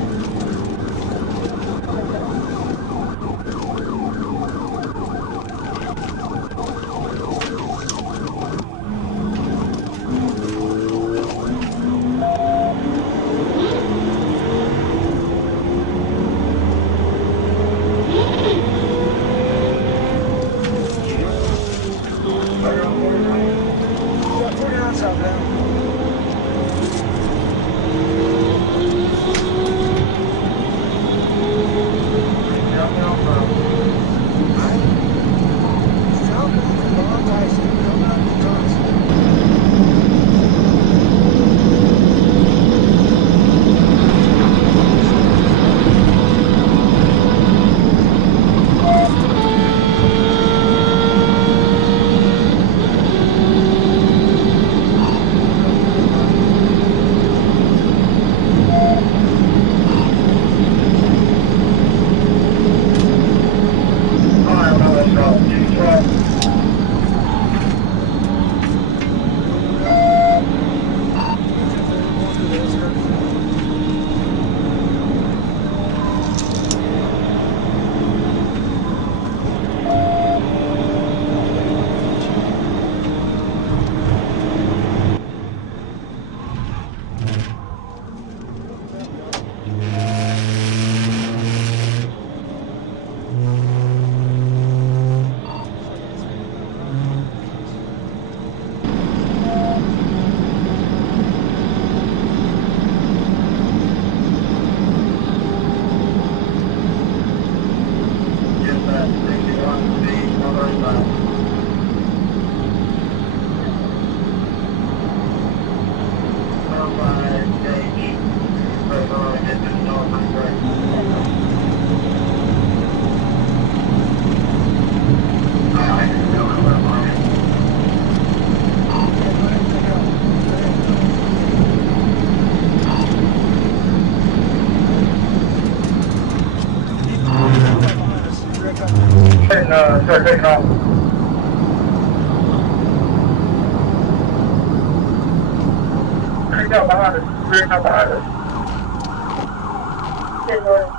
Start taking off. Bring up behind us. Bring up behind us. Get going.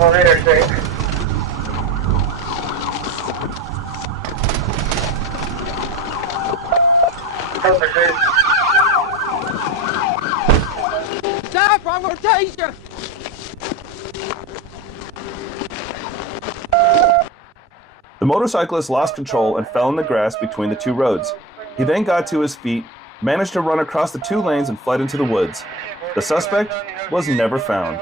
On the interstate. Stop! I'm gonna tase you! The motorcyclist lost control and fell in the grass between the two roads. He then got to his feet, managed to run across the two lanes and fled into the woods. The suspect was never found.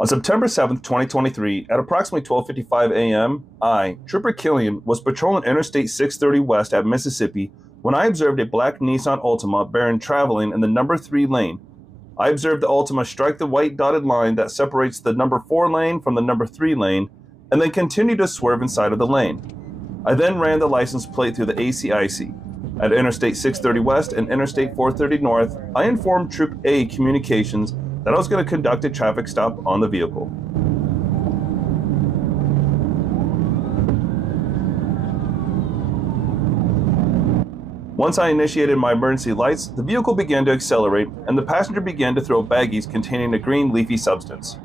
On September 7, 2023, at approximately 12:55 a.m., Trooper Killian, was patrolling Interstate 630 West at Mississippi when I observed a black Nissan Altima bearing traveling in the number 3 lane. I observed the Altima strike the white dotted line that separates the number 4 lane from the number 3 lane, and then continue to swerve inside of the lane. I then ran the license plate through the ACIC. At Interstate 630 West and Interstate 430 North, I informed Troop A Communications that I was going to conduct a traffic stop on the vehicle. Once I initiated my emergency lights, the vehicle began to accelerate, and the passenger began to throw baggies containing a green leafy substance.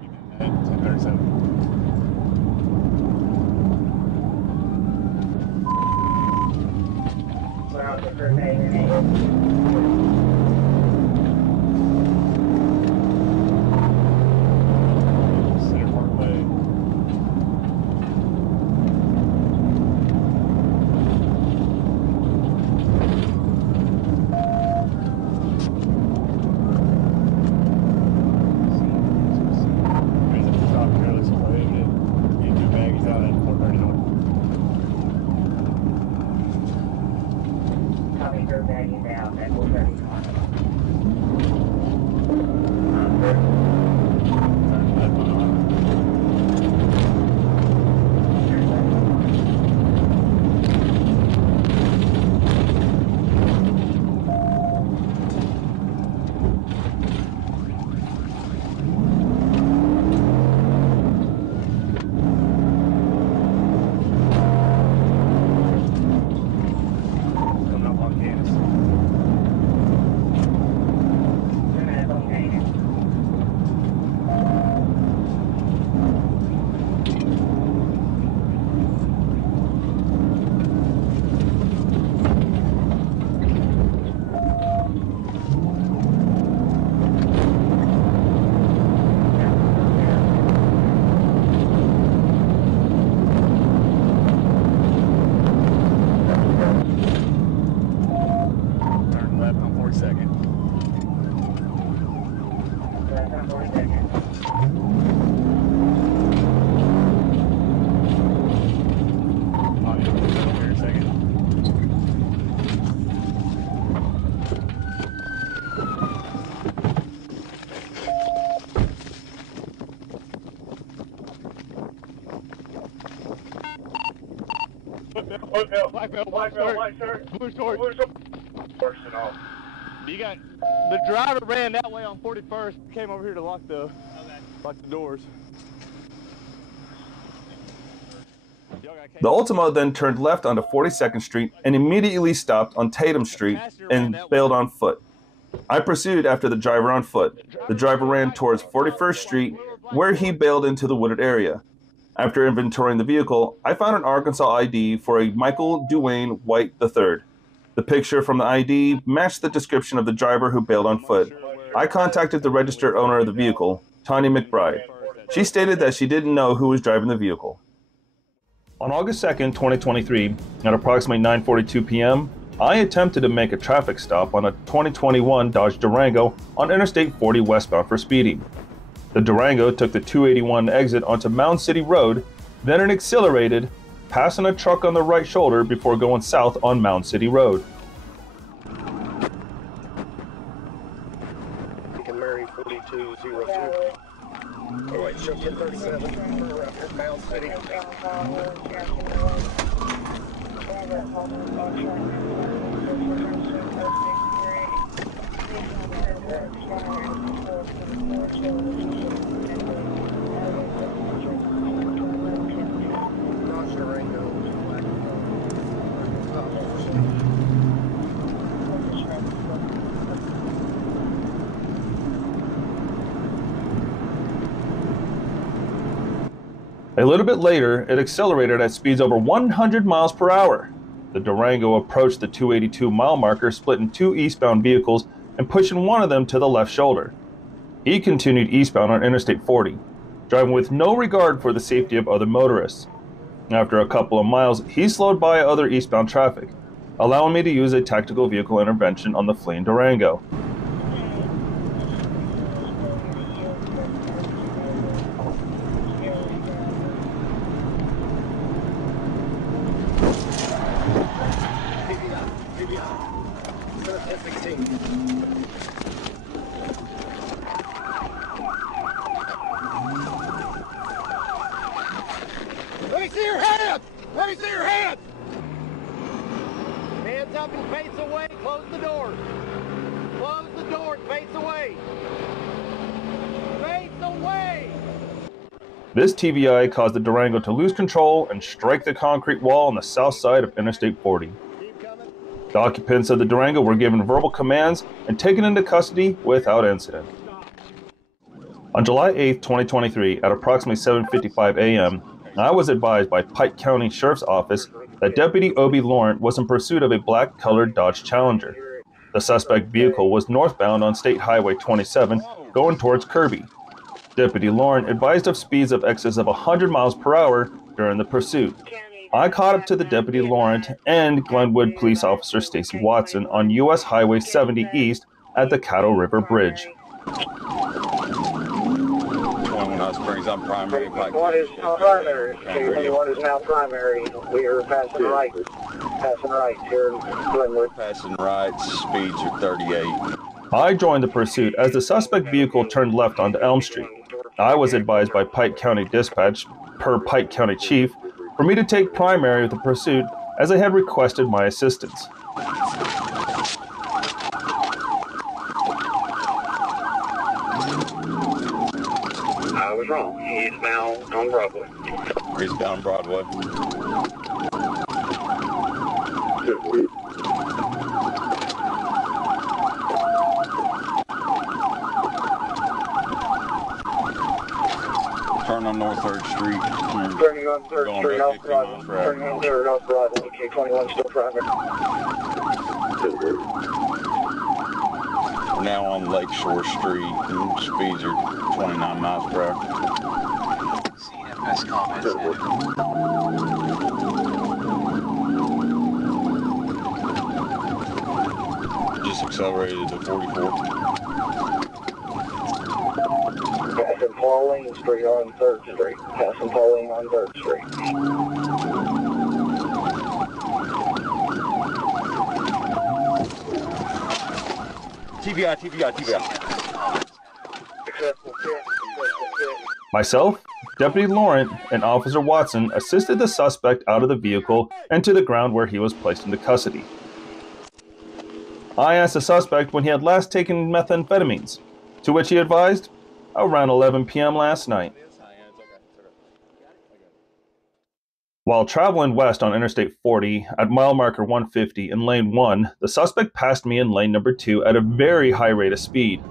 Black belt, white shirt, blue shorts. Person off. You got the driver ran that way on 41st. Came over here to lock the doors. The Ultima then turned left onto 42nd Street and immediately stopped on Tatum Street and bailed on foot. I pursued after the driver on foot. The driver ran towards 41st Street, where he bailed into the wooded area. After inventorying the vehicle, I found an Arkansas ID for a Michael Duane White III. The picture from the ID matched the description of the driver who bailed on foot. I contacted the registered owner of the vehicle, Tanya McBride. She stated that she didn't know who was driving the vehicle. On August 2nd, 2023, at approximately 9:42 p.m., I attempted to make a traffic stop on a 2021 Dodge Durango on Interstate 40 westbound for speeding. The Durango took the 281 exit onto Mound City Road, then it accelerated, passing a truck on the right shoulder before going south on Mound City Road. Mary 4202. Oh wait, show 1037. Mound City. A little bit later, it accelerated at speeds over 100 miles per hour. The Durango approached the 282 mile marker, splitting two eastbound vehicles and pushing one of them to the left shoulder. He continued eastbound on Interstate 40, driving with no regard for the safety of other motorists. After a couple of miles, he slowed by other eastbound traffic, allowing me to use a tactical vehicle intervention on the fleeing Durango. Let me see your hands! Let me see your hands! Hands up and face away. Close the door. Close the door. Face away. Face away! This TVI caused the Durango to lose control and strike the concrete wall on the south side of Interstate 40. The occupants of the Durango were given verbal commands and taken into custody without incident. On July 8, 2023, at approximately 7:55 a.m., I was advised by Pike County Sheriff's Office that Deputy Obi Laurent was in pursuit of a black-colored Dodge Challenger. The suspect vehicle was northbound on State Highway 27, going towards Kirby. Deputy Laurent advised of speeds of excess of 100 miles per hour during the pursuit. I caught up to the Deputy Laurent and Glenwood Police Officer Stacy Watson on U.S. Highway 70 East at the Caddo River Bridge. Springs on primary. One is primary. One is now primary. We are passing right. Passing right here in Glenwood. Passing right, speeds are 38. I joined the pursuit as the suspect vehicle turned left onto Elm Street. I was advised by Pike County Dispatch, per Pike County Chief, for me to take primary with the pursuit as they had requested my assistance. I was wrong. He's now on Broadway. He's down Broadway. Turn on North 3rd Street. Turning on 3rd Street off Broadway. Turning on 3rd off Broadway. Okay, 21 still primary. We're now on Lakeshore Street, and speeds are 29 miles per hour. CFS comments. Just accelerated to 44. Passing Pauling Street on 3rd Street. Passing Pauling on 3rd Street. TVI. Successful 10. Successful 10. Myself, Deputy Laurent, and Officer Watson assisted the suspect out of the vehicle and to the ground where he was placed into custody. I asked the suspect when he had last taken methamphetamines, to which he advised, around 11 p.m. last night. While traveling west on Interstate 40 at mile marker 150 in lane 1, the suspect passed me in lane number 2 at a very high rate of speed.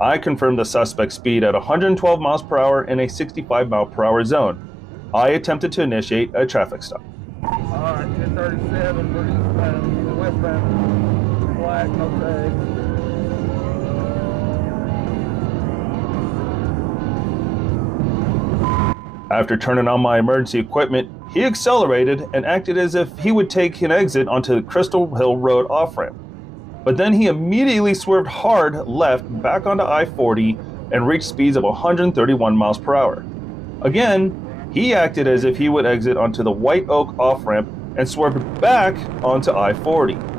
I confirmed the suspect's speed at 112 miles per hour in a 65 mile per hour zone. I attempted to initiate a traffic stop. Alright, 1037, we're eastbound, westbound, black, no tags. After turning on my emergency equipment, he accelerated and acted as if he would take an exit onto the Crystal Hill Road off-ramp. But then he immediately swerved hard left back onto I-40 and reached speeds of 131 miles per hour. Again, he acted as if he would exit onto the White Oak off-ramp and swerved back onto I-40.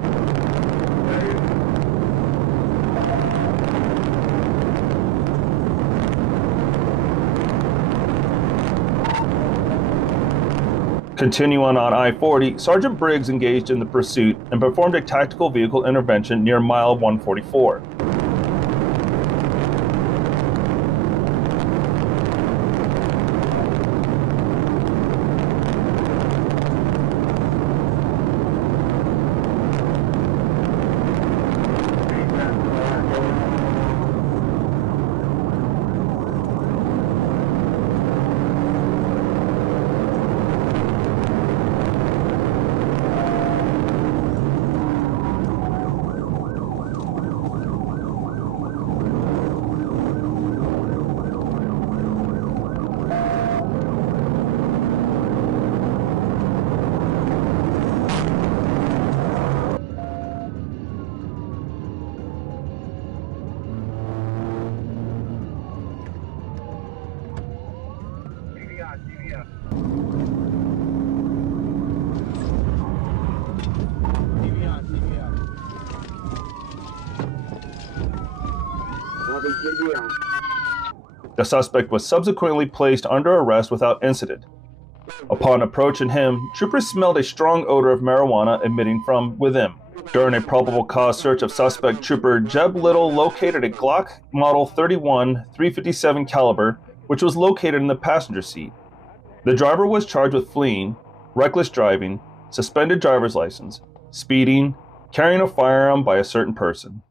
Continuing on I-40, Sergeant Briggs engaged in the pursuit and performed a tactical vehicle intervention near mile 144. The suspect was subsequently placed under arrest without incident. Upon approaching him, troopers smelled a strong odor of marijuana emitting from within. During a probable cause search of suspect, Trooper Jeb Little located a Glock Model 31 .357 caliber, which was located in the passenger seat. The driver was charged with fleeing, reckless driving, suspended driver's license, speeding, carrying a firearm by a certain person.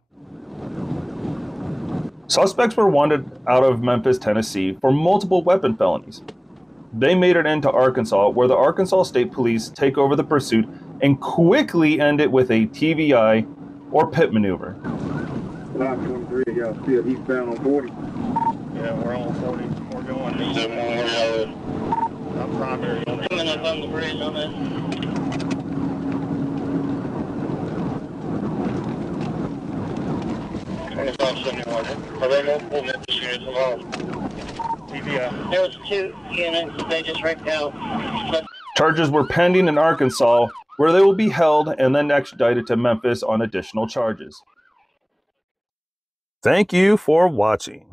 Suspects were wanted out of Memphis, Tennessee for multiple weapon felonies. They made it into Arkansas, where the Arkansas State Police take over the pursuit and quickly end it with a TVI or pit maneuver. Block 23, y'all still eastbound on 40? Yeah, we're on 40. We're going east. I'm primary on it. Coming up on the bridge on it. Are there multiple Memphis units involved? TVI. There was 2 units, they just wrecked out. Charges were pending in Arkansas, where they will be held and then extradited to Memphis on additional charges. Thank you for watching.